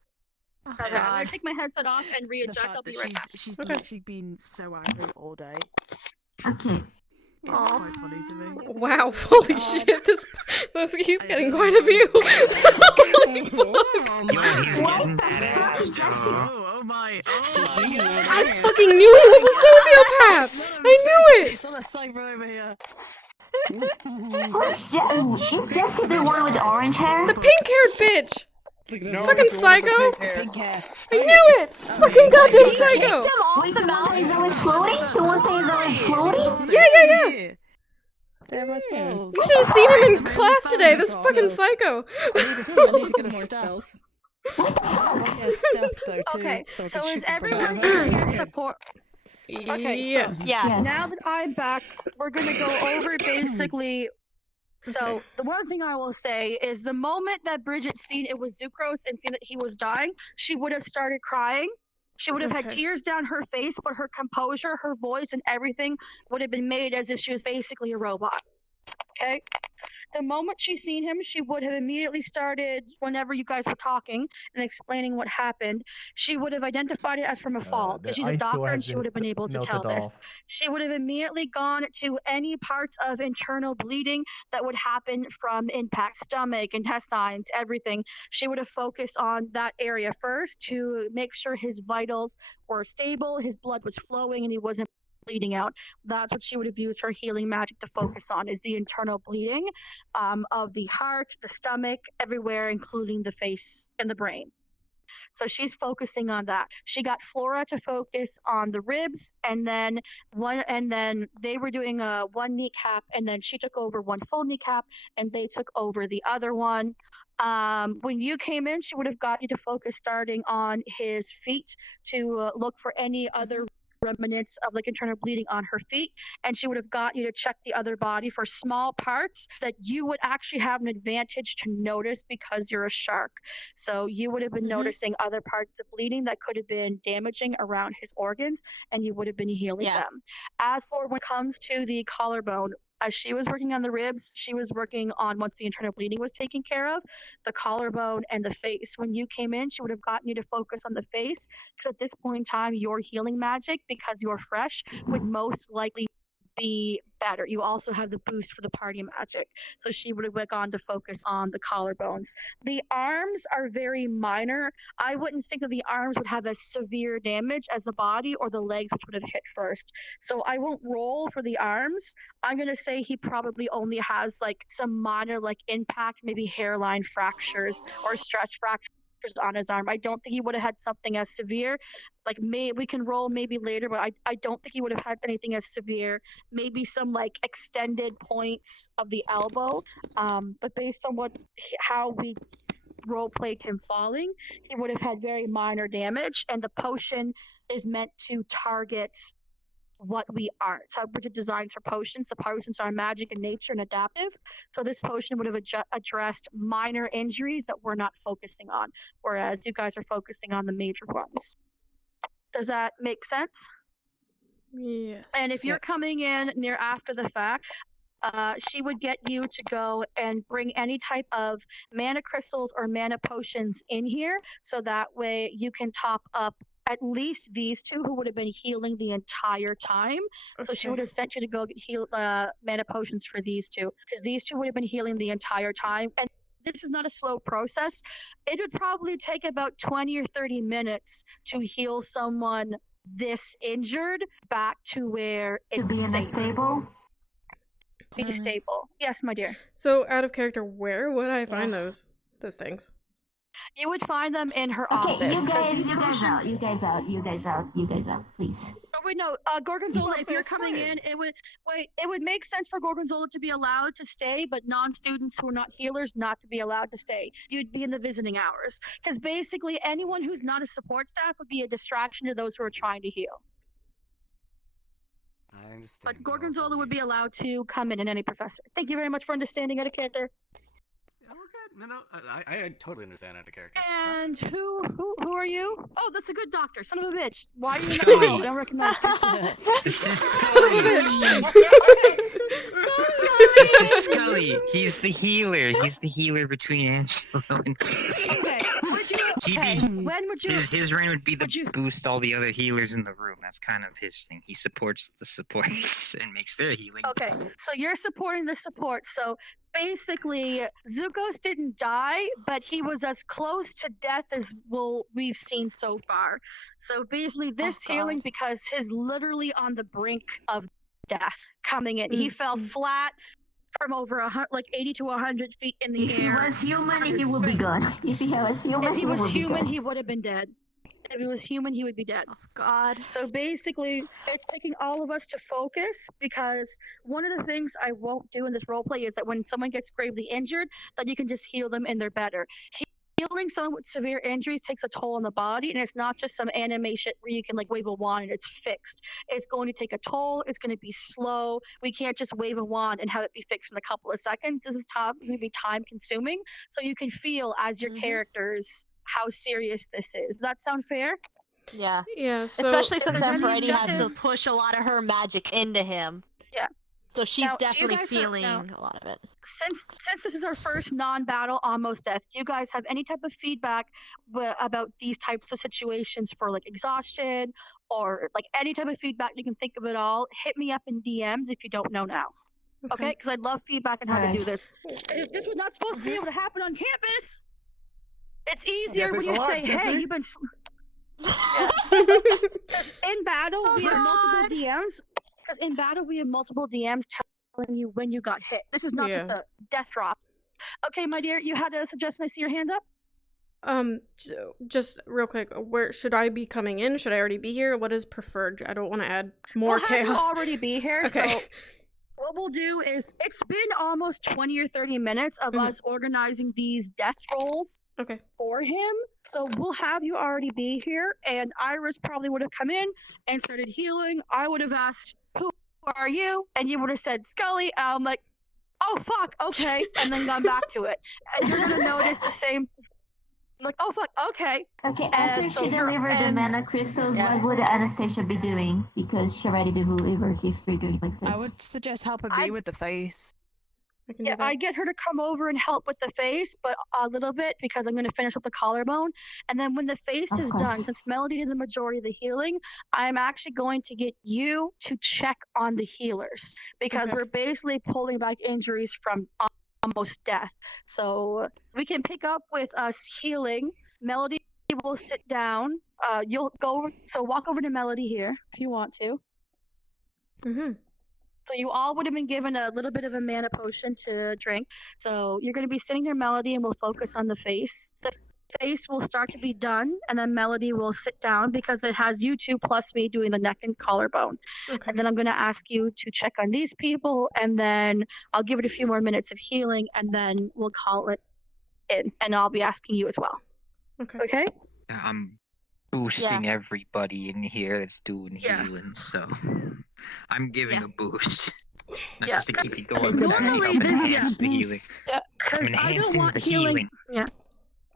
I'm gonna take my headset off and readjust. I'll be right back. She's literally been so angry all day. Okay. It's quite funny to me. Wow, holy shit, this he's getting quite a view. Holy fuck. What the fuck, Jesse? Oh my god. I fucking knew he was a sociopath! I knew it! It's not a cyber over here. Is Jesse the one with the orange hair? The pink-haired bitch! No, fucking it's the one with the psycho! pink hair. I knew it! Fucking goddamn psycho! Wait, the one that is always floating? The one that is always floating? Yeah! They're my spells. You should have seen him in class today, this fucking psycho! I need to get a staff. Yeah, staff though too. Okay, so is everyone here support? Okay, yes. So, now that I'm back, we're gonna go over basically. So the one thing I will say is the moment that Bridget seen it was Zucros and seen that he was dying, she would have started crying She would have had Okay. tears down her face, but her composure, her voice, and everything would have been made as if she was basically a robot. Okay? The moment she seen him, she would have immediately started, whenever you guys were talking and explaining what happened, she would have identified it as from a fall. The Because she's a ice door doctor has and she been would have been able to tell melted this. off. She would have immediately gone to any parts of internal bleeding that would happen from impact, stomach, intestines, everything. She would have focused on that area first to make sure his vitals were stable, his blood was flowing, and he wasn't bleeding out. That's what she would have used her healing magic to focus on, is the internal bleeding of the heart, the stomach, everywhere, including the face and the brain. So she's focusing on that. She got Flora to focus on the ribs, and then they were doing one kneecap, and then she took over one full kneecap, and they took over the other one. When you came in, she would have got you to focus starting on his feet to look for any other remnants of like internal bleeding on her feet, and she would have got you to check the other body for small parts that you would actually have an advantage to notice because you're a shark. So you would have been noticing other parts of bleeding that could have been damaging around his organs, and you would have been healing them. As for when it comes to the collarbone, as she was working on the ribs, she was working on, once the internal bleeding was taken care of, the collarbone and the face. When you came in, she would have gotten you to focus on the face, because at this point in time, your healing magic, because you're fresh, would most likely be better. You also have the boost for the party magic. So she would have gone to focus on the collarbones. The arms are very minor. I wouldn't think that the arms would have as severe damage as the body or the legs, which would have hit first. So I won't roll for the arms. I'm going to say he probably only has like some minor like impact, maybe hairline fractures or stress fractures on his arm. I don't think he would have had something as severe. Like we can roll maybe later, but I don't think he would have had anything as severe. Maybe some like extended points of the elbow. But based on how we role played him falling, he would have had very minor damage, and the potion is meant to target what we aren't. So which is designed for potions. The potions are magic in nature and adaptive. So this potion would have addressed minor injuries that we're not focusing on, whereas you guys are focusing on the major ones. Does that make sense? Yes. And if you're coming in near after the fact, she would get you to go and bring any type of mana crystals or mana potions in here, so that way you can top up at least these two who would have been healing the entire time. So she would have sent you to go heal mana potions for these two, because these two would have been healing the entire time. And this is not a slow process. It would probably take about 20 or 30 minutes to heal someone this injured back to where it's be in a safe. stable. Be stable. Yes, my dear. So, out of character, where would I find those things? You would find them in her Okay, office. you guys out, please. Oh, wait, no, Gorgonzola, if you're coming in, it would make sense for Gorgonzola to be allowed to stay, but non-students who are not healers not to be allowed to stay. You'd be in the visiting hours. Because basically, anyone who's not a support staff would be a distraction to those who are trying to heal. I understand. But Gorgonzola would be allowed to come in, and any professor. Thank you very much for understanding out of character. No, I totally understand out of character. And who are you? Oh, that's a good doctor. Son of a bitch. Why are you not? Oh, I don't recognize you. This is Scully. This is Scully. He's the healer. He's the healer between Angelo and. Okay. When would you? His reign would be the boost all the other healers in the room. That's kind of his thing. He supports the supports and makes their healing. Okay, so you're supporting the support. So basically, Zukos didn't die, but he was as close to death as we've seen so far. So basically, this healing, because he's literally on the brink of death coming in. He fell flat from over 80 to 100 feet in the air. If he was human, he would be good. If he was human, he would have been dead. If he was human, he would be dead. Oh, God. So basically, it's taking all of us to focus, because one of the things I won't do in this roleplay is that when someone gets gravely injured, that you can just heal them and they're better. Healing someone with severe injuries takes a toll on the body, and it's not just some animation where you can like wave a wand and it's fixed. It's going to take a toll. It's going to be slow. We can't just wave a wand and have it be fixed in a couple of seconds. This is going to be time consuming, so you can feel as your characters how serious this is. Does that sound fair? Yeah. Yeah, so especially since I mean, Aphrodite has to nothing- push a lot of her magic into him. Yeah. So she's Now, do you definitely guys have- feeling now- a lot of it. Since this is our first non-battle almost death, do you guys have any type of feedback about these types of situations for like exhaustion or like any type of feedback you can think of at all? Hit me up in DMs if you don't know now. Okay? Because I'd love feedback on how to do this. This was not supposed to be able to happen on campus. It's easier when you say, "Hey, you've been." Yeah. 'Cause in battle, we have multiple DMs. Because in battle, we have multiple DMs telling you when you got hit. This is not just a death drop. Okay, my dear, you had a suggestion. I see your hand up. Just real quick, where should I be coming in? Should I already be here? What is preferred? I don't want to add more We'll have chaos. you already be here. Okay. So what we'll do is, it's been almost 20 or 30 minutes of us organizing these death rolls for him. So we'll have you already be here, and Iris probably would have come in and started healing. I would have asked, "Who are you?" And you would have said, "Scully." I'm like, "Oh fuck, okay," and then gone back to it. And you're gonna notice the same. Like, "Oh fuck, okay." Okay, after And so she you're- delivered the and- mana crystals, what would Anastasia be doing? Because she already delivered if you're doing like this. I would suggest helping me with the face. Yeah, I get her to come over and help with the face, but a little bit because I'm going to finish with the collarbone. And then when the face Of is course. done, since Melody did the majority of the healing, I'm actually going to get you to check on the healers because we're basically pulling back injuries from almost death. So we can pick up with us healing. Melody will sit down. You'll go. So walk over to Melody here if you want to. So you all would have been given a little bit of a mana potion to drink. So you're going to be sitting there, Melody, and we'll focus on the face. The face will start to be done, and then Melody will sit down because it has you two plus me doing the neck and collarbone. And then I'm going to ask you to check on these people, and then I'll give it a few more minutes of healing, and then we'll call it in. And I'll be asking you as well. Okay? I'm boosting everybody in here that's doing healing, so I'm giving a boost. That's just to keep it going. Normally, Help enhance the healing. Because I'm I don't enhancing want the healing. Yeah.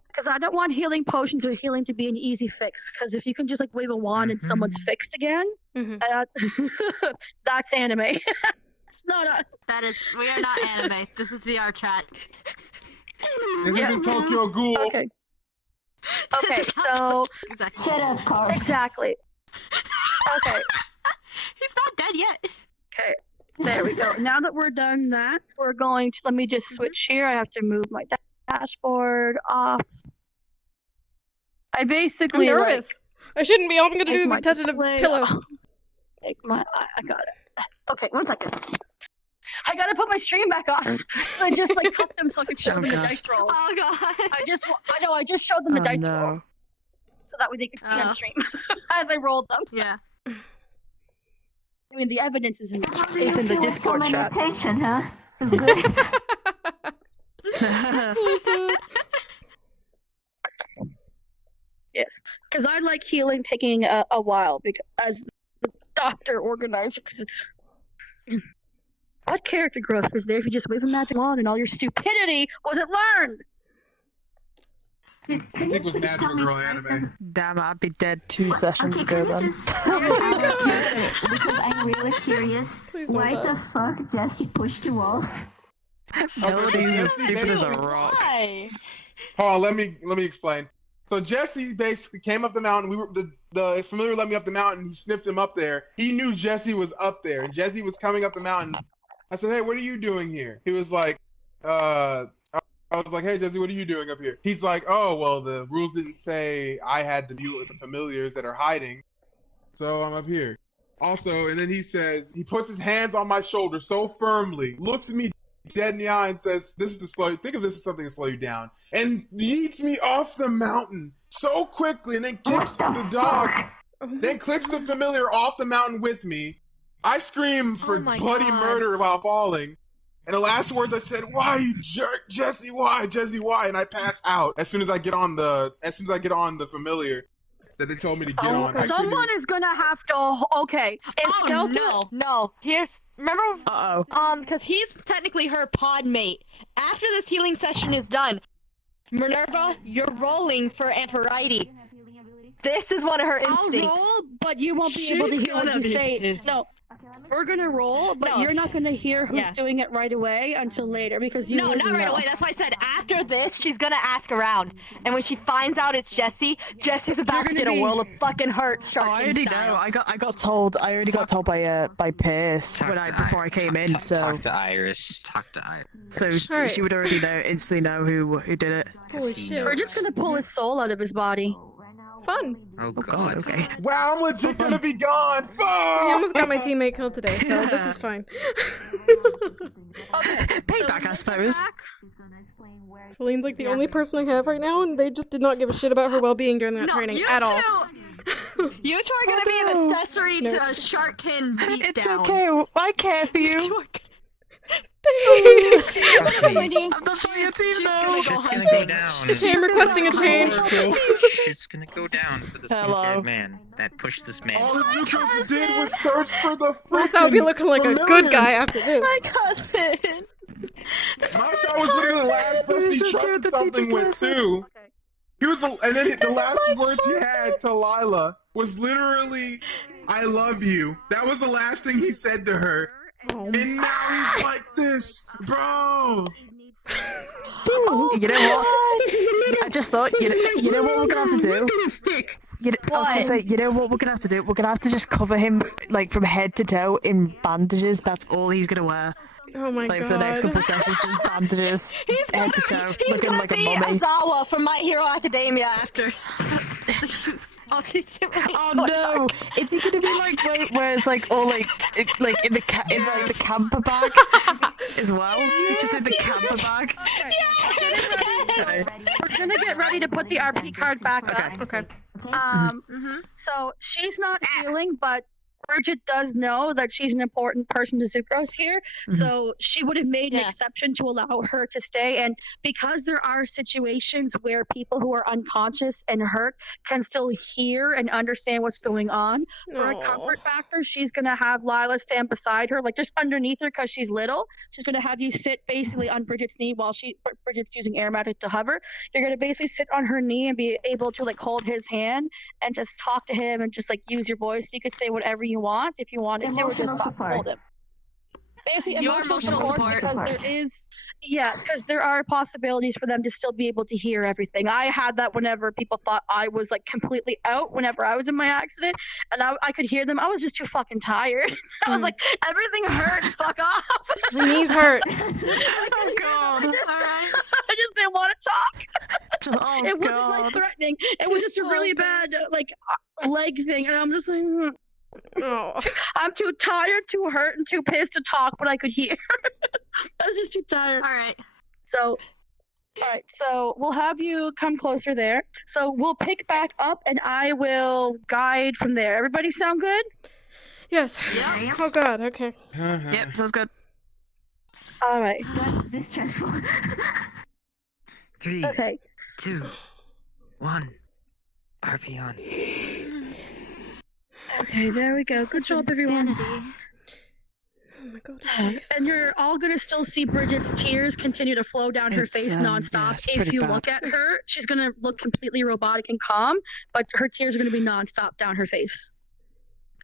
Because I don't want healing potions or healing to be an easy fix. Because if you can just like wave a wand and someone's fixed again, that's anime. It's not us. That is, we are not anime. This is VR chat. This isn't Tokyo Ghoul. Okay. Okay, so exactly. Shut up, Cars. Exactly. Okay. He's not dead yet. Okay. There we go. Now that we're done that, we're going to, let me just switch here. I have to move my dashboard off. I basically I'm nervous. I shouldn't be. All I'm gonna do is be touching a pillow. Take my, I got it. Okay, 1 second. I gotta put my stream back on. So I just like cut them so I could show them the dice rolls. Oh god. I know, I just showed them the dice rolls. So that way they could see on stream as I rolled them. Yeah. I mean, the evidence is in, How do you is in the feel with so Discord many chat. attention, huh? It's good. Yes, because I like healing taking a while because as the doctor organizer, because it's what character growth was there if you just wave a magic wand and all your stupidity wasn't learned? I think it was Magical Girl anime. Damn, I'd be dead 2 sessions Okay, ago can you then. just tell me out of curiosity, because I'm really curious, why the fuck Jesse pushed you off? Melody's as stupid as a rock. Why? Hold on, let me explain. So Jesse basically came up the mountain. We were the familiar let me up the mountain. He sniffed him up there. He knew Jesse was up there, and Jesse was coming up the mountain. I said, "Hey, what are you doing here?" He was like, I was like, "Hey, Jesse, what are you doing up here?" He's like, "Oh, well, the rules didn't say I had to view the familiars that are hiding, so I'm up here." Also, and then he says, he puts his hands on my shoulder so firmly, looks at me dead in the eye and says, "This is to slow you. Think of this as something to slow you down," and yeets me off the mountain so quickly, and then kicks the dog, then clicks the familiar off the mountain with me. I scream for bloody murder while falling. And the last words I said, "Why, you jerk, Jesse? Why, Jesse? Why?" And I pass out as soon as I get on the familiar that they told me to get on. Someone is gonna have to. Okay. No. Remember? Because he's technically her pod mate. After this healing session is done, Minerva, you're rolling for Aphrodite. this is one of her I'll instincts. roll, but you won't be able to She's hear what gonna you be say. pissed. No, we're gonna roll, but No. you're not gonna hear who's Yeah. doing it right away until later because you No, wouldn't not right know. away. That's why I said after this, she's gonna ask around, and when she finds out it's Jesse's about to get a world of fucking hurt. Oh, I already know. I got told. I already got told by Pierce before I came in. So Talk to Iris. So Alright. she would already know instantly know who did it. Holy shit. We're just gonna pull his soul out of his body. Fun. Oh god. Okay. Wow, I'm legit gonna be gone. Fuck! I almost got my teammate killed today, so this is fine. Payback, I suppose. Celine's like the only person I have right now, and they just did not give a shit about her well-being during that training at all. You two are gonna be an accessory to a Sharkkin beatdown. It's okay. I care for you. I'm not for your team She's though. gonna go Shit's gonna go hunting. down. I'm requesting a change. Shit's gonna go down for this Hello. pink-haired man that pushed this man. All the Zukas did was search for the Plus, I'll be looking like a good guy familiars. after this. My cousin. My shot was literally the last person he trusted something with too. He was, and then the last words he had to Lila was literally, "I love you." That was the last thing he said to her. And now he's like this, bro. You know what? I just thought, you know what we're gonna have to do? You know, I was gonna say, you know what we're gonna have to do? We're gonna have to just cover him like from head to toe in bandages. That's all he's gonna wear. Oh my Like god. for the next couple of sessions, just bandages, head to toe, He's looking gonna like a be mummy. Azawa from My Hero Academia after. I'll teach him. Oh no! Is he gonna be like where it's like all like in the in like the camper bag as well? He's just in the camper bag. Okay. We're gonna get ready to put the RP card back up. Okay. So she's not healing, but Bridget does know that she's an important person to Zucros here, so she would have made an exception to allow her to stay. And because there are situations where people who are unconscious and hurt can still hear and understand what's going on, for a comfort factor, she's gonna have Lila stand beside her, like just underneath her because she's little. She's gonna have you sit basically on Bridget's knee while Bridget's using Aromatic to hover. You're gonna basically sit on her knee and be able to like hold his hand and just talk to him and just like use your voice. You could say whatever you want if you wanted to, or Emotional just support. hold him. Basically, Your emotional support. because there is, because there are possibilities for them to still be able to hear everything. I had that whenever people thought I was like completely out whenever I was in my accident, and I could hear them. I was just too fucking tired. I was like, everything hurts. Fuck off. My knees hurt. Oh god. I just didn't want to talk. Oh, it wasn't like threatening. It was just a really bad like leg thing, and I'm just like. Oh. I'm too tired, too hurt, and too pissed to talk, but I could hear. I was just too tired. All right, so we'll have you come closer there. So we'll pick back up, and I will guide from there. Everybody sound good? Yes. Oh god, okay. Yep, sounds good. All right. This is stressful. 3, Okay. 2, 1. RP on. Okay, there we go. Good job, everyone. Oh my god. And you're all gonna still see Bridget's tears continue to flow down her face nonstop. it's If pretty you bad. look at her, she's gonna look completely robotic and calm, but her tears are gonna be nonstop down her face.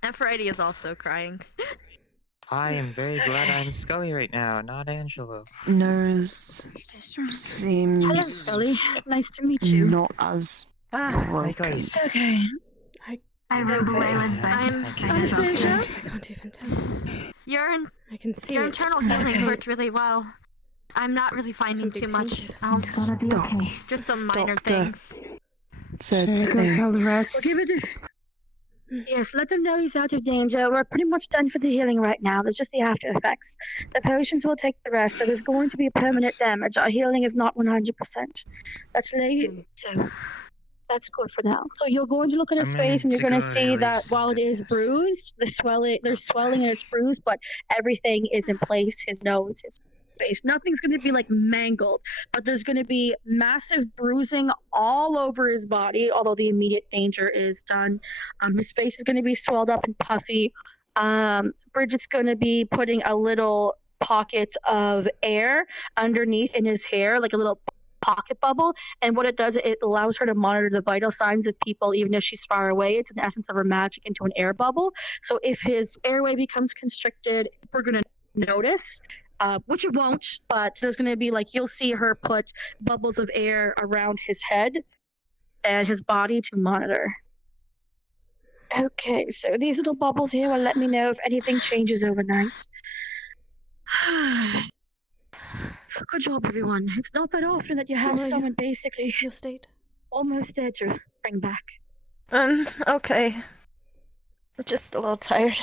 Aphrodite is also crying. I am very glad I'm Scully right now, not Angelo. Nose seems Hello, Scully. Nice to meet you. not as broken. Okay. I wrote Layla's bed. I was upstairs. I can't even tell. I can see Your it. internal healing worked really well. I'm not really finding too much else. It's gonna be okay. Just some minor Doctor. things. Said Tell the rest. Give it Yes, let them know he's out of danger. We're pretty much done for the healing right now. There's just the after effects. The potions will take the rest. There is going to be permanent damage. Our healing is not 100%. That's late. So that's good for now. So you're going to look at his face and you're going to see that while it is bruised, there's swelling and it's bruised, but everything is in place. His nose, his face. Nothing's going to be like mangled, but there's going to be massive bruising all over his body, although the immediate danger is done. His face is going to be swelled up and puffy. Bridget's going to be putting a little pocket of air underneath in his hair, like a little pocket bubble, and what it does, it allows her to monitor the vital signs of people even if she's far away. It's an essence of her magic into an air bubble. So if his airway becomes constricted, we're gonna notice. Which it won't, but there's gonna be like you'll see her put bubbles of air around his head and his body to monitor. Okay, so these little bubbles here will let me know if anything changes overnight. Good job, everyone. It's not that often that you have someone basically almost dead to bring back. Okay. We're just a little tired.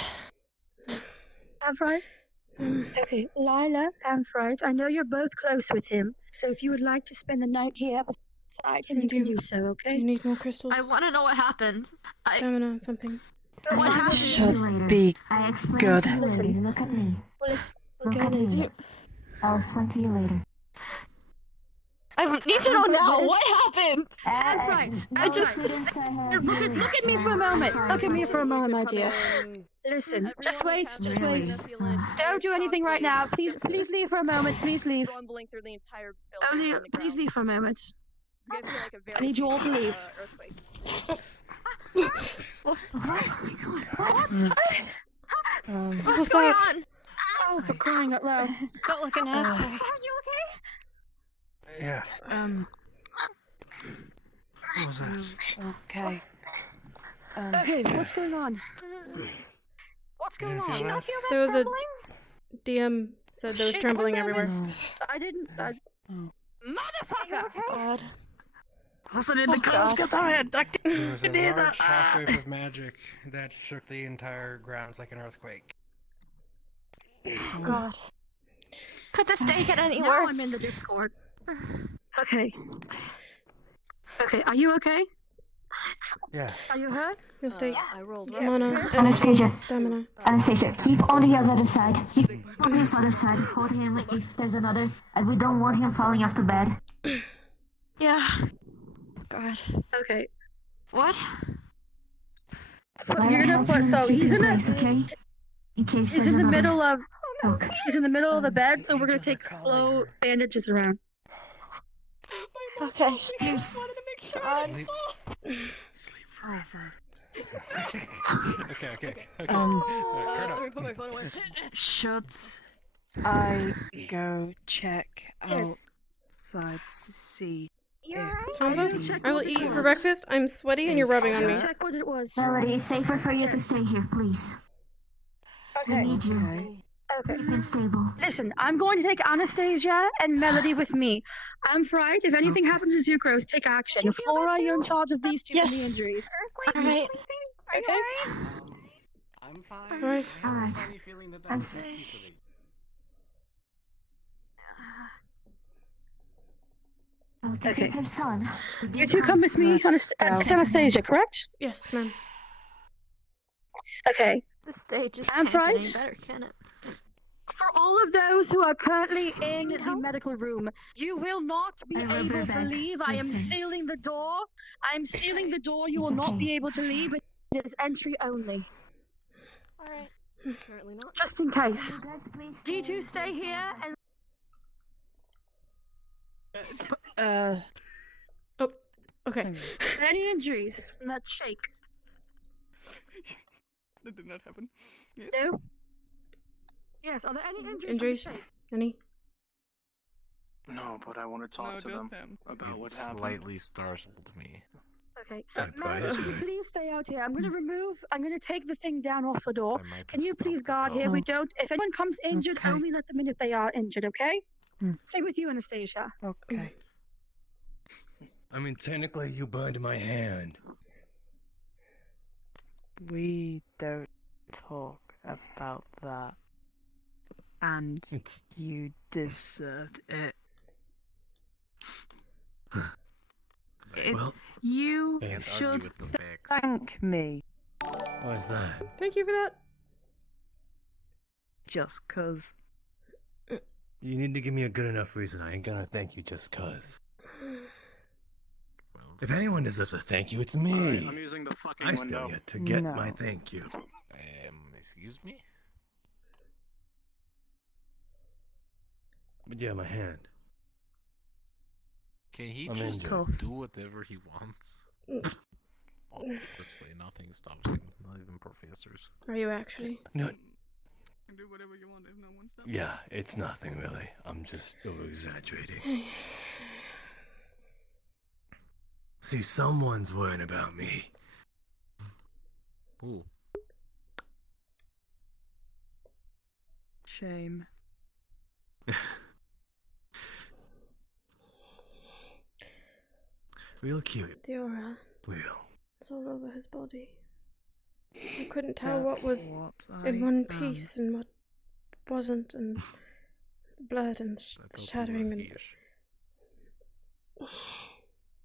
Amphrite? Okay, Lila, Amphrite, I know you're both close with him, so if you would like to spend the night here beside him, you can do so, okay? Do you need more crystals? I want to know what happened. Stamina, something. What happened? Should be I explain good. to you later. Look at me. Look at me. I'll explain to you later. I need to know now. What happened? Amphrite, I no just students I have look here. at me for a moment. Look at me for a moment, my dear. Listen, just wait, just wait. Don't do anything right now. Please leave for a moment. Please leave. Rumbling through the entire Only, please leave for a moment. I need you all to leave. What? What was that? Oh, for crying out loud. Felt like an earthquake. Are you okay? Yeah. What was that? Okay. Okay, what's going on? What's going You on? feel that? There was a DM said there was trembling everywhere. I didn't. Motherfucker! God. Listen in the calls, get that head. I There was a can hear large that. shockwave of magic that shook the entire grounds like an earthquake. God. Could this day get any Now worse? I'm in the Discord. Okay. Okay, are you okay? Yeah. Are you hurt? You'll stay. I rolled Mana, Anastasia. stamina. Anastasia, keep on the other side. Keep on his other side. Hold him if there's another. And we don't want him falling off the bed. Yeah. God. Okay. What? Lila, You're gonna help put him so keep he's in in place, okay? In case he's there's in the another. middle of Okay. he's in the middle of the bed, so we're gonna take slow bandages around. Okay. Here's. Sleep forever. okay. Let me put my phone away. Should I go check outside to see if Sansa, I will eat you for breakfast. I'm sweaty and you're rubbing on me. Check what it was. Melody, it's safer for you to stay here, please. We Okay. need you. Okay. Keep him stable. Listen, I'm going to take Anastasia and Melody with me. Amphrite, if anything happens to Zucros, take action. Flora, you're in charge of these two Yes. from the injuries. Alright. Okay? I'm fine. Alright. Alright. Funny feeling that That's- that's easily. Oh, this Okay. is her son. You two come with me, Let's go. Anastasia, correct? Yes, ma'am. Okay. The stage just And can't get any Price? better, can it? For all of those who are currently in the medical room, you will not be I rub able her to back. leave. I am Listen. sealing the door. I am sealing the door. You It's will not okay. be able to leave. It is entry only. Alright. Apparently not. Just in case. D2, stay here and Okay. any injuries from that shake. That did not happen. Yes. No? Yes, are there any injuries? Injuries? From the shake? Any? No, but I want to talk to them about what happened. Slightly startled me. Okay. Price. Melody, please stay out here. I'm gonna take the thing down off the door. I might Can have you please stopped guard the here? dog. We don't. If anyone comes injured, Okay. only let them in if they are injured. Okay? Hmm. Same with you, Anastasia. Okay. I mean, technically, you burned my hand. We don't talk about that. And you deserved it. Well, You Can't argue should with the facts. thank me. Why's that? Thank you for that. Just 'cause. You need to give me a good enough reason. I ain't gonna thank you just 'cause. If anyone deserves a thank you, it's me. Alright, I'm using the fucking I window. still get to get No. my thank you. Excuse me? But yeah, my hand. Can he I'm just injured. do whatever he wants? Obviously, nothing stops him. Not even professors. Are you actually? No. You can do whatever you want if no one stops. Yeah, it's nothing really. I'm just over exaggerating. See, someone's worrying about me. Ooh. Shame. Real cute. The aura. Real. It's all over his body. I couldn't tell what That's was what in I one am. piece and what wasn't, and blood and shattering and.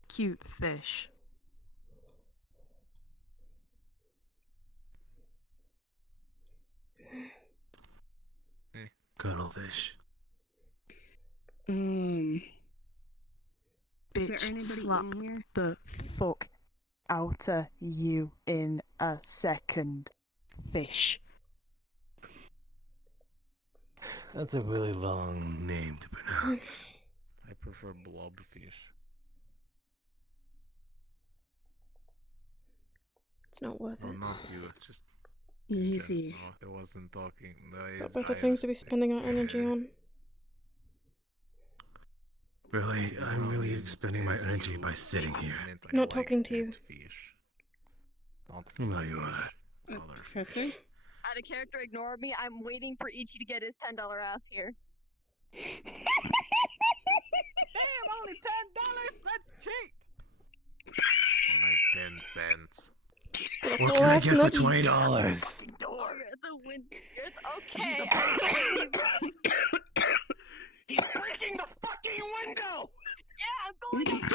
Cute fish. Cuttlefish. Mmm. Is there Bitch, anybody slap in here? the fuck out of you in a second, fish. That's a really long name to pronounce. I prefer blobfish. It's not worth Oh, it. not you. Just Easy. no, it wasn't talking. Got better things to be spending our energy on. Really, I'm really expending my energy by sitting here. Not talking to you. No, you are. Professor? Out of character, ignore me. I'm waiting for Ichi to get his $10 ass here. Damn, only $10? That's cheap! Like 10 cents. What can I get for $20? Door. The window. Okay. He's breaking the fucking window! Yeah, I'm going up.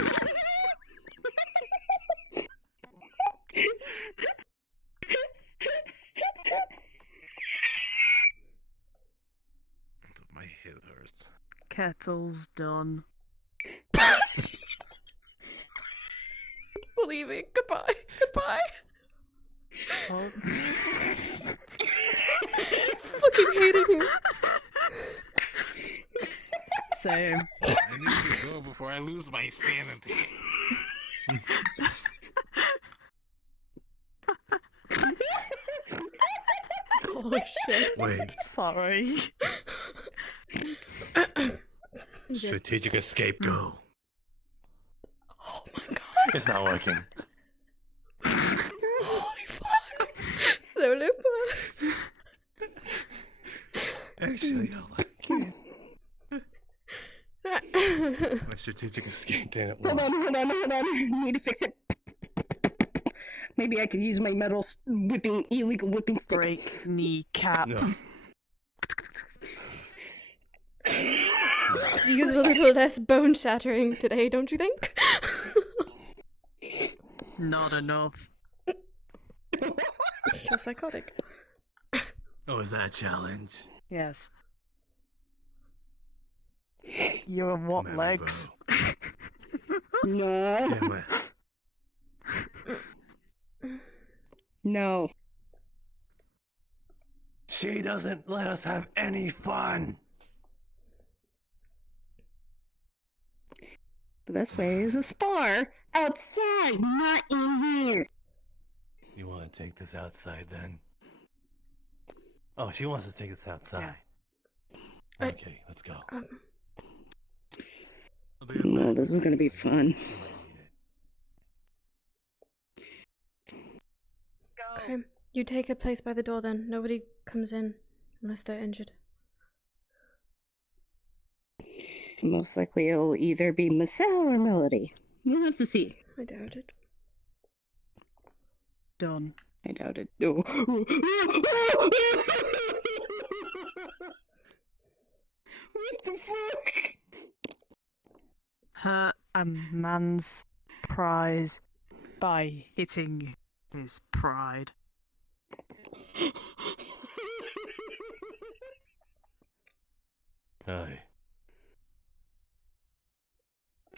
My head hurts. Kettle's done. Leaving. Goodbye. Goodbye. Oh. Fucking hated him. Same. I need to go before I lose my sanity. Holy shit. Wait. Sorry. Strategic escape go. Oh my god. It's not working. Holy fuck. So Lupa. Actually, I like it. My strategic escape didn't work. Hold on. I need to fix it. Maybe I could use my illegal whipping stick. Break kneecaps. No. Use a little less bone shattering today, don't you think? Not enough. You're psychotic. Oh, is that a challenge? Yes. You're what Maybe, legs? No. Damn it. No. She doesn't let us have any fun. The best way is a spar outside, not in here. You want to take this outside then? Oh, she wants to take this outside. Yeah. Okay, let's go. No, this is gonna be fun. Okay. You take a place by the door then. Nobody comes in unless they're injured. Most likely it'll either be Marcel or Melody. We'll have to see. I doubt it. Done. I doubt it. No. What the fuck? Hurt a man's prize by hitting his pride. Hi.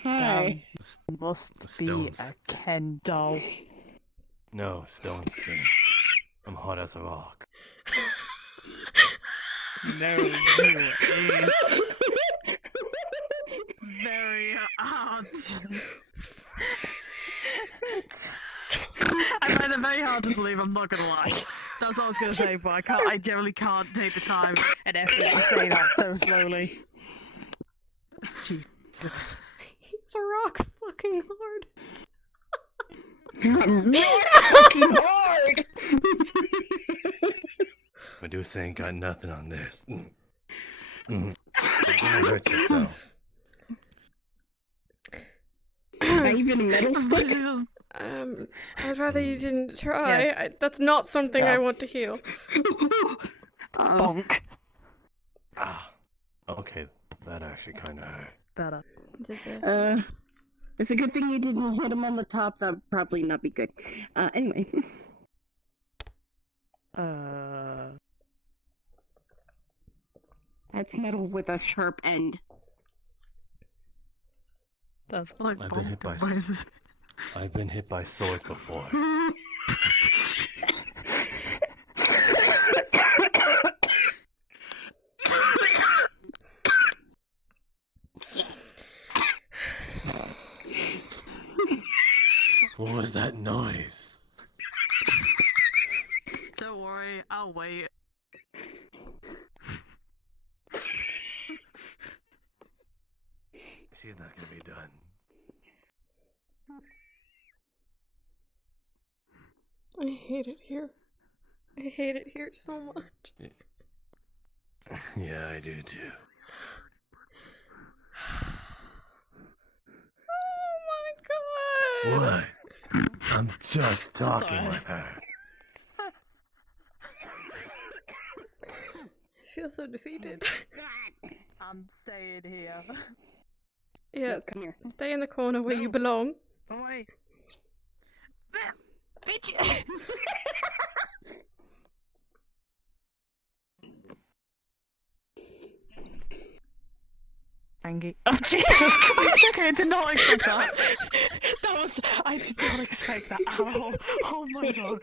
Hi. Must be Stones. a Ken doll. No, stone skin. I'm hot as a rock. No, you is very I find it very hard to believe, I'm not gonna lie. That's what I was gonna say, but I generally can't take the time and effort to say that so slowly. Jesus. It's a rock fucking hard. Fucking hard! Medusa ain't got nothing on this. You're gonna hurt yourself. Even a metal stick? I'd rather you didn't try. Yes. That's not something I want to heal. Bonk. Okay, that actually kind of hurt. Better. It's a good thing you didn't hit him on the top. That'd probably not be good. Anyway. That's metal with a sharp end. That's what I've been hit by swords before. What was that noise? Don't worry, I'll wait. She's not gonna be done. I hate it here. I hate it here so much. Yeah, I do too. Oh my god! What? I'm just talking with her. I feel so defeated. I'm staying here. Yes, come here. stay in the corner where you belong. Oh wait. Bitch! Angie. Oh Jesus Christ! Okay, I did not expect that. I did not expect that at all. Oh my god.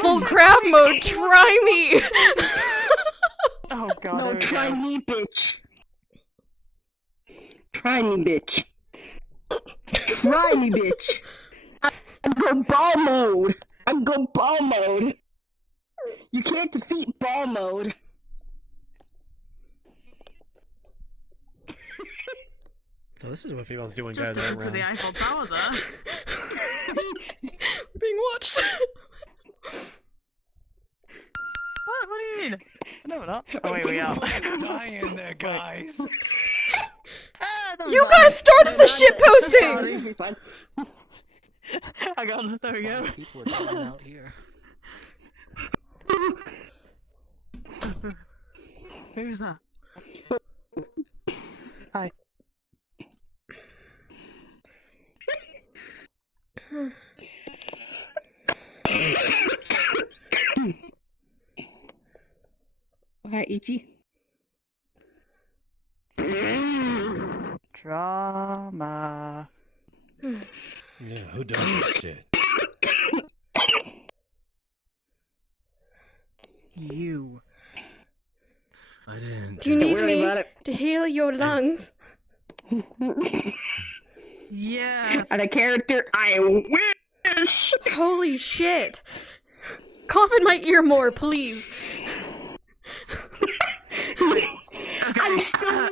Full crab mode, try me! Oh god. No, try me, bitch. Try me, bitch. Try me, bitch. I'm go ball mode. I'm go ball mode. You can't defeat ball mode. So this is what females do when Just guys are into the around. Eiffel Tower there. We're being watched. What do you mean? No, we're not. Oh wait, we are. Dying there, guys. You guys started the shit posting! Hang on, there we go. People are dying out here. Who's that? Hi. Alright, Ichi. Drama. Yeah, who does this shit? You. I didn't. Do you need me to heal your lungs? Yeah. And a character I wish. Holy shit. Cough in my ear more, please. I'm still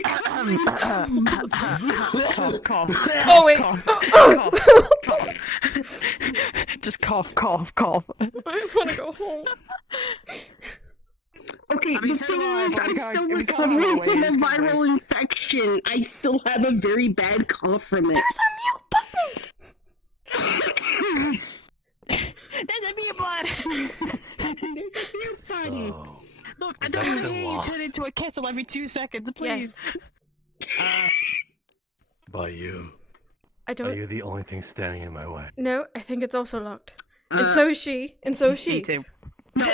Cough. Oh wait. Just cough, cough, cough. I want to go home. Okay, I mean, the so do thing I, is, but I'm we can't- still we can't recovering run away, from a it's gonna viral infection. I still have a very bad cough from it. There's a mute button! There's a mute button. Look, I Is don't that want to still hear you locked? turn into a kettle every 2 seconds, please. By you. I Are don't. you the only thing standing in my way? No, I think it's also locked. And so is she. And so is she. Me too. No,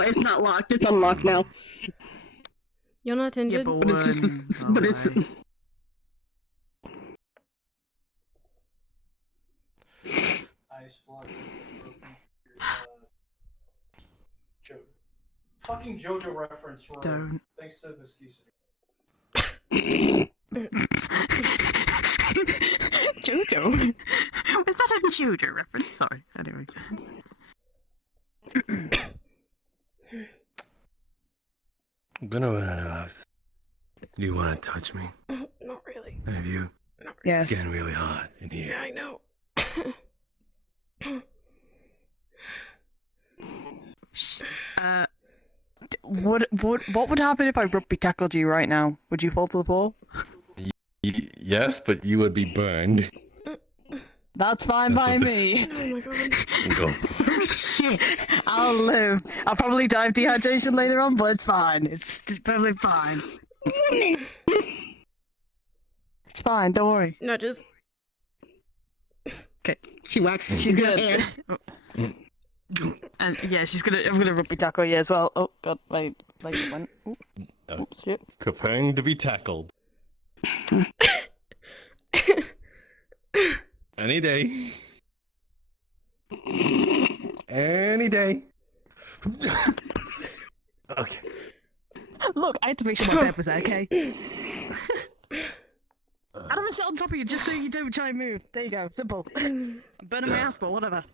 it's not locked. It's unlocked now. You're not injured. But it's just, but it's. Fucking JoJo reference for Don't. thanks to Miss Kisa. Jojo? Was that a Jojo reference? Sorry, anyway. I'm gonna run out of house. Do you want to touch me? Not really. Have you? Yes. It's getting really hot in here. Yeah, I know. What would happen if I rugby tackled you right now? Would you fall to the floor? Yes, but you would be burned. That's fine That's by what this- me. Oh my god. Go. Shit, I'll live. I'll probably die of dehydration later on, but it's fine. It's perfectly fine. It's fine, don't worry. Nudges. Okay, she whacks. She's gonna. And yeah, I'm gonna rugby tackle you as well. Oh god, my leg went. Oops, shit. Preparing to be tackled. Any day. Any day. Okay. Look, I had to make sure my bed was there, okay? I don't want to sit on top of you just so you don't try and move. There you go, simple. I'm burning my ass, but whatever.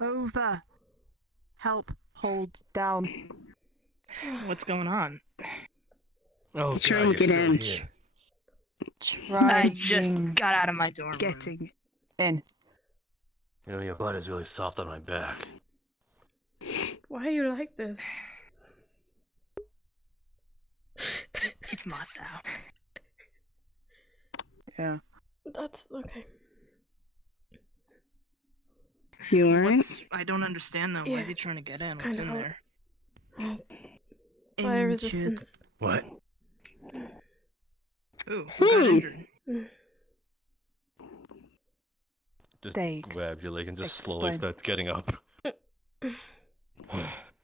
Over. Help. Hold down. What's going on? Oh, Trying to get in. I just got out of my dorm room. Getting in. You know, your butt is really soft on my back. Why are you like this? It's moss out. Yeah. That's okay. You alright? I don't understand though. Why is he trying to get in? What's in there? Fire resistance. What? Ooh, who got injured? Just They grab your leg and just slowly explain. starts getting up.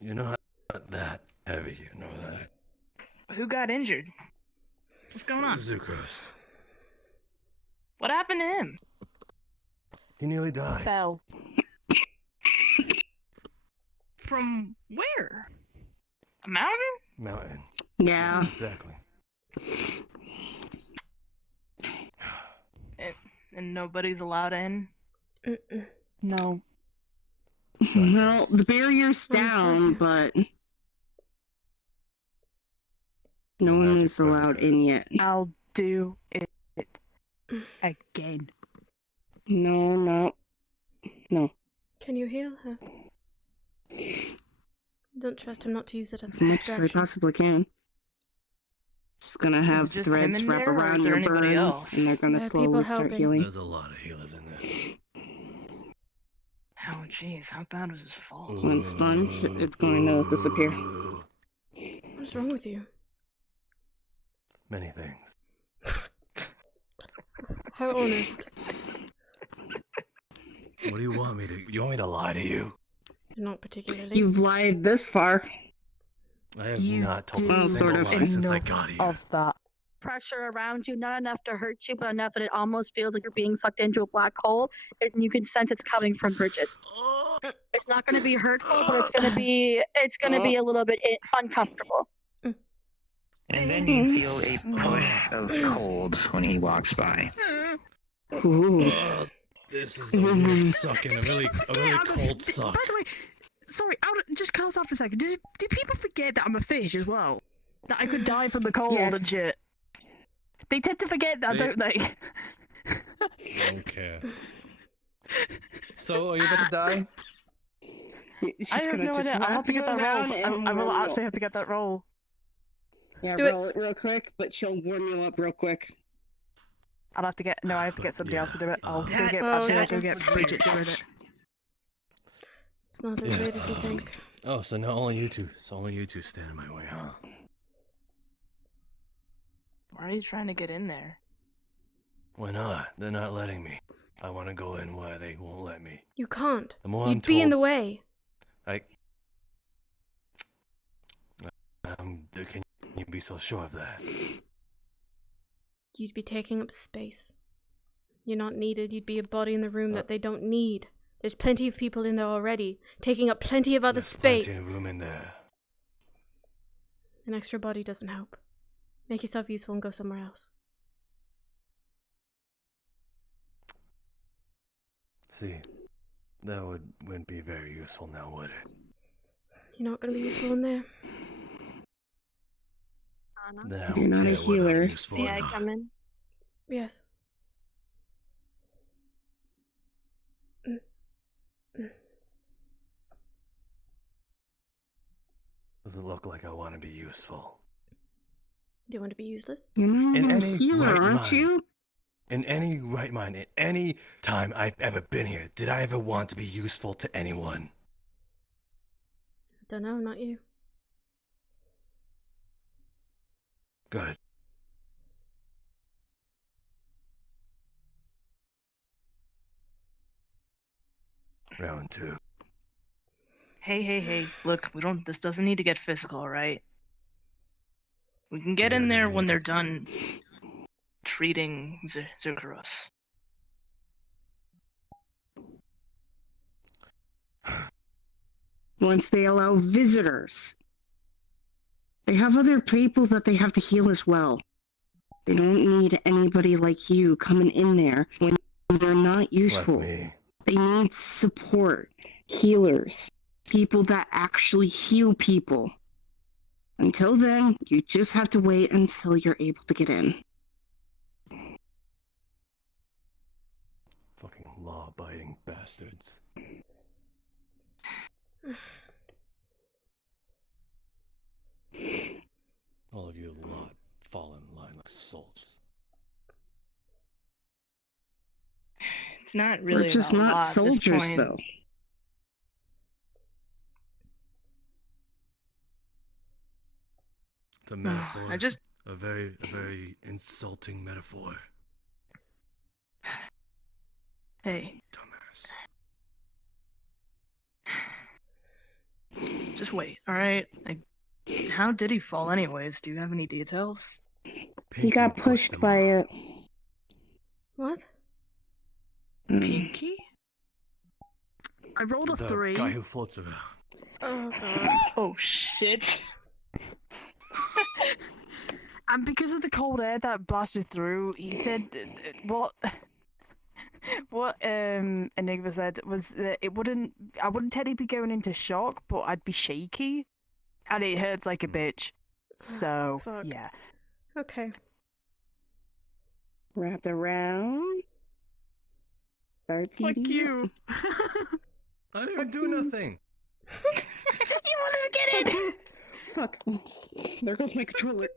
You're not that heavy, you know that. Who got injured? What's going on? Zukros. What happened to him? He nearly died. Fell. From where? A mountain? Mountain. Yeah. Yes, exactly. And nobody's allowed in? No. Well, the barrier's down, but no one is allowed in yet. I'll do it again. No. Can you heal her? Don't trust him not to use it as a As much as I distraction. possibly can. Just gonna have just him threads in wrap there, or around is there your anybody burns, else? and they're gonna There are people slowly start helping. healing. There's a lot of healers in there. Oh jeez, how bad was his fall? When it's done, it's going to disappear. What's wrong with you? Many things. How honest. What do you want me to? You want me to lie to you? Not particularly. You've lied this far. I have You not told do a single sort of lie since I enough got here. of that. Pressure around you, not enough to hurt you, but enough that it almost feels like you're being sucked into a black hole, and you can sense it's coming from Bridget. It's not going to be hurtful, but it's going to be a little bit uncomfortable. And then you feel a push of cold when he walks by. Ooh. This is a weird sucking, a really cold By suck. the way, sorry, just calm down for a second. Do people forget that I'm a fish as well? That I could die from the cold Yes. and shit. They tend to forget that, don't they? Okay. So, are you about to die? She's I have gonna no just idea. I'll have wrap to you get that around roll. and I will roll actually up. have to get that roll. Yeah, Do it. roll it real quick, but she'll warm you up real quick. I have to get somebody else to do it. I'll go get That- Bridget doing it. It's not as bad as you think. Oh, so now only you two stand in my way, huh? Why are you trying to get in there? Why not? They're not letting me. I want to go in where they won't let me. You can't. The more You'd I'm be in told- the way. Can you be so sure of that? You'd be taking up space. You're not needed. You'd be a body in the room that they don't need. There's plenty of people in there already, taking up plenty of other There's space. Plenty of room in there. An extra body doesn't help. Make yourself useful and go somewhere else. See, that wouldn't be very useful now, would it? You're not gonna be useful in there. Then I You're don't not a care whether I'm healer. useful or May I not. come in? Yes. Does it look like I want to be useful? Do you want to be useless? You're not In even a any healer, right aren't mind. you? In any right mind, at any time I've ever been here, did I ever want to be useful to anyone? Don't know, not you. Good. Round 2. Hey, look, this doesn't need to get physical, alright? We can get in there when they're done treating Zerkaros. Once they allow visitors. They have other people that they have to heal as well. They don't need anybody like you coming in there when they're not useful. me. They need support, healers, people that actually heal people. Until then, you just have to wait until you're able to get in. Fucking law-abiding bastards. All of you lot fall in line like soldiers. It's not really We're just about not law at this soldiers, point. though. It's a metaphor. I just... a very insulting metaphor. Hey. Dumbass. Just wait, alright? How did he fall anyways? Do you have any details? He got pushed by it. What? Pinky? I rolled a The 3. guy who floats around. Oh god. Oh shit. And because of the cold air that blasted through, he said what Enigma said was that I wouldn't technically be going into shock, but I'd be shaky, and it hurts like a bitch. So Fuck. yeah. Okay. Wrapped around. Start Fuck TD. you. I didn't even do nothing. You wanted to get in. Fuck. There goes my controller.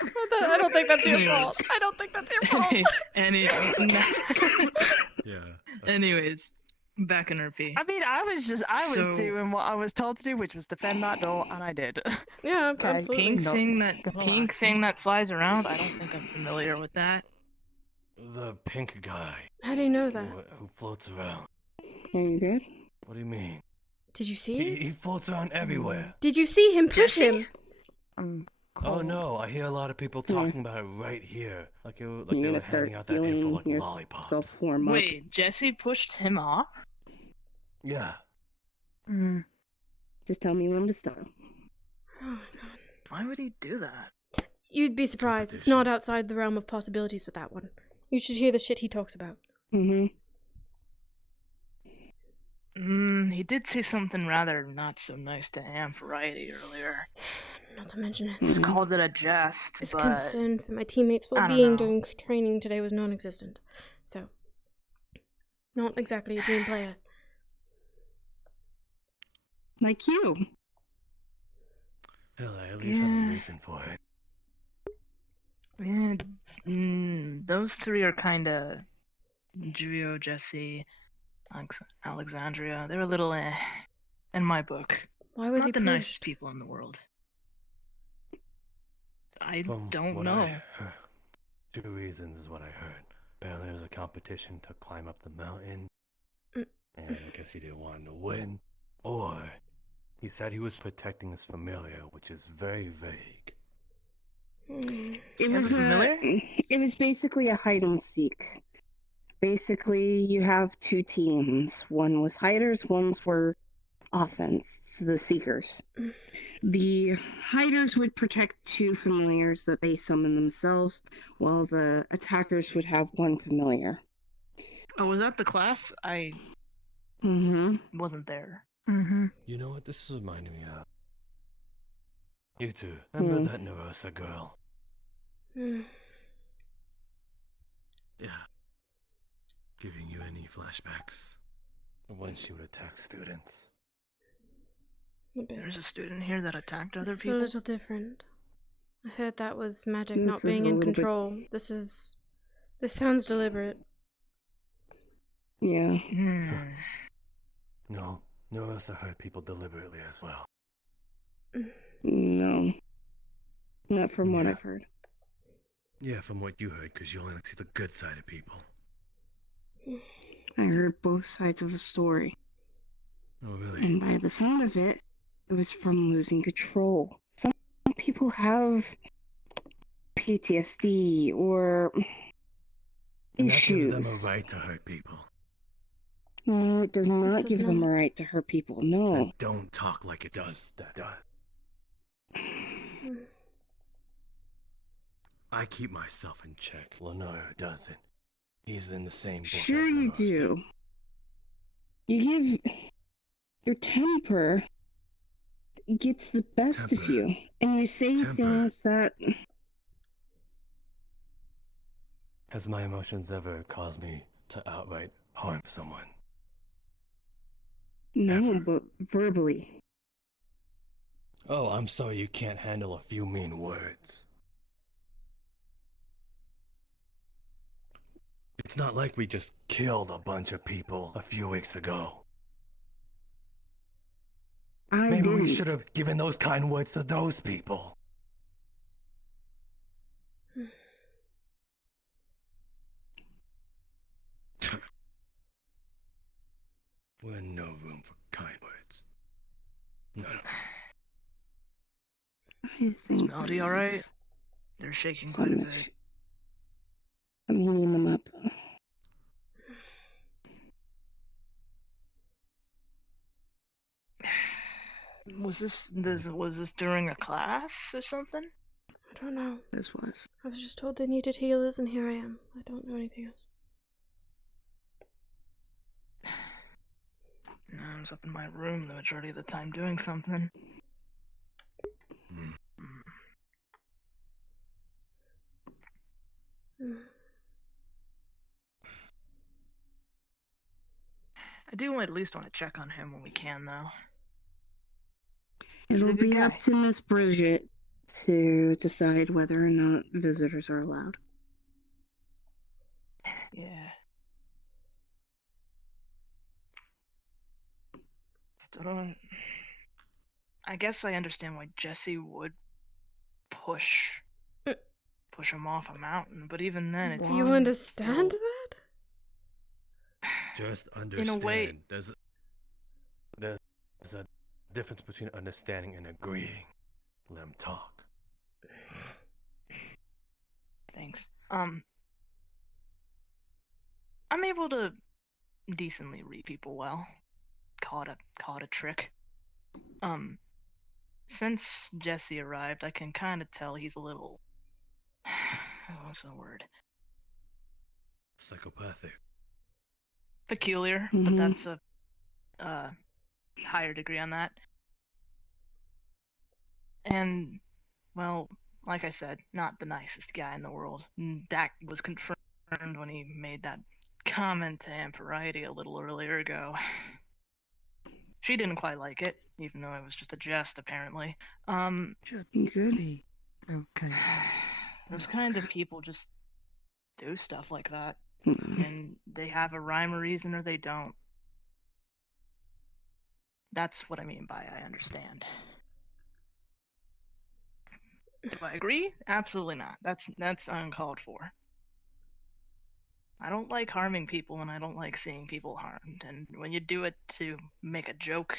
I don't think that's your fault. I don't think that's your fault. Yeah. Anyways, back in RP. I mean, I was So- doing what I was told to do, which was defend that door, and I did. Yeah, Okay. absolutely. Pink Not thing that gonna pink lie. thing that flies around. I don't think I'm familiar with that. The pink guy How do you know that? who floats around. Are you good? What do you mean? Did you see He it? floats around everywhere. Did you see him push him? Oh no, I hear a lot of people talking about it right here. Like they You're were gonna start handing out that info feeling like lollipops. yourself form up. Wait, Jesse pushed him off? Yeah. Just tell me when to stop. Oh my god. Why would he do that? You'd be surprised. It's not outside the realm of possibilities with that one. You should hear the shit he talks about. Mm-hmm. He did say something rather not so nice to Amphitrite earlier. Not to mention it. He called it a jest, His but... concern for my teammates' I don't well-being know. during training today was non-existent. So, not exactly a team player. Like you. Hell, I at least have a reason for it. Yeah, those three are kinda... Julio, Jesse, Alexandria. They're a little in my book. Why was Not he the pushed? nicest people in the world. I don't know. 2 reasons is what I heard. Apparently there was a competition to climb up the mountain, and I guess he didn't want him to win. Or he said he was protecting his familiar, which is very vague. It was basically a hide and seek. Basically, you have 2 teams. One was hiders, ones were offense to the Seekers. The Hiders would protect 2 familiars that they summon themselves, while the attackers would have 1 familiar. Oh, was that the class? I wasn't there. You know what this is reminding me of? You two, remember that Nerosa girl? Yeah. Giving you any flashbacks? When she would attack students. There's a student here that attacked other It's people. a little different. I heard that was magic This not is being a in little bit- control. This sounds deliberate. Yeah. No, Nerosa hurt people deliberately as well. No. Not from what I've heard. Yeah, from what you heard, because you only see the good side of people. I heard both sides of the story. Oh, really? And by the sound of it, it was from losing control. Some people have PTSD or And that issues. gives them a right to hurt people. No, it does not does give them a not. right to hurt people. No. And don't talk like it does. That does. I keep myself in check. Lenore doesn't. He's in the same book Sure as you Nerosa. do. You give your temper gets the best of you, and you say things that Has my emotions ever caused me to outright harm someone? no, but verbally. Oh, I'm sorry you can't handle a few mean words. It's not like we just killed a bunch of people a few weeks ago. Maybe we didn't. should have given those kind words to those people. We're in no room for kind words. No. Is Melody alright? They're shaking quite a bit. I'm heating them up. Was this during a class or something? I don't know. This was. I was just told they needed healers, and here I am. I don't know anything else. I was up in my room the majority of the time doing something. I do at least want to check on him when we can, though. It'll a good be guy. up to Miss Bridget to decide whether or not visitors are allowed. Yeah. Still don't. I guess I understand why Jesse would push him off a mountain, but even then, it's. You understand that? Just understand. In a way. There's a difference between understanding and agreeing. Let him talk. Thanks. I'm able to decently read people well. Call it a trick. Since Jesse arrived, I can kind of tell he's a little. What's the word? Psychopathic. Peculiar, but that's a higher degree on that. And, well, like I said, not the nicest guy in the world. That was confirmed when he made that comment to Amphitrite a little earlier ago. She didn't quite like it, even though it was just a jest, apparently. Good. Okay. Those kinds of people just do stuff like that. And they have a rhyme or reason or they don't. That's what I mean by I understand. Do I agree? Absolutely not. That's uncalled for. I don't like harming people and I don't like seeing people harmed. And when you do it to make a joke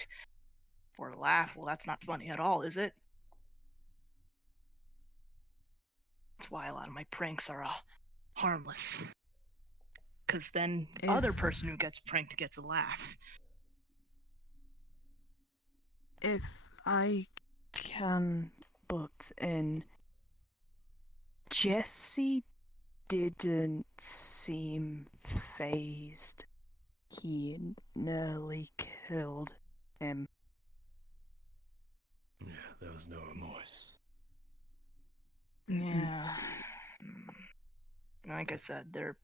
or laugh, well, that's not funny at all, is it? That's why a lot of my pranks are harmless. Because then the other person who gets pranked gets a laugh. If I can butt in, Jesse didn't seem phased. He nearly killed him. Yeah, there was no remorse. Yeah. Like I said, there are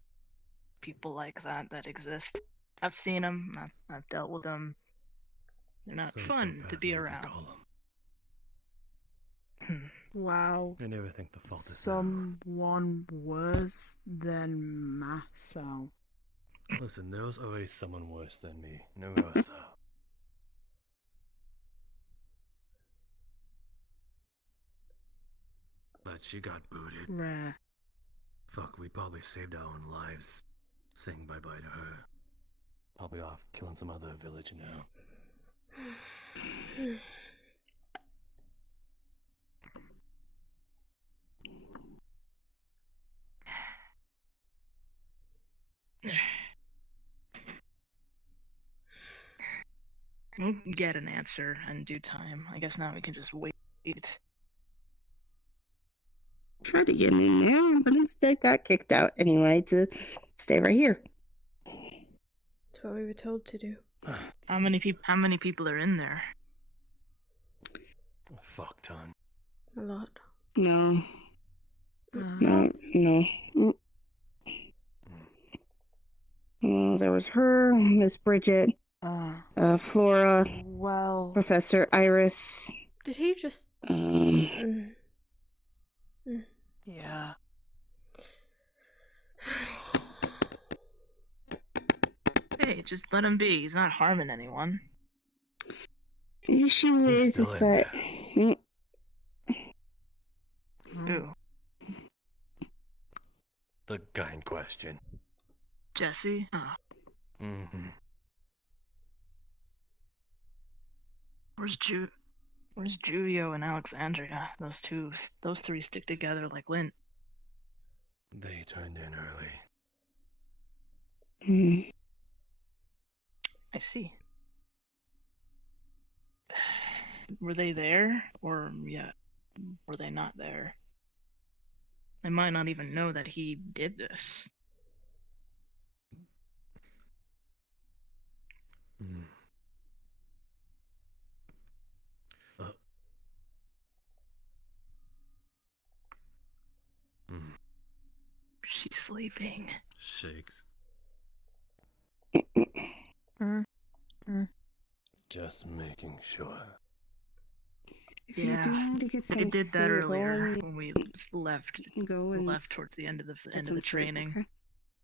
people like that exist. I've seen them. I've dealt with them. They're not fun to be around. Wow. I never think the fault is someone worse than myself. Listen, there was already someone worse than me. No Rosa. But she got booted. Rare. Fuck, we probably saved our own lives saying bye-bye to her. Probably off killing some other village now. We'll get an answer in due time. I guess now we can just wait. Tried to get in there, but instead got kicked out anyway to stay right here. That's what we were told to do. How many people are in there? A fuck ton. A lot. No. No. Well, there was her, Miss Bridget, Flora, well, Professor Iris. Did he just? Yeah. Hey, just let him be. He's not harming anyone. The issue is that. Who? The guy in question. Jesse? Oh. Mm-hmm. Where's Julio and Alexandria? Those three stick together like lint. They turned in early. I see. Were they there? Or, were they not there? They might not even know that he did this. She's sleeping. Shakes. Just making sure. Yeah, we did that earlier when we left. Left towards the end of the training. Okay.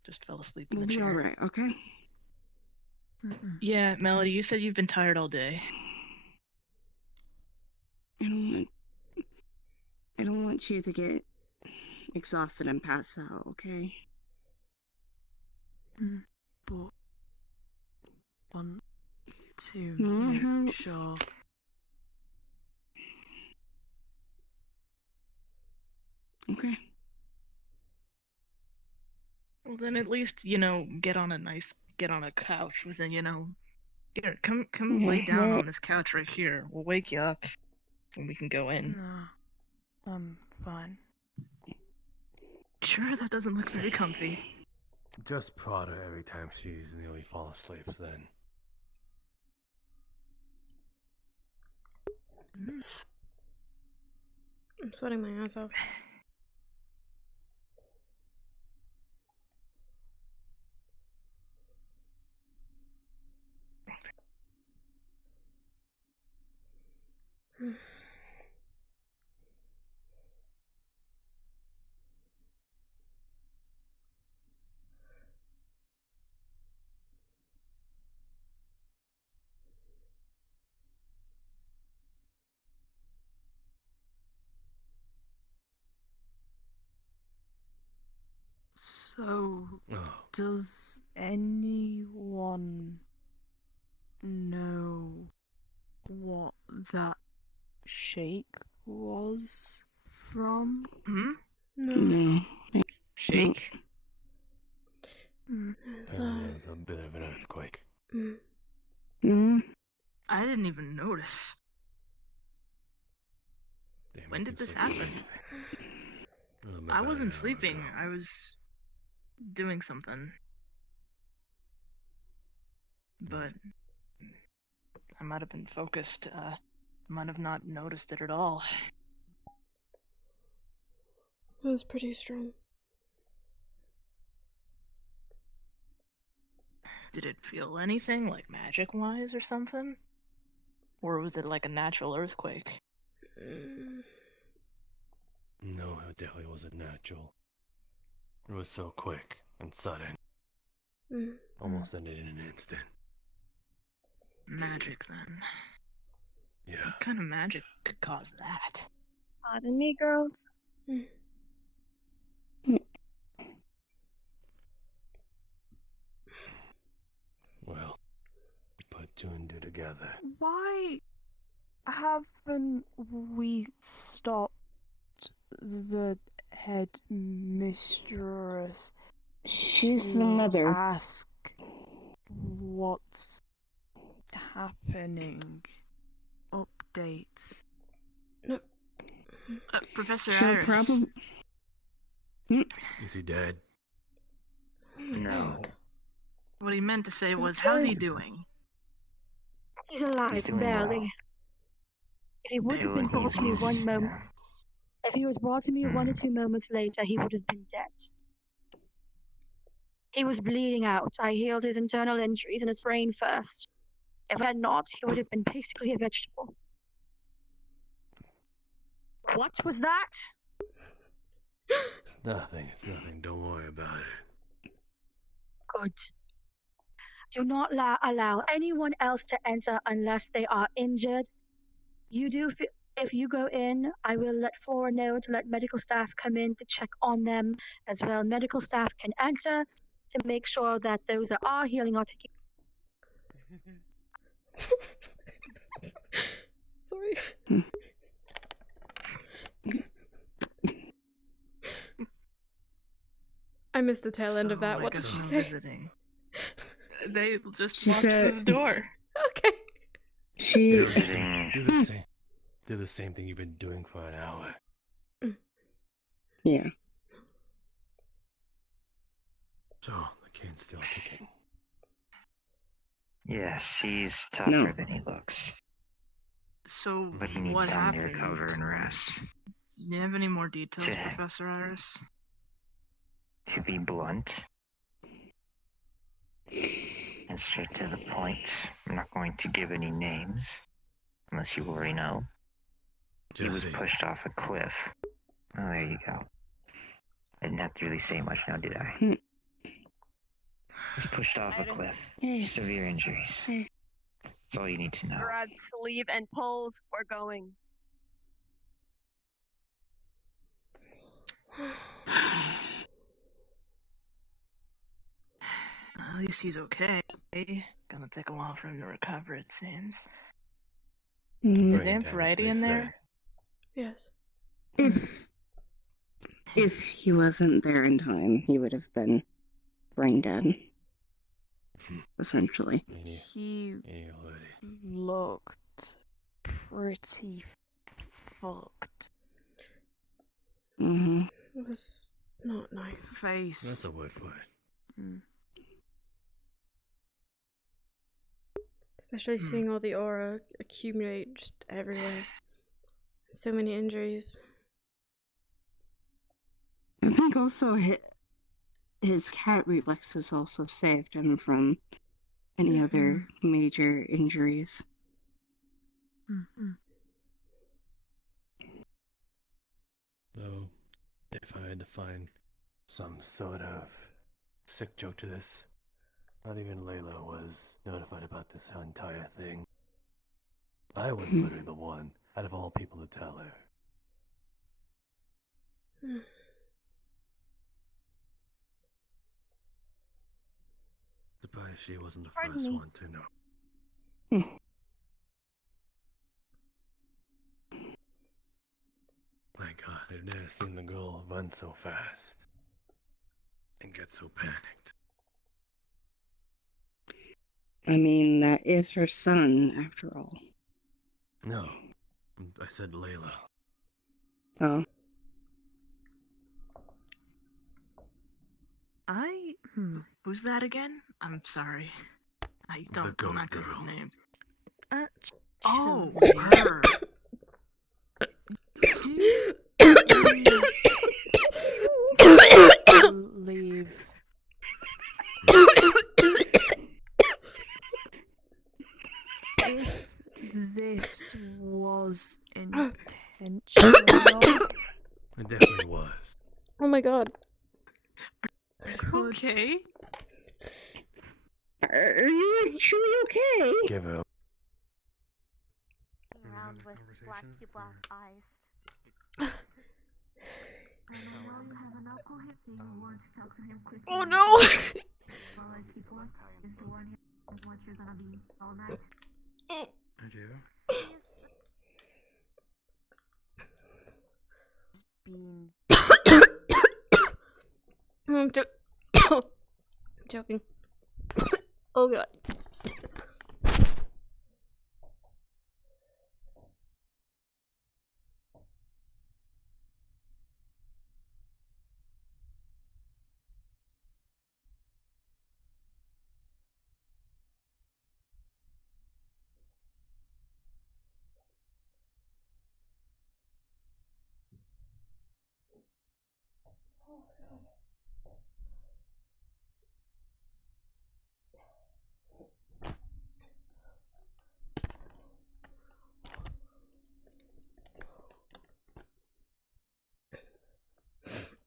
Just fell asleep in We'll the be chair. all right. Okay. Yeah, Melody, you said you've been tired all day. I don't want you to get exhausted and pass out. Okay. But want to Mhm. make sure. Okay. Well, then at least get on a couch within Here, come lay down on this couch right here. We'll wake you up, and we can go in. No, I'm fine. Sure, that doesn't look very comfy. Just prod her every time she's nearly fall asleep, then. I'm sweating my ass off. So, does anyone know what that shake was from? No. Shake? It's, There was a bit of an earthquake. I didn't even notice. When did this happen? I wasn't sleeping. I was doing something. But I might have been focused. Might have not noticed it at all. It was pretty strong. Did it feel anything, like magic-wise or something? Or was it like a natural earthquake? No, it definitely wasn't natural. It was so quick and sudden. Almost ended in an instant. Magic, then. Yeah. What kind of magic could cause that? Pardon me, girls. Well, you put two and two together. Why haven't we stopped the head mistress? She's the to mother. Ask what's happening. Updates. Professor She'll Iris. probably. Is he dead? No. What he meant to say was, how's he doing? He's alive, He's doing barely. well. If he would have been brought to me one moment, if he was brought to me 1 or 2 moments later, he would have been dead. He was bleeding out. I healed his internal injuries and his brain first. If I had not, he would have been basically a vegetable. What was that? It's nothing. It's nothing. Don't worry about it. Good. Do not allow anyone else to enter unless they are injured. If you go in, I will let Flora know to let medical staff come in to check on them as well. Medical staff can enter to make sure that those that are healing are taking. Sorry. I missed the tail end of that. What did she say? Visiting. They just She walked said- through the door. Okay. She. Do the same. Do the same thing you've been doing for an hour. Yeah. So the cane's still kicking. Yes, he's tougher No. than he looks. So, But he needs what time happened? to recover and rest. Do you have any more details, Yeah. Professor Iris? To be blunt and straight to the point, I'm not going to give any names, unless you already know. He was Jesse. pushed off a cliff. Oh, there you go. I didn't have to really say much now, did I? Hmm. He's pushed off a cliff. Severe injuries. That's all you need to know. Grab sleeve and pulls. We're going. At least he's okay. Gonna take a while for him to recover, it seems. Mhm. Is Amphitrite in there? Yes. If he wasn't there in time, he would have been brain dead. Essentially. He looked pretty fucked. Mm-hmm. It was not nice. Face. That's a word for it. Especially seeing all the aura accumulate just everywhere. So many injuries. I think also his cat reflexes also saved him from any other major injuries. Though, if I had to find some sort of sick joke to this, not even Layla was notified about this entire thing. I was literally the one, out of all people, to tell her. Surprised she wasn't the Pardon first me. one to know. My God, I've never seen the girl run so fast and get so panicked. I mean, that is her son, after all. No, I said Layla. Oh. Who's that again? I'm sorry. I'm not good with names. Oh, her. Leave. If this was intentional, It definitely was. Oh my god. Okay. Are you actually okay? Give up. Around with black people eyes. Oh no! I do. I'm joking. Oh god.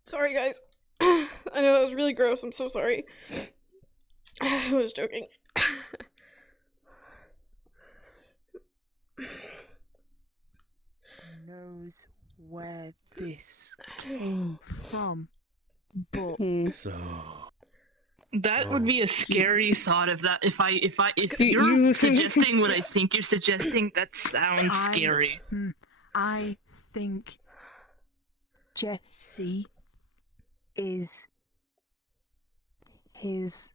Sorry, guys. I know that was really gross. I'm so sorry. I was joking. knows where this came from, but So that would be a scary thought if you're suggesting what I think you're suggesting, that sounds scary. I think Jesse is his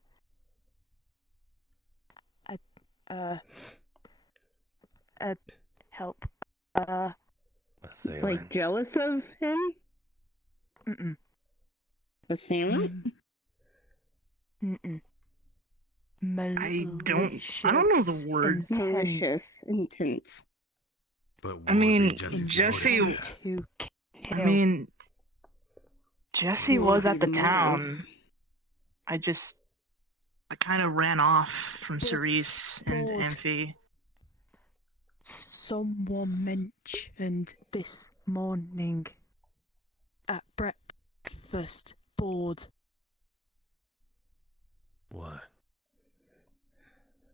help like jealous of him? Assailant? I don't know the words. Malicious intent. But I mean, Jesse was at the town. I kind of ran off from Cerise and Amphi. Someone mentioned this morning at breakfast board. What?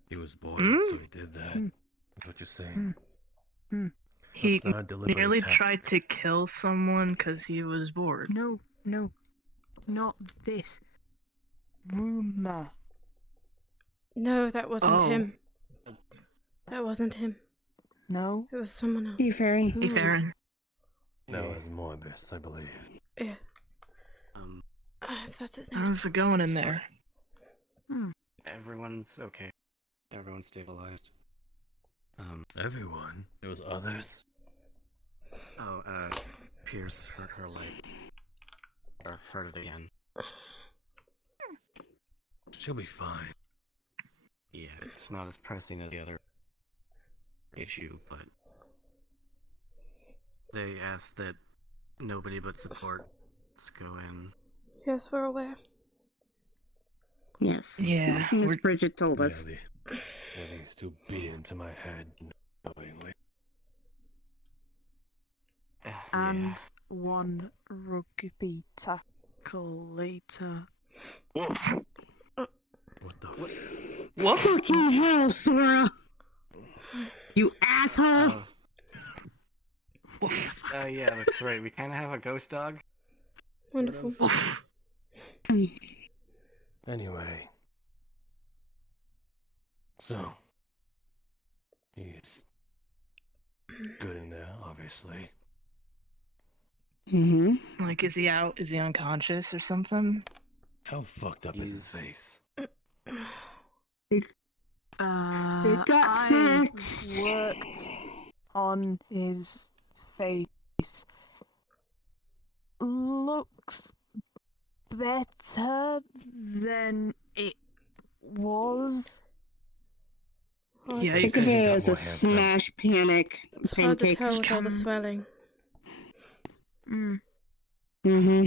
He was bored, so he did that. That's what you're saying. He That's not a deliberate nearly attack. tried to kill someone because he was bored. No, not this. Rumor. No, that wasn't Oh. him. That wasn't him. No? It was someone else. Farron. That was Morbus, I believe. Yeah. If that's his name. How's it going in there? Everyone's okay. Everyone's stabilized. Everyone? There was others? Pierce hurt her leg. Or hurt it again. She'll be fine. Yeah, it's not as pressing as the other issue, but they asked that nobody but supports go in. Yes, we're aware. Yes. Yeah. Miss Bridget told us. Yeah, these two beat into my head knowingly. And one rugby tackle later. What the What fucking hell, Sora? You asshole! Yeah, that's right. We kind of have a ghost dog. Wonderful. Anyway. So. He's good in there, obviously. Like, is he out? Is he unconscious or something? How fucked up is his face? It got I fixed. worked on his face looks better than it was. Yeah, think of it as a smash panic It's hard to pancake. tell with all the swelling. Mm-hmm.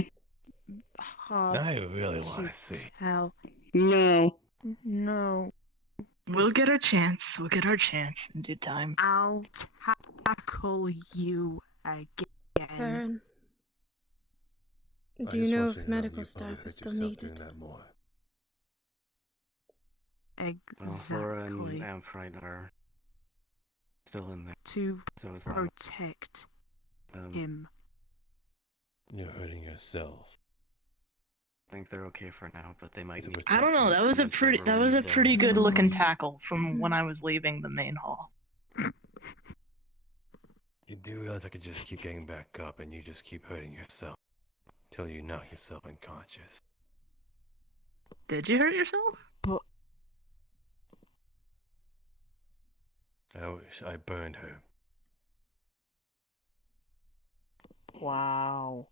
Hard I really want to see. tell. No. No. We'll get our chance. We'll get our chance in due time. I'll tackle you again. Farron, I do you just know want if you to know medical you staff probably is hurt still yourself needed? doing that more. Well, Flora and Exactly. Amphrite are still in there. To So is that. protect him. You're hurting yourself. I think they're okay for now, but they might need. I don't know. That was a pretty good looking tackle from when I was leaving the main hall. You do realize I could just keep getting back up and you just keep hurting yourself till you knock yourself unconscious. Did you hurt yourself? But I wish I burned her. wow.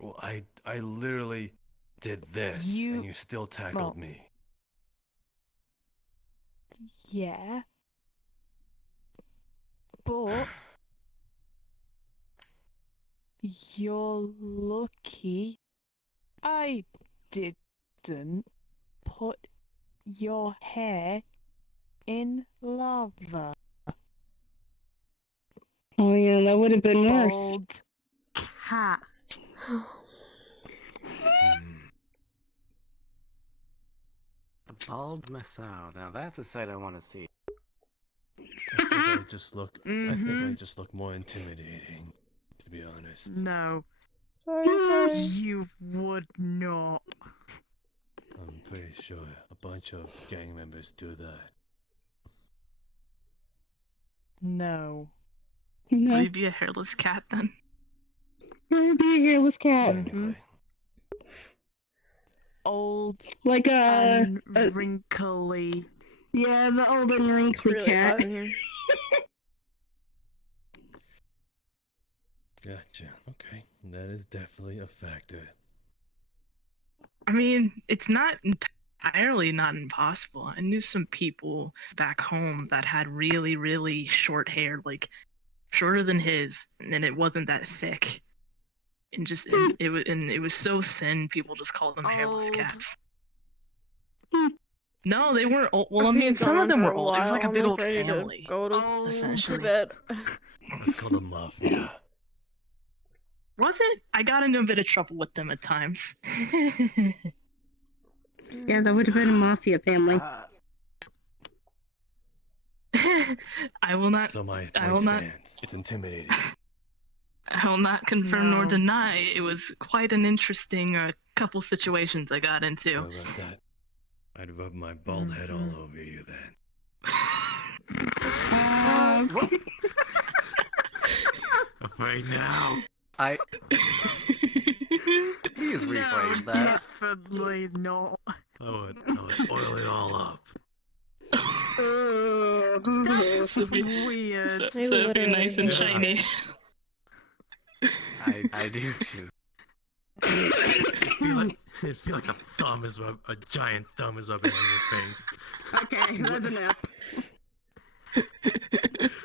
Well, I literally did this and you still tackled me. Yeah. But you're lucky I didn't put your hair in lava. Oh yeah, that would have been worse. Bald cat. A bald Masao. Now that's a sight I want to see. I think I just look. I think I just look more intimidating, to be honest. No. Sorry. You would not. I'm pretty sure a bunch of gang members do that. No. Would he be a hairless cat then? Would be a hairless cat. Old, Like and wrinkly. Yeah, the old and wrinkly Really cat. hot in here. Gotcha. Okay, that is definitely a factor. I mean, it's not entirely not impossible. I knew some people back home that had really, really short hair, like shorter than his, and it wasn't that thick. And it was so thin, people just called them hairless Old. cats. No, they weren't old. Well, I If mean, he's some gone of them for were a old. It was like a while, big I'm old ready to family, go to essentially. bed. It's called a mafia. Was it? I got into a bit of trouble with them at times. Yeah, that would have been a mafia family. I will not. So my I will not. stance, it's intimidating. I will not confirm nor No. deny. It was quite an interesting couple situations I got into. Sorry about that. I'd rub my bald head all over you then. Right now. Please rephrase that. Definitely not. I would oil it all up. That's weird. So it'd be nice and shiny. I do too. It'd feel like a giant thumb is rubbing on your face. Okay, that's enough.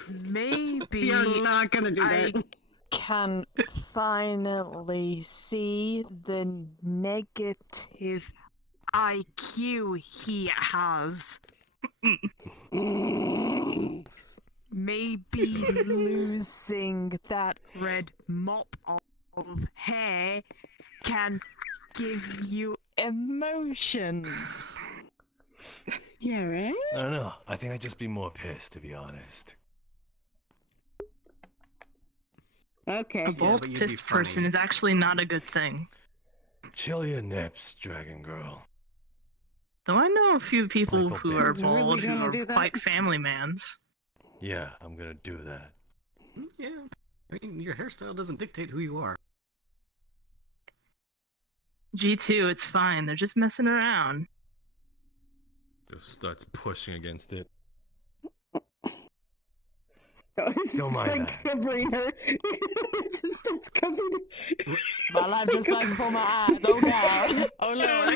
Maybe You're not gonna do I that. can finally see the negative IQ he has. Maybe losing that red mop of hair can give you emotions. Yeah, right? I don't know. I think I'd just be more pissed, to be honest. Okay. A bold, but you'd be pissed person funny. is actually not a good thing. Chill your nips, Dragon Girl. Though I know a few people Playful who are bitch. bold Really who gonna are do that? quite family mans. Yeah, I'm gonna do that. Yeah. I mean, your hairstyle doesn't dictate who you are. G2, it's fine. They're just messing around. Just starts pushing against it. Don't mind that. Covering her. Just starts covering. My life just flashed before my eyes. Oh god. Oh no.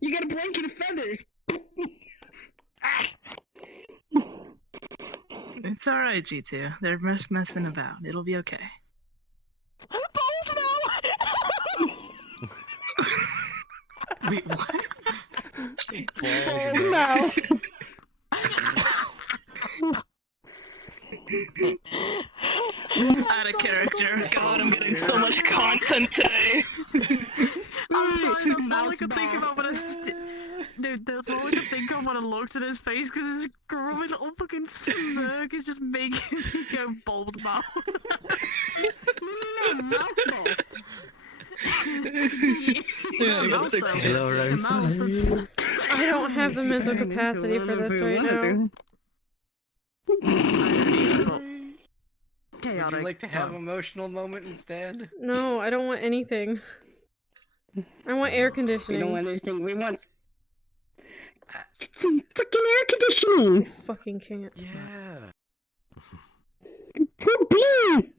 You got a blanket of feathers. It's alright, G2. They're just messing about. It'll be okay. Wait, what? Oh no. Out of character. God, I'm getting so much content today. I'm sorry, that's all I could think about when I Dude, that's all I could think of when I looked at his face, because his grubby little fucking smirk is just making me go bold mouth. No, mouthful. I don't have the mental capacity for this right now. Would you like to have an emotional moment instead? No, I don't want anything. I want air conditioning. We don't want anything. We want some freaking air conditioning. I fucking can't. Yeah. Poor Bean.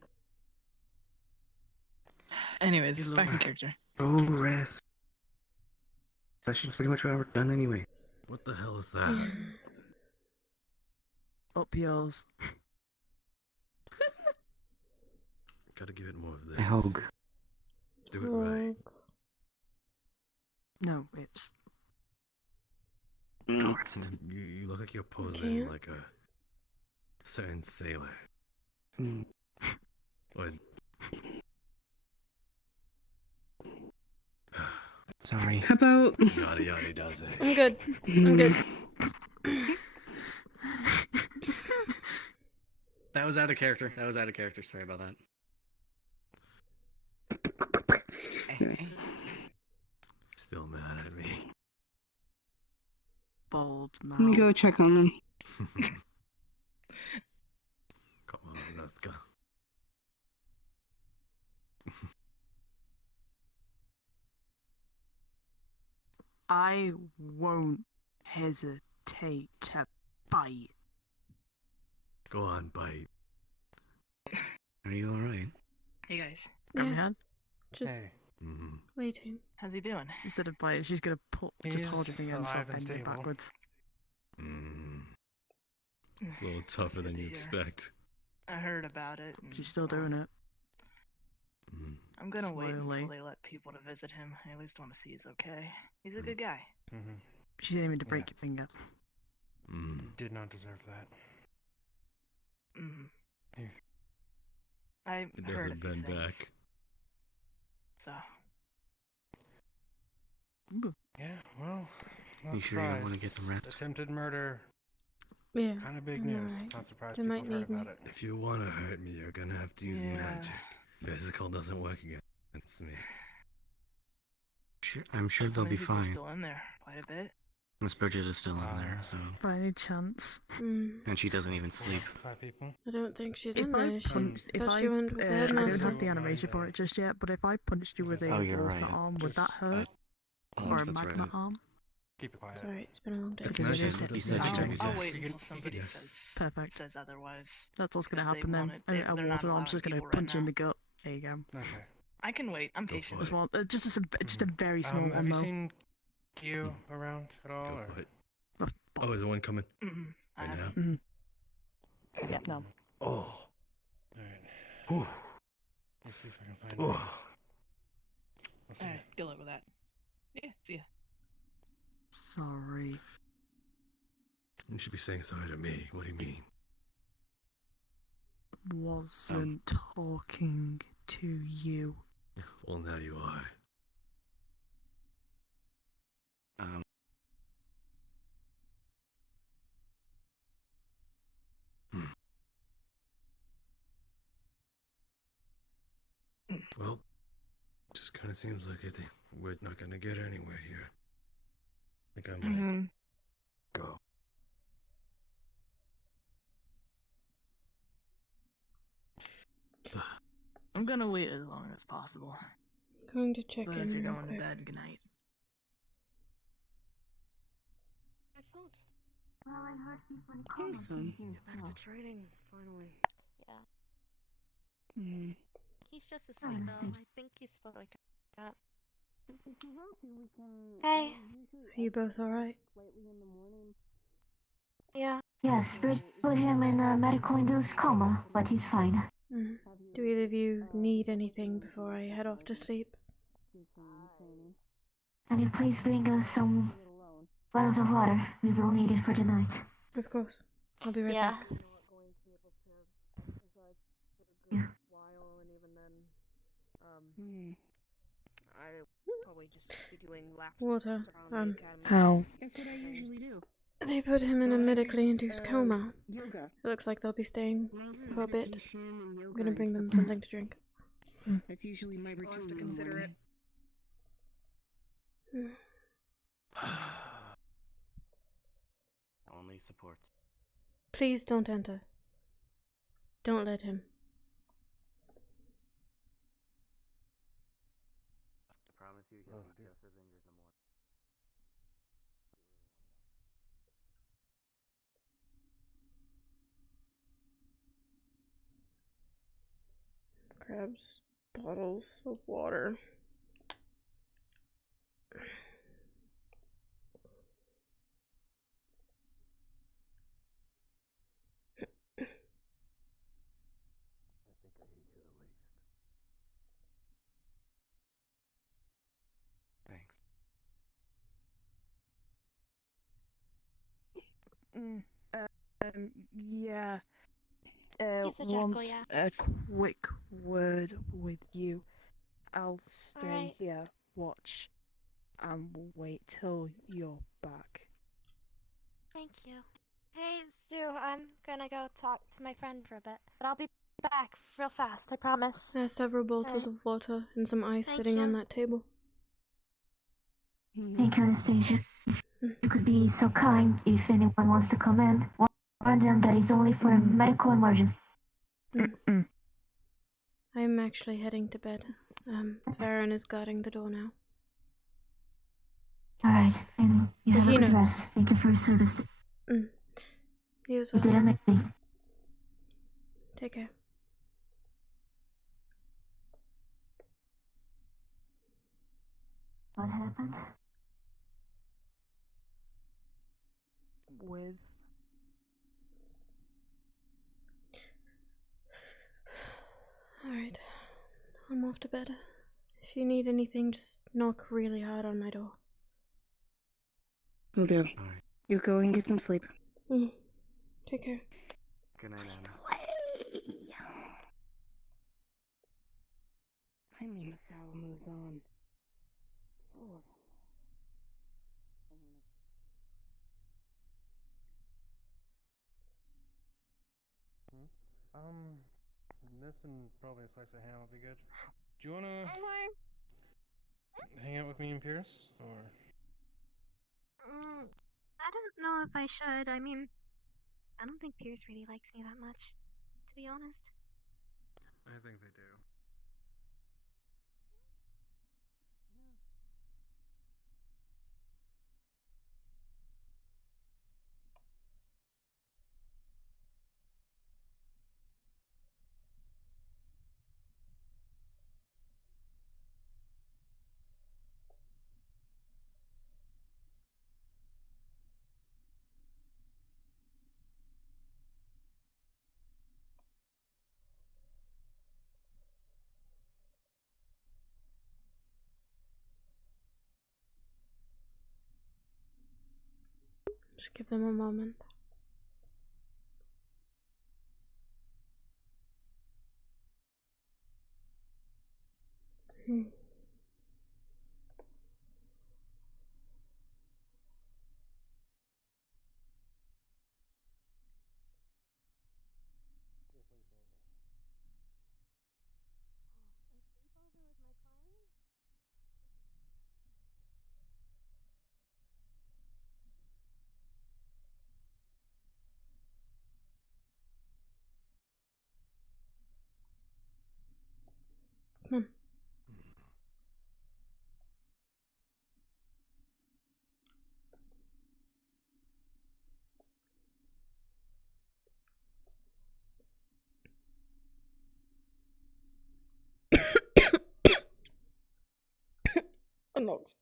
Anyways, back in character. Oh, rest. Session's pretty much done anyway. What the hell is that? Up yours. Gotta give it more of this. A hug. Do it right. No, it's... You look like you're posing like a certain sailor. What? Sorry. How about... Yada yada does it. I'm good. I'm good. That was out of character. That was out of character. Sorry about that. Still mad at me. Bold mouth. Let me go check on them. Come on, let's go. I won't hesitate to bite. Go on, bite. Are you alright? Hey guys. Grab my hand. Just waiting. How's he doing? Instead of bite, she's gonna just hold your finger and stop alive and bending stable. backwards. It's a little tougher than you Yeah. expect. I heard about it. She's still doing it. I'm gonna wait Slowly. until they let people to visit him. I at least want to see he's okay. He's a good guy. She's aiming to break your finger. Did not deserve that. I It heard a doesn't few bend things, back. so Yeah, well, not You sure you don't want to surprised. get some rest? Attempted murder. Yeah. Kind of big I'm news. alright. Not surprised They people might heard need me. about it. If you want to hurt me, you're gonna have to use Yeah. magic. Physical doesn't work against me. I'm sure how they'll many be people are fine. still in there? Quite a bit. Miss Bridget is still in there, so. By any chance? And she doesn't even sleep. 5 people. I don't think she's If in I there. She punched, if thought I, she went with the I don't headmaster. have the animation for it just yet, but if I punched you with a Oh, you're water right. arm, would that hurt? Or a that's magma right. arm? Keep it quiet. Sorry, it's been a long day. Because it is hit You said me. check it, I'll yes. wait until somebody Perfect. says otherwise. That's what's gonna Because they happen then. want it. They're A not water allowing arm's just gonna people right punch you in now. the gut. There you go. Okay. I can wait. I'm patient. Just one, just a very small Have one you though. seen Q around at all? Or? Oh, is there one coming? I Right now? Mhm. Yeah, no. Oh. Alright. Whew. Let's see if I can find Oh. it. Let's see. Alright, good luck with that. Yeah, see ya. Sorry. You should be saying sorry to me. What do you mean? Wasn't talking to you. Well, now you are. Well, just kind of seems like we're not gonna get anywhere here. I think I might go. I'm gonna wait as long as possible. Going to check But in if you're real going quick. to bed, good night. Well, I heard he's in Hey, coma. son. Back to training, finally. Yeah. Mm. He's just I asleep though. understand. I think he's supposed to wake up. Hey. Are you both alright? Yeah. Yes, we put him in a medical-induced coma, but he's fine. Mm. Do either of you need anything before I head off to sleep? Can you please bring us some bottles of water? We will need it for the night. Of course. I'll be right Yeah. back. Yeah. I probably just be doing laps Water. around the academy. How? That's what I usually do. They put him in a medically induced coma. Yoga. It looks like they'll be staying for a bit. Meditation and yoga I'm gonna is bring the them plan. something to drink. That's usually my routine. I'll have to in the consider it. morning. Only supports. Please don't enter. Don't let him. I promise you, he'll be just as injured in the morning. Grabs bottles of water. I think I hate you the least. Thanks. Yeah. He's a jackal, Want yeah. a quick word with you. I'll stay Alright. here, watch, and we'll wait till you're back. Thank you. Hey, Sue, I'm gonna go talk to my friend for a bit, but I'll be back real fast, I promise. There's several bottles Alright. of water and some ice Thank sitting on you. that table. Thank you, Anastasia. If you could be so kind, if anyone wants to come in, warn them that it's only for a medical emergency. I'm actually heading to bed. Farron is guarding the door now. Alright, and you have a He good knows. rest. Thank you for your service. You as You well. did amazing. Take care. What happened? With Alright. I'm off to bed. If you need anything, just knock really hard on my door. Will do. Alright. You go and get some sleep. Take care. Good night, Anna. I mean, Masao moves on. This and probably a slice of ham would be good. Do you wanna hang out with me and Pierce, or? I don't know if I should. I mean, I don't think Pierce really likes me that much, to be honest. I think they do. Just give them a moment. Come on. Dogs.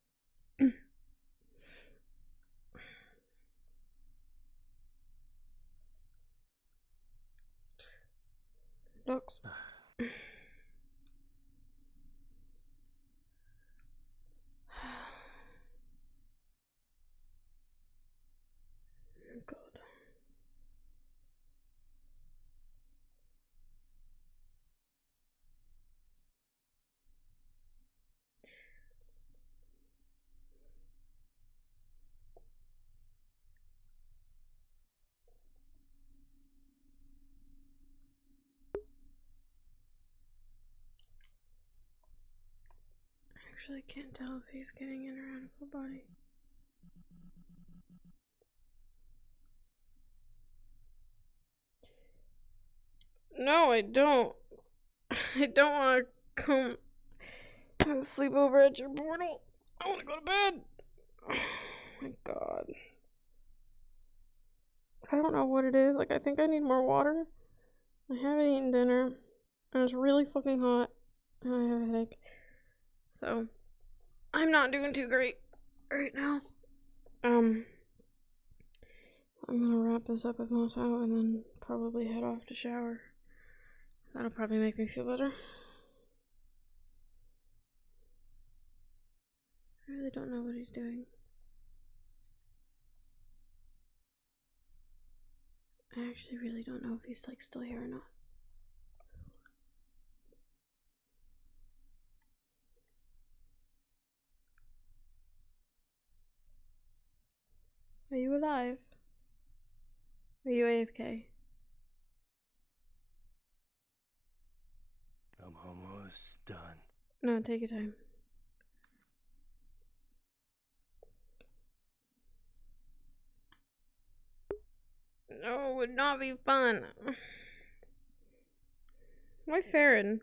Dogs. Oh God. Actually, can't tell if he's getting in or out of the body. No, I don't. I don't want to come and sleep over at your portal. I want to go to bed. Oh my God. I don't know what it is. Like, I think I need more water. I haven't eaten dinner. And it's really fucking hot. And I have a headache. So, I'm not doing too great right now. I'm gonna wrap this up with Moss out and then probably head off to shower. That'll probably make me feel better. I really don't know what he's doing. I actually really don't know if he's like still here or not. Are you alive? Are you AFK? I'm almost done. No, take your time. No, it would not be fun. Why Farron?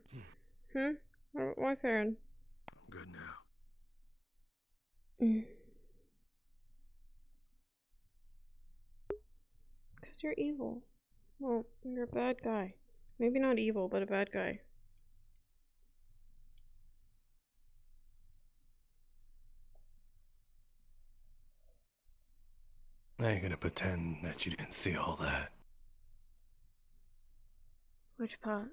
Why Farron? I'm good now. Because you're evil. Well, you're a bad guy. Maybe not evil, but a bad guy. I ain't gonna pretend that you didn't see all that. Which part?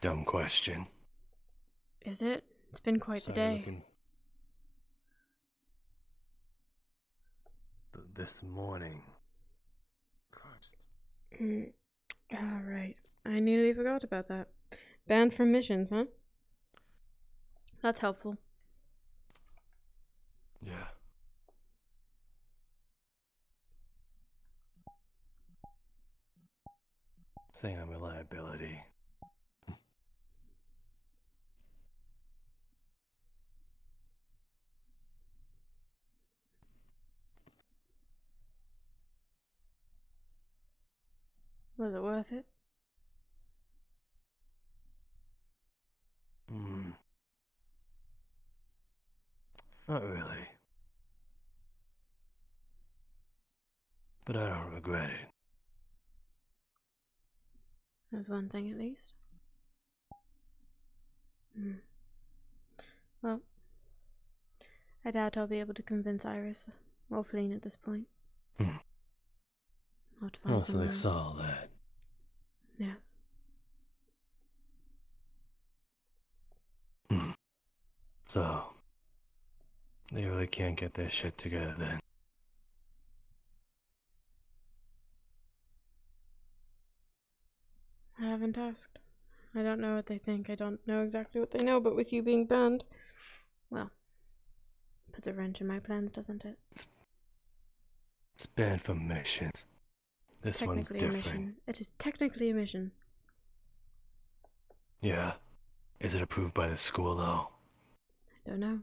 Dumb question. Is it? It's been quite the day. This morning. Alright. I nearly forgot about that. Banned from missions, huh? That's helpful. Yeah. Saying I'm a liability. Was it worth it? Not really. But I don't regret it. That's one thing at least. Well, I doubt I'll be able to convince Iris or Feline at this point. I'll have to find Oh, so someone they else. saw that. Yes. So, they really can't get their shit together then. I haven't asked. I don't know what they think. I don't know exactly what they know, but with you being banned, well, puts a wrench in my plans, doesn't it? It's banned from missions. It's This one's technically a different. mission. It is technically a mission. Yeah. Is it approved by the school though? I don't know.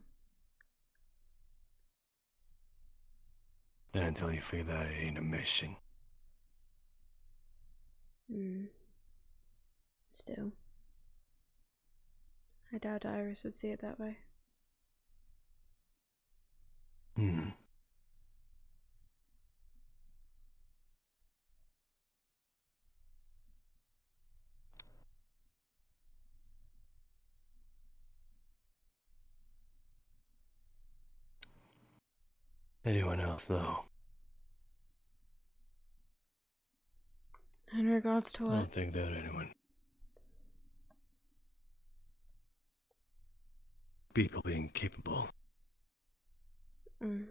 Then until you figure that it ain't a mission. Still. I doubt Iris would see it that way. Anyone else, though? In regards to I what? don't think that anyone. People being capable. Mm.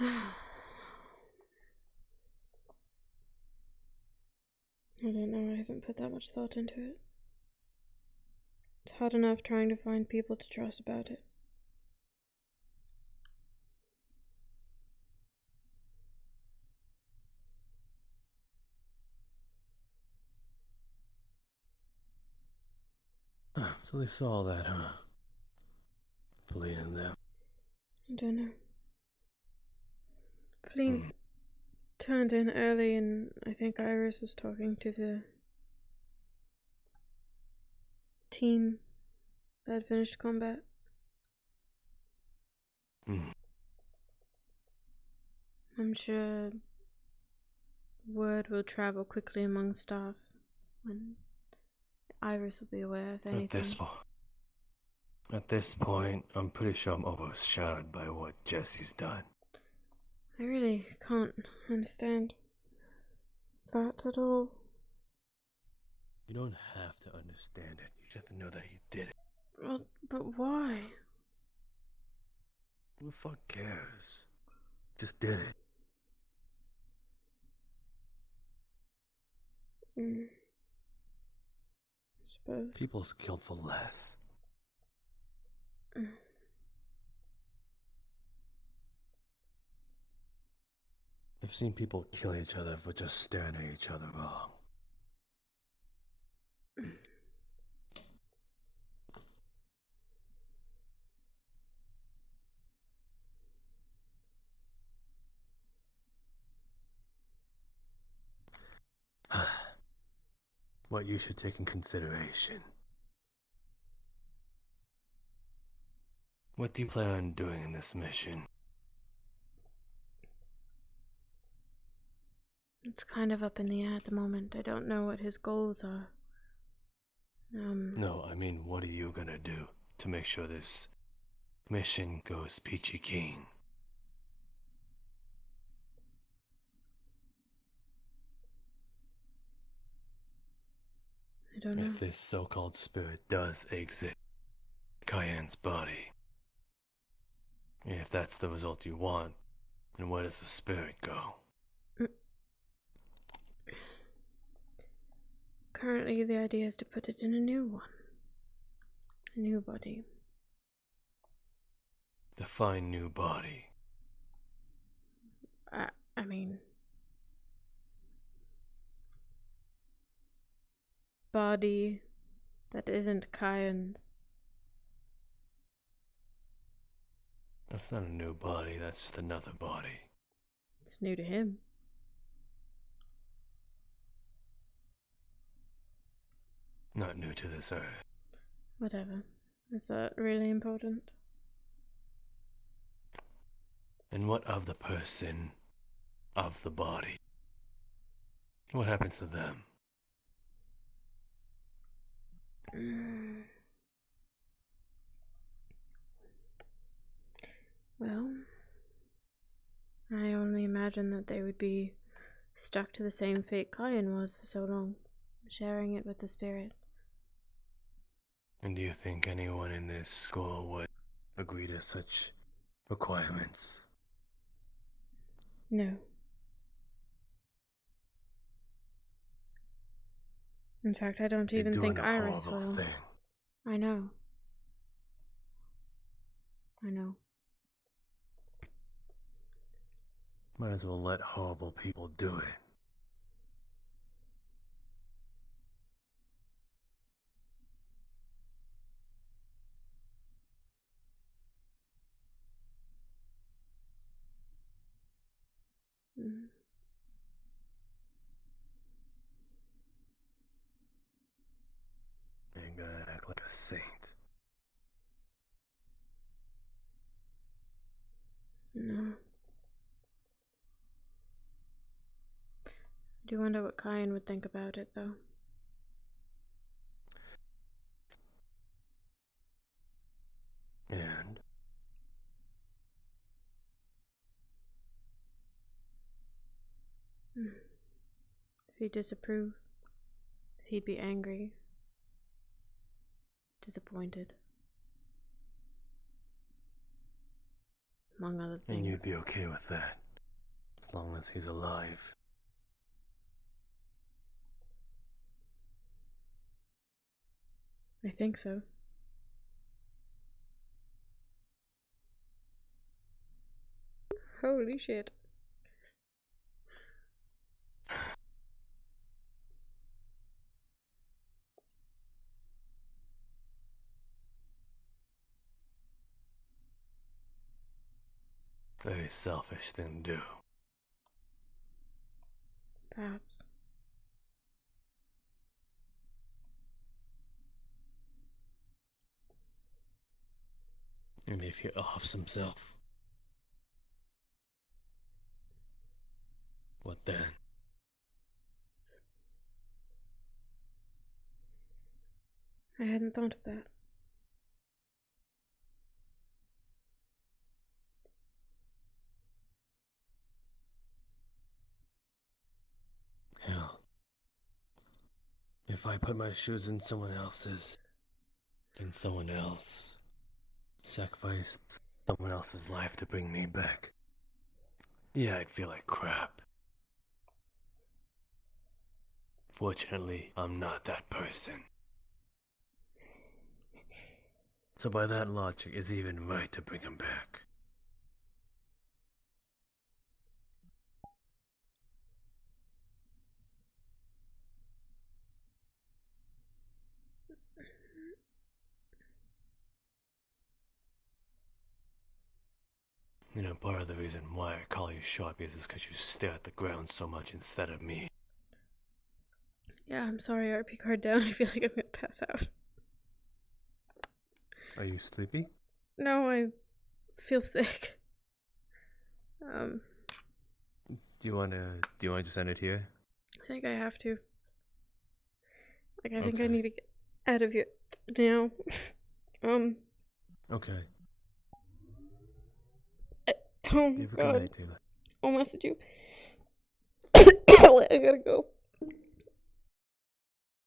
I don't know, I haven't put that much thought into it. It's hard enough trying to find people to trust about it. So they saw that, huh? Feline and them. I don't know. Feline turned in early and I think Iris was talking to the team that had finished combat. I'm sure word will travel quickly among staff when Iris will be aware of anything. At this point, I'm pretty sure I'm overshadowed by what Jesse's done. I really can't understand that at all. You don't have to understand it. You just have to know that he did it. Well, but why? Who the fuck cares? Just did it. I suppose. People's killed for less. I've seen people kill each other for just staring at each other wrong. What you should take in consideration. What do you plan on doing in this mission? It's kind of up in the air at the moment. I don't know what his goals are. No, I mean, what are you gonna do to make sure this mission goes peachy keen? I don't know. If this so-called spirit does exit Cayenne's body, if that's the result you want, then where does the spirit go? Currently, the idea is to put it in a new one. A new body. Define new body. I mean... body that isn't Cayenne's. That's not a new body, that's just another body. It's new to him. Not new to this earth. Whatever. Is that really important? And what of the person of the body? What happens to them? Well, I only imagine that they would be stuck to the same fate Cayenne was for so long, sharing it with the spirit. And do you think anyone in this school would agree to such requirements? No. In fact, I don't even think Iris will. I know. I know. Might as well let horrible people do it. Ain't gonna act like a saint. No. I do wonder what Cayenne would think about it, though. And If he'd disapprove, if he'd be angry, disappointed, among other things. And you'd be okay with that, as long as he's alive. I think so. Holy shit. Very selfish thing to do. Perhaps. And if he offs himself, what then? I hadn't thought of that. Hell, if I put my shoes in someone else's, then someone else sacrificed someone else's life to bring me back. Yeah, I'd feel like crap. Fortunately, I'm not that person. So by that logic, is it even right to bring him back? You know, part of the reason why I call you Sharpies is because you stare at the ground so much instead of me. Yeah, I'm sorry, RP card down. I feel like I'm gonna pass out. Are you sleepy? No, I feel sick. Do you wanna just end it here? I think I have to. Like, I think I need to get out of here now. Okay. Oh You have a God. good night, Taylor. I'll message you. I gotta go.